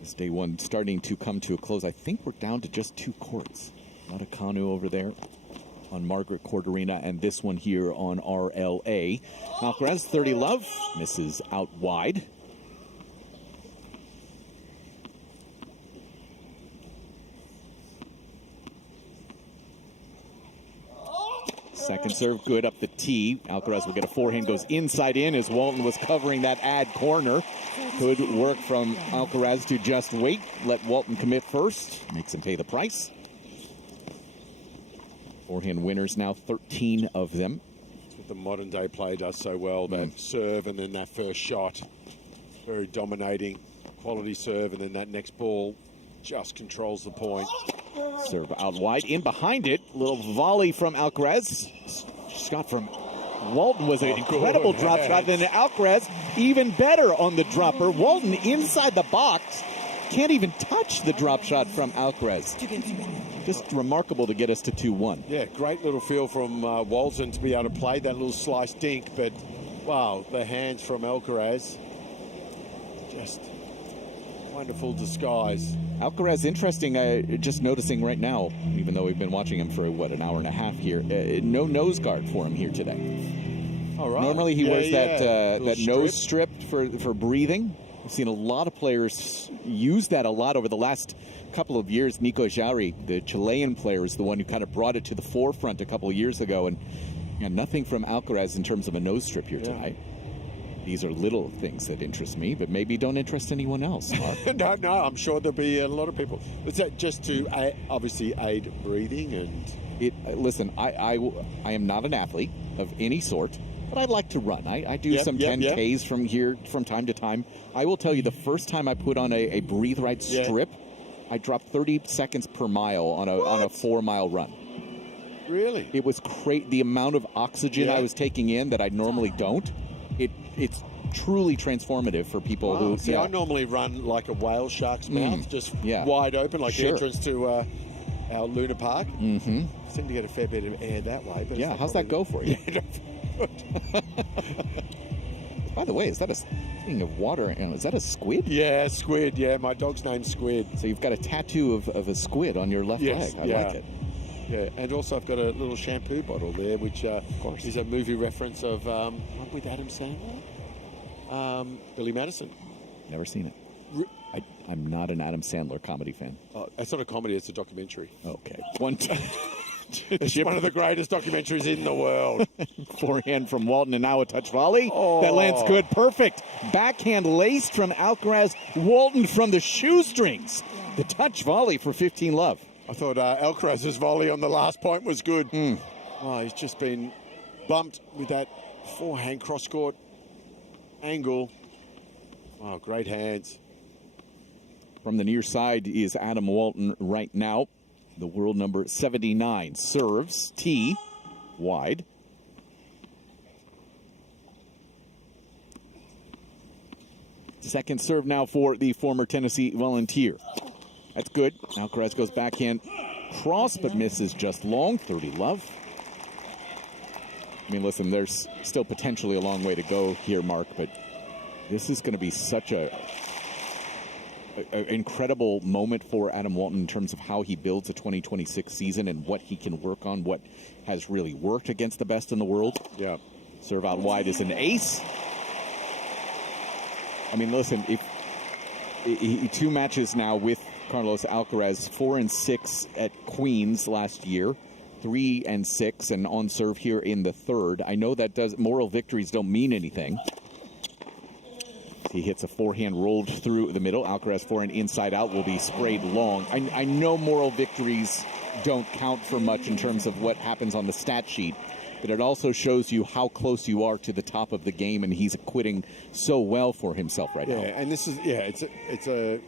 This day one starting to come to a close. I think we're down to just 2 courts. Not a Canoe over there on Margaret Court Arena, and this one here on RLA. Alcaraz, 30 love, misses out wide. Second serve good up the tee. Alcaraz will get a forehand, goes inside in as Walton was covering that ad corner. Good work from Alcaraz to just wait, let Walton commit first, makes him pay the price. Forehand winners now, 13 of them. That's what the modern day play does so well, that serve and then that first shot. Very dominating, quality serve, and then that next ball just controls the point. Serve out wide, in behind it, little volley from Alcaraz. Shot from Walton was an incredible drop shot, then Alcaraz even better on the dropper. Walton inside the box, can't even touch the drop shot from Alcaraz. Just remarkable to get us to 2-1. Yeah, great little feel from Walton to be able to play that little slice dink, but wow, the hands from Alcaraz, just wonderful disguise. Alcaraz, interesting, just noticing right now, even though we've been watching him for, what, an hour and a half here, no nose guard for him here today. All right. Normally he wears that nose strip for breathing. I've seen a lot of players use that a lot over the last couple of years. Nico Jarry, the Chilean player, is the one who kind of brought it to the forefront a couple of years ago, and nothing from Alcaraz in terms of a nose strip here tonight. These are little things that interest me, but maybe don't interest anyone else, Mark. No, I'm sure there'll be a lot of people. Is that just to obviously aid breathing? And listen, I am not an athlete of any sort, but I like to run. I do some 10Ks from here from time to time. I will tell you, the first time I put on a Breathe Right strip, I dropped 30 seconds per mile on a 4-mile run. Really? It was the amount of oxygen I was taking in that I normally don't. It's truly transformative for people who... See, I normally run like a whale shark's mouth, just wide open, like the entrance to our Luna Park. Mm-hmm. Seem to get a fair bit of air that way. But how's that go for you? By the way, speaking of water, is that a squid? Yeah, squid. Yeah, my dog's name's Squid. So you've got a tattoo of a squid on your left leg. I like it. Yeah, and also I've got a little shampoo bottle there, which of course is a movie reference of with Adam Sandler, Billy Madison. Never seen it. I'm not an Adam Sandler comedy fan. It's not a comedy; it's a documentary. Okay, one time. It's one of the greatest documentaries in the world. Forehand from Walton, and now a touch volley. That lands good, perfect. Backhand laced from Alcaraz. Walton from the shoestrings. The touch volley for 15 love. I thought Alcaraz's volley on the last point was good. Oh, he's just been bumped with that forehand cross-court angle. Oh, great hands. From the near side is Adam Walton right now. The world number 79 serves tee wide. Second serve now for the former Tennessee Volunteer. That's good. Alcaraz goes backhand cross, but misses just long. 30 love. I mean, listen, there's still potentially a long way to go here, Mark, but this is going to be such an incredible moment for Adam Walton in terms of how he builds a 2026 season and what he can work on, what has really worked against the best in the world. Yeah. Serve out wide is an ace. I mean, listen, if 2 matches now with Carlos Alcaraz, 4 and 6 at Queens last year, 3 and 6, and on serve here in the third. I know that moral victories don't mean anything. He hits a forehand rolled through the middle. Alcaraz forehand inside out will be sprayed long. I know moral victories don't count for much in terms of what happens on the stat sheet, but it also shows you how close you are to the top of the game, and he's acquitting so well for himself right now. Yeah, and this is, it's a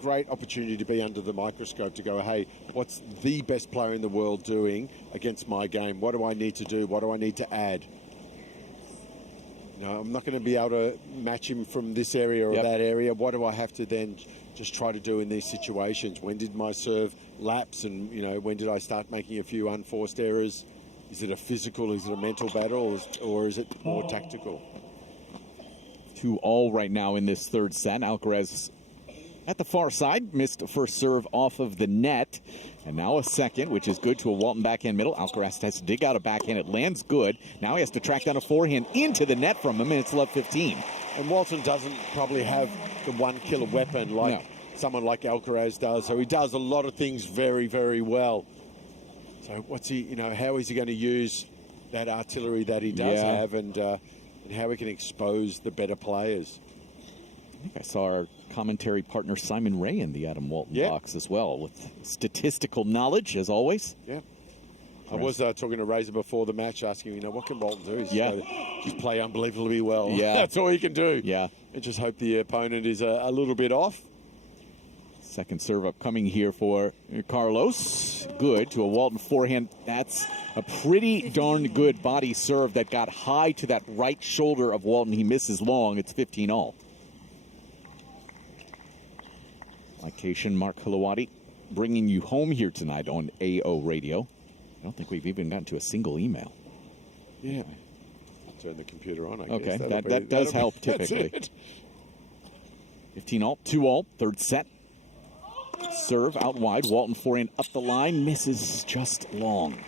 great opportunity to be under the microscope to go, hey, what's the best player in the world doing against my game? What do I need to do? What do I need to add? I'm not going to be able to match him from this area or that area. What do I have to then just try to do in these situations? When did my serve lapse, and when did I start making a few unforced errors? Is it a physical, is it a mental battle, or is it more tactical? 2-all right now in this third set. Alcaraz at the far side, missed the first serve off of the net. And now a second, which is good to a Walton backhand middle. Alcaraz has to dig out a backhand. It lands good. Now he has to track down a forehand into the net from him, and it's love 15. And Walton doesn't probably have the one killer weapon like someone like Alcaraz does. So he does a lot of things very, very well. So what's he, how is he going to use that artillery that he does have, and how he can expose the better players? I think I saw our commentary partner Simon Ray in the Adam Walton box as well, with statistical knowledge, as always. Yeah. I was talking to Razor before the match, asking him, what can Walton do? He's just play unbelievably well. Yeah. That's all he can do. Yeah. And just hope the opponent is a little bit off. Second serve upcoming here for Carlos. Good to a Walton forehand. That's a pretty darn good body serve that got high to that right shoulder of Walton. He misses long. It's 15-all. Citation, Mark Hilawati, bringing you home here tonight on AO Radio. I don't think we've even gotten to a single email. Yeah. Turn the computer on, I guess. Okay, that does help typically. 15-all, 2-all, third set. Serve out wide. Walton forehand up the line, misses just long.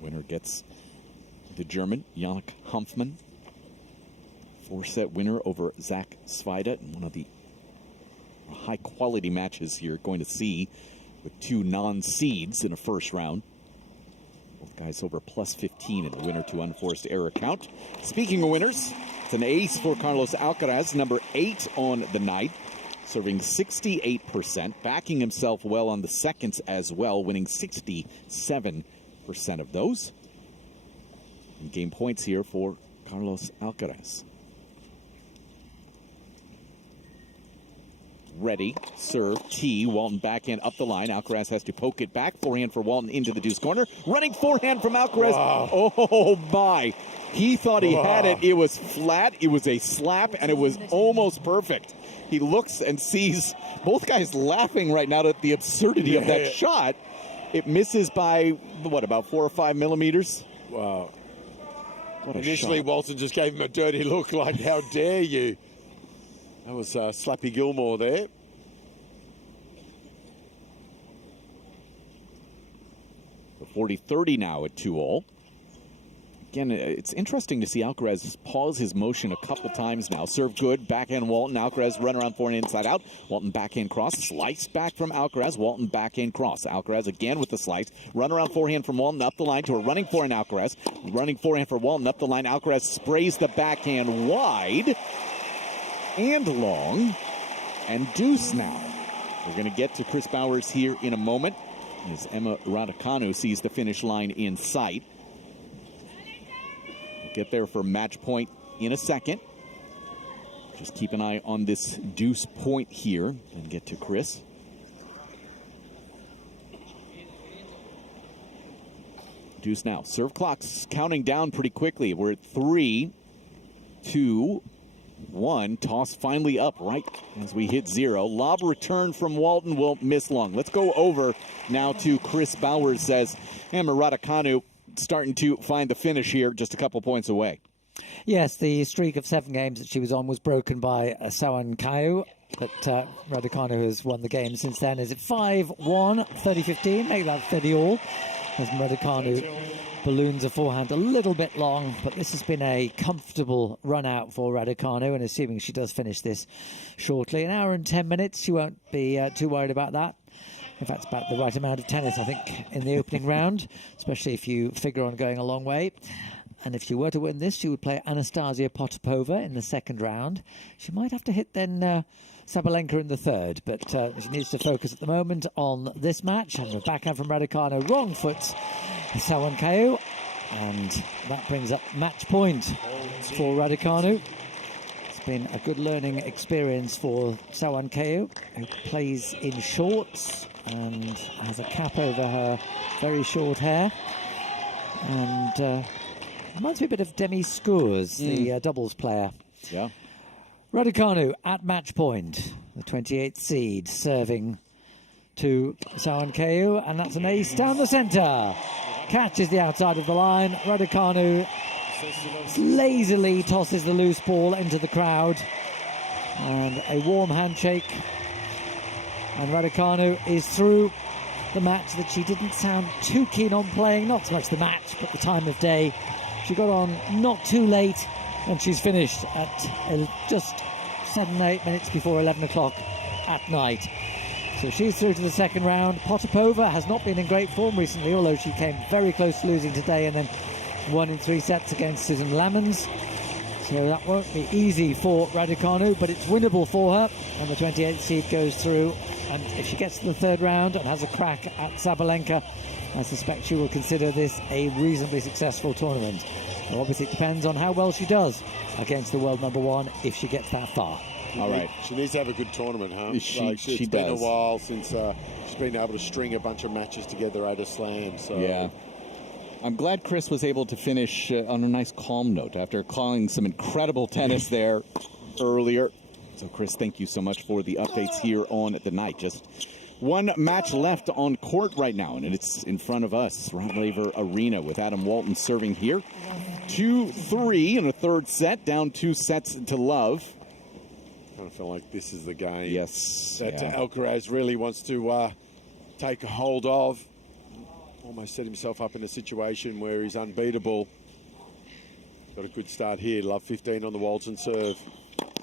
Winner gets the German, Jannik Sinner. 4-set winner over Zach Svida, in one of the high-quality matches you're going to see with two non-seeds in a first round. Both guys over plus 15 in the winner to unforced error count. Speaking of winners, it's an ace for Carlos Alcaraz, number 8 on the night, serving 68%, backing himself well on the seconds as well, winning 67% of those. And game points here for Carlos Alcaraz. Ready, serve, tee, Walton backhand up the line. Alcaraz has to poke it back. Forehand for Walton into the deuce corner. Running forehand from Alcaraz. Wow. Oh my. He thought he had it. It was flat. It was a slap, and it was almost perfect. He looks and sees both guys laughing right now at the absurdity of that shot. It misses by, about 4 or 5 millimeters? Wow. What a Initially, shot. Walton just gave him a dirty look like, how dare you? That was Slappy Gilmore there. The 40-30 now at 2-all. Again, it's interesting to see Alcaraz pause his motion a couple times now. Serve good, backhand Walton. Alcaraz run around forehand inside out. Walton backhand cross, slice back from Alcaraz. Walton backhand cross. Alcaraz again with the slice. Run around forehand from Walton up the line to a running forehand Alcaraz. Running forehand for Walton up the line. Alcaraz sprays the backhand wide and long, and deuce now. We're going to get to Chris Bowers here in a moment as Emma Raducanu sees the finish line in sight. We'll get there for match point in a second. Just keep an eye on this deuce point here and get to Chris. Deuce now. Serve clock's counting down pretty quickly. We're at 3, 2, 1. Toss finally up right as we hit 0. Lob return from Walton will miss long. Let's go over now to Chris Bowers. Says Emma Raducanu starting to find the finish here, just a couple points away. Yes, the streak of 7 games that she was on was broken by Sabalenka, but Raducanu has won the game since then. Is it 5-1, 30-15, make that 30-all, as Raducanu balloons a forehand a little bit long, but this has been a comfortable run out for Raducanu, and assuming she does finish this shortly, an hour and 10 minutes, she won't be too worried about that. In fact, it's about the right amount of tennis, I think, in the opening round, especially if you figure on going a long way. And if she were to win this, she would play Anastasia Potapova in the second round. She might have to hit then Sabalenka in the third, but she needs to focus at the moment on this match. And a backhand from Raducanu, wrong foot Sabalenka, and that brings up match point for Raducanu. It's been a good learning experience for Sabalenka, who plays in shorts and has a cap over her very short hair. And reminds me a bit of Demi Skurs, the doubles player. Yeah. Raducanu at match point, the 28th seed, serving to Sabalenka, and that's an ace down the centre. Catches the outside of the line. Raducanu lazily tosses the loose ball into the crowd, and a warm handshake. And Raducanu is through the match that she didn't sound too keen on playing. Not so much the match, but the time of day. She got on not too late, and she's finished at just 7-8 minutes before 11 o'clock at night. So she's through to the second round. Potapova has not been in great form recently, although she came very close to losing today and then won in 3 sets against Susan Lamons. So that won't be easy for Raducanu, but it's winnable for her, and the 28th seed goes through. And if she gets to the third round and has a crack at Sabalenka, I suspect she will consider this a reasonably successful tournament. Now, obviously, it depends on how well she does against the world number one if she gets that far. All right. She needs to have a good tournament, huh? She it's been does. a while since she's been able to string a bunch of matches together at a slam. So. Yeah. I'm glad Chris was able to finish on a nice calm note after calling some incredible tennis there earlier. So, Chris, thank you so much for the updates here on the night. Just one match left on court right now, and it's in front of us, Rod Laver Arena, with Adam Walton serving here. 2-3 in a third set, down 2 sets to love. I kind of feel like this is the game that Alcaraz really wants to take a hold of. Almost set himself up in a situation where he's unbeatable. Got a good start here. Love 15 on the Walton serve.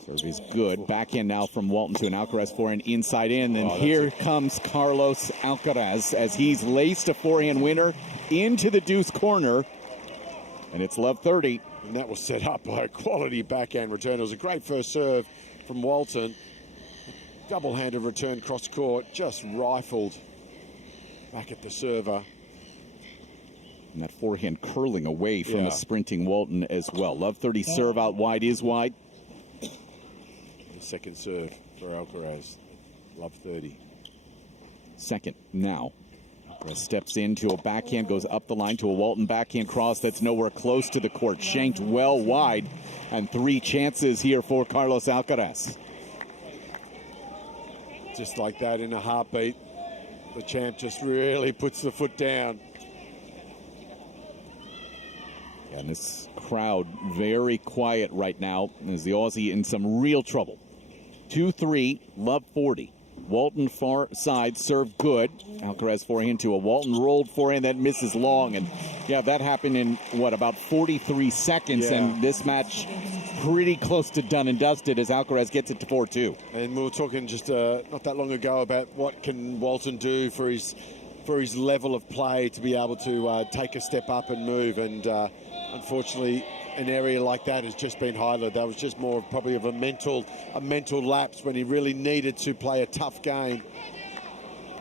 Serve is good. Backhand now from Walton to an Alcaraz forehand inside in. And here comes Carlos Alcaraz as he's laced a forehand winner into the deuce corner. And it's love 30. And that was set up by a quality backhand return. It was a great first serve from Walton. Double-handed return cross court, just rifled back at the server. And that forehand curling away from a sprinting Walton as well. Love 30 serve out wide is wide. The second serve for Alcaraz. Love 30. Second now. Alcaraz steps into a backhand, goes up the line to a Walton backhand cross that's nowhere close to the court. Shanked well wide. And 3 chances here for Carlos Alcaraz. Just like that in a heartbeat. The champ just really puts the foot down. And this crowd very quiet right now as the Aussie in some real trouble. 2-3, love 40. Walton far side, serve good. Alcaraz forehand to a Walton rolled forehand that misses long. And yeah, that happened in, what, about 43 seconds. Yeah. And this match pretty close to done and dusted as Alcaraz gets it to 4-2. And we were talking just not that long ago about what can Walton do for his level of play to be able to take a step up and move. And unfortunately, an area like that has just been highlighted. That was just more probably of a mental lapse when he really needed to play a tough game.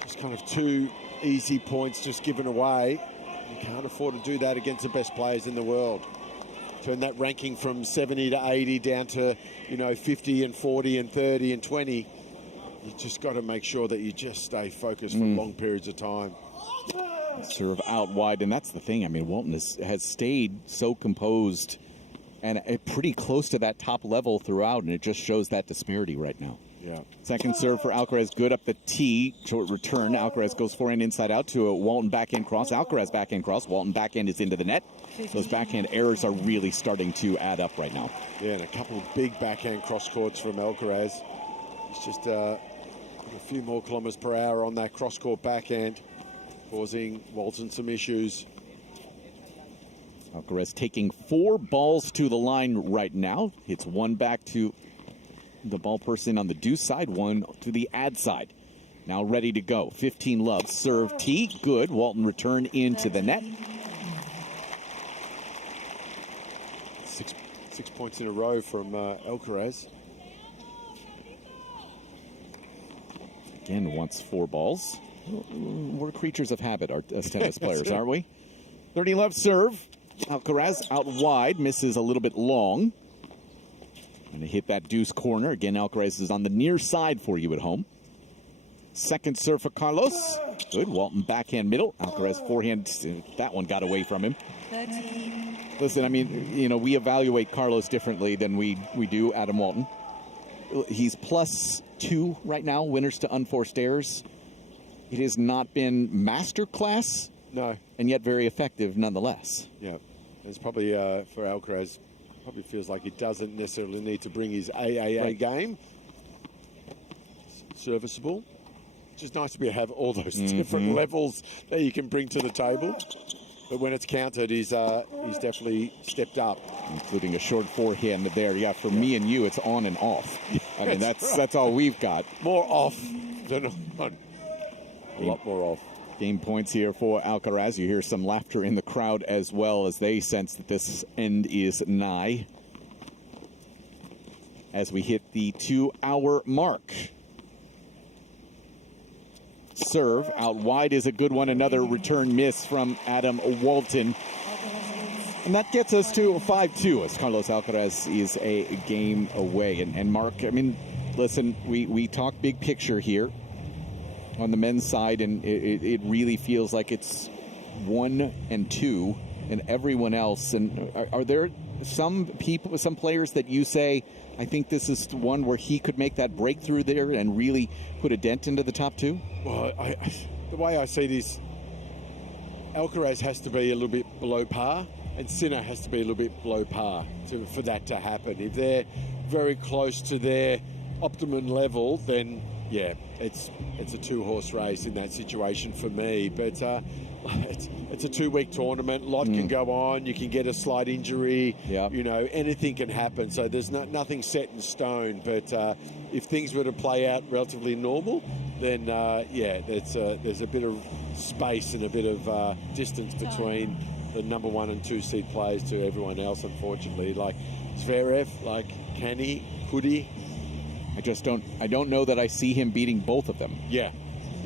Just kind of 2 easy points just given away. You can't afford to do that against the best players in the world. Turn that ranking from 70 to 80 down to, 50 and 40 and 30 and 20. You just got to make sure that you just stay focused for long periods of time. Serve out wide, and that's the thing. I mean, Walton has stayed so composed and pretty close to that top level throughout, and it just shows that disparity right now. Yeah. Second serve for Alcaraz, good up the tee, short return. Alcaraz goes forehand inside out to a Walton backhand cross. Alcaraz backhand cross. Walton backhand is into the net. Those backhand errors are really starting to add up right now. Yeah, and a couple of big backhand cross courts from Alcaraz. He's just a few more kilometres per hour on that cross court backhand, causing Walton some issues. Alcaraz taking 4 balls to the line right now. Hits 1 back to the ball person on the deuce side, 1 to the ad side. Now ready to go. 15 love. Serve tee. Good. Walton return into the net. 6 points in a row from Alcaraz. Again, wants 4 balls. We're creatures of habit as tennis players, aren't we? 30 love serve. Alcaraz out wide, misses a little bit long. And to hit that deuce corner. Again, Alcaraz is on the near side for you at home. Second serve for Carlos. Good. Walton backhand middle. Alcaraz forehand. That one got away from him. Listen, I mean, you know, we evaluate Carlos differently than we do Adam Walton. He's +2 right now, winners to unforced errors. It has not been masterclass. No. And yet very effective nonetheless. Yeah. It's probably, for Alcaraz, probably feels like he doesn't necessarily need to bring his AAA game. Serviceable. Which is nice to be able to have all those different levels that you can bring to the table. But when it's counted, he's definitely stepped up. Including a short forehand there. Yeah, for me and you, it's on and off. I mean, that's all we've got. More off than on. A lot more off. Game points here for Alcaraz. You hear some laughter in the crowd as well as they sense that this end is nigh. As we hit the 2-hour mark. Serve out wide is a good one. Another return miss from Adam Walton. And that gets us to a 5-2 as Carlos Alcaraz is a game away. And Mark, I mean, listen, we talk big picture here on the men's side, and it really feels like it's 1 and 2 and everyone else. And are there some people, some players that you say, I think this is one where he could make that breakthrough there and really put a dent into the top 2? Well, the way I see this, Alcaraz has to be a little bit below par, and Sinner has to be a little bit below par for that to happen. If they're very close to their optimum level, then yeah, it's a 2-horse race in that situation for me. But it's a 2-week tournament. A lot can go on. You can get a slight injury. Yeah. You know, anything can happen. So there's nothing set in stone. But if things were to play out relatively normal, then yeah, there's a bit of space and a bit of distance between the number 1 and 2 seed players to everyone else. Unfortunately, like Zverev, like can he? Could he? I don't know that I see him beating both of them. Yeah,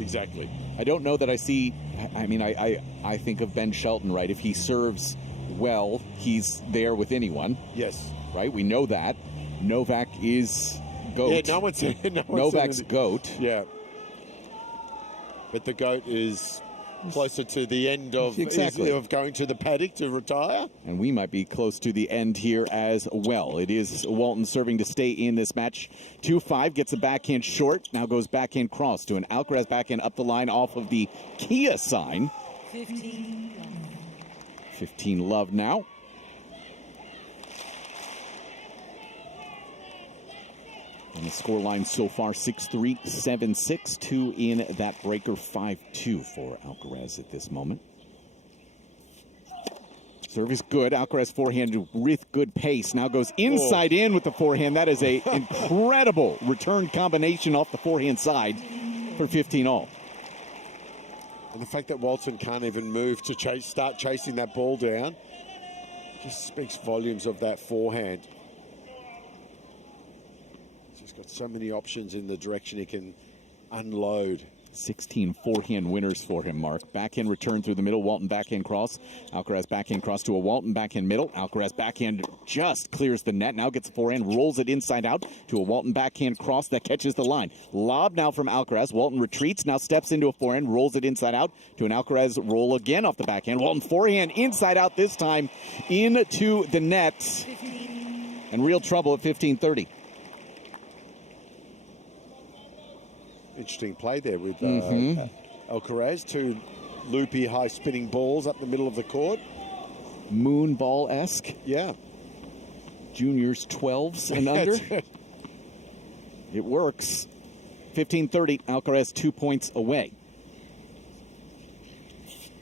exactly. I don't know that I see, I mean, I think of Ben Shelton, right? If he serves well, he's there with anyone. Yes. Right? We know that. Novak is GOAT. Yeah, no one's Novak's GOAT. Yeah. But the GOAT is closer to the end of, of going to the paddock to retire. And we might be close to the end here as well. It is Walton serving to stay in this match. 2-5, gets a backhand short, now goes backhand cross to an Alcaraz backhand up the line off of the Kia sign. 15 love now. And the scoreline so far, 6-3, 7-6, 2 in that breaker, 5-2 for Alcaraz at this moment. Serve is good. Alcaraz forehand with good pace. Now goes inside in with the forehand. That is a incredible return combination off the forehand side for 15 all. And the fact that Walton can't even move to start chasing that ball down just speaks volumes of that forehand. He's got so many options in the direction he can unload. 16 forehand winners for him, Mark. Backhand return through the middle. Walton backhand cross. Alcaraz backhand cross to a Walton backhand middle. Alcaraz backhand just clears the net. Now gets a forehand, rolls it inside out to a Walton backhand cross that catches the line. Lob now from Alcaraz. Walton retreats, now steps into a forehand, rolls it inside out to an Alcaraz roll again off the backhand. Walton forehand inside out this time into the net. And real trouble at 15-30. Interesting play there with Alcaraz. 2 loopy, high-spinning balls up the middle of the court. Moon ball-esque. Yeah. Juniors 12s and under. It works. 15-30, Alcaraz 2 points away.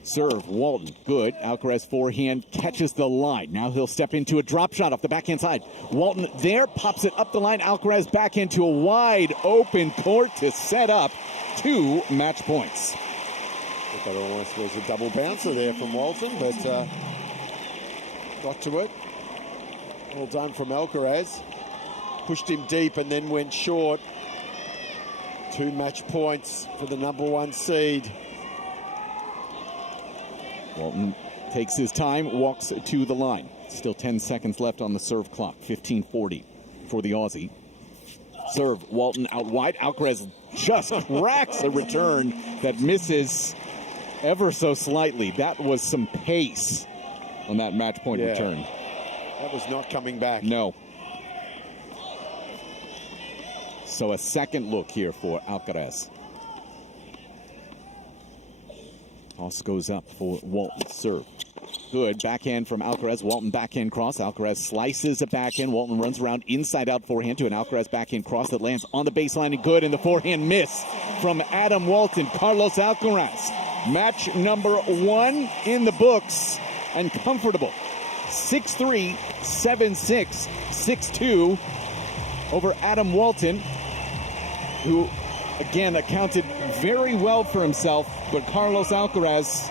Serve, Walton, good. Alcaraz forehand catches the line. Now he'll step into a drop shot off the backhand side. Walton there, pops it up the line. Alcaraz back into a wide open court to set up 2 match points. I thought it almost was a double bouncer there from Walton, but got to it. Well done from Alcaraz. Pushed him deep and then went short. 2 match points for the #1 seed. Walton takes his time, walks to the line. Still 10 seconds left on the serve clock. 15:40 for the Aussie. Serve, Walton out wide. Alcaraz just cracks a return that misses ever so slightly. That was some pace on that match point return. That was not coming back. No. So a second look here for Alcaraz. Toss goes up for Walton. Serve. Good backhand from Alcaraz. Walton backhand cross. Alcaraz slices a backhand. Walton runs around inside out forehand to an Alcaraz backhand cross that lands on the baseline and good. And the forehand miss from Adam Walton. Carlos Alcaraz. Match #1 in the books and comfortable. 6-3, 7-6, 6-2 over Adam Walton, who again accounted very well for himself, but Carlos Alcaraz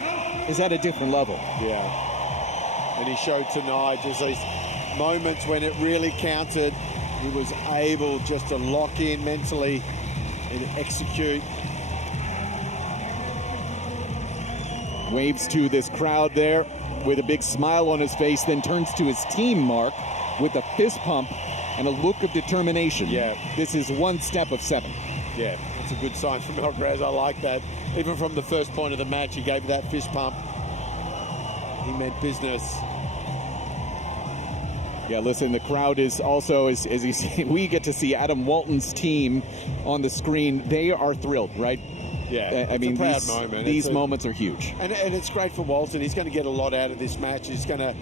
is at a different level. Yeah. And he showed tonight just these moments when it really counted. He was able just to lock in mentally and execute. Waves to this crowd there with a big smile on his face, then turns to his team, Mark, with a fist pump and a look of determination. Yeah. This is 1 step of 7. Yeah, that's a good sign from Alcaraz. I like that. Even from the first point of the match, he gave that fist pump. He meant business. Yeah, listen, the crowd is also, as you see, we get to see Adam Walton's team on the screen. They are thrilled, right? Yeah, I mean, a proud moment. These moments are huge. And it's great for Walton. He's going to get a lot out of this match. He's going to,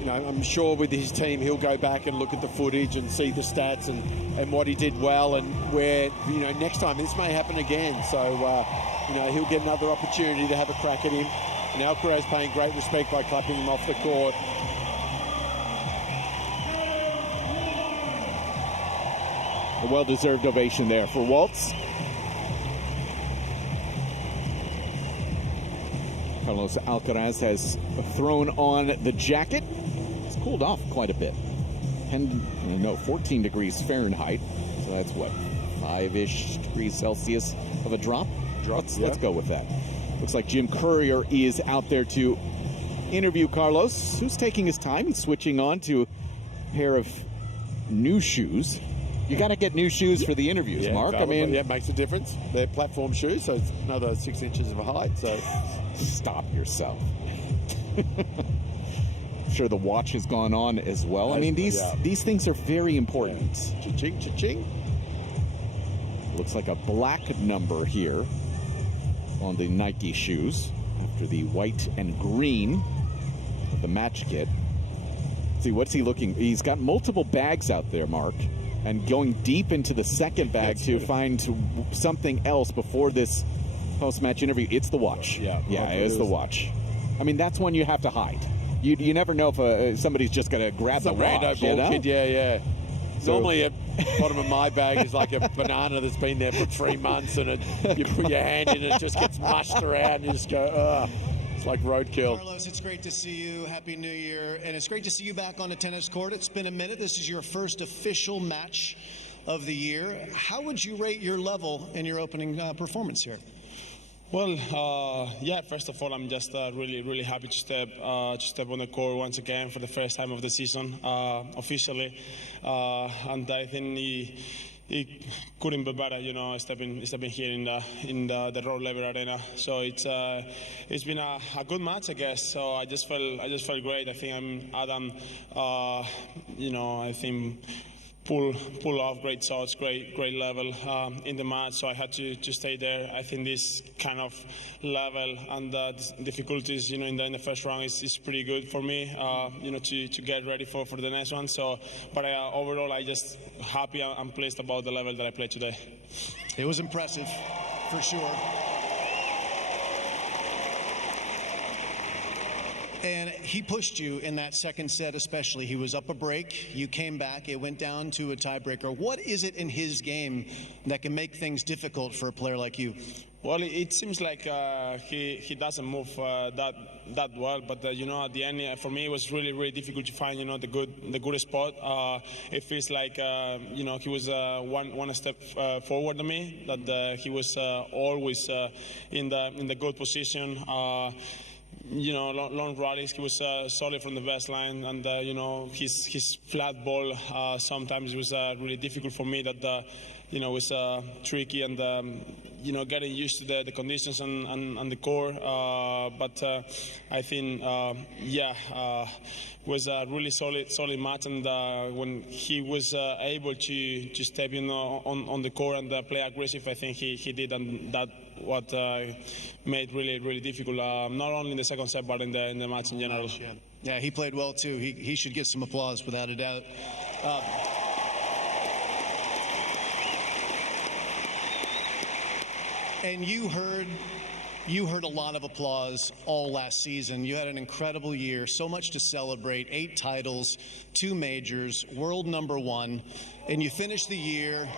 you know, I'm sure with his team, he'll go back and look at the footage and see the stats and what he did well and where, you know, next time this may happen again. So, you know, he'll get another opportunity to have a crack at him. And Alcaraz paying great respect by clapping him off the court. A well-deserved ovation there for Waltz. Carlos Alcaraz has thrown on the jacket. It's cooled off quite a bit. 14 degrees Fahrenheit. So that's what, 5-ish degrees Celsius of a drop? Let's go with that. Looks like Jim Courier is out there to interview Carlos, who's taking his time. He's switching on to a pair of new shoes. You got to get new shoes for the interviews, Mark. I mean, it makes a difference. They're platform shoes, so it's another 6 inches of height. So stop yourself. I'm sure the watch has gone on as well. I mean, these things are very important. Cha-ching, cha-ching. Looks like a black number here on the Nike shoes after the white and green of the match kit. See, what's he looking? He's got multiple bags out there, Mark, and going deep into the second bag to find something else before this post-match interview. It's the watch. Yeah, it's the watch. I mean, that's one you have to hide. You never know if somebody's just going to grab the watch. Yeah. So, normally, at the bottom of my bag is like a banana that's been there for 3 months, and you put your hand in and it just gets mushed around, and you just go, ugh. It's like roadkill. Carlos, it's great to see you. Happy New Year. And it's great to see you back on the tennis court. It's been a minute. This is your first official match of the year. How would you rate your level in your opening performance here? Well, first of all, I'm just really happy to step on the court once again for the first time of the season, officially. And I think it couldn't be better, you know, stepping here in the Rod Laver Arena. So it's been a good match, I guess. So I just felt great. I think Adam, I think pull off great shots, great level in the match. So I had to stay there. I think this kind of level and difficulties, in the first round is pretty good for me, to get ready for the next one. So, but overall, I just happy and pleased about the level that I played today. It was impressive, for sure. And he pushed you in that second set especially. He was up a break. You came back. It went down to a tiebreaker. What is it in his game that can make things difficult for a player like you? Well, it seems like he doesn't move that well, but you know, at the end, for me, it was really difficult to find, you know, the good spot. It feels like you know, he was one step forward than me. That he was always in the good position. You know, long rallies. He was solid from the baseline, and you know, his flat ball sometimes was really difficult for me. That you know, was tricky, and you know, getting used to the conditions and the core. But I think, was a really solid match, and when he was able to step in on the core and play aggressive, I think he did, and that what made really difficult, not only in the second set but in the match in general. Yeah, he played well too. He should get some applause without a doubt. And you heard a lot of applause all last season. You had an incredible year, so much to celebrate, 8 titles, 2 majors, world #1, and you finished the year.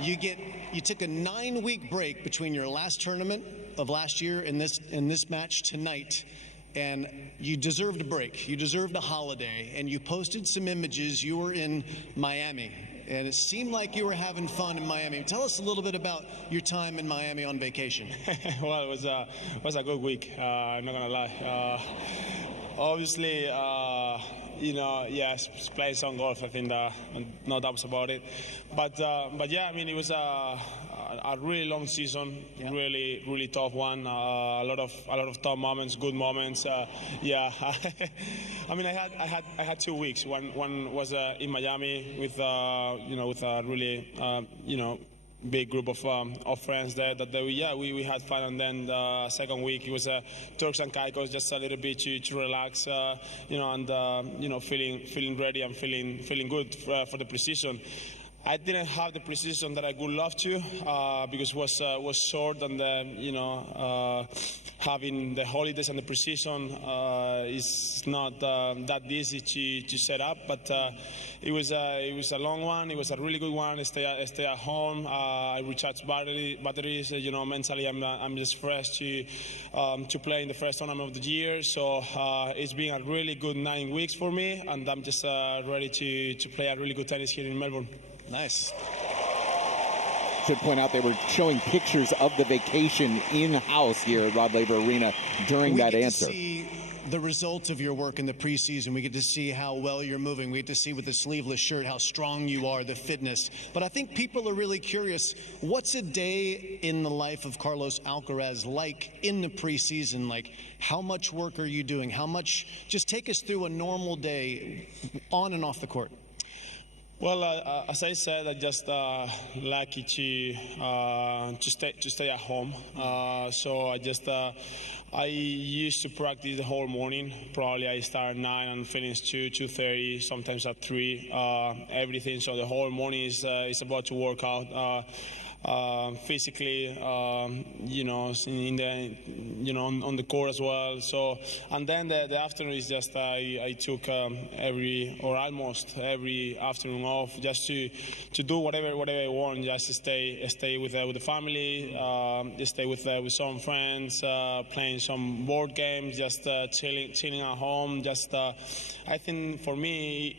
You took a 9-week break between your last tournament of last year and this match tonight, and you deserved a break. You deserved a holiday, and you posted some images. You were in Miami, and it seemed like you were having fun in Miami. Tell us a little bit about your time in Miami on vacation. Well, it was a good week. I'm not gonna lie. Obviously, you know, yes, playing some golf. I think no doubts about it. But yeah, I mean, it was a really long season, really tough one. A lot of tough moments, good moments. Yeah, I mean, I had 2 weeks. One was in Miami with you know, with a really you know, big group of friends there. That we had fun, and then the second week it was Turks and Caicos, just a little bit to relax, you know, and you know, feeling ready and feeling good for the precision. I didn't have the precision that I would love to because was short, and you know, having the holidays and the precision is not that easy to set up. But it was a long one. It was a really good one. I stay at home. I recharge batteries. You know, mentally I'm just fresh to play in the first tournament of the year. So it's been a really good 9 weeks for me, and I'm just ready to play a really good tennis here in Melbourne. Nice. Should point out they were showing pictures of the vacation in-house here at Rod Laver Arena during that answer. We get to see the results of your work in the preseason. We get to see how well you're moving. We get to see with the sleeveless shirt how strong you are, the fitness. But I think people are really curious, what's a day in the life of Carlos Alcaraz like in the preseason? Like, how much work are you doing? How much? Just take us through a normal day on and off the court. Well, as I said, I'm just lucky to stay at home. So I used to practice the whole morning. Probably I start at 9 and finish 2:30, sometimes at 3. Everything. So the whole morning is about to work out. Physically, you know, in the, you know, on the court as well. So, and then the afternoon is just I took almost every afternoon off just to do whatever I want, just to stay with the family, stay with some friends, playing some board games, just chilling at home. Just I think for me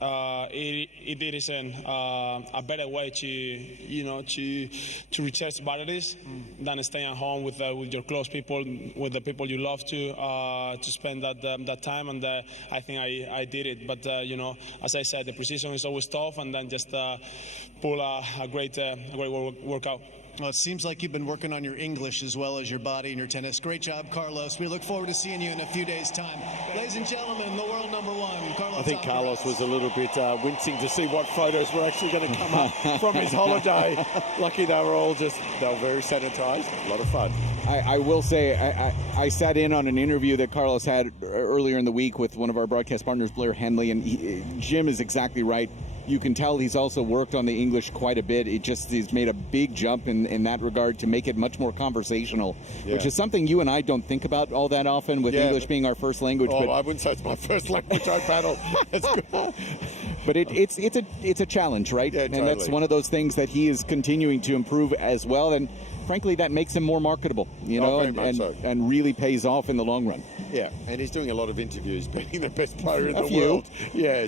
it isn't a better way to, you know, to recharge batteries than staying at home with your close people, with the people you love to spend that time. And I think I did it. But you know, as I said, the precision is always tough, and then just pull a great workout. Well, it seems like you've been working on your English as well as your body and your tennis. Great job, Carlos. We look forward to seeing you in a few days' time. Ladies and gentlemen, the world #1, Carlos. I think Alcaraz. Carlos was a little bit wincing to see what photos were actually going to come up from his holiday. Lucky they were very sanitized. A lot of fun. I will say, I sat in on an interview that Carlos had earlier in the week with one of our broadcast partners, Blair Henley, and Jim is exactly right. You can tell he's also worked on the English quite a bit. He's made a big jump in that regard to make it much more conversational, which is something you and I don't think about all that often, with English being our first language. Oh, I wouldn't say it's my first language I paddle. But it's a challenge, right? Yeah, and that's one of those things that he is continuing to improve as well. And frankly, that makes him more marketable, and really pays off in the long run. Yeah, and he's doing a lot of interviews, being the best player in the world. Yeah,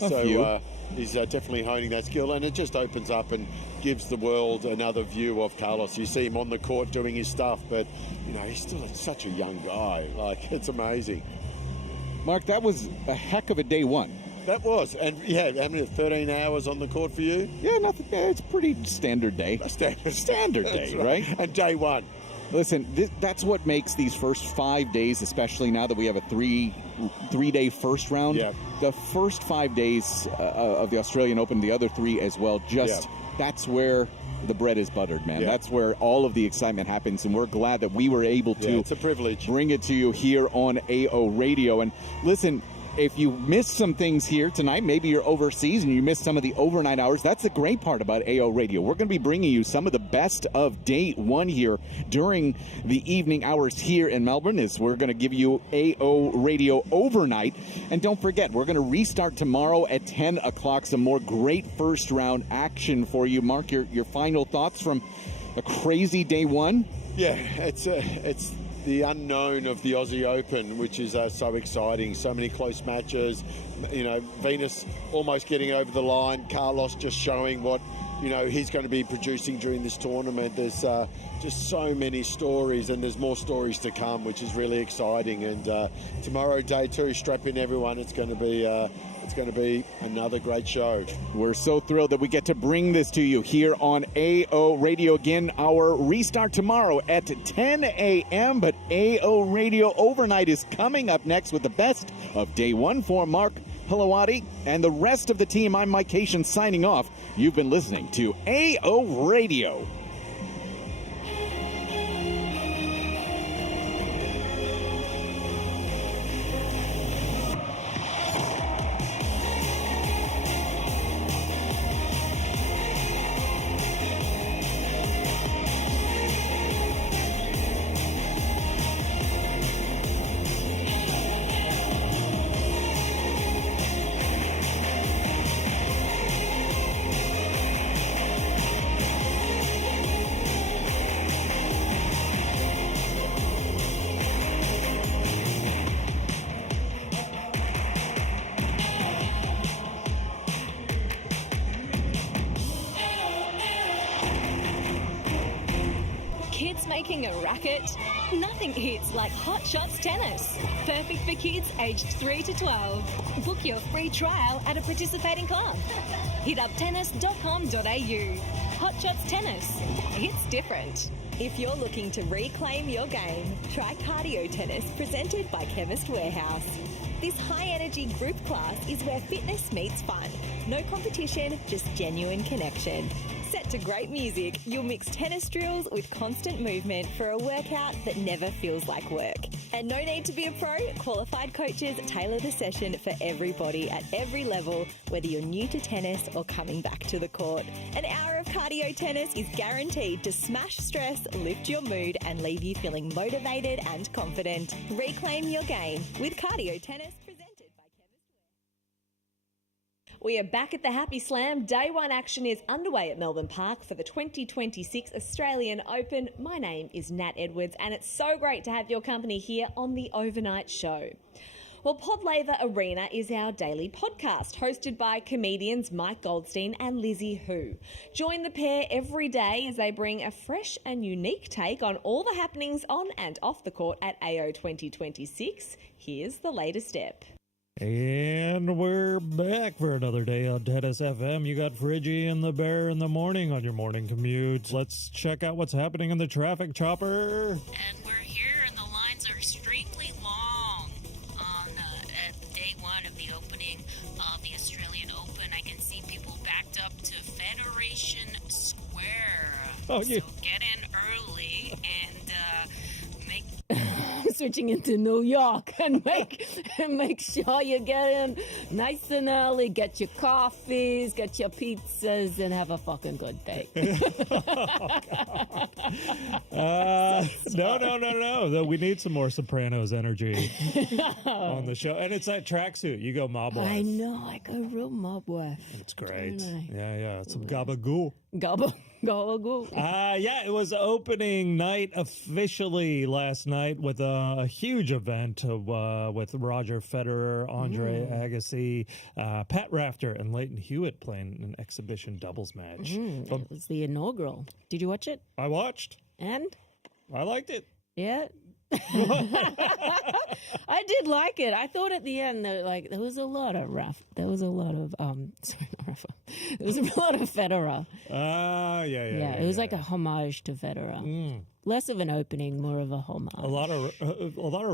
he's definitely honing that skill, and it just opens up and gives the world another view of Carlos. You see him on the court doing his stuff, but he's still such a young guy. Like, it's amazing. Mark, that was a heck of a day one. That was, and how many 13 hours on the court for you? Yeah, nothing. Yeah, it's a pretty standard day. Standard day, right? And day one. Listen, that's what makes these first 5 days, especially now that we have a three-day first round. Yeah. The first 5 days of the Australian Open, the other 3 as well, that's where the bread is buttered, man. That's where all of the excitement happens, and we're glad that we were able to it's a privilege. Bring it to you here on AO Radio. And listen, if you missed some things here tonight, maybe you're overseas and you missed some of the overnight hours, that's the great part about AO Radio. We're going to be bringing you some of the best of day one here during the evening hours here in Melbourne, as we're going to give you AO Radio overnight. And don't forget, we're going to restart tomorrow at 10 o'clock. Some more great first round action for you. Mark, your final thoughts from a crazy day one? Yeah, it's the unknown of the Aussie Open, which is so exciting. So many close matches. Venus almost getting over the line. Carlos just showing what he's going to be producing during this tournament. There's just so many stories, and there's more stories to come, which is really exciting. And tomorrow, day 2, strap in everyone. It's going to be another great show. We're so thrilled that we get to bring this to you here on AO Radio. Again, our restart tomorrow at 10 a.m., but AO Radio Overnight is coming up next with the best of day one. For Mark Hilawati and the rest of the team, I'm Mike Cain signing off. You've been listening to AO Radio. Making a racket? Nothing hits like Hot Shots Tennis. Perfect for kids aged 3 to 12. Book your free trial at a participating club. Hit up tennis.com.au. Hot Shots Tennis. It's different. If you're looking to reclaim your game, try Cardio Tennis, presented by Chemist Warehouse. This high-energy group class is where fitness meets fun. No competition, just genuine connection. Set to great music, you'll mix tennis drills with constant movement for a workout that never feels like work. And no need to be a pro, qualified coaches tailor the session for everybody at every level, whether you're new to tennis or coming back to the court. An hour of cardio tennis is guaranteed to smash stress, lift your mood, and leave you feeling motivated and confident. Reclaim your game with Cardio Tennis. We are back at the Happy Slam. Day one action is underway at Melbourne Park for the 2026 Australian Open. My name is Nat Edwards, and it's so great to have your company here on the overnight show. Well, Rod Laver Arena is our daily podcast, hosted by comedians Mike Goldstein and Lizzie Hu. Join the pair every day as they bring a fresh and unique take on all the happenings on and off the court at AO 2026. Here's the latest step. And we're back for another day on Tennis FM. You got Friggy and the Bear in the morning on your morning commute. Let's check out what's happening in the traffic chopper. And we're here, and the lines are extremely long on at day one of the opening of the Australian Open. I can see people backed up to Federation Square. Oh, so get in early and make... switching into New York and make sure you get in nice and early, get your coffees, get your pizzas, and have a fucking good day. No. We need some more Sopranos energy on the show. And it's that tracksuit. You go mob wife. I know. I go real mob wife. It's great. Don't I? Yeah. Some gabagool. Gabagool. Yeah, it was opening night officially last night with a huge event with Roger Federer, Andre Agassi, Pat Rafter, and Leighton Hewitt playing an exhibition doubles match. It was the inaugural. Did you watch it? I watched. And? I liked it. Yeah. I did like it. I thought at the end there was a lot of There was a lot of Federer. Yeah. It was like a homage to Federer. Less of an opening, more of a homage. A lot of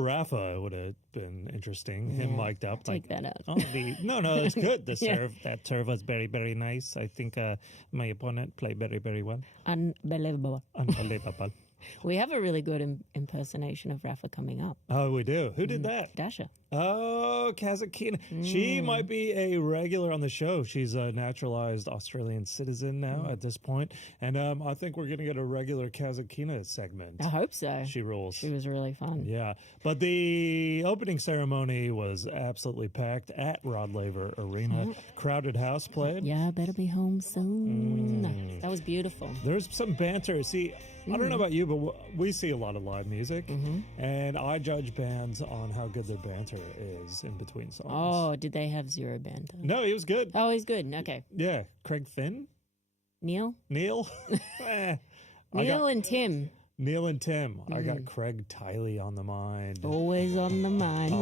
Rafa would have been interesting. Him mic'd up. Take that out. No, it's good. The serve was very, very nice. I think my opponent played very, very well. Unbelievable. We have a really good impersonation of Rafa coming up. Oh, we do. Who did that? Dasha. Oh, Kazakhina. She might be a regular on the show. She's a naturalized Australian citizen now at this point. And I think we're going to get a regular Kazakhina segment. I hope so. She rules. She was really fun. Yeah. But the opening ceremony was absolutely packed at Rod Laver Arena. Crowded house played. Yeah, better be home soon. That was beautiful. There's some banter. See, I don't know about you, but we see a lot of live music. And I judge bands on how good their banter is in between songs. Oh, did they have zero banter? No, he was good. Oh, he's good. Okay. Yeah. Craig Finn? Neil? Neil and Tim. I got Craig Tiley on the mind. Always on the mind.